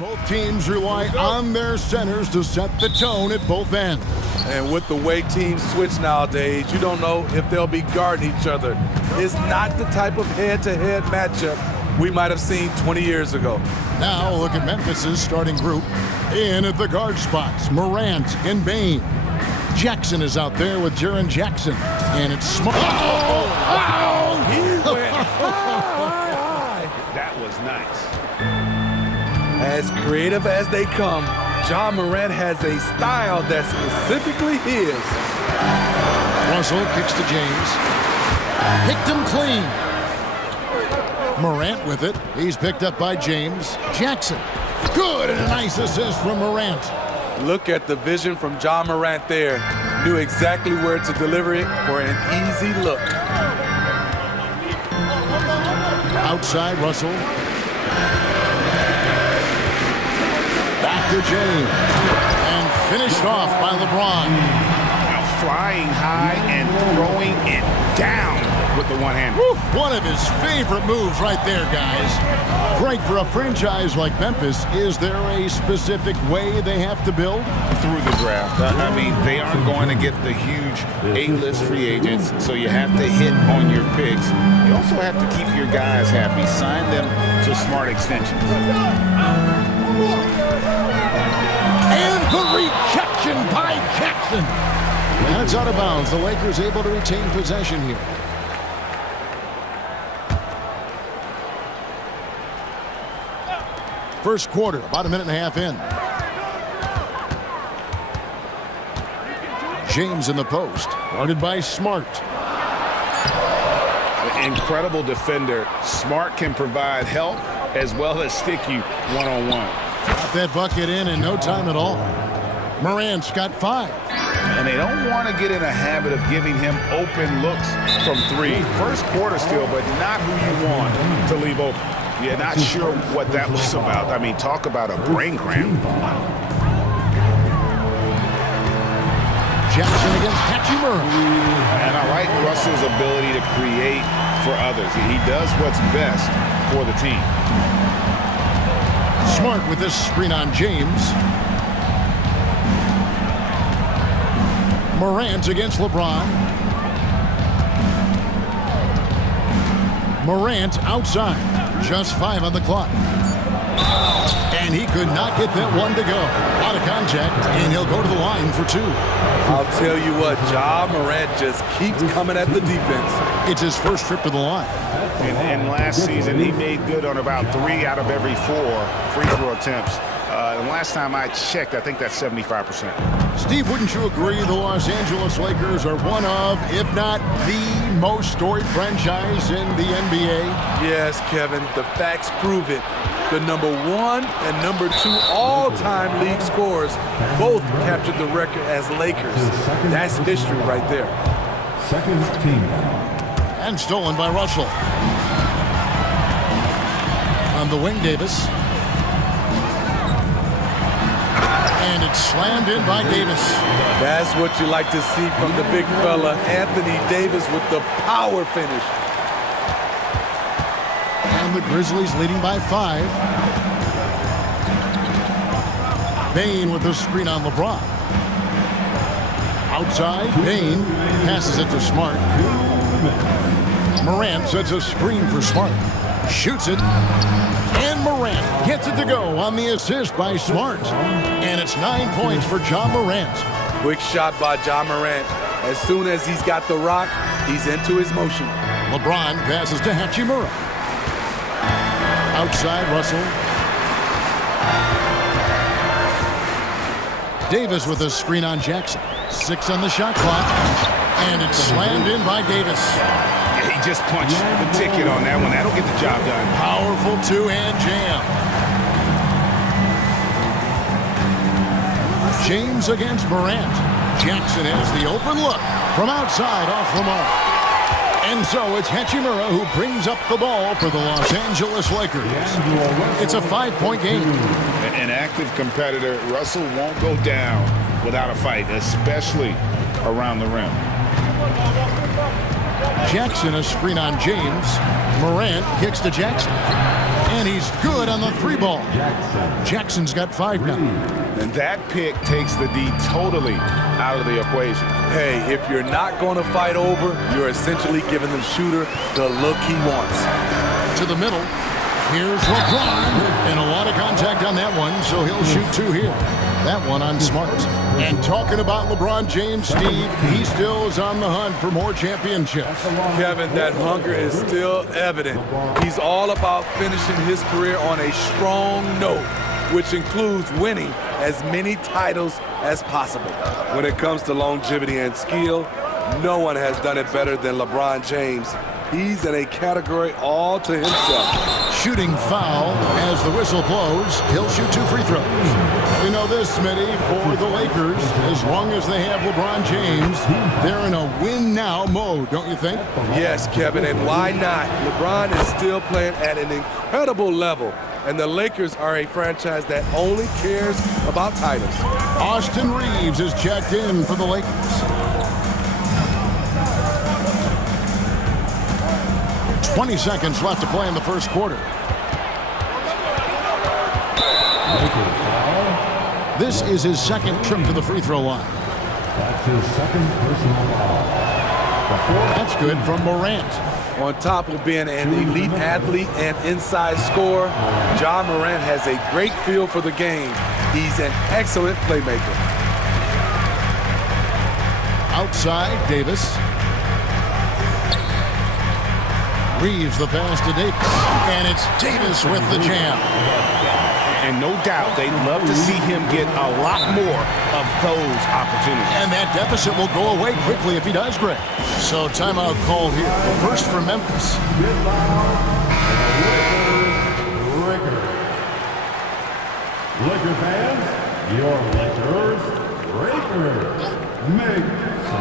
Both teams rely on their centers to set the tone at both ends. And with the way teams switch nowadays, you don't know if they'll be guarding each other. It's not the type of head-to-head matchup we might have seen 20 years ago. Now look at Memphis's starting group. In at the guard spots, Morant and Bain. Jackson is out there with Jaren Jackson. And it's smart. He went high. That was nice. As creative as they come, Ja Morant has a style that's specifically his. Russell kicks to James. Picked him clean. Morant with it. He's picked up by James. Jackson. Good, and a nice assist from Morant. Look at the vision from Ja Morant there. Knew exactly where to deliver it for an easy look. Outside, Russell. Back to James. And finished off by LeBron. Now flying high and throwing it down with the one hand. Woo, one of his favorite moves right there, guys. Great for a franchise like Memphis. Is there a specific way they have to build? Through the draft. I mean, they aren't going to get the huge A-list free agents, so you have to hit on your picks. You also have to keep your guys happy. Sign them to smart extensions. And the rejection by Jackson. And it's out of bounds. The Lakers able to retain possession here. First quarter, about a minute and a half in. James in the post, guarded by Smart. Incredible defender. Smart can provide help as well as stick you one-on-one. Got that bucket in no time at all. Morant's got 5. And they don't want to get in a habit of giving him open looks from 3. First quarter still, but not who you want to leave open. Yeah, not sure what that was about. I mean, talk about a brain cramp. Jackson against Hachimura. And I like Russell's ability to create for others. He does what's best for the team. Smart with this screen on James. Morant against LeBron. Morant outside. Just 5 on the clock. And he could not get that one to go. Out of contact, and he'll go to the line for 2. I'll tell you what, Ja Morant just keeps coming at the defense. It's his first trip to the line. And last season, he made good on about 3 out of every 4 free throw attempts. And last time I checked, I think that's 75%. Steve, wouldn't you agree the Los Angeles Lakers are one of, if not the most storied franchise in the NBA? Yes, Kevin, the facts prove it. The number 1 and number 2 all-time league scorers both captured the record as Lakers. That's history right there. Second team. And stolen by Russell. On the wing, Davis. And it's slammed in by Davis. That's what you like to see from the big fella, Anthony Davis, with the power finish. And the Grizzlies leading by 5. Bain with the screen on LeBron. Outside, Bain passes it to Smart. Morant sets a screen for Smart. Shoots it. And Morant gets it to go on the assist by Smart. And it's 9 points for Ja Morant. Quick shot by Ja Morant. As soon as he's got the rock, he's into his motion. LeBron passes to Hachimura. Outside, Russell. Davis with a screen on Jackson. 6 on the shot clock. And it's slammed in by Davis. He just punched the ticket on that one. That'll get the job done. Powerful 2-hand jam. James against Morant. Jackson has the open look from outside off the mark. And so it's Hachimura who brings up the ball for the Los Angeles Lakers. It's a 5-point game. An active competitor. Russell won't go down without a fight, especially around the rim. Jackson a screen on James. Morant kicks to Jackson. And he's good on the 3 ball. Jackson's got 5 now. And that pick takes the D totally out of the equation. Hey, if you're not going to fight over, you're essentially giving the shooter the look he wants. To the middle. Here's LeBron, and a lot of contact on that one, so he'll shoot 2 here. That one on Smart. And talking about LeBron James, Steve, he still is on the hunt for more championships. Kevin, that hunger is still evident. He's all about finishing his career on a strong note, which includes winning as many titles as possible. When it comes to longevity and skill, no one has done it better than LeBron James. He's in a category all to himself. Shooting foul as the whistle blows. He'll shoot 2 free throws. You know this, Smitty, for the Lakers, as long as they have LeBron James, they're in a win-now mode, don't you think? Yes, Kevin, and why not? LeBron is still playing at an incredible level, and the Lakers are a franchise that only cares about titles. Austin Reeves is checked in for the Lakers. 20 seconds left to play in the first quarter. This is his second trip to the free throw line. That's his second personal foul. That's good from Morant. On top of being an elite athlete and inside scorer, Ja Morant has a great feel for the game. He's an excellent playmaker. Outside, Davis. Reeves the pass to Davis. And it's Davis with the jam. And no doubt they'd love to see him get a lot more of those opportunities. And that deficit will go away quickly if he does, Greg. So timeout called here. First for Memphis. Laker fans, your Lakers, make.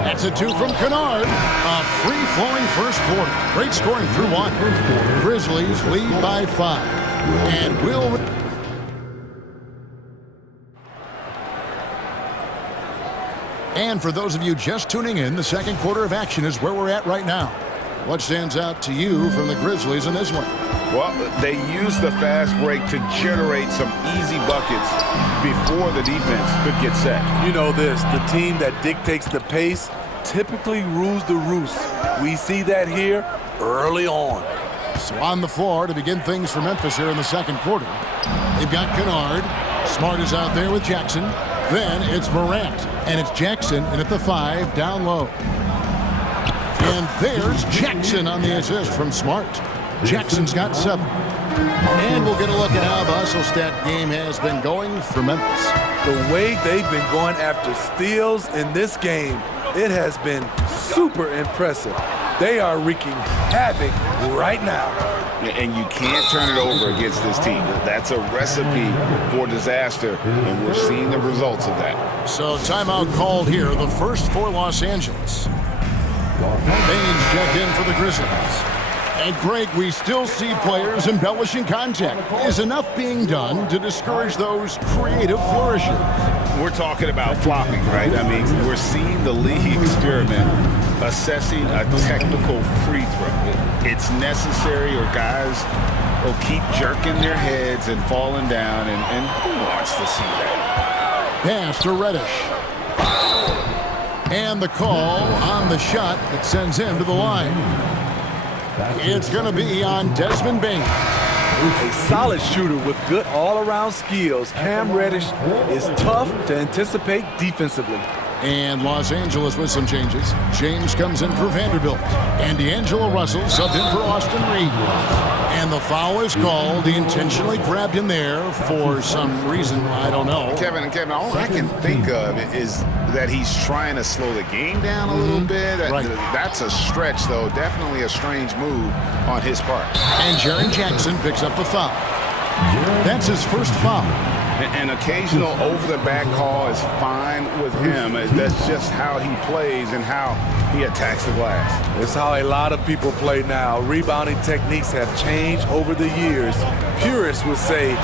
That's a 2 from Kennard. A free-flowing first quarter. Great scoring through 1. Grizzlies lead by 5. And will... And for those of you just tuning in, the second quarter of action is where we're at right now. What stands out to you from the Grizzlies in this one? Well, they used the fast break to generate some easy buckets before the defense could get set. You know this, the team that dictates the pace typically rules the roost. We see that here early on. So on the floor to begin things for Memphis here in the second quarter. They've got Kennard. Smart is out there with Jackson. Then it's Morant. And it's Jackson in at the 5 down low. And there's Jackson on the assist from Smart. Jackson's got 7. And we'll get a look at how the hustle stat game has been going for Memphis. The way they've been going after steals in this game, it has been super impressive. They are wreaking havoc right now. And you can't turn it over against this team. That's a recipe for disaster, and we're seeing the results of that. So timeout called here, the first for Los Angeles. Baines checked in for the Grizzlies. And Greg, we still see players embellishing contact. Is enough being done to discourage those creative flourishes? We're talking about flopping, right? I mean, we're seeing the league experiment assessing a technical free throw. It's necessary, or guys will keep jerking their heads and falling down, and who wants to see that? Pass to Reddish. And the call on the shot that sends him to the line. It's going to be on Desmond Bain. A solid shooter with good all-around skills. Cam Reddish is tough to anticipate defensively. And Los Angeles with some changes. James comes in for Vanderbilt. And D'Angelo Russell subbed in for Austin Reeves. And the foul is called. He intentionally grabbed him there for some reason. I don't know. Kevin, all I can think of is that he's trying to slow the game down a little bit. Right. That's a stretch, though. Definitely a strange move on his part. And Jaren Jackson picks up the foul. That's his first foul. An occasional over-the-back call is fine with him. That's just how he plays and how he attacks the glass. It's how a lot of people play now. Rebounding techniques have changed over the years. Purists would say,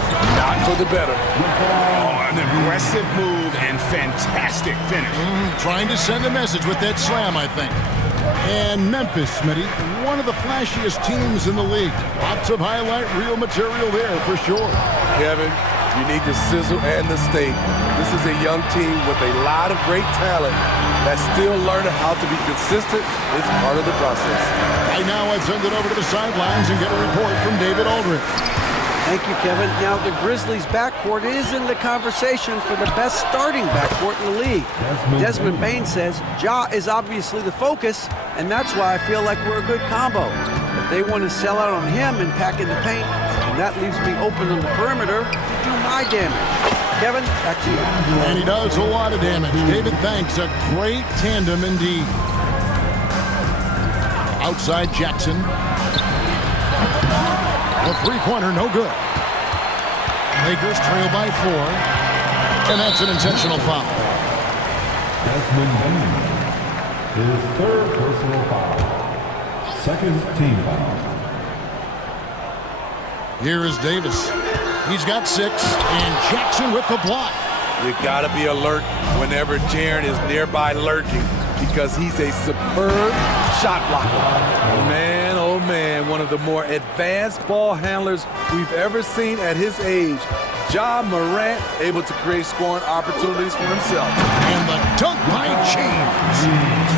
not for the better. Oh, an aggressive move and fantastic finish. Trying to send a message with that slam, I think. And Memphis, Smitty, one of the flashiest teams in the league. Lots of highlight reel material there for sure. Kevin, you need the sizzle and the steak. This is a young team with a lot of great talent that's still learning how to be consistent. It's part of the process. Right now, I'd send it over to the sidelines and get a report from David Aldridge. Thank you, Kevin. Now, the Grizzlies' backcourt is in the conversation for the best starting backcourt in the league. Desmond Bain says Ja is obviously the focus, and that's why I feel like we're a good combo. If they want to sell out on him and pack in the paint, and that leaves me open on the perimeter to do my damage. Kevin, back to you. And he does a lot of damage. David Thanks, a great tandem indeed. Outside Jackson. A three-pointer, no good. Lakers trail by 4. And that's an intentional foul. Desmond Bain, his third personal foul. Second team foul. Here is Davis. He's got 6, and Jackson with the block. You got to be alert whenever Jaren is nearby lurking because he's a superb shot blocker. Man, oh man, one of the more advanced ball handlers we've ever seen at his age. Ja Morant able to create scoring opportunities for himself. And the dunk by James.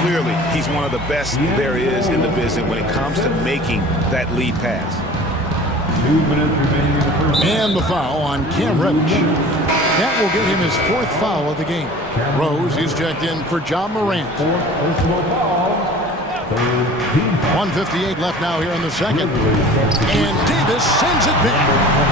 Clearly, he's one of the best there is in the business when it comes to making that lead pass. 2 minutes remaining in the first. And the foul on Cam Reddish. That will get him his 4th foul of the game. Rose is checked in for Ja Morant. 4th personal foul. 1:58 left now here in the second. And Davis sends it back.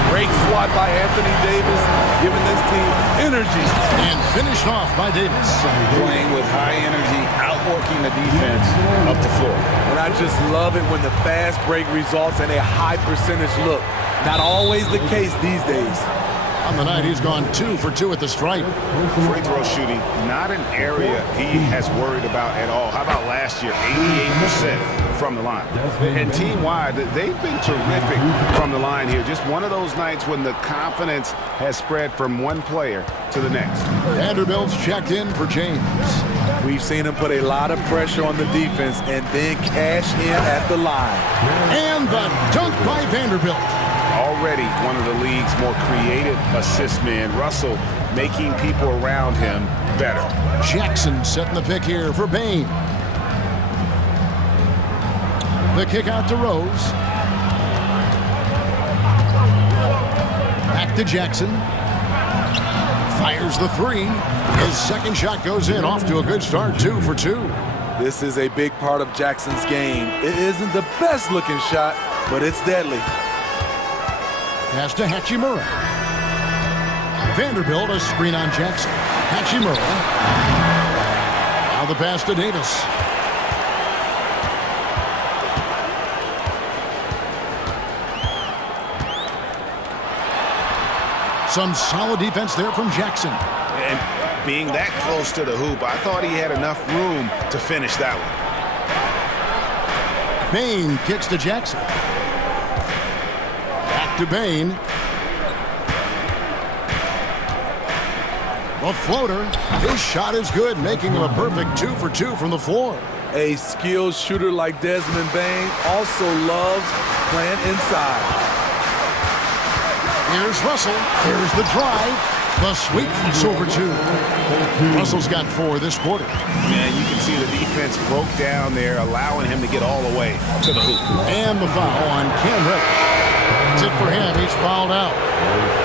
Great swat by Anthony Davis, giving this team energy. And finished off by Davis. Playing with high energy, outworking the defense up the floor. And I just love it when the fast break results in a high percentage look. Not always the case these days. On the night, he's gone 2 for 2 at the stripe. Free throw shooting, not an area he has worried about at all. How about last year, 88% from the line? And team-wide, they've been terrific from the line here. Just one of those nights when the confidence has spread from one player to the next. Vanderbilt's checked in for James. We've seen him put a lot of pressure on the defense and then cash in at the line. And the dunk by Vanderbilt. Already one of the league's more creative assist men. Russell making people around him better. Jackson setting the pick here for Bain. The kick out to Rose. Back to Jackson. Fires the 3. His second shot goes in, off to a good start, 2 for 2. This is a big part of Jackson's game. It isn't the best looking shot, but it's deadly. Pass to Hachimura. Vanderbilt, a screen on Jackson. Hachimura. Now the pass to Davis. Some solid defense there from Jackson. And being that close to the hoop, I thought he had enough room to finish that one. Bain kicks to Jackson. To Bain. The floater. His shot is good, making him a perfect 2 for 2 from the floor. A skilled shooter like Desmond Bain also loves playing inside. Here's Russell. Here's the drive. The sweep. It's over 2. Russell's got 4 this quarter. Man, you can see the defense broke down there, allowing him to get all the way to the hoop. And the foul on Cam Reddish. That's it for him. He's fouled out.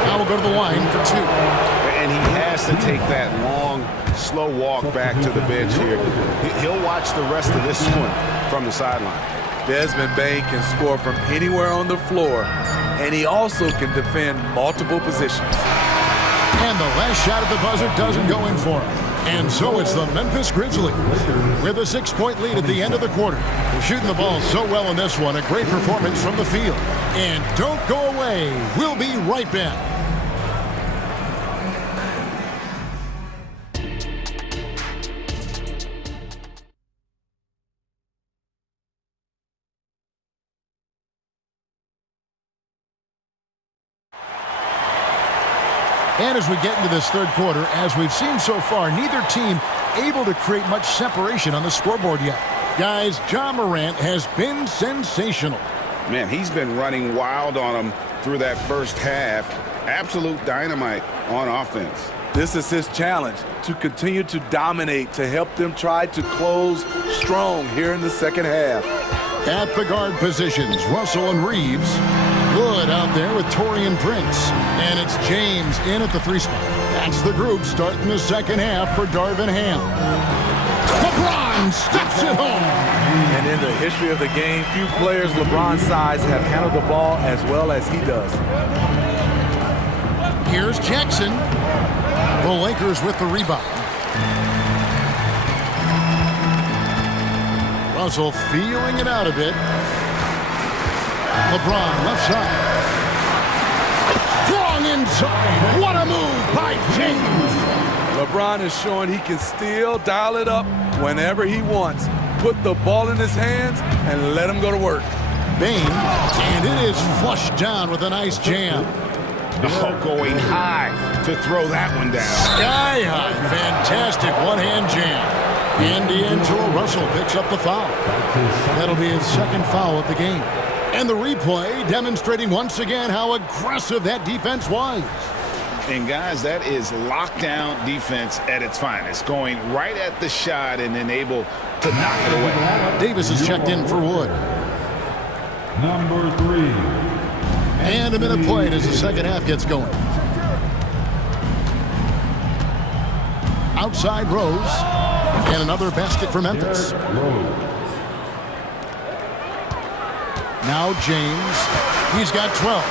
Now we'll go to the line for 2. And he has to take that long, slow walk back to the bench here. He'll watch the rest of this one from the sideline. Desmond Bain can score from anywhere on the floor, and he also can defend multiple positions. And the last shot at the buzzer doesn't go in for him. And so it's the Memphis Grizzlies with a 6-point lead at the end of the quarter. They're shooting the ball so well in this one. A great performance from the field. And don't go away. We'll be right back. And as we get into this third quarter, as we've seen so far, neither team able to create much separation on the scoreboard yet. Guys, Ja Morant has been sensational. Man, he's been running wild on them through that first half. Absolute dynamite on offense. This is his challenge, to continue to dominate, to help them try to close strong here in the second half. At the guard positions, Russell and Reeves. Good split out there with Torian Prince. And it's James in at the 3 spot. That's the group starting the second half for Darvin Ham. LeBron steps it home. And in the history of the game, few players LeBron's size have handled the ball as well as he does. Here's Jackson. The Lakers with the rebound. Russell feeling it out a bit. LeBron left side. Strong inside. What a move by James. LeBron is showing he can still dial it up whenever he wants. Put the ball in his hands and let him go to work. Bane, and it is flushed down with a nice jam. Oh, going high to throw that one down. Sky high. Fantastic one-hand jam. And D'Angelo Russell picks up the foul. That'll be his second foul of the game. And the replay demonstrating once again how aggressive that defense was. And guys, that is lockdown defense at its finest. Going right at the shot and then able to knock it away. Davis is checked in for Wood. Number 3. And a minute played as the second half gets going. Outside Rose. And another basket for Memphis. Now James. He's got 12.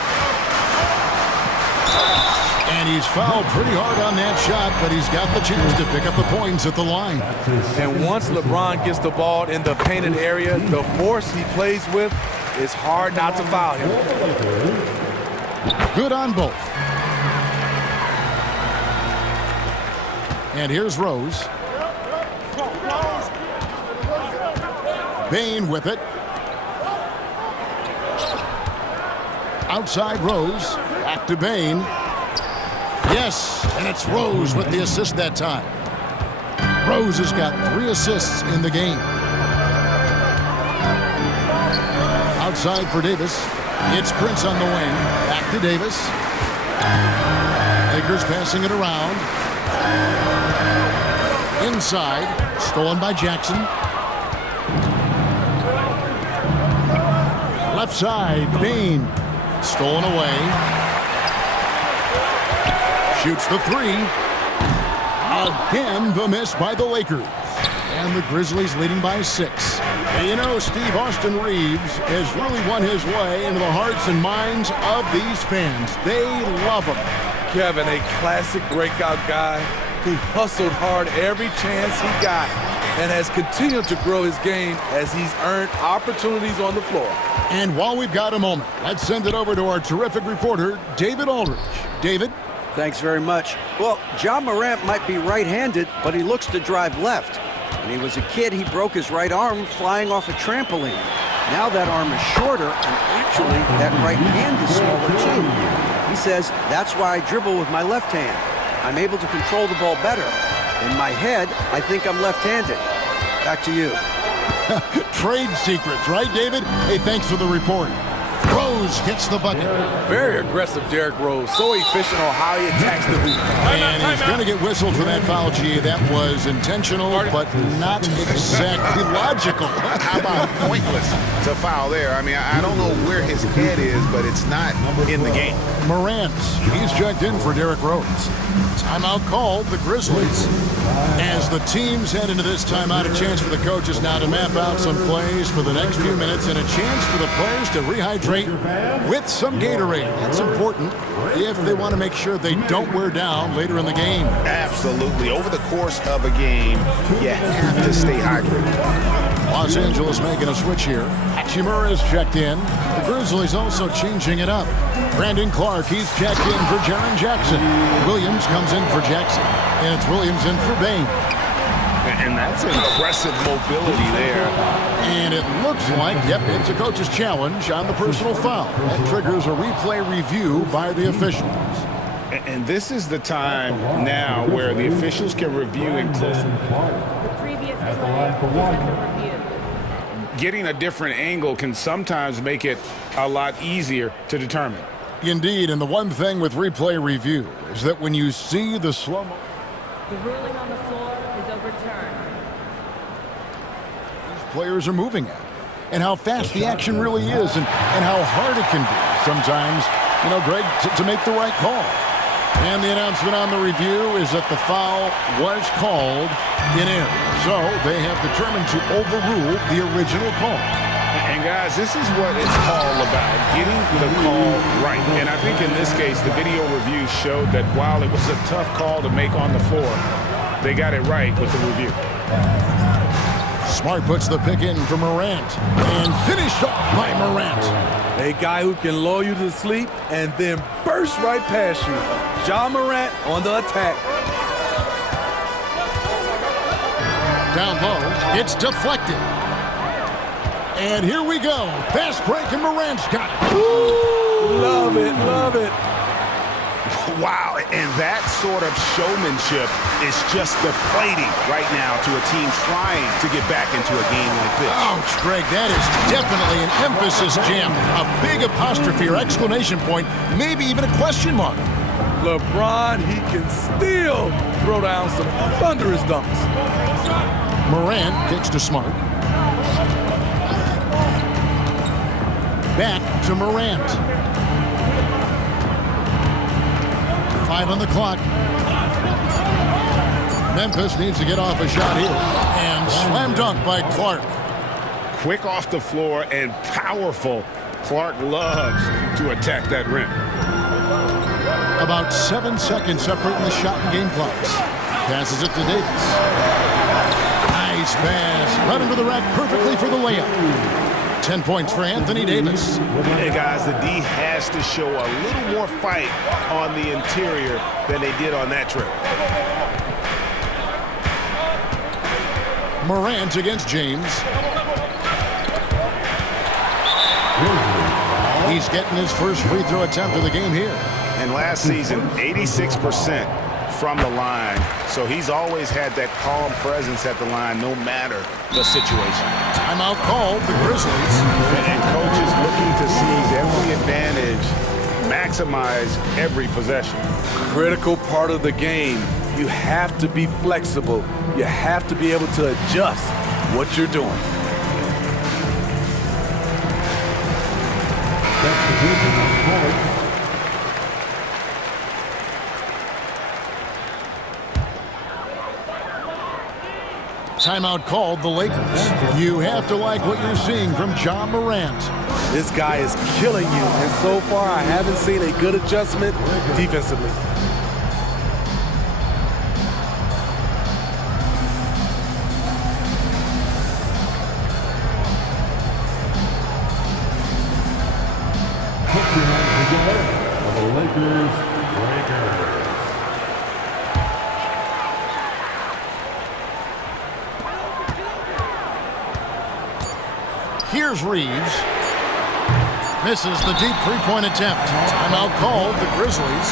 And he's fouled pretty hard on that shot, but he's got the chance to pick up the points at the line. And once LeBron gets the ball in the painted area, the force he plays with, it's hard not to foul him. Good on both. And here's Rose. Bane with it. Outside Rose. Back to Bane. Yes, and it's Rose with the assist that time. Rose has got 3 assists in the game. Outside for Davis. It's Prince on the wing. Back to Davis. Lakers passing it around. Inside. Stolen by Jackson. Left side. Bane. Stolen away. Shoots the 3. Again, the miss by the Lakers. And the Grizzlies leading by 6. And you know, Steve, Austin Reeves has really won his way into the hearts and minds of these fans. They love him. Kevin, a classic breakout guy who hustled hard every chance he got and has continued to grow his game as he's earned opportunities on the floor. And while we've got a moment, let's send it over to our terrific reporter, David Aldridge. David? Thanks very much. Well, John Morant might be right-handed, but he looks to drive left. When he was a kid, he broke his right arm flying off a trampoline. Now that arm is shorter, and actually, that right hand is smaller too. He says, that's why I dribble with my left hand. I'm able to control the ball better. In my head, I think I'm left-handed. Back to you. Trade secrets, right, David? Hey, thanks for the report. Rose hits the bucket. Very aggressive, Derrick Rose. So efficient on how he attacks the hoop. And he's going to get whistled for that foul, G. That was intentional, but not exactly logical. How about pointless to foul there? I mean, I don't know where his head is, but it's not in the game. Morant, he's checked in for Derrick Rose. Timeout called, the Grizzlies. As the teams head into this timeout, a chance for the coaches now to map out some plays for the next few minutes and a chance for the players to rehydrate with some Gatorade. That's important if they want to make sure they don't wear down later in the game. Absolutely. Over the course of a game, you have to stay hydrated. Los Angeles making a switch here. Hachimura is checked in. The Grizzlies also changing it up. Brandon Clark, he's checked in for Jaren Jackson. Williams comes in for Jackson. And it's Williams in for Bane. And that's impressive mobility there. And it looks like, yep, it's a coach's challenge on the personal foul. That triggers a replay review by the officials. And this is the time now where the officials can review in close. The previous play is under review. Getting a different angle can sometimes make it a lot easier to determine. Indeed, and the one thing with replay review is that when you see the slow-mo... The ruling on the floor is overturned. These players are moving at, and how fast the action really is, and how hard it can be. sometimes, Greg, to make the right call. And the announcement on the review is that the foul was called in error. So they have determined to overrule the original call. And guys, this is what it's all about, getting the call right. And I think in this case, the video review showed that while it was a tough call to make on the floor, they got it right with the review. Smart puts the pick in for Morant and finished off by Morant. A guy who can lull you to sleep and then burst right past you. Ja Morant on the attack. Down low, it's deflected. And here we go. Fast break, and Morant's got it. Ooh, love it, love it. Wow, and that sort of showmanship is just deflating right now to a team trying to get back into a game like this. Ouch, Greg, that is definitely an emphasis jam. A big apostrophe or exclamation point, maybe even a question mark. LeBron, he can still throw down some thunderous dunks. Morant kicks to Smart. Back to Morant. 5 on the clock. Memphis needs to get off a shot here. And slam dunk by Clark. Quick off the floor and powerful. Clark loves to attack that rim. About 7 seconds separating the shot and game clocks. Passes it to Davis. Nice pass. Right into the rack perfectly for the layup. 10 points for Anthony Davis. Hey guys, the D has to show a little more fight on the interior than they did on that trip. Morant against James. He's getting his first free throw attempt of the game here. And last season, 86% from the line. So he's always had that calm presence at the line no matter the situation. Timeout called, the Grizzlies. And coaches looking to seize every advantage, maximize every possession. Critical part of the game. You have to be flexible. You have to be able to adjust what you're doing. Timeout called, the Lakers. You have to like what you're seeing from Ja Morant. This guy is killing you, and so far I haven't seen a good adjustment defensively. Put your hands together for the Lakers. Here's Reeves. Misses the deep three-point attempt. Timeout called, the Grizzlies.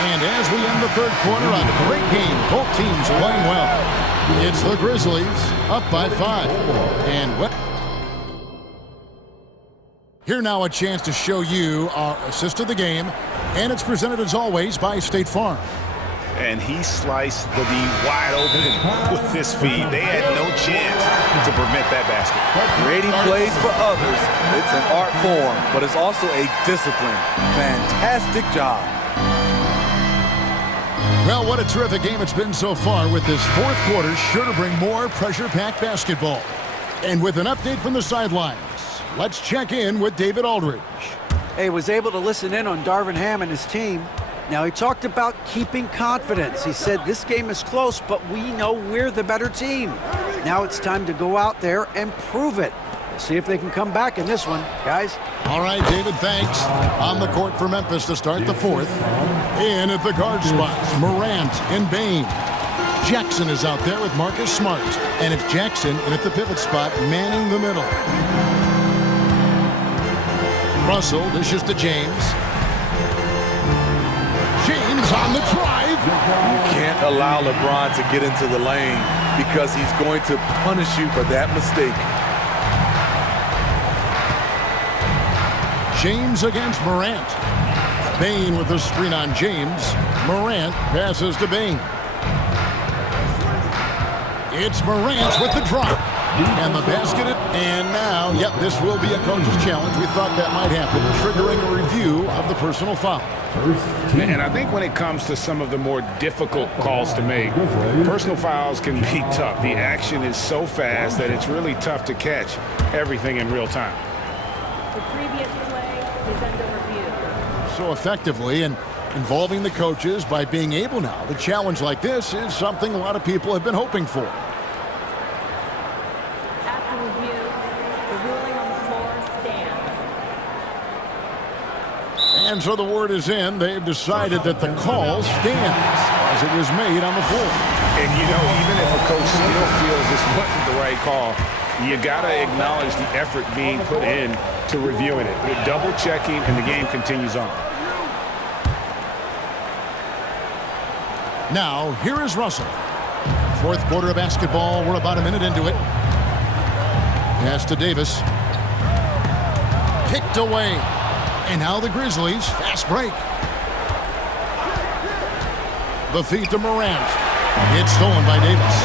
And as we end the third quarter on a great game, both teams playing well. It's the Grizzlies up by 5. And what? Here now a chance to show you our assist of the game, and it's presented as always by State Farm. And he sliced the D wide open with this feed. They had no chance to prevent that basket. Creating plays for others, it's an art form, but it's also a discipline. Fantastic job. Well, what a terrific game it's been so far, with this fourth quarter sure to bring more pressure-packed basketball. And with an update from the sidelines, let's check in with David Aldridge. Hey, was able to listen in on Darvin Ham and his team. Now, he talked about keeping confidence. He said this game is close, but we know we're the better team. Now it's time to go out there and prove it. See if they can come back in this one, guys. All right, David, thanks. On the court for Memphis to start the fourth. In at the guard spots, Morant and Bain. Jackson is out there with Marcus Smart. And it's Jackson in at the pivot spot, manning the middle. Russell dishes to James. James on the drive. You can't allow LeBron to get into the lane because he's going to punish you for that mistake. James against Morant. Bain with the screen on James. Morant passes to Bain. It's Morant with the drop. And the basket. And now, yep, this will be a coach's challenge. We thought that might happen, triggering a review of the personal foul. And I think when it comes to some of the more difficult calls to make, personal fouls can be tough. The action is so fast that it's really tough to catch everything in real time. The previous play is under review. So effectively, and involving the coaches by being able now to challenge like this is something a lot of people have been hoping for. After review, the ruling on the floor stands. And so the word is in. They've decided that the call stands as it was made on the floor. And, you know, even if a coach still feels this wasn't the right call, you got to acknowledge the effort being put in to reviewing it. You're double-checking, and the game continues on. Now, here is Russell. Fourth quarter of basketball. We're about a minute into it. Pass to Davis. Picked away. And now the Grizzlies. Fast break. The feed to Morant. It's stolen by Davis.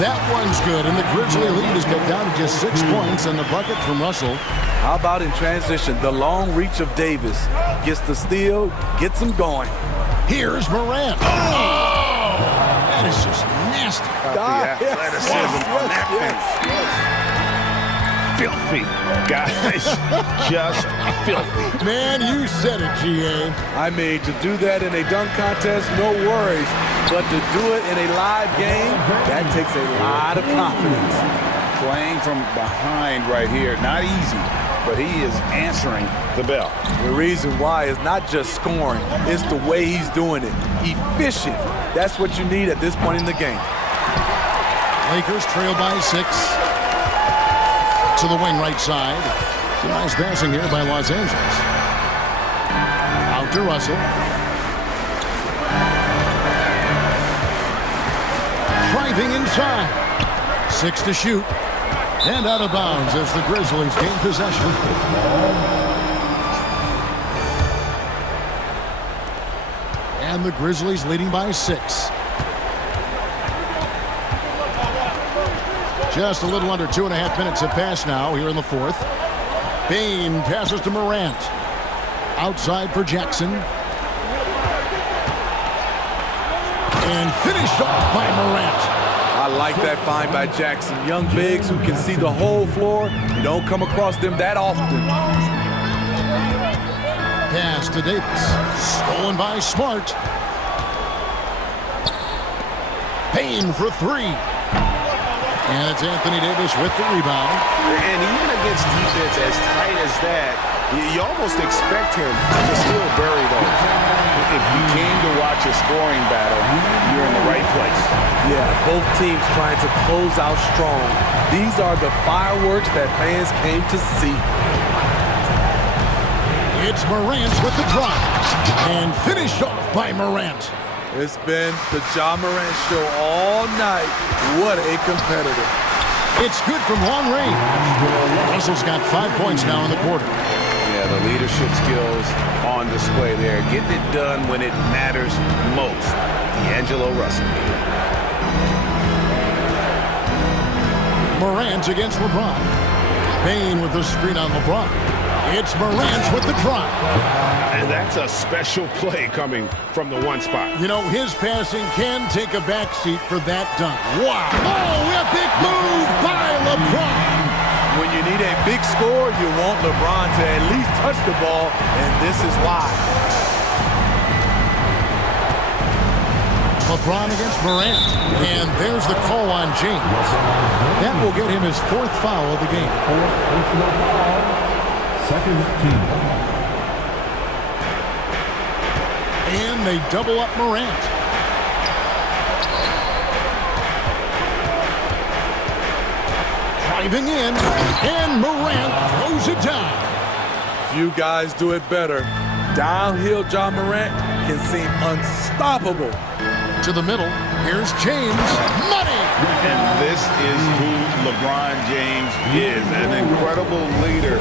That one's good, and the Grizzly lead is cut down to just 6 points, and the bucket from Russell. How about in transition, the long reach of Davis gets the steal, gets him going. Here's Morant. Oh! That is just nasty. The athleticism on that finish. Filthy, guys. Just filthy. Man, you said it, GA. I mean, to do that in a dunk contest, no worries. But to do it in a live game, that takes a lot of confidence. Playing from behind right here, not easy, but he is answering the bell. The reason why is not just scoring, it's the way he's doing it. Efficient. That's what you need at this point in the game. Lakers trail by 6. To the wing right side. Some nice passing here by Los Angeles. Out to Russell. Driving inside. 6 to shoot. And out of bounds as the Grizzlies gain possession. And the Grizzlies leading by 6. Just a little under 2.5 minutes have passed now here in the fourth. Bain passes to Morant. Outside for Jackson. And finished off by Morant. I like that find by Jackson. Young bigs who can see the whole floor. You don't come across them that often. Pass to Davis. Stolen by Smart. Bain for 3. And it's Anthony Davis with the rebound. And even against defense as tight as that, you almost expect him to still bury those. If you came to watch a scoring battle, you're in the right place. Yeah, both teams trying to close out strong. These are the fireworks that fans came to see. It's Morant with the drop. And finished off by Morant. It's been the Ja Morant show all night. What a competitor. It's good from long range. Russell's got 5 points now in the quarter. Yeah, the leadership skills on display there. Getting it done when it matters most. D'Angelo Russell. Morant against LeBron. Bain with the screen on LeBron. It's Morant with the drop. And that's a special play coming from the one spot. You know, his passing can take a backseat for that dunk. Wow. Oh, a big move by LeBron. When you need a big score, you want LeBron to at least touch the ball, and this is why. LeBron against Morant. And there's the call on James. That will get him his 4th foul of the game. Second team. And they double up Morant. Driving in, and Morant throws it down. Few guys do it better. Downhill Ja Morant can seem unstoppable. To the middle. Here's James. Money! And this is who LeBron James is, an incredible leader.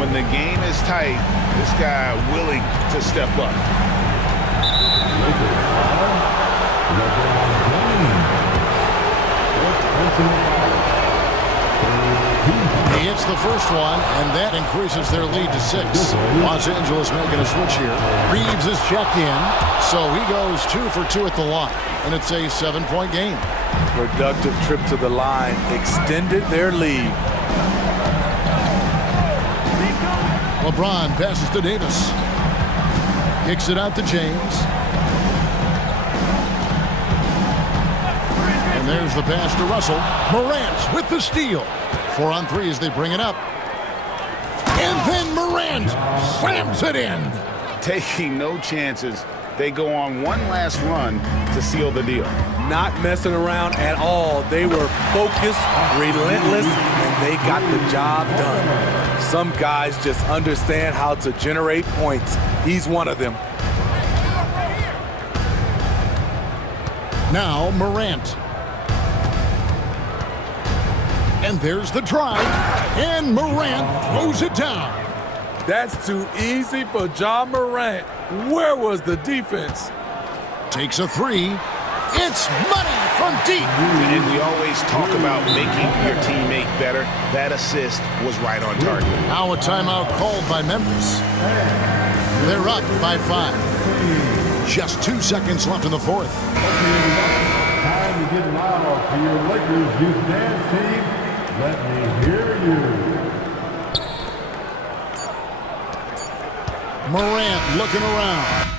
When the game is tight, this guy willing to step up. He hits the first one, and that increases their lead to 6. Los Angeles making a switch here. Reeves is checked in, so he goes 2 for 2 at the line, and it's a 7-point game. Productive trip to the line extended their lead. LeBron passes to Davis. Kicks it out to James. And there's the pass to Russell. Morant with the steal. 4 on 3 as they bring it up. And then Morant slams it in. Taking no chances. They go on one last run to seal the deal. Not messing around at all. They were focused, relentless, and they got the job done. Some guys just understand how to generate points. He's one of them. Now Morant. And there's the drive. And Morant throws it down. That's too easy for Ja Morant. Where was the defense? Takes a 3. It's money from deep. And we always talk about making your teammate better. That assist was right on target. Now a timeout called by Memphis. They're up by 5. Just 2 seconds left in the 4th. Time to get loud for your Lakers youth dance team. Let me hear you. Morant looking around.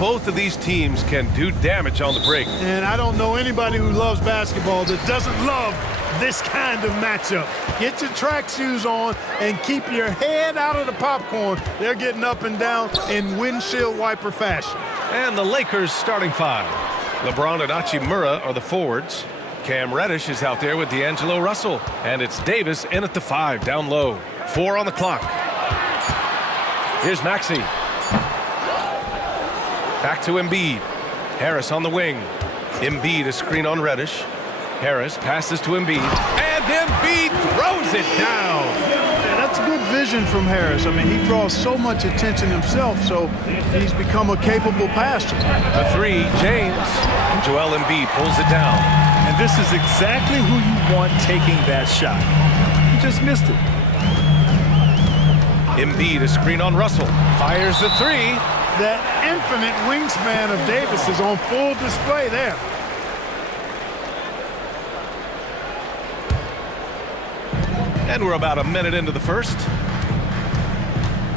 both of these teams can do damage on the break. And I don't know anybody who loves basketball that doesn't love this kind of matchup. Get your track shoes on and keep your head out of the popcorn. They're getting up and down in windshield wiper fashion. And the Lakers starting five. LeBron and Hachimura are the forwards. Cam Reddish is out there with D'Angelo Russell. And it's Davis in at the 5, down low. 4 on the clock. Here's Maxey. Back to Embiid. Harris on the wing. Embiid a screen on Reddish. Harris passes to Embiid. And Embiid throws it down. Yeah, that's good vision from Harris. I mean, he draws so much attention himself, so he's become a capable passer. The 3, James. Joel Embiid pulls it down. And this is exactly who you want taking that shot. He just missed it. Embiid a screen on Russell. Fires the 3. That infinite wingspan of Davis is on full display there. And we're about a minute into the first.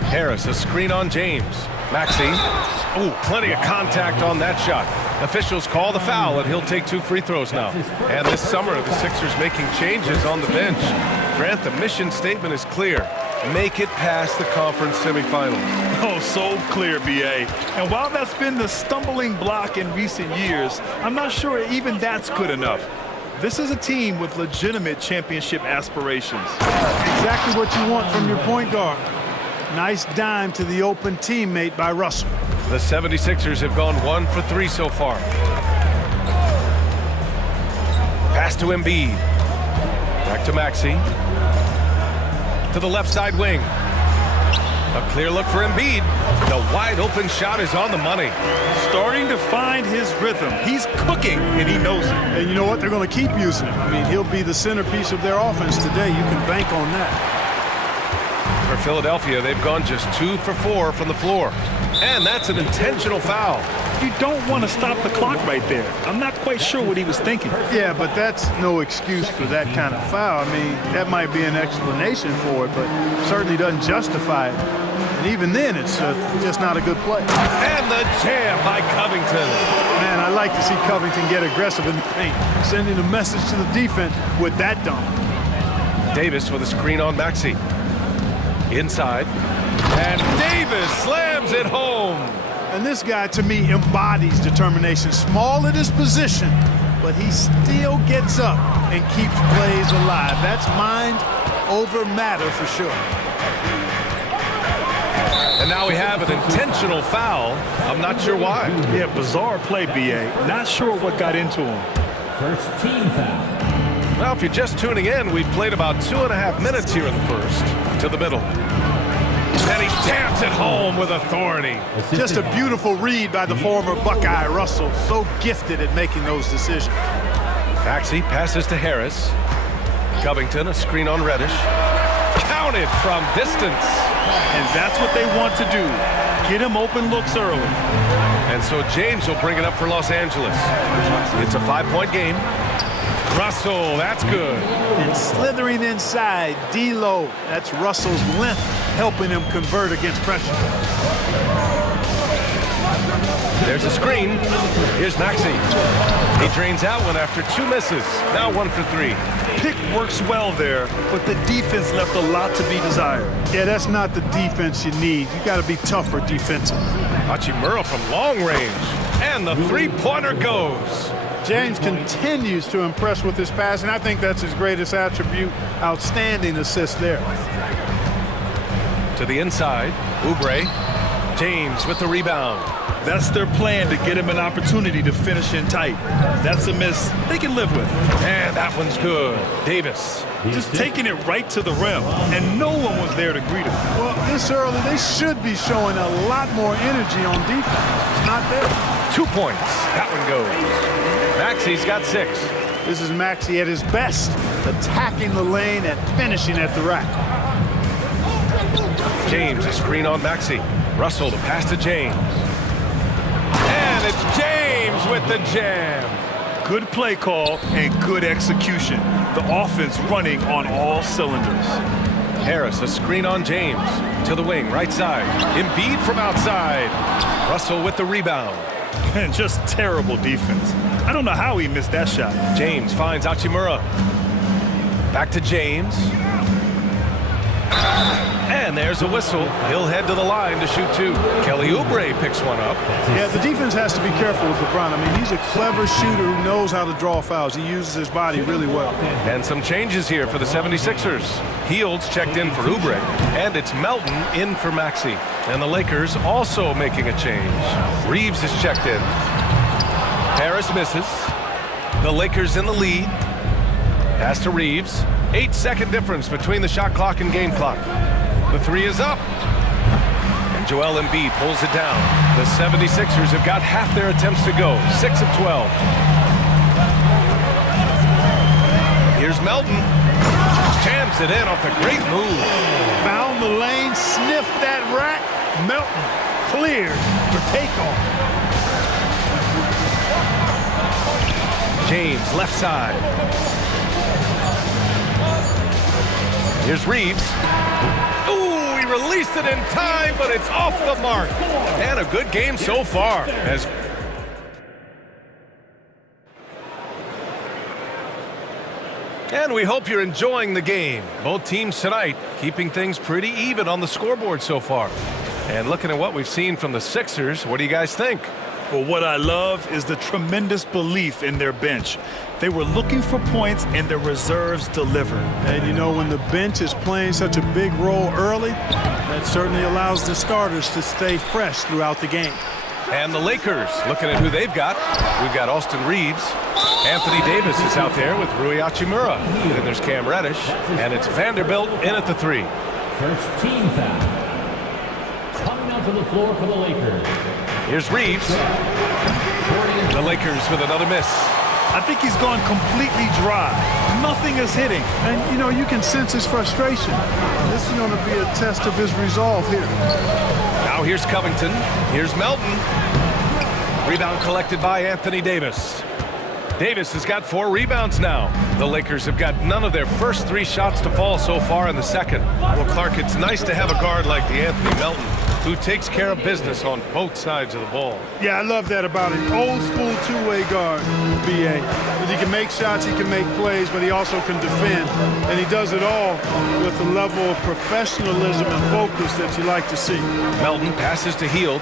Harris a screen on James. Maxey. Ooh, plenty of contact on that shot. Officials call the foul, and he'll take 2 free throws now. And this summer, the Sixers making changes on the bench. Grant, the mission statement is clear. Make it past the conference semifinals. Oh, so clear, B.A. And while that's been the stumbling block in recent years, I'm not sure even that's good enough. This is a team with legitimate championship aspirations. Exactly what you want from your point guard. Nice dime to the open teammate by Russell. The 76ers have gone 1 for 3 so far. Pass to Embiid. Back to Maxey. To the left side wing. A clear look for Embiid. The wide open shot is on the money. Starting to find his rhythm. He's cooking, and he knows it. And you know what? They're going to keep using him. I mean, he'll be the centerpiece of their offense today. You can bank on that. For Philadelphia, they've gone just 2 for 4 from the floor. And that's an intentional foul. You don't want to stop the clock right there. I'm not quite sure what he was thinking. Yeah, but that's no excuse for that kind of foul. I mean, that might be an explanation for it, but certainly doesn't justify it. And even then, it's just not a good play. And the jam by Covington. Man, I like to see Covington get aggressive in the paint, sending a message to the defense with that dunk. Davis with a screen on Maxey. Inside. And Davis slams it home. And this guy, to me, embodies determination. Small at his position, but he still gets up and keeps plays alive. That's mind over matter for sure. And now we have an intentional foul. I'm not sure why. Yeah, bizarre play, B.A. Not sure what got into him. First team foul. Well, if you're just tuning in, we've played about 2.5 minutes here in the first. To the middle. And he taps it home with authority. Just a beautiful read by the former Buckeye Russell. So gifted at making those decisions. Maxey passes to Harris. Covington, a screen on Reddish. Counted from distance. And that's what they want to do. Get him open looks early. And so James will bring it up for Los Angeles. It's a 5-point game. Russell, that's good. And slithering inside, D-Lo. That's Russell's length helping him convert against pressure. There's a screen. Here's Maxey. He drains out one after 2 misses. Now 1 for 3. Pick works well there, but the defense left a lot to be desired. Yeah, that's not the defense you need. You got to be tougher defensively. Hachimura from long range. And the 3-pointer goes. James continues to impress with his passing. I think that's his greatest attribute. Outstanding assist there. To the inside, Oubre. James with the rebound. That's their plan, to get him an opportunity to finish in tight. That's a miss they can live with. And that one's good. Davis. Just taking it right to the rim, and no one was there to greet him. Well, this early, they should be showing a lot more energy on defense. It's not there. 2 points. That one goes. Maxey's got 6. This is Maxey at his best, attacking the lane and finishing at the rack. James, a screen on Maxey. Russell, the pass to James. And it's James with the jam. Good play call and good execution. The offense running on all cylinders. Harris, a screen on James. To the wing, right side. Embiid from outside. Russell with the rebound. And just terrible defense. I don't know how he missed that shot. James finds Hachimura. Back to James. And there's a whistle. He'll head to the line to shoot two. Kelly Oubre picks one up. Yeah, the defense has to be careful with LeBron. I mean, he's a clever shooter who knows how to draw fouls. He uses his body really well. And some changes here for the 76ers. Heald's checked in for Oubre. And it's Melton in for Maxey. And the Lakers also making a change. Reeves is checked in. Harris misses. The Lakers in the lead. Pass to Reeves. 8-second difference between the shot clock and game clock. The three is up. And Joel Embiid pulls it down. The 76ers have got half their attempts to go. 6 of 12. Here's Melton. Jams it in off a great move. Found the lane, sniffed that rack. Melton cleared for takeoff. James, left side. Here's Reeves. Ooh, he released it in time, but it's off the mark. And a good game so far. And we hope you're enjoying the game. Both teams tonight keeping things pretty even on the scoreboard so far. And looking at what we've seen from the Sixers, what do you guys think? Well, what I love is the tremendous belief in their bench. They were looking for points, and their reserves delivered. And, you know, when the bench is playing such a big role early, that certainly allows the starters to stay fresh throughout the game. And the Lakers, looking at who they've got. We've got Austin Reeves. Anthony Davis is out there with Rui Hachimura. And then there's Cam Reddish. And it's Vanderbilt in at the three. First team foul. Coming onto the floor for the Lakers. Here's Reeves. The Lakers with another miss. I think he's gone completely dry. Nothing is hitting. And, you know, you can sense his frustration. This is going to be a test of his resolve here. Now here's Covington. Here's Melton. Rebound collected by Anthony Davis. Davis has got 4 rebounds now. The Lakers have got none of their first 3 shots to fall so far in the second. Well, Clark, it's nice to have a guard like the Anthony Melton who takes care of business on both sides of the ball. Yeah, I love that about him. Old school two-way guard, B.A. He can make shots, he can make plays, but he also can defend. And he does it all with the level of professionalism and focus that you like to see. Melton passes to Hield.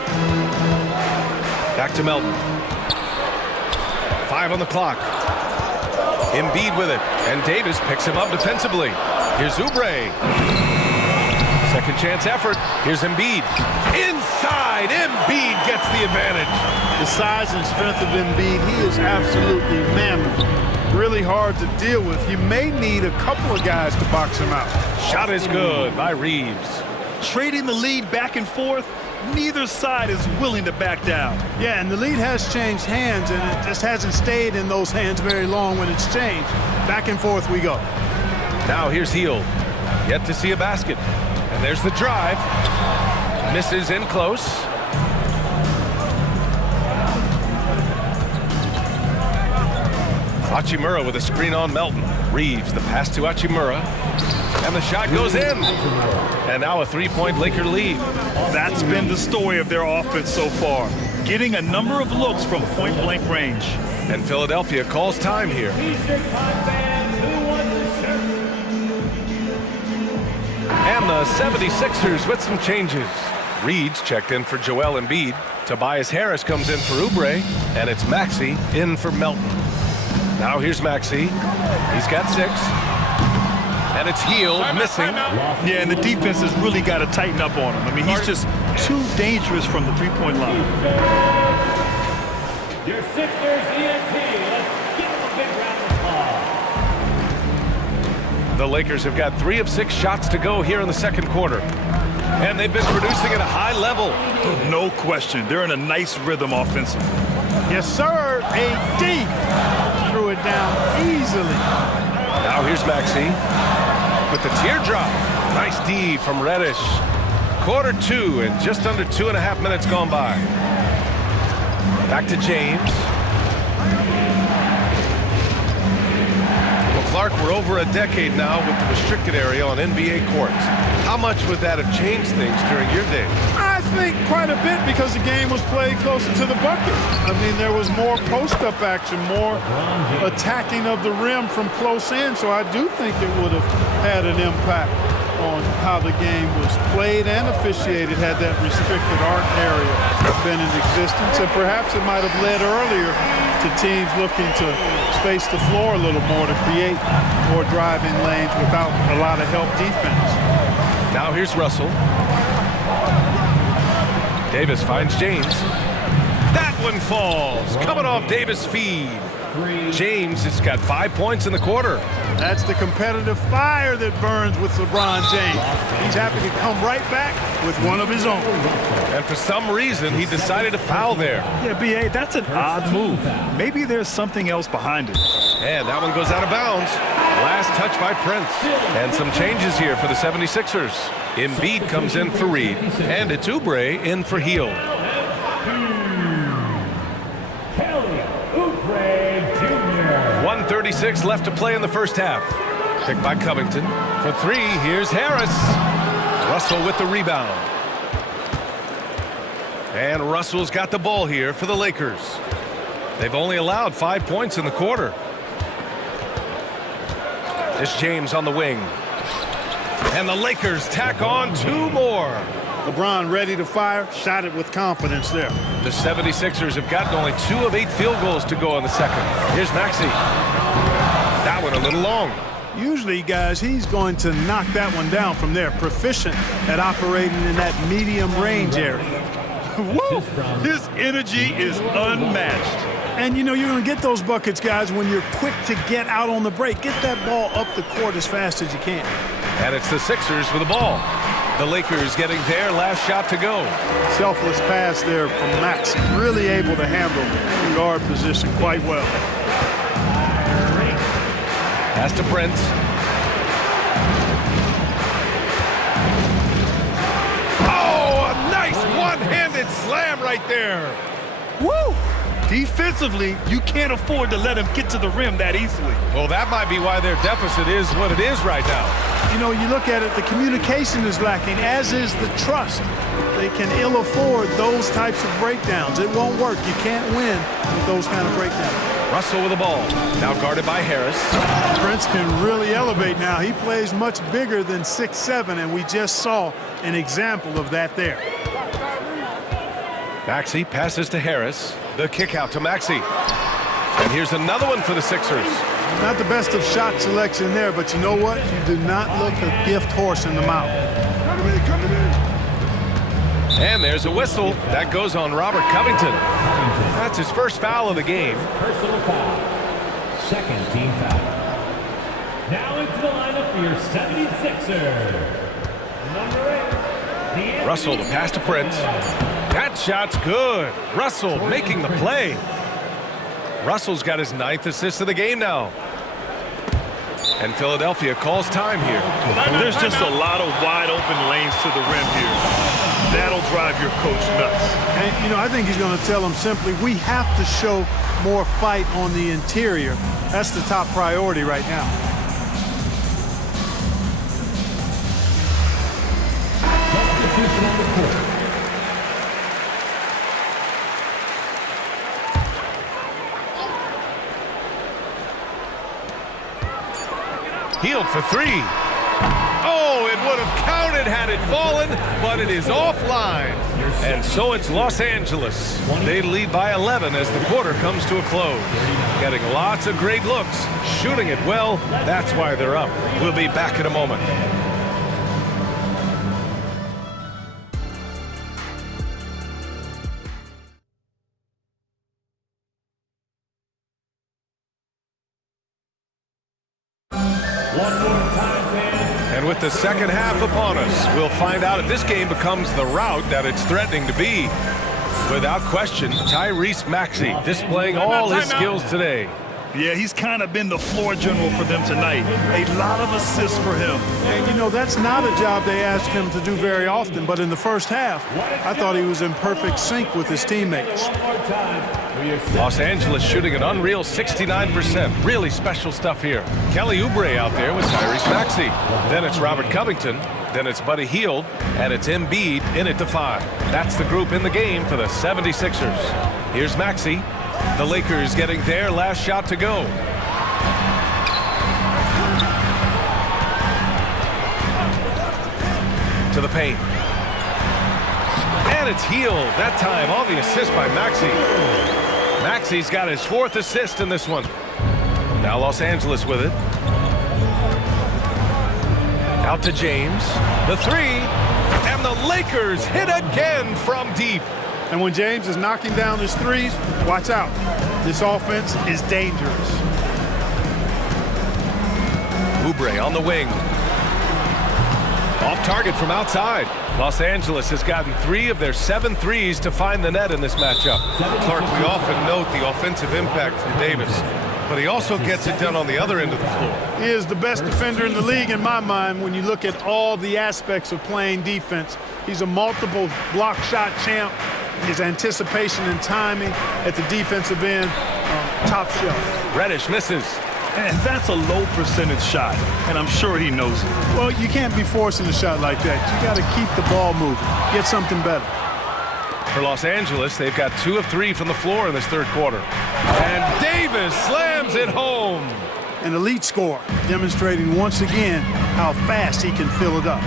Back to Melton. 5 on the clock. Embiid with it. And Davis picks him up defensively. Here's Oubre. Second chance effort. Here's Embiid. Inside, Embiid gets the advantage. The size and strength of Embiid, he is absolutely mammoth. Really hard to deal with. You may need a couple of guys to box him out. Shot is good by Reeves. Trading the lead back and forth, neither side is willing to back down. Yeah, and the lead has changed hands, and it just hasn't stayed in those hands very long when it's changed. Back and forth we go. Now here's Hield. Yet to see a basket. And there's the drive. Misses in close. Hachimura with a screen on Melton. Reeves, the pass to Hachimura. And the shot goes in. And now a 3-point Laker lead. That's been the story of their offense so far. Getting a number of looks from point-blank range. And Philadelphia calls time here. And the 76ers with some changes. Reed's checked in for Joel Embiid. Tobias Harris comes in for Oubre. And it's Maxey in for Melton. Now here's Maxey. He's got 6. And it's Hield missing. Yeah, and the defense has really got to tighten up on him. I mean, he's just too dangerous from the three-point line. Your Sixers ENT. Let's give them a big round of applause. The Lakers have got 3 of 6 shots to go here in the second quarter. And they've been producing at a high level. No question. They're in a nice rhythm offensively. Yes, sir. AD threw it down easily. Now here's Maxey with the teardrop. Nice D from Reddish. Quarter 2 and just under 2.5 minutes gone by. Back to James. Well, Clark, we're over a decade now with the restricted area on NBA courts. How much would that have changed things during your day? I think quite a bit because the game was played closer to the bucket. I mean, there was more post-up action, more attacking of the rim from close in, so I do think it would have had an impact on how the game was played and officiated had that restricted arc area been in existence. And perhaps it might have led earlier to teams looking to space the floor a little more to create more driving lanes without a lot of help defense. Now here's Russell. Davis finds James. That one falls. Coming off Davis' feed. James has got 5 points in the quarter. That's the competitive fire that burns with LeBron James. He's happy to come right back with one of his own. And for some reason, he decided to foul there. Yeah, B.A., that's an odd move. Maybe there's something else behind it. And that one goes out of bounds. Last touch by Prince. And some changes here for the 76ers. Embiid comes in for Reed. And it's Oubre in for Hield. 1:36 left to play in the first half. Picked by Covington. For three, here's Harris. Russell with the rebound. And Russell's got the ball here for the Lakers. They've only allowed 5 points in the quarter. It's James on the wing. And the Lakers tack on 2 more. LeBron ready to fire, shot it with confidence there. The 76ers have gotten only 2 of 8 field goals to go in the second. Here's Maxey. That one a little long. Usually, guys, he's going to knock that one down from there. Proficient at operating in that medium range area. Woo! His energy is unmatched. And, you know, you're going to get those buckets, guys, when you're quick to get out on the break. Get that ball up the court as fast as you can. And it's the Sixers with the ball. The Lakers getting their last shot to go. Selfless pass there from Max. Really able to handle the guard position quite well. Pass to Prince. Oh, a nice one-handed slam right there. Woo! Defensively, you can't afford to let him get to the rim that easily. Well, that might be why their deficit is what it is right now. You know, you look at it, the communication is lacking, as is the trust. They can ill afford those types of breakdowns. It won't work. You can't win with those kind of breakdowns. Russell with the ball. Now guarded by Harris. Prince can really elevate now. He plays much bigger than 6'7", and we just saw an example of that there. Maxey passes to Harris. The kick out to Maxey. And here's another one for the Sixers. Not the best of shot selection there, but you know what? You do not look a gift horse in the mouth. And there's a whistle. That goes on Robert Covington. That's his first foul of the game. Personal foul. Second team foul. Now into the lineup for your 76ers. Number 8. Russell to pass to Prince. That shot's good. Russell making the play. Russell's got his 9th assist of the game now. And Philadelphia calls time here. There's just a lot of wide open lanes to the rim here. That'll drive your coach nuts. And, you know, I think he's going to tell them simply, we have to show more fight on the interior. That's the top priority right now. Substitution on the court. Hield for three. Oh, it would have counted had it fallen, but it is offline. And so it's Los Angeles. They lead by 11 as the quarter comes to a close. Getting lots of great looks, shooting it well. That's why they're up. We'll be back in a moment. And with the second half upon us, we'll find out if this game becomes the rout that it's threatening to be. Without question, Tyrese Maxey displaying all his skills today. Yeah, he's kind of been the floor general for them tonight. A lot of assists for him. And, you know, that's not a job they ask him to do very often, but in the first half, I thought he was in perfect sync with his teammates. Los Angeles shooting an unreal 69%. Really special stuff here. Kelly Oubre out there with Tyrese Maxey. Then it's Robert Covington. Then it's Buddy Hield, and it's Embiid in it to 5. That's the group in the game for the 76ers. Here's Maxey. The Lakers getting their last shot to go. To the paint. And it's Hield, that time on the assist by Maxey. Maxey's got his 4th assist in this one. Now Los Angeles with it. Out to James. The 3. And the Lakers hit again from deep. And when James is knocking down his threes, watch out. This offense is dangerous. Oubre on the wing. Off target from outside. Los Angeles has gotten 3 of their 7 threes to find the net in this matchup. Clark, we often note the offensive impact from Davis, but he also gets it done on the other end of the floor. He is the best defender in the league in my mind when you look at all the aspects of playing defense. He's a multiple block shot champ. His anticipation and timing at the defensive end, top shelf. Reddish misses. And that's a low percentage shot, and I'm sure he knows it. Well, you can't be forcing a shot like that. You got to keep the ball moving, get something better. For Los Angeles, they've got 2 of 3 from the floor in this 3rd quarter. And Davis slams it home. An elite scorer, demonstrating once again how fast he can fill it up.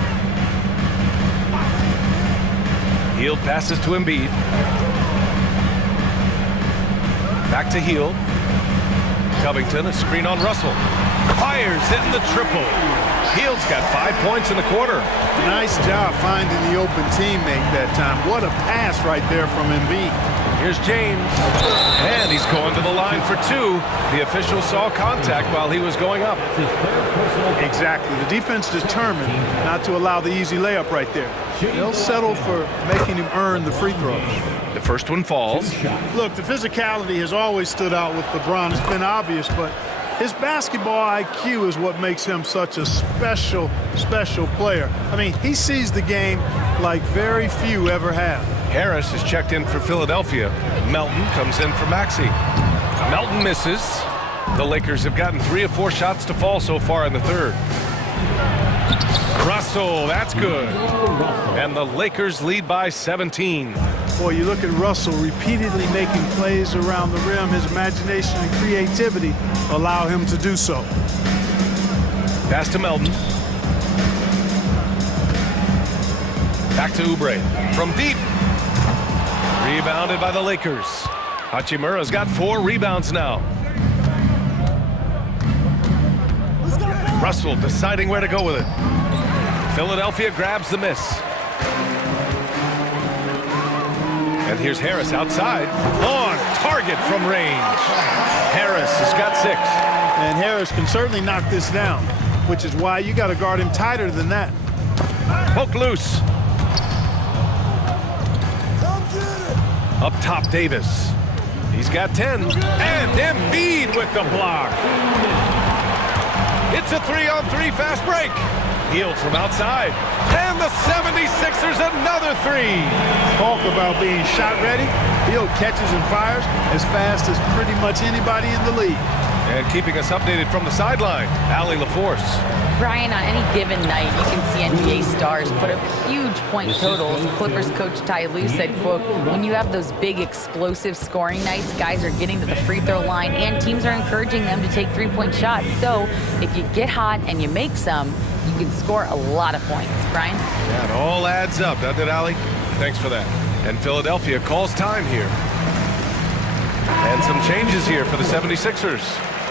Hield passes to Embiid. Back to Hield. Covington, a screen on Russell. Fires, hitting the triple. Hield's got 5 points in the quarter. Nice job finding the open teammate that time. What a pass right there from Embiid. Here's James. And he's going to the line for 2. The official saw contact while he was going up. Exactly. The defense determined not to allow the easy layup right there. They'll settle for making him earn the free throws. The first one falls. Look, the physicality has always stood out with LeBron. It's been obvious, but his basketball IQ is what makes him such a special player. I mean, he sees the game like very few ever have. Harris is checked in for Philadelphia. Melton comes in for Maxey. Melton misses. The Lakers have gotten 3 of 4 shots to fall so far in the 3rd. Russell, that's good. And the Lakers lead by 17. Boy, you look at Russell repeatedly making plays around the rim. His imagination and creativity allow him to do so. Pass to Melton. Back to Oubre. From deep. Rebounded by the Lakers. Hachimura's got 4 rebounds now. Russell deciding where to go with it. Philadelphia grabs the miss. And here's Harris outside. On target from range. Harris has got 6. And Harris can certainly knock this down, which is why you got to guard him tighter than that. Poke loose. Up top, Davis. He's got 10. And Embiid with the block. It's a 3-on-3 fast break. Hield from outside. And the 76ers another 3. Talk about being shot ready. Hield catches and fires as fast as pretty much anybody in the league. And keeping us updated from the sideline, Allie LaForce. Brian, on any given night, you can see NBA stars put up huge point totals. Clippers coach Ty Lue said, quote, when you have those big explosive scoring nights, guys are getting to the free throw line and teams are encouraging them to take 3-point shots. So if you get hot and you make some, you can score a lot of points. Brian? Yeah, it all adds up, doesn't it, Allie? Thanks for that. And Philadelphia calls time here. And some changes here for the 76ers.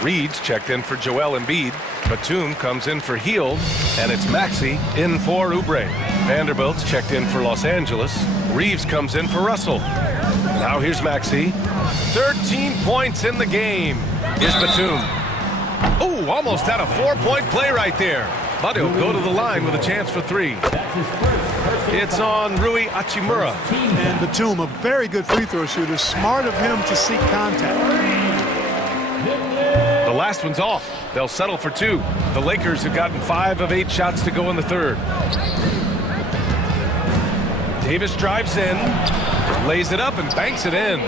Reed's checked in for Joel Embiid. Batum comes in for Hield, and it's Maxey in for Oubre. Vanderbilt's checked in for Los Angeles. Reeves comes in for Russell. Now here's Maxey. 13 points in the game. Here's Batum. Oh, almost had a 4-point play right there. But he'll go to the line with a chance for 3. It's on Rui Hachimura. And Batum, a very good free throw shooter. Smart of him to seek contact. The last one's off. They'll settle for 2. The Lakers have gotten 5 of 8 shots to go in the 3rd. Davis drives in, lays it up, and banks it in.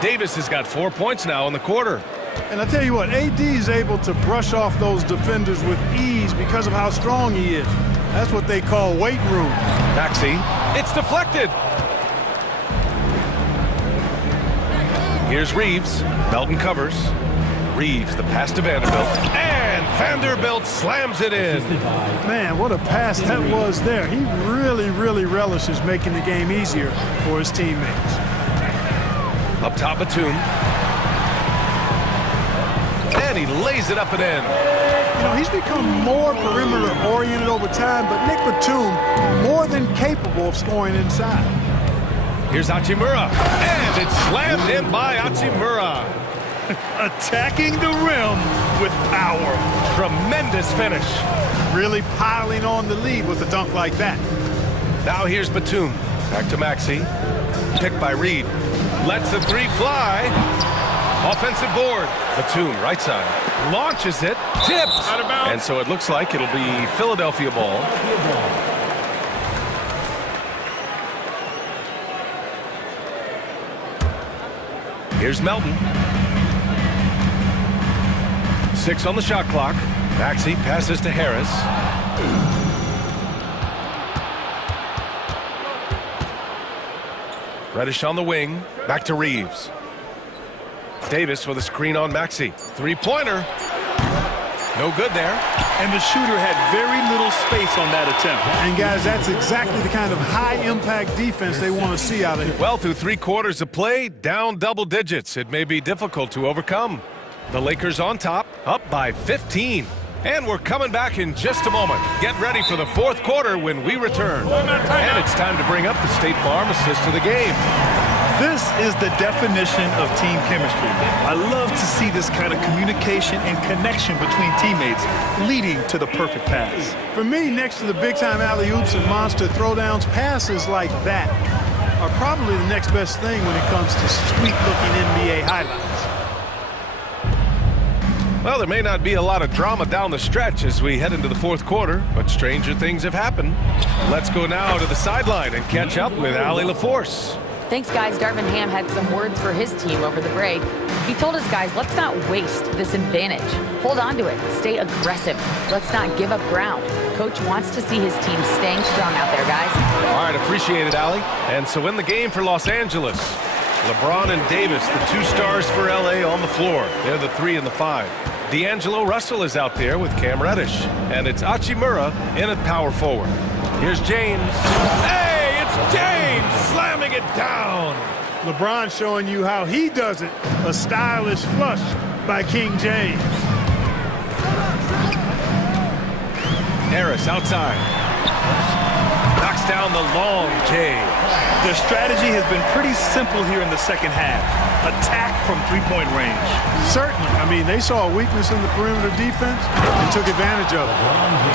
Davis has got 4 points now in the quarter. And I tell you what, AD is able to brush off those defenders with ease because of how strong he is. That's what they call weight room. Maxey, it's deflected. Here's Reeves. Melton covers. Reeves, the pass to Vanderbilt. And Vanderbilt slams it in. Man, what a pass that was there. He really, really relishes making the game easier for his teammates. Up top, Batum. And he lays it up and in. You know, he's become more perimeter-oriented over time, but Nick Batum more than capable of scoring inside. Here's Hachimura. And it's slammed in by Hachimura. Attacking the rim with power. Tremendous finish. Really piling on the lead with a dunk like that. Now here's Batum. Back to Maxey. Picked by Reed. Lets the three fly. Offensive board. Batum, right side. Launches it. Tipped. And so it looks like it'll be Philadelphia ball. Here's Melton. 6 on the shot clock. Maxey passes to Harris. Reddish on the wing. Back to Reeves. Davis with a screen on Maxey. Three-pointer. No good there. And the shooter had very little space on that attempt. And guys, that's exactly the kind of high-impact defense they want to see out of him. Well, through 3 quarters of play, down double digits. It may be difficult to overcome. The Lakers on top, up by 15. And we're coming back in just a moment. Get ready for the 4th quarter when we return. And it's time to bring up the State Farm assist of the game. This is the definition of team chemistry. I love to see this kind of communication and connection between teammates leading to the perfect pass. For me, next to the big-time alley-oops and monster throwdowns, passes like that are probably the next best thing when it comes to sweet-looking NBA highlights. Well, there may not be a lot of drama down the stretch as we head into the 4th quarter, but stranger things have happened. Let's go now to the sideline and catch up with Allie LaForce. Thanks, guys. Darvin Ham had some words for his team over the break. He told his guys, let's not waste this advantage. Hold on to it. Stay aggressive. Let's not give up ground. Coach wants to see his team staying strong out there, guys. All right, appreciate it, Allie. And so in the game for Los Angeles, LeBron and Davis, the 2 stars for LA on the floor. They're the 3 and the 5. D'Angelo Russell is out there with Cam Reddish. And it's Hachimura in at power forward. Here's James. Hey, it's James slamming it down. LeBron showing you how he does it. A stylish flush by King James. Harris outside. Knocks down the long J. The strategy has been pretty simple here in the second half. Attack from three-point range. Certainly. I mean, they saw a weakness in the perimeter defense and took advantage of it.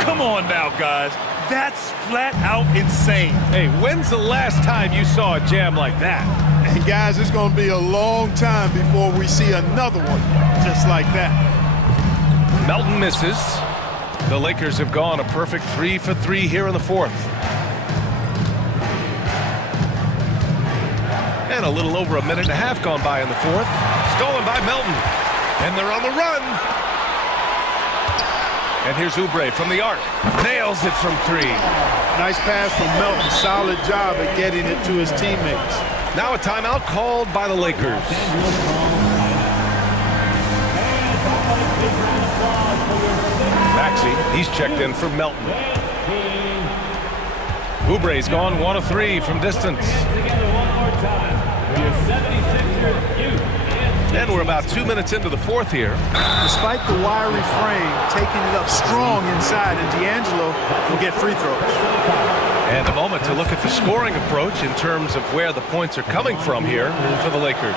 Come on now, guys. That's flat out insane. Hey, when's the last time you saw a jam like that? And guys, it's going to be a long time before we see another one just like that. Melton misses. The Lakers have gone a perfect 3 for 3 here in the 4th. And a little over a minute and a half gone by in the 4th. Stolen by Melton. And they're on the run. And here's Oubre from the arc. Nails it from 3. Nice pass from Melton. Solid job at getting it to his teammates. Now a timeout called by the Lakers. Maxey, he's checked in for Melton. Oubre's gone 1 of 3 from distance. And we're about 2 minutes into the 4th here. Despite the wiry frame, taking it up strong inside, and D'Angelo will get free throws. And a moment to look at the scoring approach in terms of where the points are coming from here for the Lakers.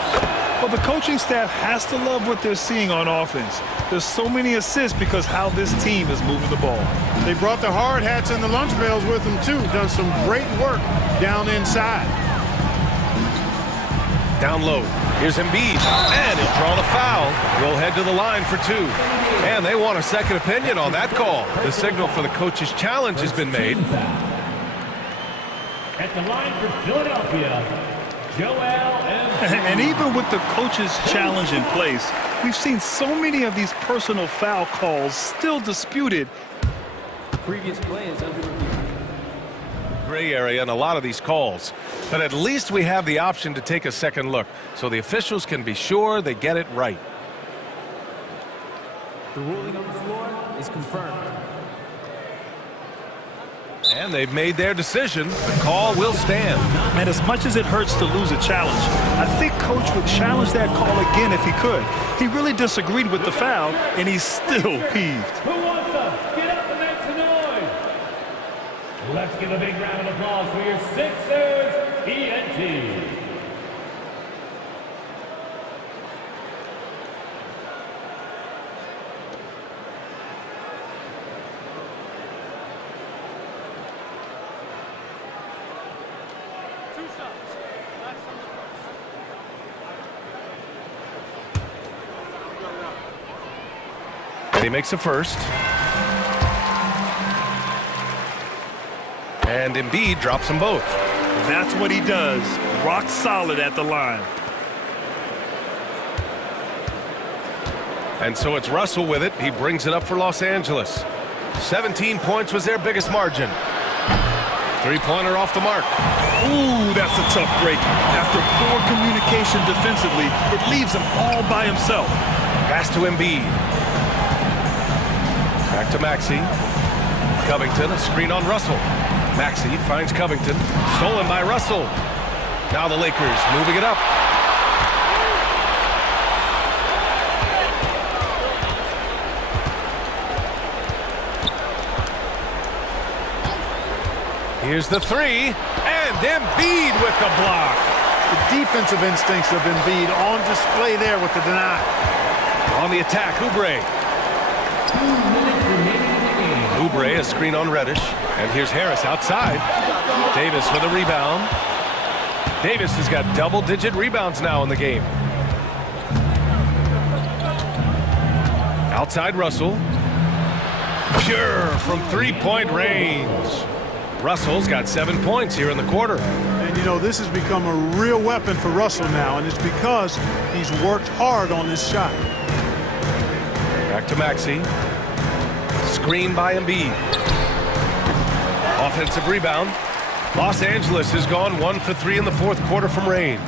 Well, the coaching staff has to love what they're seeing on offense. There's so many assists because how this team is moving the ball. They brought the hard hats and the lunch bells with them, too. Done some great work down inside. Down low. Here's Embiid. And he's drawn a foul. He'll head to the line for 2. And they want a second opinion on that call. The signal for the coach's challenge has been made. At the line for Philadelphia, Joel Embiid. And even with the coach's challenge in place, we've seen so many of these personal foul calls still disputed. Previous play is under review. gray area in a lot of these calls. But at least we have the option to take a second look, so the officials can be sure they get it right. The ruling on the floor is confirmed. And they've made their decision. The call will stand. And as much as it hurts to lose a challenge, I think Coach would challenge that call again if he could. He really disagreed with the foul, and he's still peeved. Who wants them? Get up and make some noise. Let's give a big round of applause for your Sixers, ENT. He makes a first. And Embiid drops them both. That's what he does. Rock solid at the line. And so it's Russell with it. He brings it up for Los Angeles. 17 points was their biggest margin. Three-pointer off the mark. Ooh, that's a tough break. After poor communication defensively, it leaves him all by himself. Pass to Embiid. Back to Maxey. Covington, a screen on Russell. Maxey finds Covington. Stolen by Russell. Now the Lakers moving it up. Here's the three, and Embiid with the block. The defensive instincts of Embiid on display there with the deny. On the attack, Oubre. Oubre, a screen on Reddish, and here's Harris outside. Davis with a rebound. Davis has got double-digit rebounds now in the game. Outside Russell. Pure from three-point range. Russell's got 7 points here in the quarter. And, you know, this has become a real weapon for Russell now, and it's because he's worked hard on his shot. Back to Maxey. Screen by Embiid. Offensive rebound. Los Angeles has gone 1 for 3 in the fourth quarter from range.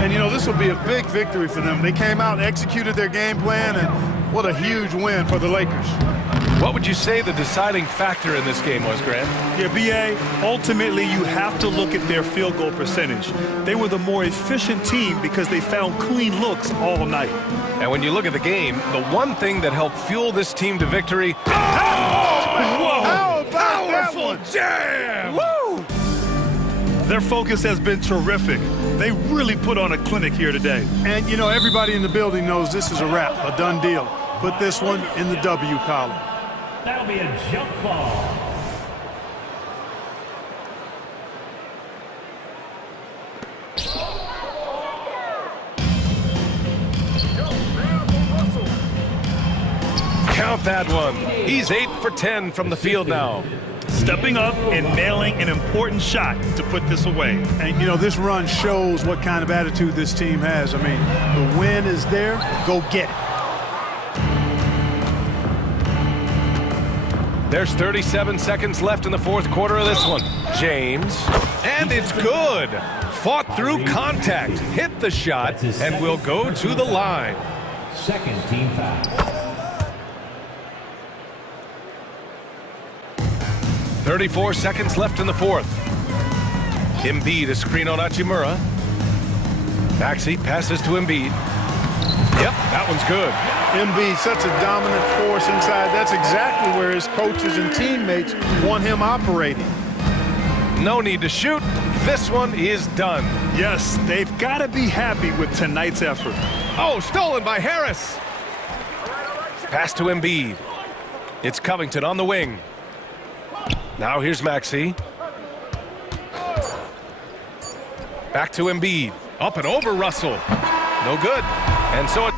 And, you know, this will be a big victory for them. They came out, executed their game plan, and what a huge win for the Lakers. What would you say the deciding factor in this game was, Grant? Yeah, B.A., ultimately you have to look at their field goal percentage. They were the more efficient team because they found clean looks all night. And when you look at the game, the one thing that helped fuel this team to victory... Oh, how about powerful jam! Woo! Their focus has been terrific. They really put on a clinic here today. And, you know, everybody in the building knows this is a wrap, a done deal. Put this one in the W column. That'll be a jump ball. Count that one. He's 8 for 10 from the field now. Stepping up and nailing an important shot to put this away. And, you know, this run shows what kind of attitude this team has. I mean, the win is there. Go get it. There's 37 seconds left in the fourth quarter of this one. James, and it's good. Fought through contact, hit the shot, and will go to the line. Second team foul. 34 seconds left in the fourth. Embiid, a screen on Hachimura. Maxey passes to Embiid. Yep, that one's good. Embiid, such a dominant force inside. That's exactly where his coaches and teammates want him operating. No need to shoot. This one is done. Yes, they've got to be happy with tonight's effort. Oh, stolen by Harris. Pass to Embiid. It's Covington on the wing. Now here's Maxey. Back to Embiid. Up and over Russell. No good. And so it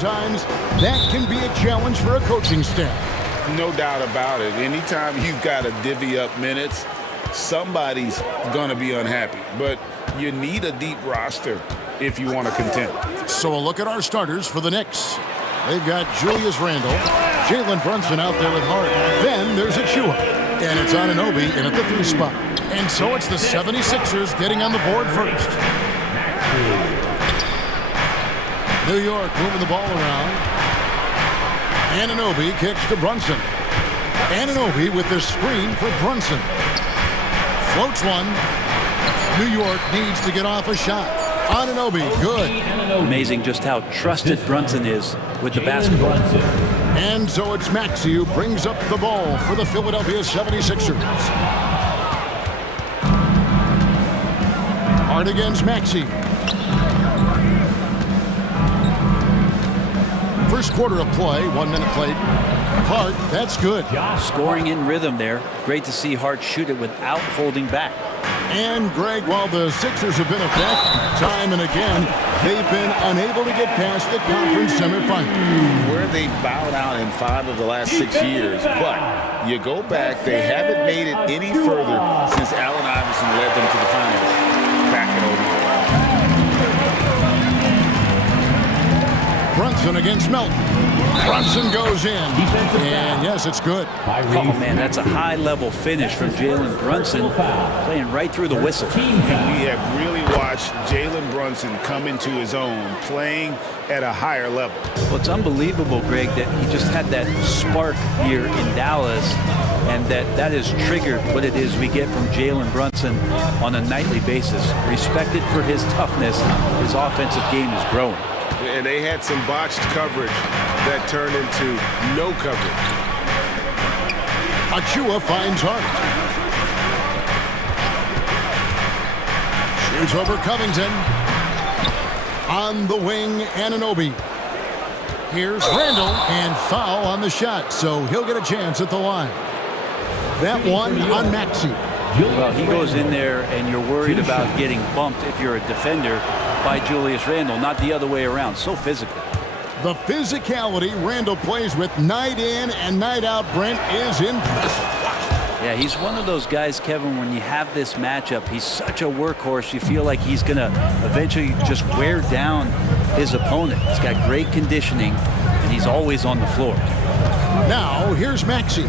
sometimes that can be a challenge for a coaching staff. No doubt about it. Anytime you've got to divvy up minutes, somebody's going to be unhappy. But you need a deep roster if you want to contend. So a look at our starters for the Knicks. They've got Julius Randle, Jalen Brunson out there with Hart. Then there's Achua, and it's Anunoby in at the 3 spot. And so it's the 76ers getting on the board first. New York moving the ball around. Anunoby kicks to Brunson. Anunoby with the screen for Brunson. Floats one. New York needs to get off a shot. Anunoby, good. Amazing just how trusted Brunson is with the basketball. And so it's Maxey who brings up the ball for the Philadelphia 76ers. Hart against Maxey. First quarter of play, 1 minute played. Hart, that's good. Scoring in rhythm there. Great to see Hart shoot it without holding back. And Greg, while the Sixers have been effective time and again, they've been unable to get past the conference semifinal. Where they bowed out in 5 of the last 6 years. But you go back, they haven't made it any further since Allen Iverson led them to the finals back in 2009. Brunson against Melton. Brunson goes in. And yes, it's good. Oh, man, that's a high-level finish from Jalen Brunson, playing right through the whistle. We have really watched Jalen Brunson come into his own, playing at a higher level. Well, it's unbelievable, Greg, that he just had that spark here in Dallas, and that has triggered what it is we get from Jalen Brunson on a nightly basis. Respected for his toughness, his offensive game is growing. And they had some botched coverage that turned into no coverage. Achua finds Hart. Shoots over Covington. On the wing, Anunoby. Here's Randle, and foul on the shot, so he'll get a chance at the line. That one on Maxey. Well, he goes in there, and you're worried about getting bumped if you're a defender by Julius Randle, not the other way around. So physical. The physicality Randle plays with night in and night out, Brent, is impressive. Yeah, he's one of those guys, Kevin, when you have this matchup, he's such a workhorse, you feel like he's going to eventually just wear down his opponent. He's got great conditioning, and he's always on the floor. Now, here's Maxey.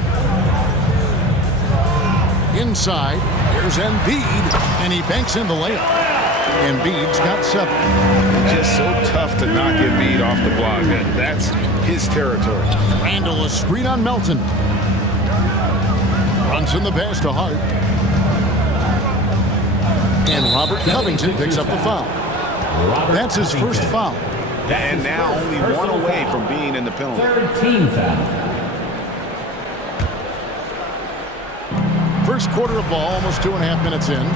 Inside, here's Embiid, and he banks in the layup. Embiid's got 7. Just so tough to knock Embiid off the block. That's his territory. Randle, a screen on Melton. Brunson the pass to Hart. And Robert Covington picks up the foul. That's his first foul. And now only one away from being in the penalty. Third team foul. First quarter of ball, almost 2.5 minutes in.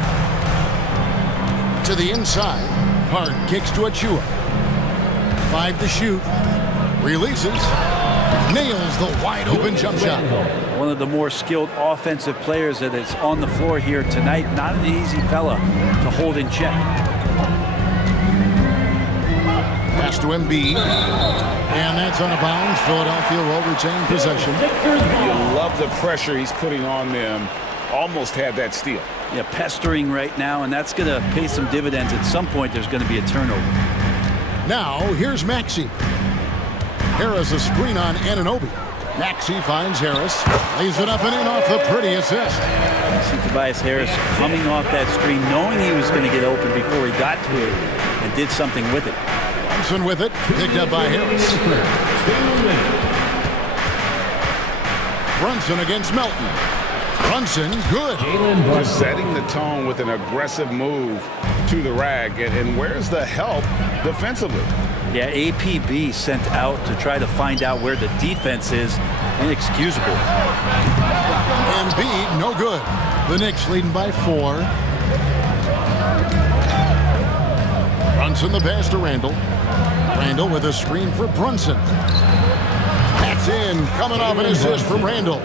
To the inside. Hart kicks to Achua. 5 to shoot. Releases. Nails the wide open jump shot. One of the more skilled offensive players that is on the floor here tonight. Not an easy fella to hold in check. Pass to Embiid. And that's on a bounds. Philadelphia will retain possession. You love the pressure he's putting on them. Almost had that steal. Yeah, pestering right now, and that's going to pay some dividends. At some point, there's going to be a turnover. Now, here's Maxey. Harris a screen on Anunoby. Maxey finds Harris. Lays it up and in off the pretty assist. You see Tobias Harris coming off that screen, knowing he was going to get open before he got to it, and did something with it. Thompson with it, picked up by Harris. Brunson against Melton. Brunson, good. Just setting the tone with an aggressive move to the rag. And where's the help defensively? Yeah, APB sent out to try to find out where the defense is. Inexcusable. Embiid, no good. The Knicks leading by 4. Brunson the pass to Randle. Randle with a screen for Brunson. That's in, coming off an assist from Randle.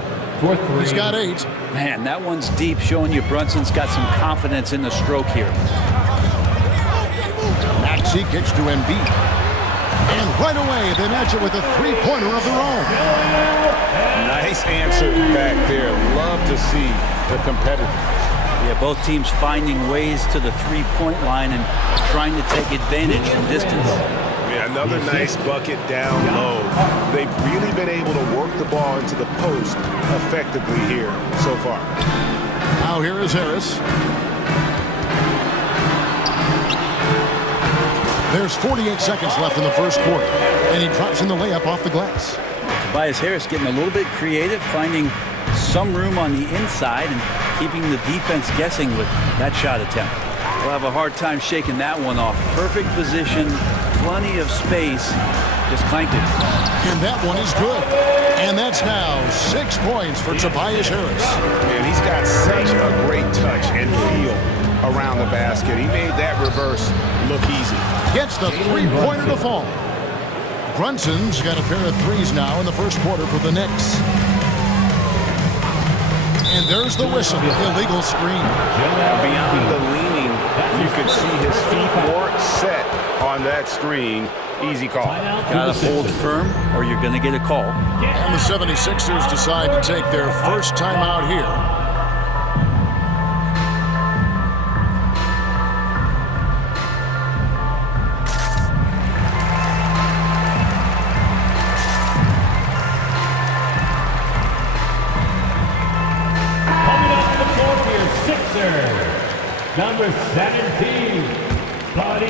He's got 8. Man, that one's deep, showing you Brunson's got some confidence in the stroke here. Maxey kicks to Embiid. And right away, they match it with a three-pointer of their own. Nice answer back there. Love to see the competitiveness. Yeah, both teams finding ways to the three-point line and trying to take advantage from distance. Yeah, another nice bucket down low. They've really been able to work the ball into the post effectively here so far. Now here is Harris. There's 48 seconds left in the first quarter, and he drops in the layup off the glass. Tobias Harris getting a little bit creative, finding some room on the inside and keeping the defense guessing with that shot attempt. We'll have a hard time shaking that one off. Perfect position, plenty of space, just clanked it. And that one is good. And that's now 6 points for Tobias Harris. Man, he's got such a great touch and feel around the basket. He made that reverse look easy. Gets the three-pointer to fall. Brunson's got a pair of threes now in the first quarter for the Knicks. And there's the whistle, illegal screen. Beyond the leaning, you could see his feet more set on that screen. Easy call. Gotta hold firm or you're gonna get a call. And the 76ers decide to take their first timeout here. Number 17, Buddy.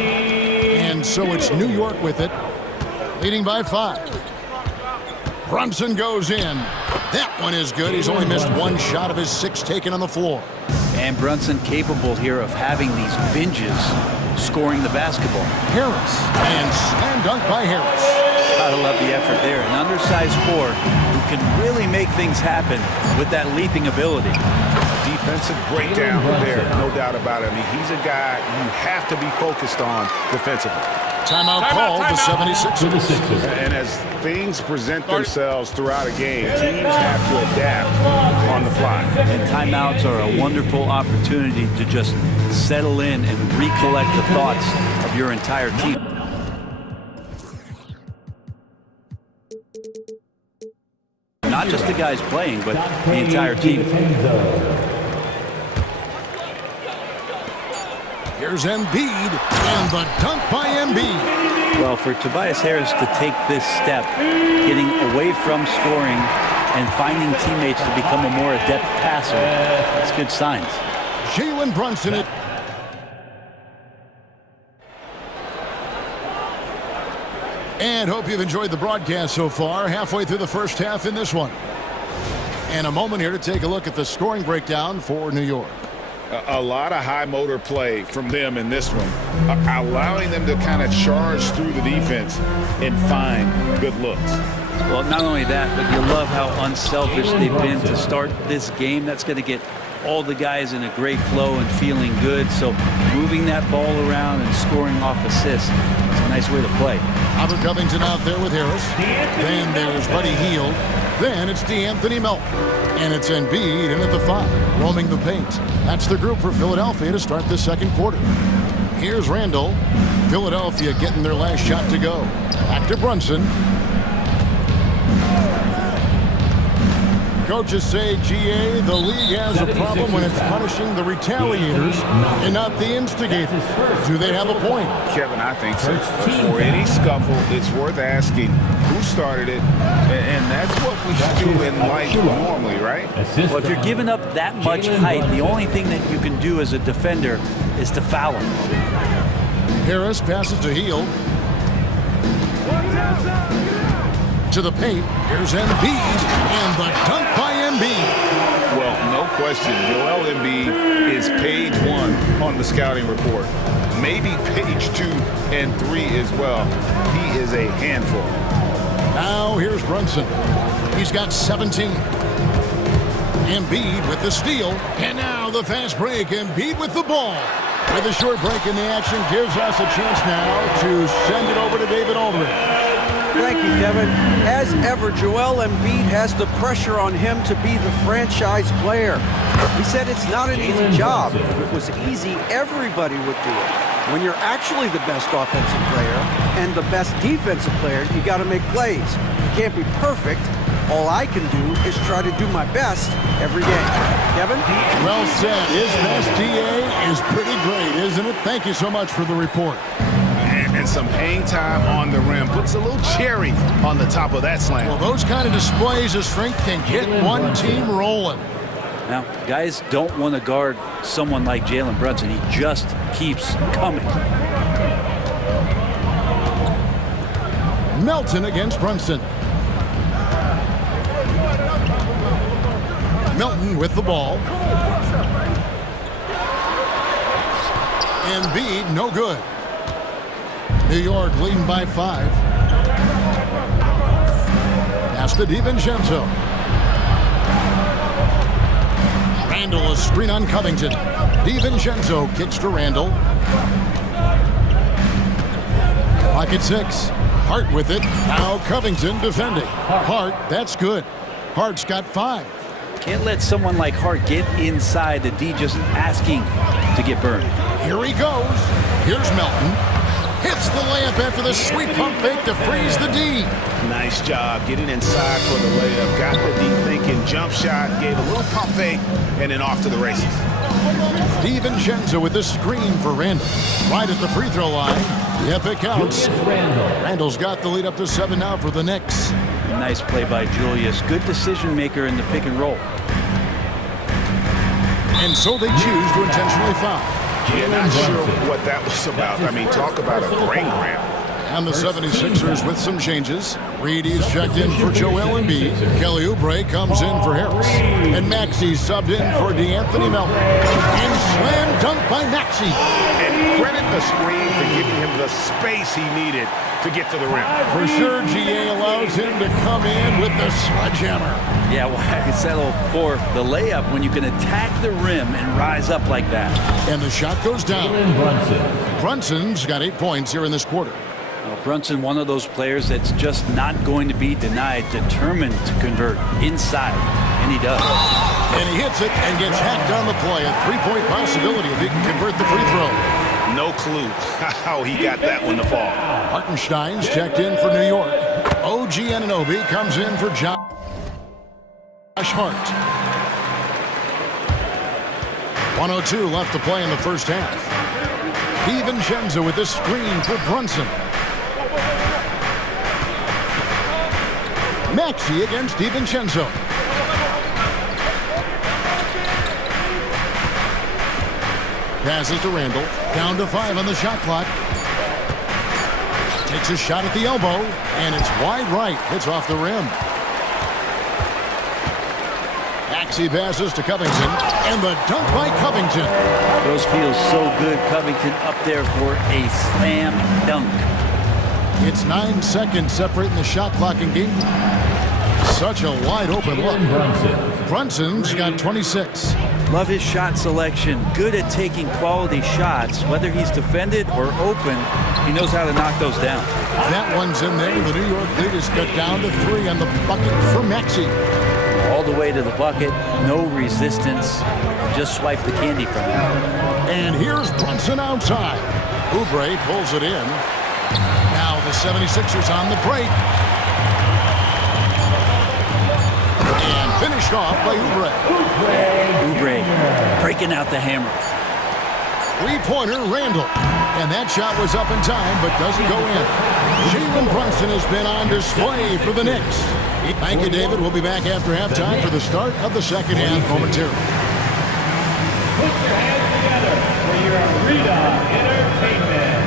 And so it's New York with it, leading by 5. Brunson goes in. That one is good. He's only missed one shot of his 6 taken on the floor. And Brunson capable here of having these binges, scoring the basketball. Harris, and slam dunk by Harris. Gotta love the effort there. An undersized 4 who can really make things happen with that leaping ability. Defensive breakdown there, no doubt about it. I mean, he's a guy you have to be focused on defensively. Timeout called the 76ers. And as things present themselves throughout a game, teams have to adapt on the fly. And timeouts are a wonderful opportunity to just settle in and recollect the thoughts of your entire team. Not just the guys playing, but the entire team. Here's Embiid, and the dunk by Embiid. Well, for Tobias Harris to take this step, getting away from scoring and finding teammates to become a more adept passer, that's good signs. Jalen Brunson it. And hope you've enjoyed the broadcast so far. Halfway through the first half in this one. And a moment here to take a look at the scoring breakdown for New York. A lot of high motor play from them in this one, allowing them to kind of charge through the defense and find good looks. Well, not only that, but you love how unselfish they've been to start this game. That's going to get all the guys in a great flow and feeling good. So moving that ball around and scoring off assists, it's a nice way to play. Albert Covington out there with Harris. Then there's Buddy Hield. Then it's DeAnthony Melton. And it's Embiid in at the 5, roaming the paint. That's the group for Philadelphia to start the second quarter. Here's Randall. Philadelphia getting their last shot to go. Back to Brunson. Coaches say, GA, the league has a problem when it's punishing the retaliators and not the instigators. Do they have a point? Kevin, I think so. For any scuffle, it's worth asking who started it, and that's what we should do in life normally, right? Well, if you're giving up that much height, the only thing that you can do as a defender is to foul him. Harris passes to Hield. To the paint. Here's Embiid, and the dunk by Embiid. Well, no question, Joel Embiid is page 1 on the scouting report. Maybe page 2 and 3 as well. He is a handful. Now here's Brunson. He's got 17. Embiid with the steal, and now the fast break. Embiid with the ball. With a short break in the action, gives us a chance now to send it over to David Aldridge. Thank you, Kevin. As ever, Joel Embiid has the pressure on him to be the franchise player. He said it's not an easy job. If it was easy, everybody would do it. When you're actually the best offensive player and the best defensive player, you got to make plays. You can't be perfect. All I can do is try to do my best every game. Kevin? Well said. His best DA is pretty great, isn't it? Thank you so much for the report. And some hang time on the rim. Puts a little cherry on the top of that slam. Well, those kind of displays of strength can get one team rolling. Now, guys don't want to guard someone like Jalen Brunson. He just keeps coming. Melton against Brunson. Melton with the ball. Embiid, no good. New York leading by 5. Pass to DiVincenzo. Randall, a screen on Covington. DiVincenzo kicks to Randall. Pocket 6. Hart with it. Now Covington defending. Hart, that's good. Hart's got 5. Can't let someone like Hart get inside the D just asking to get burned. Here he goes. Here's Melton. Hits the layup after the sweet pump fake to freeze the D. Nice job getting inside for the layup. Got the D thinking, jump shot, gave a little pump fake, and then off to the races. DiVincenzo with the screen for Randall. Right at the free throw line. Yep, it counts. Randall's got the lead up to 7 now for the Knicks. Nice play by Julius. Good decision maker in the pick and roll. And so they choose to intentionally foul. Yeah, not sure what that was about. I mean, talk about a brain cramp. And the 76ers with some changes. Reedy's checked in for Joel Embiid. Kelly Oubre comes in for Harris. And Maxey subbed in for DeAnthony Melton. And slam dunk by Maxey. And credit the screen for giving him the space he needed to get to the rim. For sure, GA allows him to come in with the sledgehammer. Yeah, why settle for the layup when you can attack the rim and rise up like that? And the shot goes down. Brunson's got 8 points here in this quarter. Well, Brunson, one of those players that's just not going to be denied, determined to convert inside, and he does. And he hits it and gets hacked on the play. A 3-point possibility if he can convert the free throw. No clue how he got that one to fall. Hartenstein's checked in for New York. OG Anunoby comes in for Josh Hart. 1:02 left to play in the first half. DiVincenzo with the screen for Brunson. Maxey against DiVincenzo. Passes to Randall. Down to 5 on the shot clock. Takes a shot at the elbow, and it's wide right. Hits off the rim. Maxey passes to Covington, and the dunk by Covington. Those feels so good. Covington up there for a slam dunk. It's 9 seconds separating the shot clock and game. Such a wide open look. Brunson's got 26. Love his shot selection. Good at taking quality shots. Whether he's defended or open, he knows how to knock those down. That one's in there. The New York lead is cut down to 3 on the bucket for Maxey. All the way to the bucket. No resistance. Just swipe the candy from him. And here's Brunson outside. Oubre pulls it in. Now the 76ers on the break. And finished off by Oubre. Oubre breaking out the hammer. 3-pointer Randall. And that shot was up in time, but doesn't go in. Jalen Brunson has been on display for the Knicks. Thank you, David. We'll be back after halftime for the start of the second half momentarily. Put your hands together for your arena entertainment.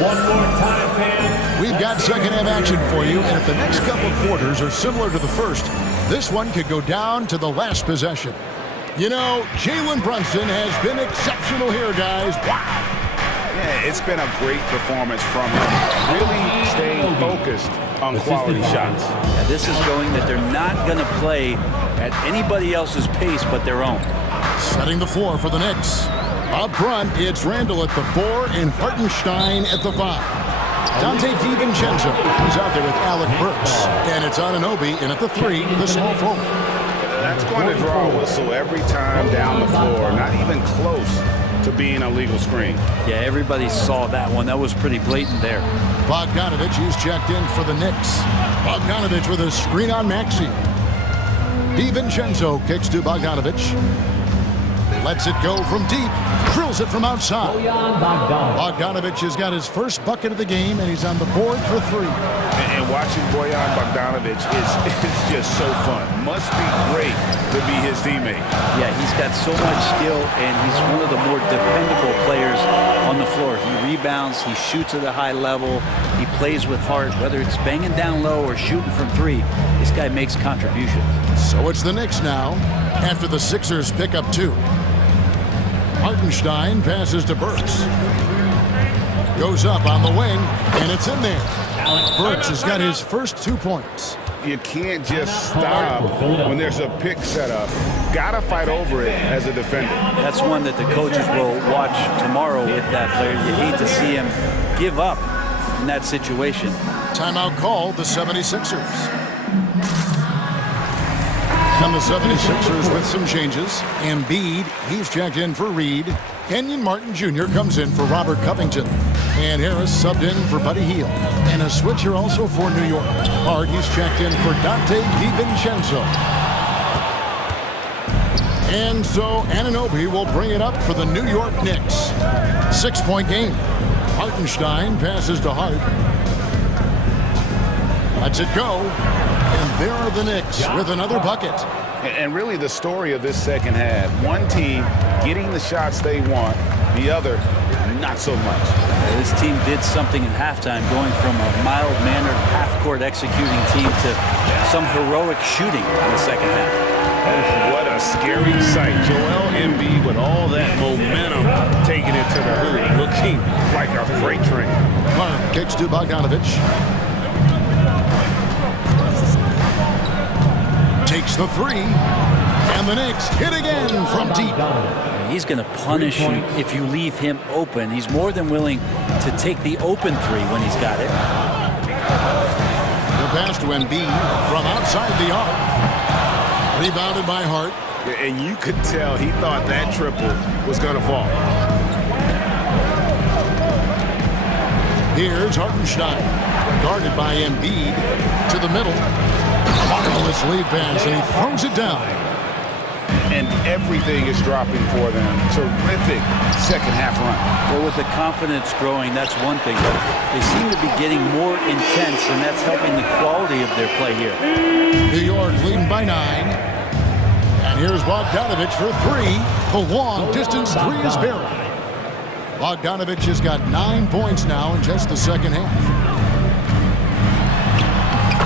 One more time, fans. We've got second half action for you, and if the next couple quarters are similar to the first, this one could go down to the last possession. You know, Jalen Brunson has been exceptional here, guys. Wow. Yeah, it's been a great performance from him. Really staying focused on quality shots. Yeah, this is showing that they're not going to play at anybody else's pace but their own. Setting the floor for the Knicks. Up front, it's Randall at the 4 and Hartenstein at the 5. Dante DiVincenzo, who's out there with Alec Burks. And it's Anunoby in at the 3, the small forward. That's going to draw a whistle every time down the floor. Not even close to being a legal screen. Yeah, everybody saw that one. That was pretty blatant there. Bogdanovich, he's checked in for the Knicks. Bogdanovich with a screen on Maxey. DiVincenzo kicks to Bogdanovich. Lets it go from deep. Drills it from outside. Bogdanovich has got his first bucket of the game, and he's on the board for 3. And watching Bojan Bogdanovich is just so fun. Must be great to be his teammate. Yeah, he's got so much skill, and he's one of the more dependable players on the floor. He rebounds, he shoots at a high level, he plays with heart. Whether it's banging down low or shooting from 3, this guy makes contributions. So it's the Knicks now, after the Sixers pick up 2. Hartenstein passes to Burks. Goes up on the wing, and it's in there. Burks has got his first 2 points. You can't just stop when there's a pick set up. Gotta fight over it as a defender. That's one that the coaches will watch tomorrow with that player. You hate to see him give up in that situation. Timeout called the 76ers. And the 76ers with some changes. Embiid, he's checked in for Reed. Kenyon Martin Jr. comes in for Robert Covington. And Harris subbed in for Buddy Hield. And a switcher also for New York. Hart, he's checked in for Dante DiVincenzo. And so Anunoby will bring it up for the New York Knicks. 6-point game. Hartenstein passes to Hart. Lets it go. And there are the Knicks with another bucket. And really the story of this second half. One team getting the shots they want, the other not so much. This team did something in halftime, going from a mild-mannered half-court executing team to some heroic shooting in the second half. What a scary sight. Joel Embiid with all that momentum taking it to the hoop, looking like a freight train. Clark kicks to Bogdanovich. Takes the 3, and the Knicks hit again from deep. He's going to punish you if you leave him open. He's more than willing to take the open 3 when he's got it. The pass to Embiid from outside the arc. Rebounded by Hart. And you could tell he thought that triple was going to fall. Here's Hartenstein, guarded by Embiid to the middle. Marvelous lead pass, and he throws it down. And everything is dropping for them. Terrific second half run. Well, with the confidence growing, that's one thing, but they seem to be getting more intense, and that's helping the quality of their play here. New York leading by 9. And here's Bogdanovich for 3. The long distance 3 is buried. Bogdanovich has got 9 points now in just the second half.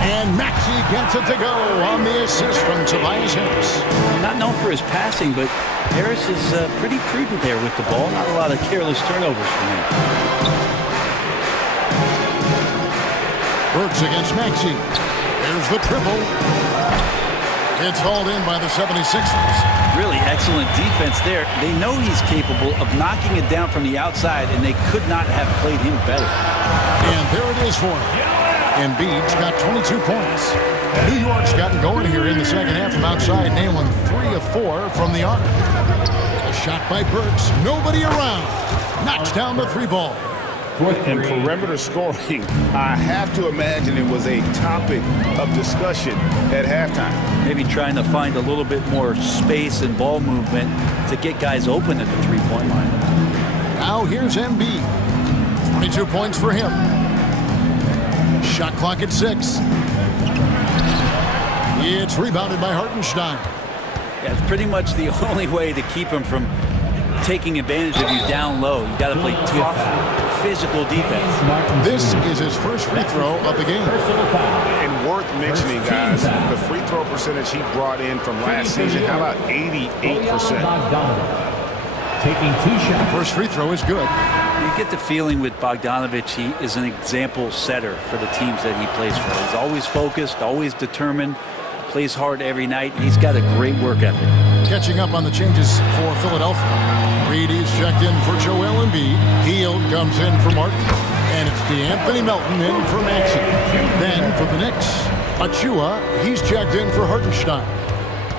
And Maxey gets it to go on the assist from Tobias Harris. Not known for his passing, but Harris is pretty prudent there with the ball. Not a lot of careless turnovers from him. Burks against Maxey. There's the triple. It's hauled in by the 76ers. Really excellent defense there. They know he's capable of knocking it down from the outside, and they could not have played him better. And there it is for him. Embiid's got 22 points. New York's gotten going here in the second half from outside, nailing 3 of 4 from the arc. A shot by Burks. Nobody around. Knocks down the 3 ball. And perimeter scoring, I have to imagine it was a topic of discussion at halftime. Maybe trying to find a little bit more space and ball movement to get guys open at the 3-point line. Now here's Embiid. 22 points for him. Shot clock at 6. It's rebounded by Hartenstein. Yeah, it's pretty much the only way to keep him from taking advantage of you down low. You got to play tough, physical defense. This is his first free throw of the game. And worth mentioning, guys, the free throw percentage he brought in from last season, how about 88%? taking 2 shots. First free throw is good. You get the feeling with Bogdanovic, he is an example setter for the teams that he plays for. He's always focused, always determined, plays hard every night. He's got a great work ethic. Catching up on the changes for Philadelphia. Reed is checked in for Joel Embiid. Hield comes in for Martin. And it's Anthony Melton in for Maxey. Then for the Knicks, Achua, he's checked in for Hartenstein.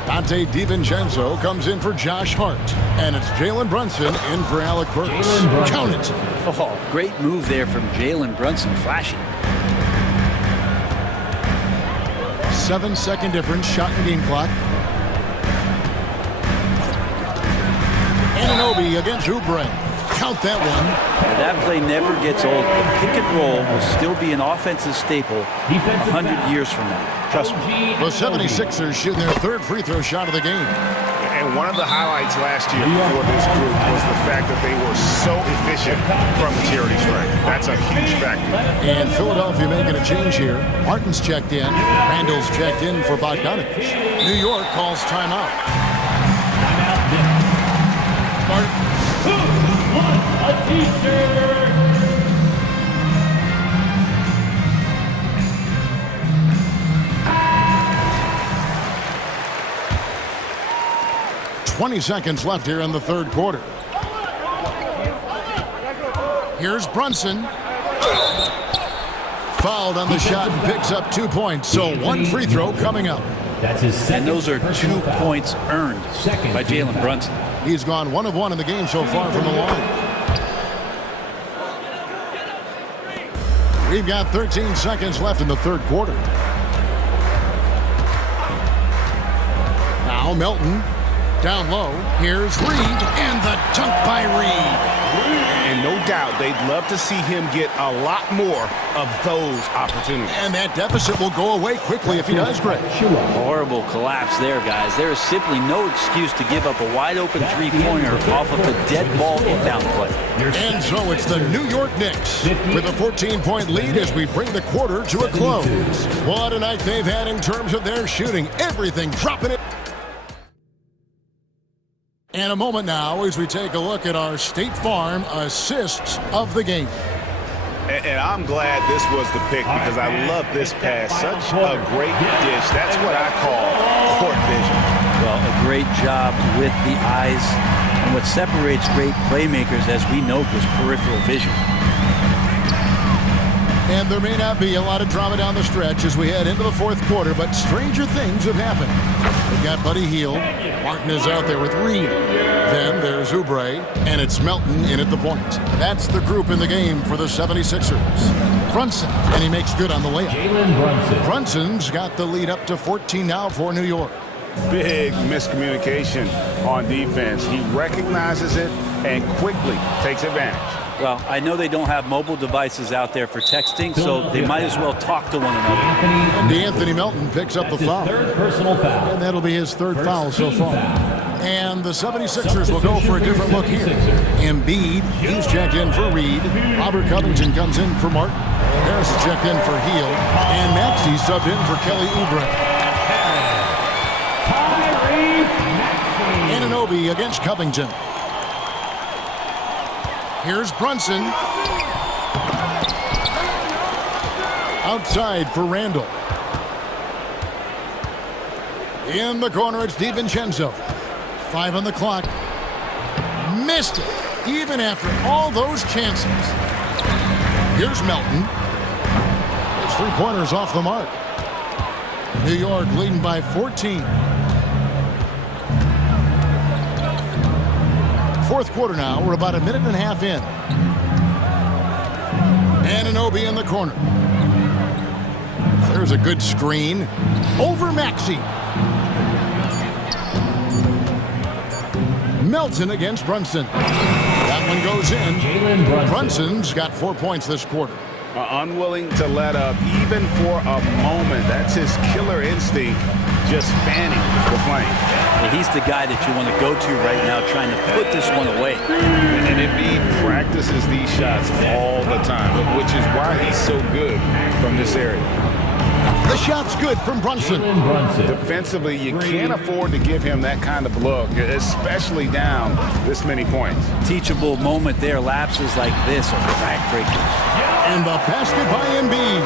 Dante DiVincenzo comes in for Josh Hart. And it's Jalen Brunson in for Alec Burks. Count it. Oh, great move there from Jalen Brunson, flashing. 7-second difference, shot and game clock. Anunoby against Oubre. Count that one. Now that play never gets old. The pick and roll will still be an offensive staple 100 years from now. Trust me. The 76ers shooting their third free throw shot of the game. And one of the highlights last year for this group was the fact that they were so efficient from the charity stripe. That's a huge factor. And Philadelphia making a change here. Martin's checked in. Randall's checked in for Bogdanovic. New York calls timeout. Martin. 2, 1, a t-shirt. .20 seconds left here in the third quarter. Here's Brunson. Fouled on the shot and picks up 2 points. So 1 free throw coming up. That's his second. And those are 2 points earned by Jalen Brunson. He's gone 1 of 1 in the game so far from the line. We've got 13 seconds left in the third quarter. Now Melton. Down low, here's Reed, and the dunk by Reed. And no doubt they'd love to see him get a lot more of those opportunities. And that deficit will go away quickly if he does great. Horrible collapse there, guys. There is simply no excuse to give up a wide-open three-pointer off of the dead ball inbound play. And so it's the New York Knicks with a 14-point lead as we bring the quarter to a close. What a night they've had in terms of their shooting. Everything dropping it. And a moment now as we take a look at our State Farm assists of the game. And I'm glad this was the pick because I love this pass. Such a great dish. That's what I call court vision. Well, a great job with the eyes. And what separates great playmakers, as we know, is peripheral vision. And there may not be a lot of drama down the stretch as we head into the fourth quarter, but stranger things have happened. We've got Buddy Hield. Martin is out there with Reed. Then there's Oubre, and it's Melton in at the point. That's the group in the game for the 76ers. Brunson, and he makes good on the layup. Jalen Brunson. Brunson's got the lead up to 14 now for New York. Big miscommunication on defense. He recognizes it and quickly takes advantage. Well, I know they don't have mobile devices out there for texting, so they might as well talk to one another. And Anthony Melton picks up the foul. Third personal foul. And that'll be his third foul so far. And the 76ers will go for a different look here. Embiid, he's checked in for Reed. Robert Covington comes in for Martin. Harris is checked in for Hield. And Maxey subbed in for Kelly Oubre. Anunoby against Covington. Here's Brunson. Outside for Randall. In the corner, it's DiVincenzo. 5 on the clock. Missed it, even after all those chances. Here's Melton. His three-pointers off the mark. New York leading by 14. Fourth quarter now. We're about a minute and a half in. Anunoby in the corner. There's a good screen. Over Maxey. Melton against Brunson. That one goes in. Brunson's got 4 points this quarter. Unwilling to let up even for a moment. That's his killer instinct, just fanning the flame. Yeah, he's the guy that you want to go to right now, trying to put this one away. And Embiid practices these shots all the time, which is why he's so good from this area. The shot's good from Brunson. Defensively, you can't afford to give him that kind of look, especially down this many points. Teachable moment there. Lapses like this are backbreakers. And the basket by Embiid.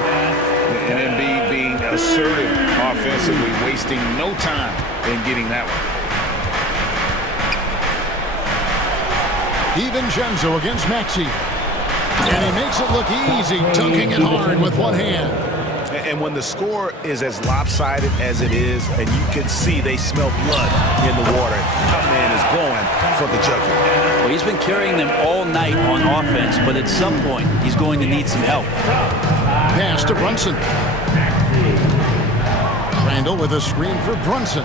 And Embiid being assertive offensively, wasting no time in getting that one. DiVincenzo against Maxey. And he makes it look easy, dunking it hard with one hand. And when the score is as lopsided as it is, and you can see they smell blood in the water, that man is going for the jugular. Well, he's been carrying them all night on offense, but at some point, he's going to need some help. Pass to Brunson. Randall with a screen for Brunson.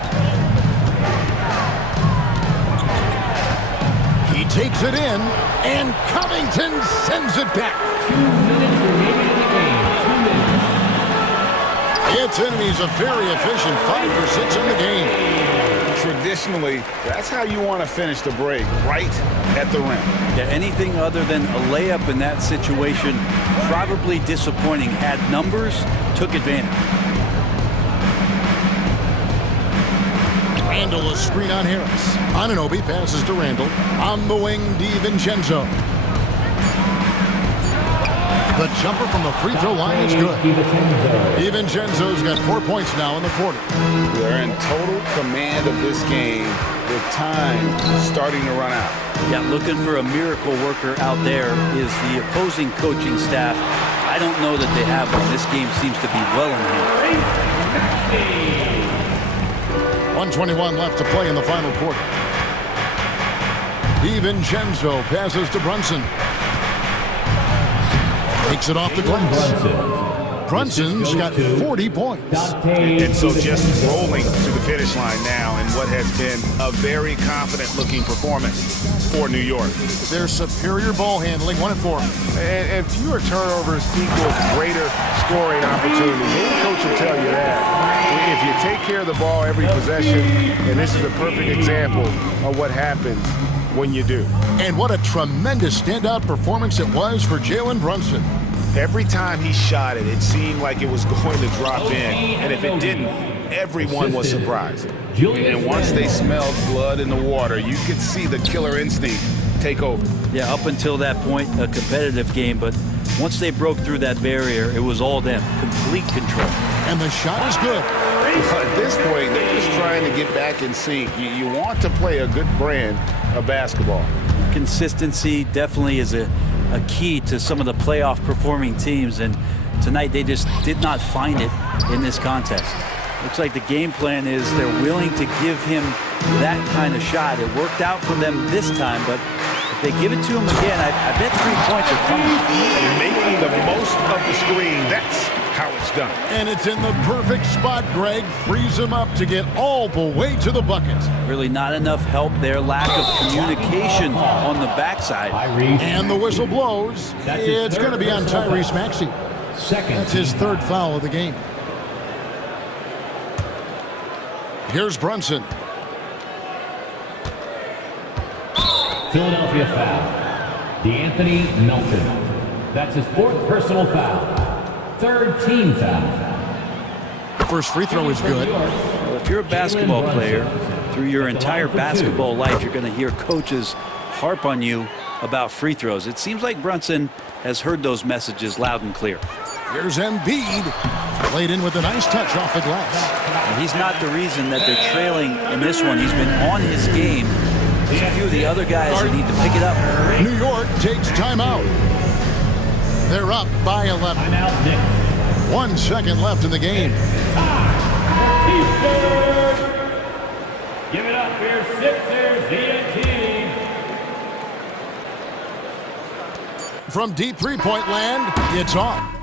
He takes it in, and Covington sends it back. 2 minutes remaining in the game. 2 minutes. It's in, he's a very efficient 5 for 6 in the game. Traditionally, that's how you want to finish the break, right at the rim. Yeah, anything other than a layup in that situation, probably disappointing. Had numbers, took advantage. Randall, a screen on Harris. Anunoby passes to Randall. On the wing, DiVincenzo. The jumper from the free throw line is good. DiVincenzo's got 4 points now in the quarter. They're in total command of this game with time starting to run out. Yeah, looking for a miracle worker out there is the opposing coaching staff. I don't know that they have one. This game seems to be well in hand. 1:21 left to play in the final quarter. DiVincenzo passes to Brunson. Takes it off the glass. Brunson's got 40 points. And so just rolling to the finish line now in what has been a very confident-looking performance for New York. Their superior ball handling, 1 and 4. And fewer turnovers equals greater scoring opportunities. Any coach will tell you that. If you take care of the ball every possession, and this is a perfect example of what happens when you do. And what a tremendous standout performance it was for Jalen Brunson. Every time he shot it, it seemed like it was going to drop in. And if it didn't, everyone was surprised. And once they smelled blood in the water, you could see the killer instinct take over. Yeah, up until that point, a competitive game, but once they broke through that barrier, it was all them. Complete control. And the shot is good. At this point, they're just trying to get back in sync. You want to play a good brand of basketball. Consistency definitely is a key to some of the playoff performing teams, and tonight they just did not find it in this contest. Looks like the game plan is they're willing to give him that kind of shot. It worked out for them this time, but if they give it to him again, I bet 3 points are coming. And making the most of the screen, that's how it's done. And it's in the perfect spot. Greg frees him up to get all the way to the bucket. Really not enough help there. Lack of communication on the backside. And the whistle blows. It's going to be on Tyrese Maxey. That's his 3rd foul of the game. Here's Brunson. Philadelphia foul. DeAnthony Melton. That's his 4th personal foul. 3rd team foul. First free throw is good. Well, if you're a basketball player, through your entire basketball life, you're going to hear coaches harp on you about free throws. It seems like Brunson has heard those messages loud and clear. Here's Embiid. Played in with a nice touch off the glass. And he's not the reason that they're trailing in this one. He's been on his game. There's a few of the other guys that need to pick it up. New York takes timeout. They're up by 11. 1 second left in the game. Give it up for your Sixers, DNT. From deep three-point land, it's on.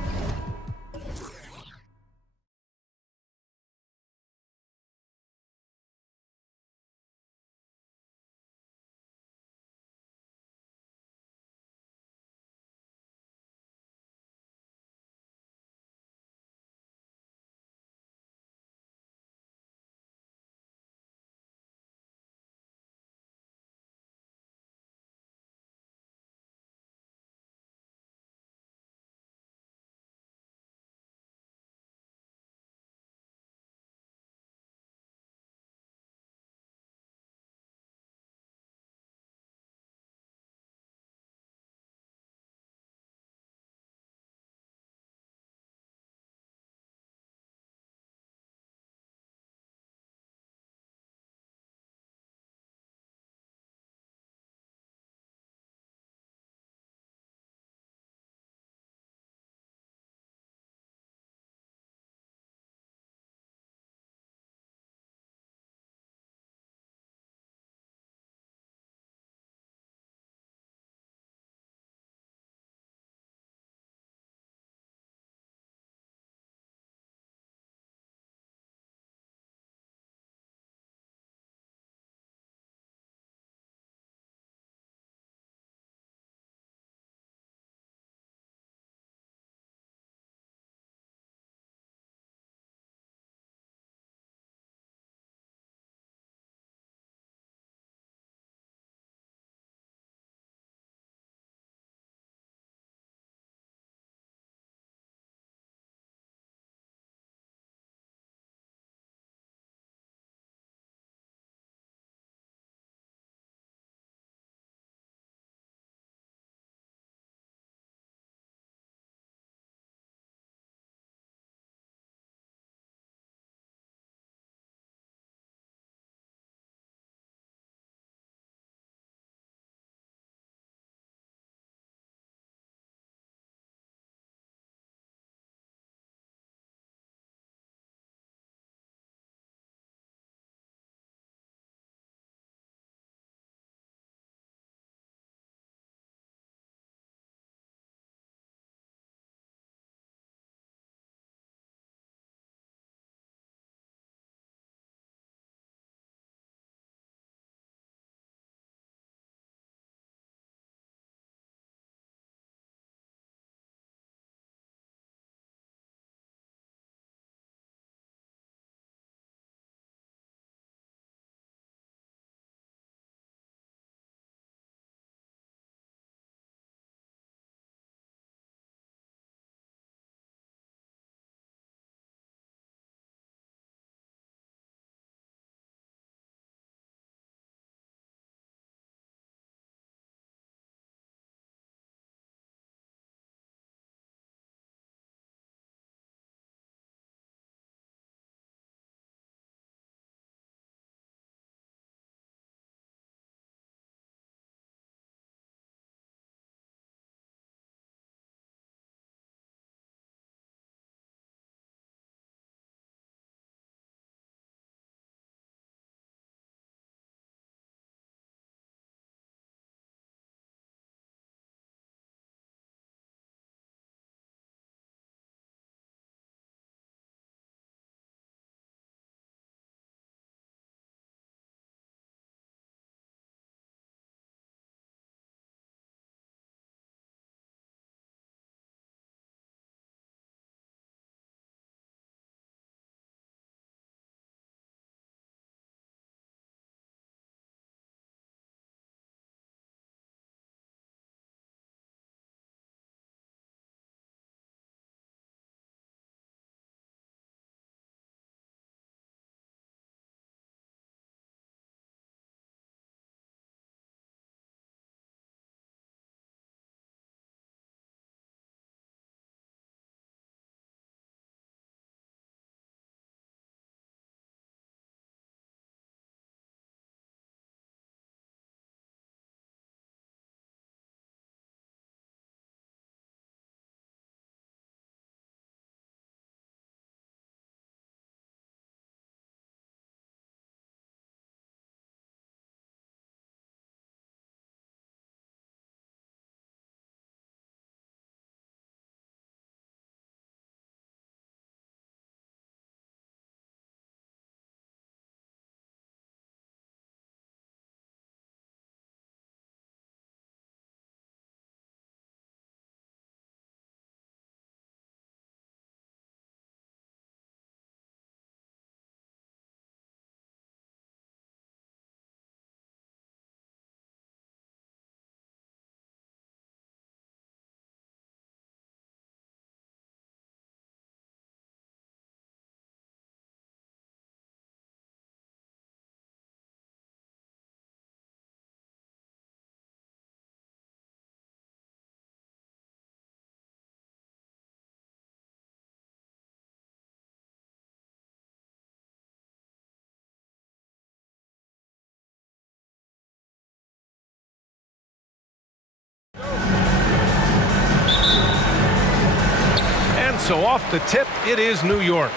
so off the tip, it is New York.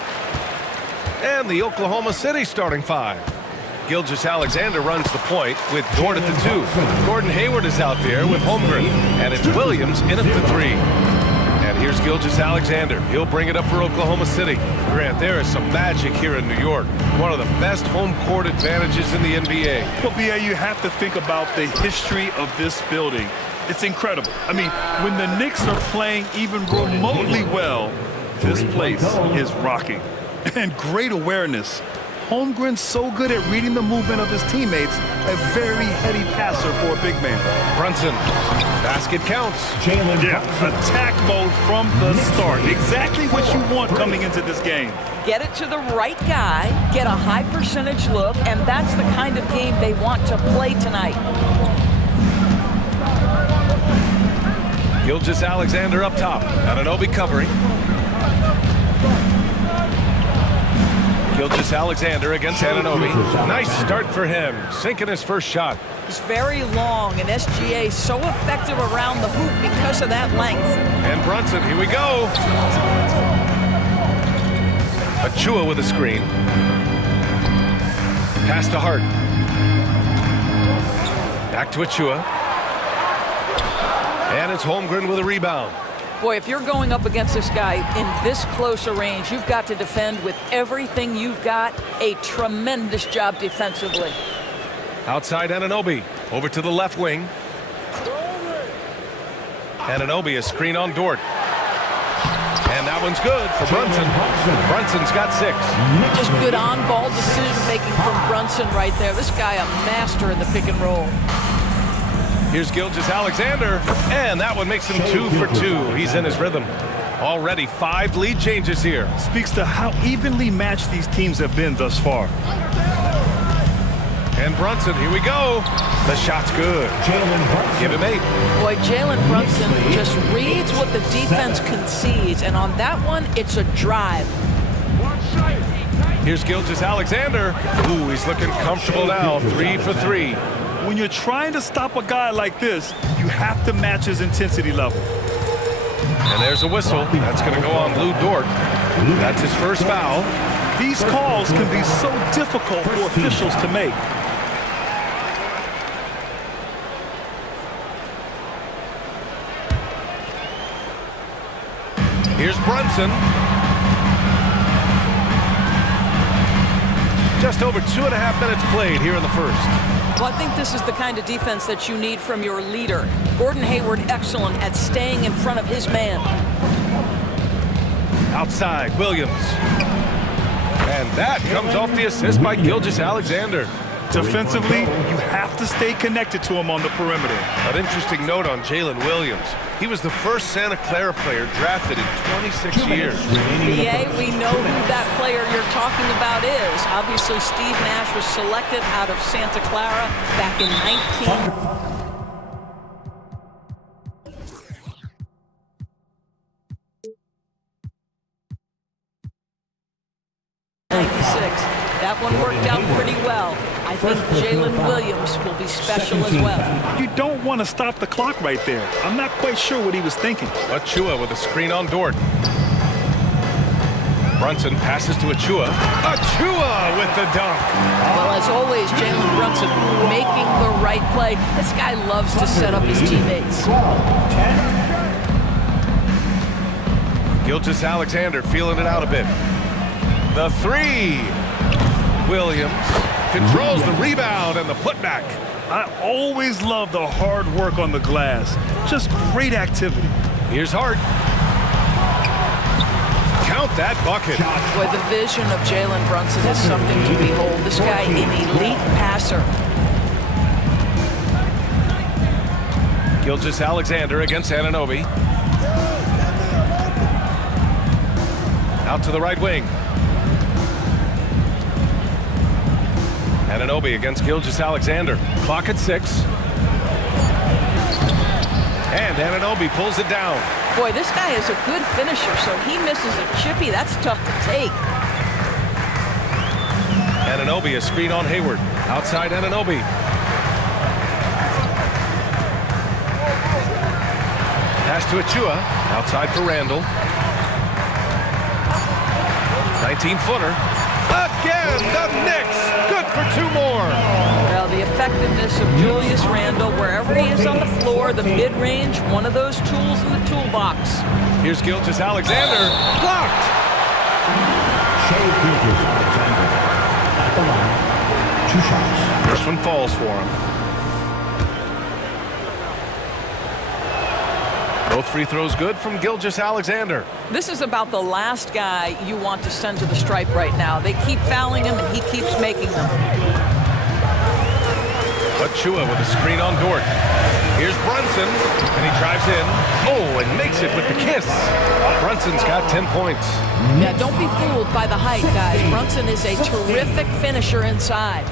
And the Oklahoma City starting five. Gilgeous-Alexander runs the point with Dort at the 2. Gordon Hayward is out there with Holmgren. And it's Williams in at the 3. And here's Gilgeous-Alexander. He'll bring it up for Oklahoma City. Grant, there is some magic here in New York. One of the best home court advantages in the NBA. Well, B.A., you have to think about the history of this building. It's incredible. I mean, when the Knicks are playing even remotely well, this place is rocking. And great awareness. Holmgren's so good at reading the movement of his teammates, a very heady passer for a big man. Brunson, basket counts. Yeah, attack mode from the start. Exactly what you want coming into this game. Get it to the right guy, get a high percentage look, and that's the kind of game they want to play tonight. Gilgeous-Alexander up top. Anunoby covering. Gilgeous-Alexander against Anunoby. Nice start for him, sinking his first shot. He's very long, and SGA so effective around the hoop because of that length. And Brunson, here we go. Achua with a screen. Pass to Hart. Back to Achua. And it's Holmgren with a rebound. Boy, if you're going up against this guy in this close a range, you've got to defend with everything you've got. A tremendous job defensively. Outside Anunoby, over to the left wing. Anunoby, a screen on Dort. And that one's good for Brunson. Brunson's got 6. Just good on-ball decision-making from Brunson right there. This guy a master in the pick and roll. Here's Gilgeous-Alexander, and that one makes him 2 for 2. He's in his rhythm. Already 5 lead changes here. Speaks to how evenly matched these teams have been thus far. And Brunson, here we go. The shot's good. Give him 8. Boy, Jalen Brunson just reads what the defense concedes, and on that one, it's a drive. Here's Gilgeous-Alexander. Ooh, he's looking comfortable now. 3 for 3. When you're trying to stop a guy like this, you have to match his intensity level. And there's a whistle. That's going to go on Lou Dort. That's his first foul. These calls can be so difficult for officials to make. Here's Brunson. Just over 2.5 minutes played here in the first. Well, I think this is the kind of defense that you need from your leader. Gordon Hayward excellent at staying in front of his man. Outside, Williams. And that comes off the assist by Gilgeous-Alexander. Defensively, you have to stay connected to him on the perimeter. An interesting note on Jalen Williams. He was the first Santa Clara player drafted in 26 years. BA, we know who that player you're talking about is. Obviously, Steve Nash was selected out of Santa Clara back in 1996. That one worked out pretty well. I think Jalen Williams will be special as well. You don't want to stop the clock right there. I'm not quite sure what he was thinking. Achua with a screen on Dort. Brunson passes to Achua. Achua with the dunk. Well, as always, Jalen Brunson making the right play. This guy loves to set up his teammates. Gilgeous-Alexander feeling it out a bit. The 3. Williams controls the rebound and the putback. I always love the hard work on the glass. Just great activity. Here's Hart. Count that bucket. Boy, the vision of Jalen Brunson is something to behold. This guy, an elite passer. Gilgeous-Alexander against Anunoby. Out to the right wing. Anunoby against Gilgeous-Alexander. Clock at 6. And Anunoby pulls it down. Boy, this guy is a good finisher, so he misses a chippy. That's tough to take. Anunoby, a screen on Hayward. Outside Anunoby. Pass to Achua. Outside for Randall. 19-footer. Again, the Knicks. Good for 2 more. Well, the effectiveness of Julius Randle, wherever he is on the floor, the mid-range, one of those tools in the toolbox. Here's Gilgeous-Alexander. Blocked. Gilgeous-Alexander at the line. 2 shots. First one falls for him. Both free throws good from Gilgeous-Alexander. This is about the last guy you want to send to the stripe right now. They keep fouling him, and he keeps making them. Achua with a screen on Dort. Here's Brunson, and he drives in. Oh, and makes it with the kiss. Brunson's got 10 points. Yeah, don't be fooled by the height, guys. Brunson is a terrific finisher inside.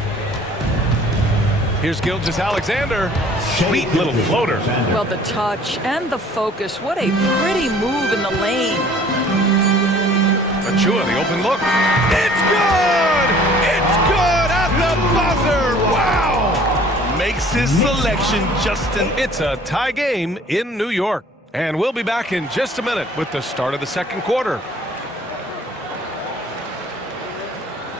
Here's Gilgeous-Alexander. Sweet little floater. Well, the touch and the focus. What a pretty move in the lane. Achua, the open look. It's good! It's good at the buzzer! Wow! Makes his selection, Justin. It's a tie game in New York. And we'll be back in just a minute with the start of the second quarter.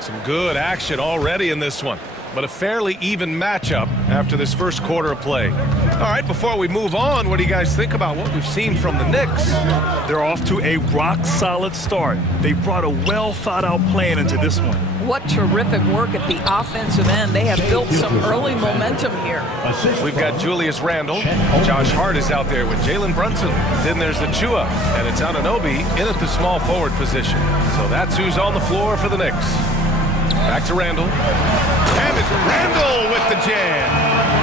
Some good action already in this one, but a fairly even matchup after this first quarter of play. All right, before we move on, what do you guys think about what we've seen from the Knicks? They're off to a rock-solid start. They've brought a well-thought-out plan into this one. What terrific work at the offensive end. They have built some early momentum here. We've got Julius Randle. Josh Hart is out there with Jalen Brunson. Then there's Achua, and it's Anunoby in at the small forward position. So that's who's on the floor for the Knicks. Back to Randle. And it's Randle with the jam.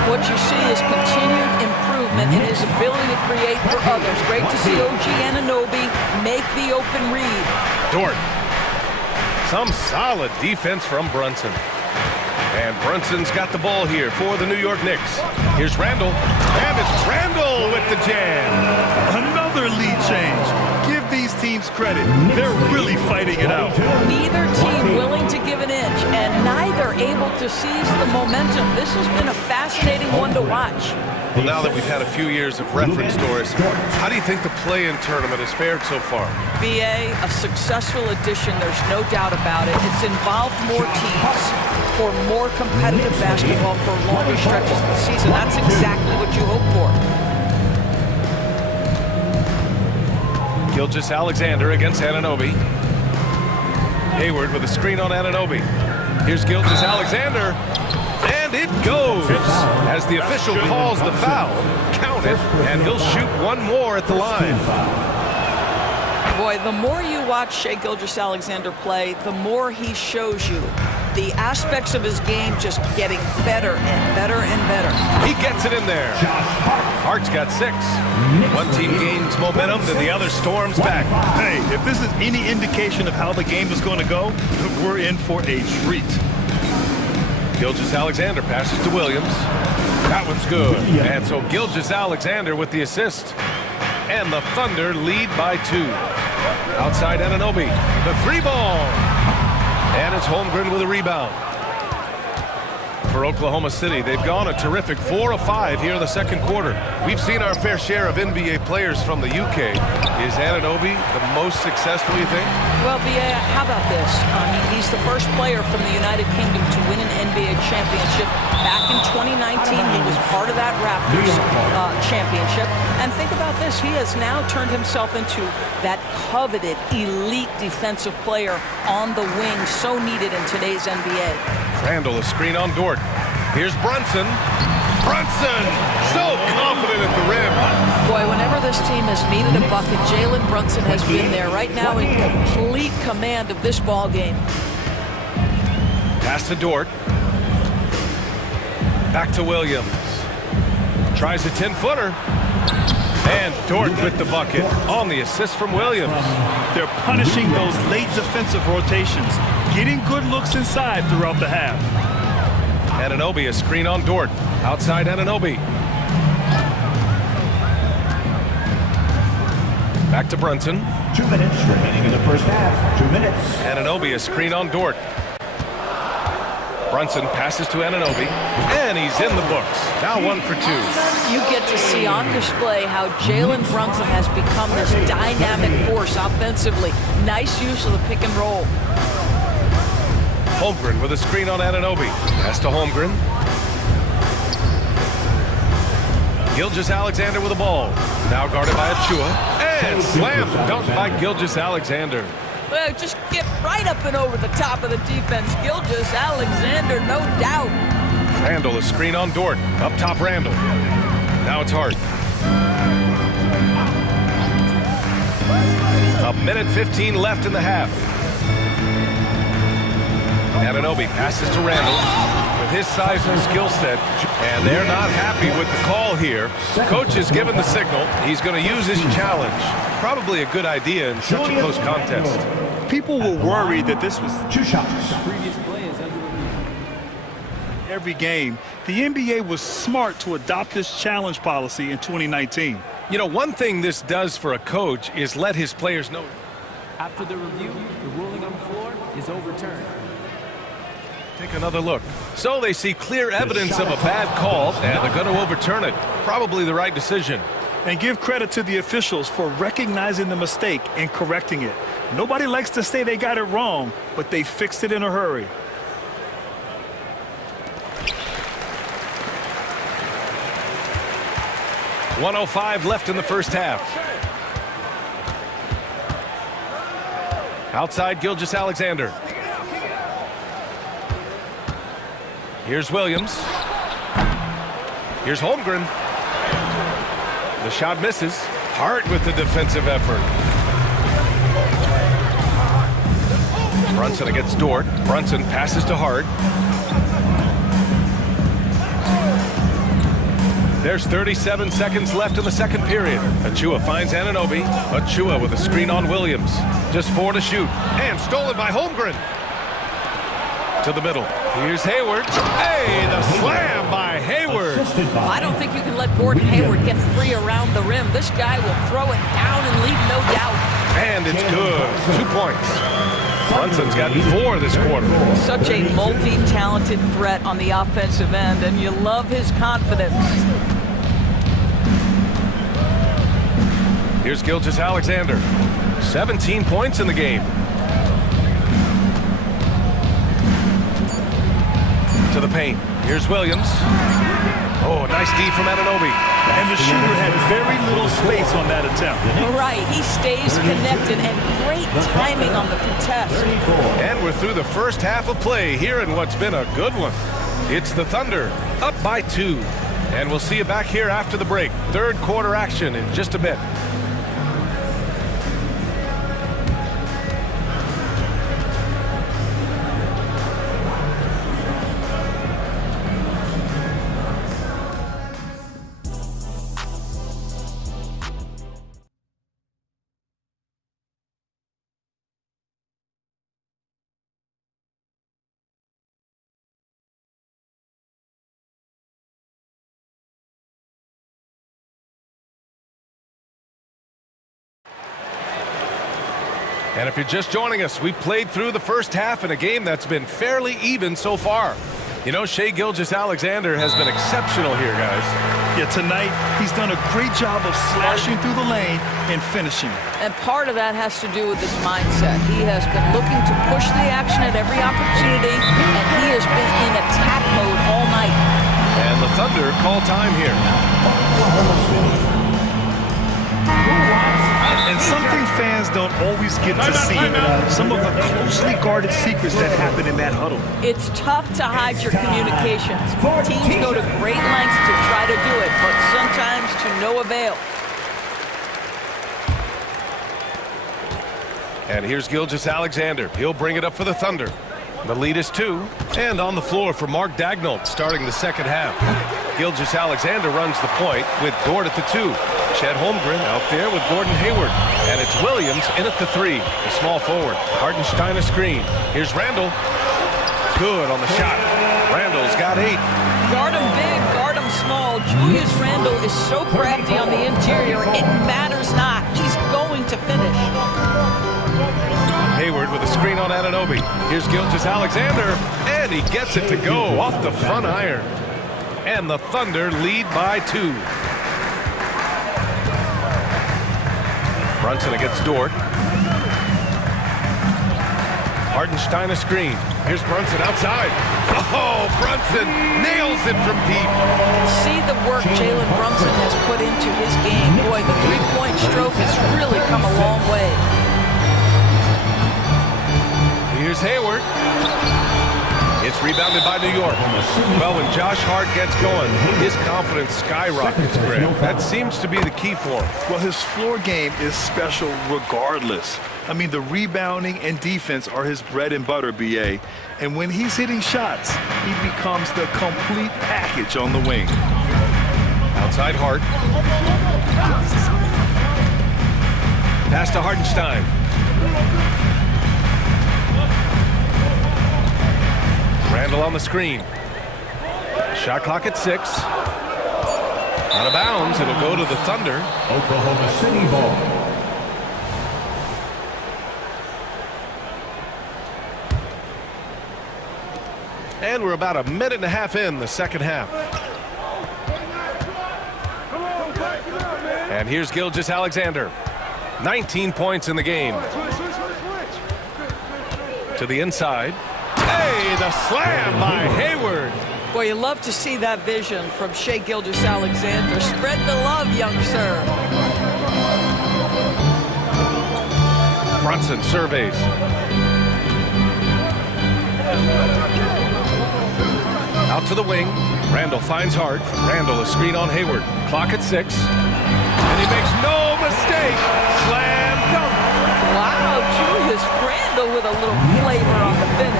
What you see is continued improvement in his ability to create for others. Great to see OG Anunoby make the open read. Dort. Some solid defense from Brunson. And Brunson's got the ball here for the New York Knicks. Here's Randle. And it's Randle with the jam. Another lead change. Give these teams credit. They're really fighting it out. Neither team willing to give an inch, and neither able to seize the momentum. This has been a fascinating one to watch. Well, now that we've had a few years of reference to us, how do you think the play-in tournament has fared so far? BA, a successful addition, there's no doubt about it. It's involved more teams for more competitive basketball for longer stretches of the season. That's exactly what you hope for. Gilgeous-Alexander against Anunoby. Hayward with a screen on Anunoby. Here's Gilgeous-Alexander. And it goes as the official calls the foul. Count it, and he'll shoot one more at the line. Boy, the more you watch Shai Gilgeous-Alexander play, the more he shows you the aspects of his game just getting better and better and better. He gets it in there. Hart's got 6. One team gains momentum, then the other storms back. Hey, if this is any indication of how the game is going to go, we're in for a treat. Gilgeous-Alexander passes to Williams. That one's good. And so Gilgeous-Alexander with the assist. And the Thunder lead by 2. Outside Anunoby. The 3-ball. And it's Holmgren with a rebound. For Oklahoma City, they've gone a terrific 4 of 5 here in the second quarter. We've seen our fair share of NBA players from the UK. Is Anunoby the most successful, you think? Well, BA, how about this? I mean, he's the first player from the United Kingdom to win an NBA championship. Back in 2019, he was part of that Raptors championship. And think about this. He has now turned himself into that coveted elite defensive player on the wing, so needed in today's NBA. Randle, a screen on Dort. Here's Brunson. Brunson! So confident at the rim. Boy, whenever this team has needed a bucket, Jalen Brunson has been there right now in complete command of this ball game. Pass to Dort. Back to Williams. Tries a 10-footer. And Dort with the bucket on the assist from Williams. They're punishing those late defensive rotations, getting good looks inside throughout the half. Anunoby, a screen on Dort. Outside Anunoby. Back to Brunson. 2 minutes remaining in the first half. 2 minutes. Anunoby, a screen on Dort. Brunson passes to Anunoby, and he's in the books. Now 1 for 2. You get to see on display how Jalen Brunson has become this dynamic force offensively. Nice use of the pick and roll. Holmgren with a screen on Anunoby. Pass to Holmgren. Gilgeous-Alexander with the ball. Now guarded by Achua. And slam dunk by Gilgeous-Alexander. Well, just get right up and over the top of the defense. Gilgeous-Alexander, no doubt. Randall, a screen on Dort. Up top, Randall. Now it's Hart. A minute 15 left in the half. Anunoby passes to Randall with his size and skill set, and they're not happy with the call here. Coach has given the signal. He's going to use his challenge. Probably a good idea in such a close contest. People were worried that this was 2 shots. every game. The NBA was smart to adopt this challenge policy in 2019. You know, one thing this does for a coach is let his players know. After the review, the ruling on the floor is overturned. Take another look. So they see clear evidence of a bad call, and they're going to overturn it. Probably the right decision. And give credit to the officials for recognizing the mistake and correcting it. Nobody likes to say they got it wrong, but they fixed it in a hurry. .105 left in the first half. Outside Gilgeous-Alexander. Here's Williams. Here's Holmgren. The shot misses. Hart with the defensive effort. Brunson against Dort. Brunson passes to Hart. There's 37 seconds left in the second period. Achua finds Anunoby. Achua with a screen on Williams. Just 4 to shoot. And stolen by Holmgren. To the middle. Here's Hayward. Hey, the slam by Hayward. I don't think you can let Gordon Hayward get free around the rim. This guy will throw it down and leave no doubt. And it's good. 2 points. Brunson's got 4 this quarter. Such a multi-talented threat on the offensive end, and you love his confidence. Here's Gilgeous-Alexander. 17 points in the game. To the paint. Here's Williams. Oh, nice D from Anunoby. And the shooter had very little space on that attempt. Right, he stays connected, and great timing on the contest. And we're through the first half of play here in what's been a good one. It's the Thunder, up by 2. And we'll see you back here after the break. Third quarter action in just a bit. And if you're just joining us, we played through the first half in a game that's been fairly even so far. You know, Shai Gilgeous-Alexander has been exceptional here, guys. Yeah, tonight he's done a great job of slashing through the lane and finishing. And part of that has to do with his mindset. He has been looking to push the action at every opportunity, and he has been in attack mode all night. And the Thunder call time here. And something fans don't always get to see, some of the closely guarded secrets that happen in that huddle. It's tough to hide your communications. Teams go to great lengths to try to do it, but sometimes to no avail. And here's Gilgeous-Alexander. He'll bring it up for the Thunder. The lead is 2. And on the floor for Mark Daigneault starting the second half. Gilgeous-Alexander runs the point with Dort at the 2. Chet Holmgren out there with Gordon Hayward. And it's Williams in at the 3. The small forward. Hartenstein a screen. Here's Randall. Good on the shot. Randall's got 8. Guard him big, guard him small. Julius Randall is so crafty on the interior, it matters not. He's going to finish. Hayward with a screen on Anunoby. Here's Gilgeous-Alexander, and he gets it to go off the front iron. And the Thunder lead by 2. Brunson against Dort. Hartenstein a screen. Here's Brunson outside. Oh, Brunson nails it from deep. See the work Jalen Brunson has put into his game. Boy, the three-point stroke has really come a long way. Here's Hayward. It's rebounded by New York. Well, when Josh Hart gets going, his confidence skyrockets, Greg. That seems to be the key for him. Well, his floor game is special regardless. I mean, the rebounding and defense are his bread and butter, BA. And when he's hitting shots, he becomes the complete package on the wing. Outside Hart. Pass to Hartenstein. Randall on the screen. Shot clock at 6. Out of bounds. It'll go to the Thunder. Oklahoma City ball. And we're about a minute and a half in the second half. And here's Gilgeous-Alexander. 19 points in the game. To the inside. Hey, the slam by Hayward. Boy, you love to see that vision from Shai Gilgeous-Alexander. Spread the love, young sir. Brunson surveys. Out to the wing. Randall finds Hart. Randall a screen on Hayward. Clock at 6. And he makes no mistake. Slam dunk. Wow, Julius Randall with a little flavor on the finish.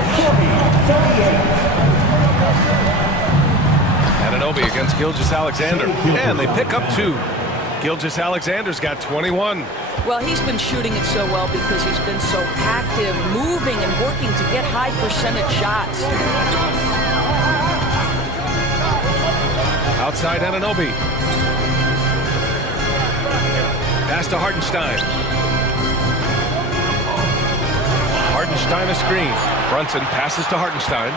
Anunoby against Gilgeous-Alexander. And they pick up 2. Gilgeous-Alexander's got 21. Well, he's been shooting it so well because he's been so active, moving and working to get high percentage shots. Outside Anunoby. Pass to Hartenstein. Hartenstein a screen. Brunson passes to Hartenstein.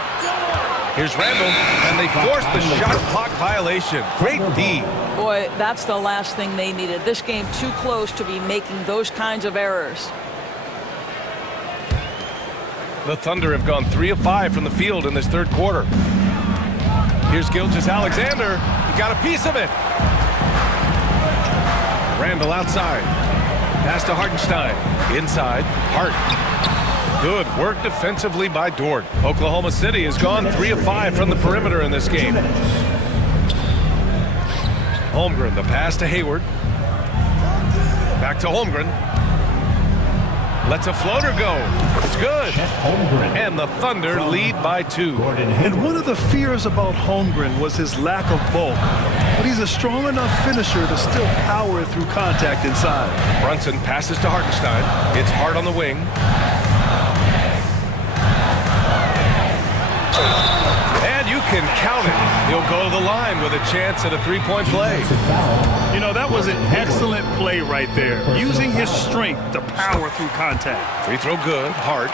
Here's Randall, and they force the shot clock violation. Great D. Boy, that's the last thing they needed. This game too close to be making those kinds of errors. The Thunder have gone 3 of 5 from the field in this third quarter. Here's Gilgeous-Alexander. He got a piece of it. Randall outside. Pass to Hartenstein. Inside. Hart. Good work defensively by Dort. Oklahoma City has gone 3 of 5 from the perimeter in this game. Holmgren, the pass to Hayward. Back to Holmgren. Lets a floater go. It's good. And the Thunder lead by 2. And one of the fears about Holmgren was his lack of bulk. But he's a strong enough finisher to still power it through contact inside. Brunson passes to Hartenstein. It's Hart on the wing. And you can count it. He'll go to the line with a chance at a three-point play. You know, that was an excellent play right there. Using his strength to power through contact. Free throw good. Hart.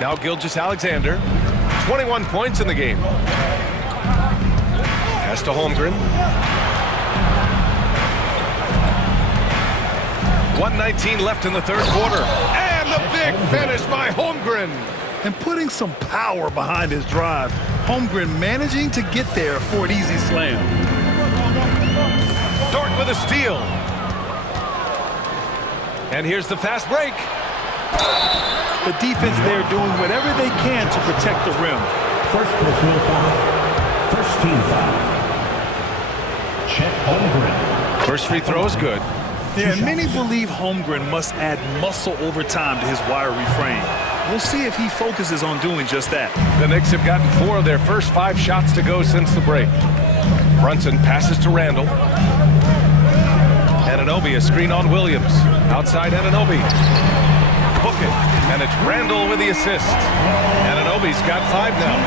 Now Gilgeous-Alexander. 21 points in the game. Pass to Holmgren. 1:19 left in the third quarter. And the big finish by Holmgren. And putting some power behind his drive. Holmgren managing to get there for an easy slam. Dort with a steal. And here's the fast break. The defense there doing whatever they can to protect the rim. First personal foul. First team foul. Chet Holmgren. First free throw is good. Yeah, and many believe Holmgren must add muscle over time to his wiry frame. We'll see if he focuses on doing just that. The Knicks have gotten 4 of their first 5 shots to go since the break. Brunson passes to Randall. Anunoby, a screen on Williams. Outside Anunoby. Hook it. And it's Randall with the assist. Anunoby's got 5 now.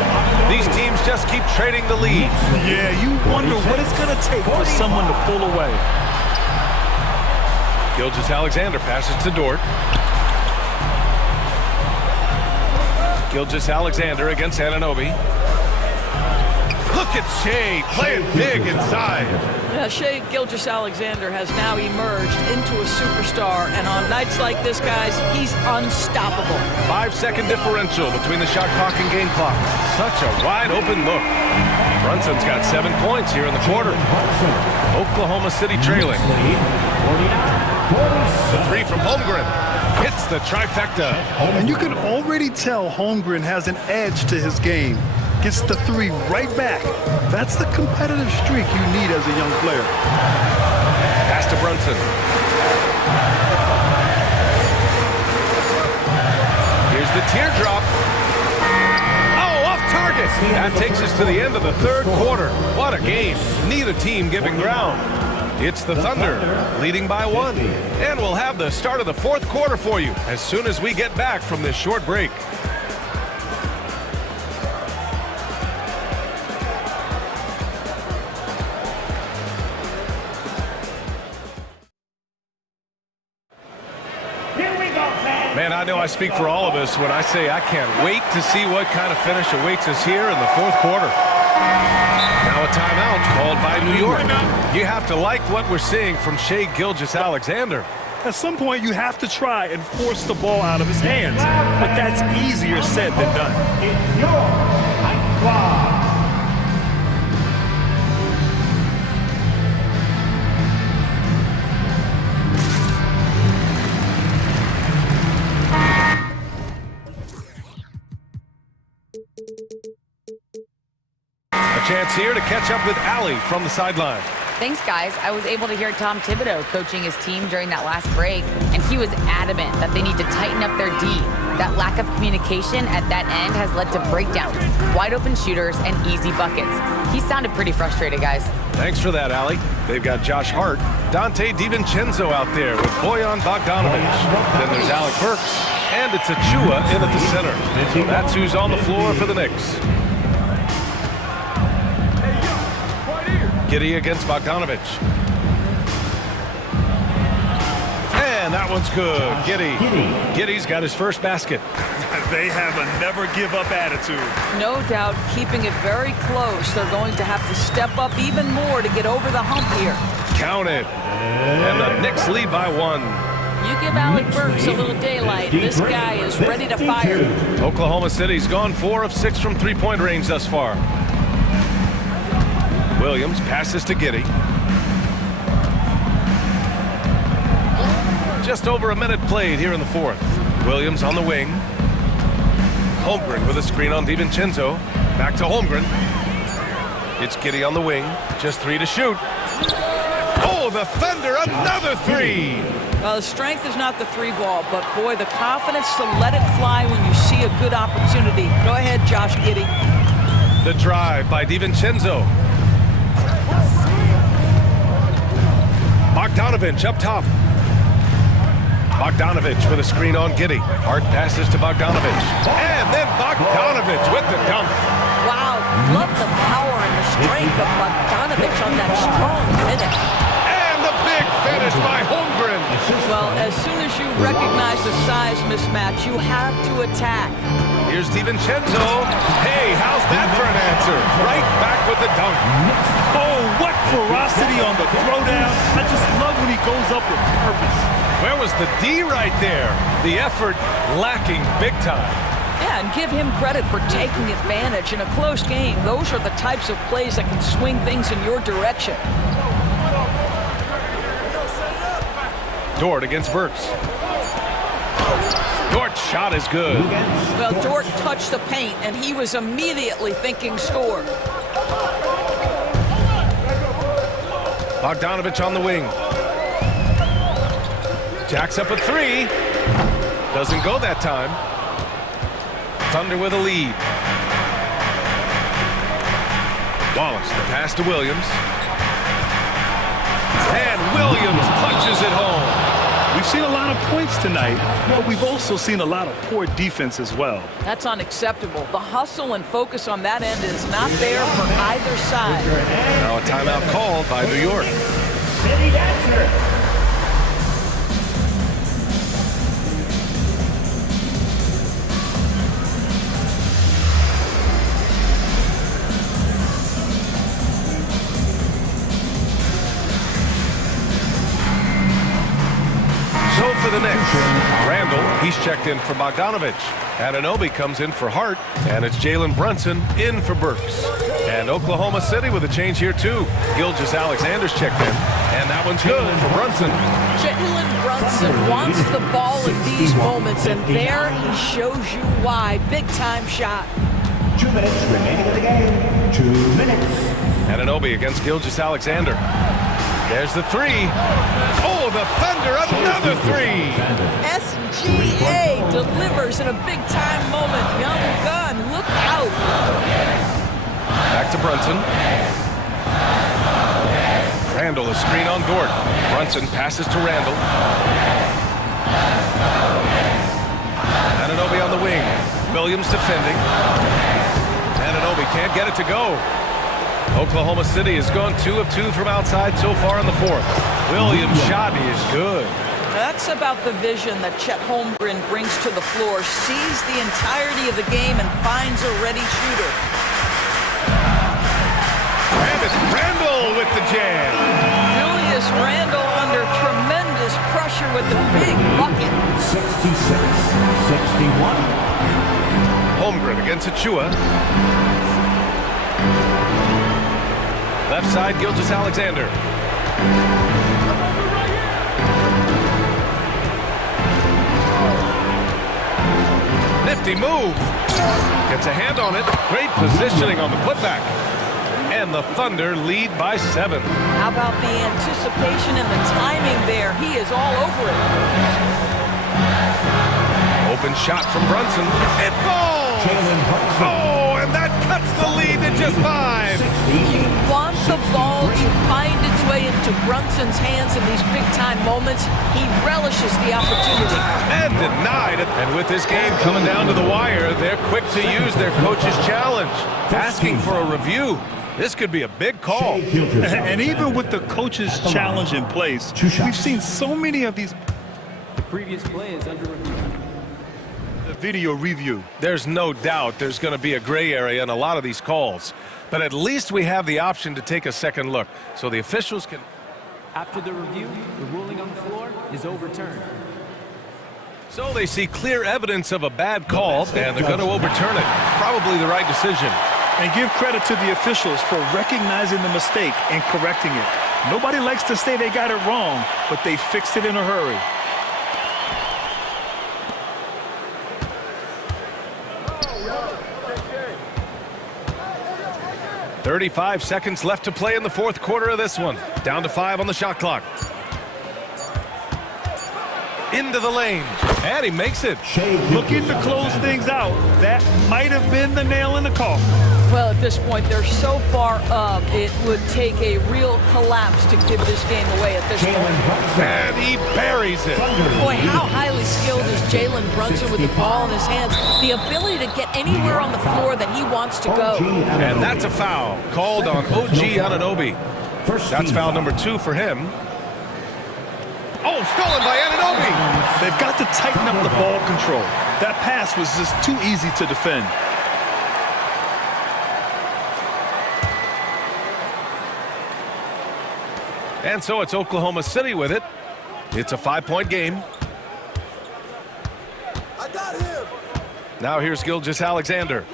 These teams just keep trading the lead. Yeah, you wonder what it's going to take for someone to pull away. Gilgeous-Alexander passes to Dort. Gilgeous-Alexander against Anunoby. Look at Shea playing big inside. Yeah, Shea Gilgeous-Alexander has now emerged into a superstar, and on nights like this, guys, he's unstoppable. 5-second differential between the shot clock and game clock. Such a wide-open look. Brunson's got 7 points here in the quarter. Oklahoma City trailing. The three from Holmgren hits the trifecta. And you can already tell Holmgren has an edge to his game. Gets the three right back. That's the competitive streak you need as a young player. Pass to Brunson. Here's the teardrop. Oh, off target. That takes us to the end of the third quarter. What a game. Neither team giving ground. It's the Thunder leading by 1. And we'll have the start of the fourth quarter for you as soon as we get back from this short break. Man, I know I speak for all of us when I say I can't wait to see what kind of finish awaits us here in the fourth quarter. Now a timeout called by New York. You have to like what we're seeing from Shea Gilgeous-Alexander. At some point, you have to try and force the ball out of his hands, but that's easier said than done. It's your Ice Squad. Chance here to catch up with Allie from the sideline. Thanks, guys. I was able to hear Tom Thibodeau coaching his team during that last break, and he was adamant that they need to tighten up their D. That lack of communication at that end has led to breakdowns, wide open shooters, and easy buckets. He sounded pretty frustrated, guys. Thanks for that, Allie. They've got Josh Hart, Dante DiVincenzo out there with Bojan Bogdanovic. Then there's Alec Burks, and it's Achua in at the center. So that's who's on the floor for the Knicks. Giddey against Bogdanovic. And that one's good. Giddey's got his first basket. They have a never-give-up attitude. No doubt, keeping it very close. They're going to have to step up even more to get over the hump here. Counted. And the Knicks lead by 1. You give Alec Burks a little daylight. This guy is ready to fire. Oklahoma City's gone 4 of 6 from three-point range thus far. Williams passes to Giddey. Just over a minute played here in the fourth. Williams on the wing. Holmgren with a screen on DiVincenzo. Back to Holmgren. It's Giddey on the wing. Just 3 to shoot. Oh, the Thunder, another 3! The strength is not the 3-ball, but boy, the confidence to let it fly when you see a good opportunity. Go ahead, Josh Giddey. The drive by DiVincenzo. Bogdanovic up top. Bogdanovic with a screen on Giddey. Hart passes to Bogdanovic. And then Bogdanovic with the dunk. Wow, love the power and the strength of Bogdanovic on that strong finish. And the big finish by Holmgren. Well, as soon as you recognize the size mismatch, you have to attack. Here's DiVincenzo. Hey, how's that for an answer? Right back with the dunk. Oh, what ferocity on the throwdown. I just love when he goes up with purpose. Where was the D right there? The effort lacking big time. Yeah, and give him credit for taking advantage in a close game. Those are the types of plays that can swing things in your direction. Dort against Burks. Dort's shot is good. Well, Dort touched the paint, and he was immediately thinking score. Bogdanovic on the wing. Jacks up a 3. Doesn't go that time. Thunder with a lead. Wallace, the pass to Williams. And Williams punches it home. We've seen a lot of points tonight, but we've also seen a lot of poor defense as well. That's unacceptable. The hustle and focus on that end is not there for either side. Now a timeout called by New York. City Dancer. Knicks. Randall, he's checked in for Bogdanovich. Anunoby comes in for Hart, and it's Jalen Brunson in for Burks. And Oklahoma City with a change here too. Gilgeous-Alexander's checked in, and that one's good for Brunson. Jalen Brunson wants the ball at these moments, and there he shows you why. Big-time shot. 2 minutes remaining in the game. 2 minutes. Anunoby against Gilgeous-Alexander. There's the three. Oh, the Thunder, another three. SGA delivers in a big-time moment. Young gun, look out. Back to Brunson. Randall, a screen on Dort. Brunson passes to Randall. Anunoby on the wing. Williams defending. Anunoby can't get it to go. Oklahoma City has gone 2 of 2 from outside so far in the fourth. Williams' shot is good. That's about the vision that Chet Holmgren brings to the floor. Sees the entirety of the game and finds a ready shooter. Randall with the jam. Julius Randle under tremendous pressure with the big bucket. 66-61. Holmgren against Achua. Left side, Gilgeous-Alexander. Nifty move. Gets a hand on it. Great positioning on the putback. And the Thunder lead by 7. How about the anticipation and the timing there? He is all over it. Open shot from Brunson. It falls! Oh, and that cuts the lead to just 5. You want the ball to find its way into Brunson's hands in these big-time moments. He relishes the opportunity. And denied it. And with this game coming down to the wire, they're quick to use their coach's challenge. Asking for a review. This could be a big call. And even with the coach's challenge in place, we've seen so many of these. The previous play is under review. The video review. There's no doubt there's going to be a gray area in a lot of these calls. But at least we have the option to take a second look, so the officials can. After the review, the ruling on the floor is overturned. So they see clear evidence of a bad call, and they're going to overturn it. Probably the right decision. And give credit to the officials for recognizing the mistake and correcting it. Nobody likes to say they got it wrong, but they fixed it in a hurry. .35 seconds left to play in the fourth quarter of this one. Down to 5 on the shot clock. Into the lane, and he makes it. Looking to close things out. That might have been the nail in the coffin. Well, at this point, they're so far up, it would take a real collapse to give this game away at this point. And he buries it. Boy, how highly skilled is Jalen Brunson with the ball in his hands. The ability to get anywhere on the floor that he wants to go. And that's a foul called on OG Anunoby. That's foul number 2 for him. Oh, stolen by Anunoby. They've got to tighten up the ball control. That pass was just too easy to defend. And so it's Oklahoma City with it. It's a 5-point game. I got him. Now here's Gilgeous-Alexander.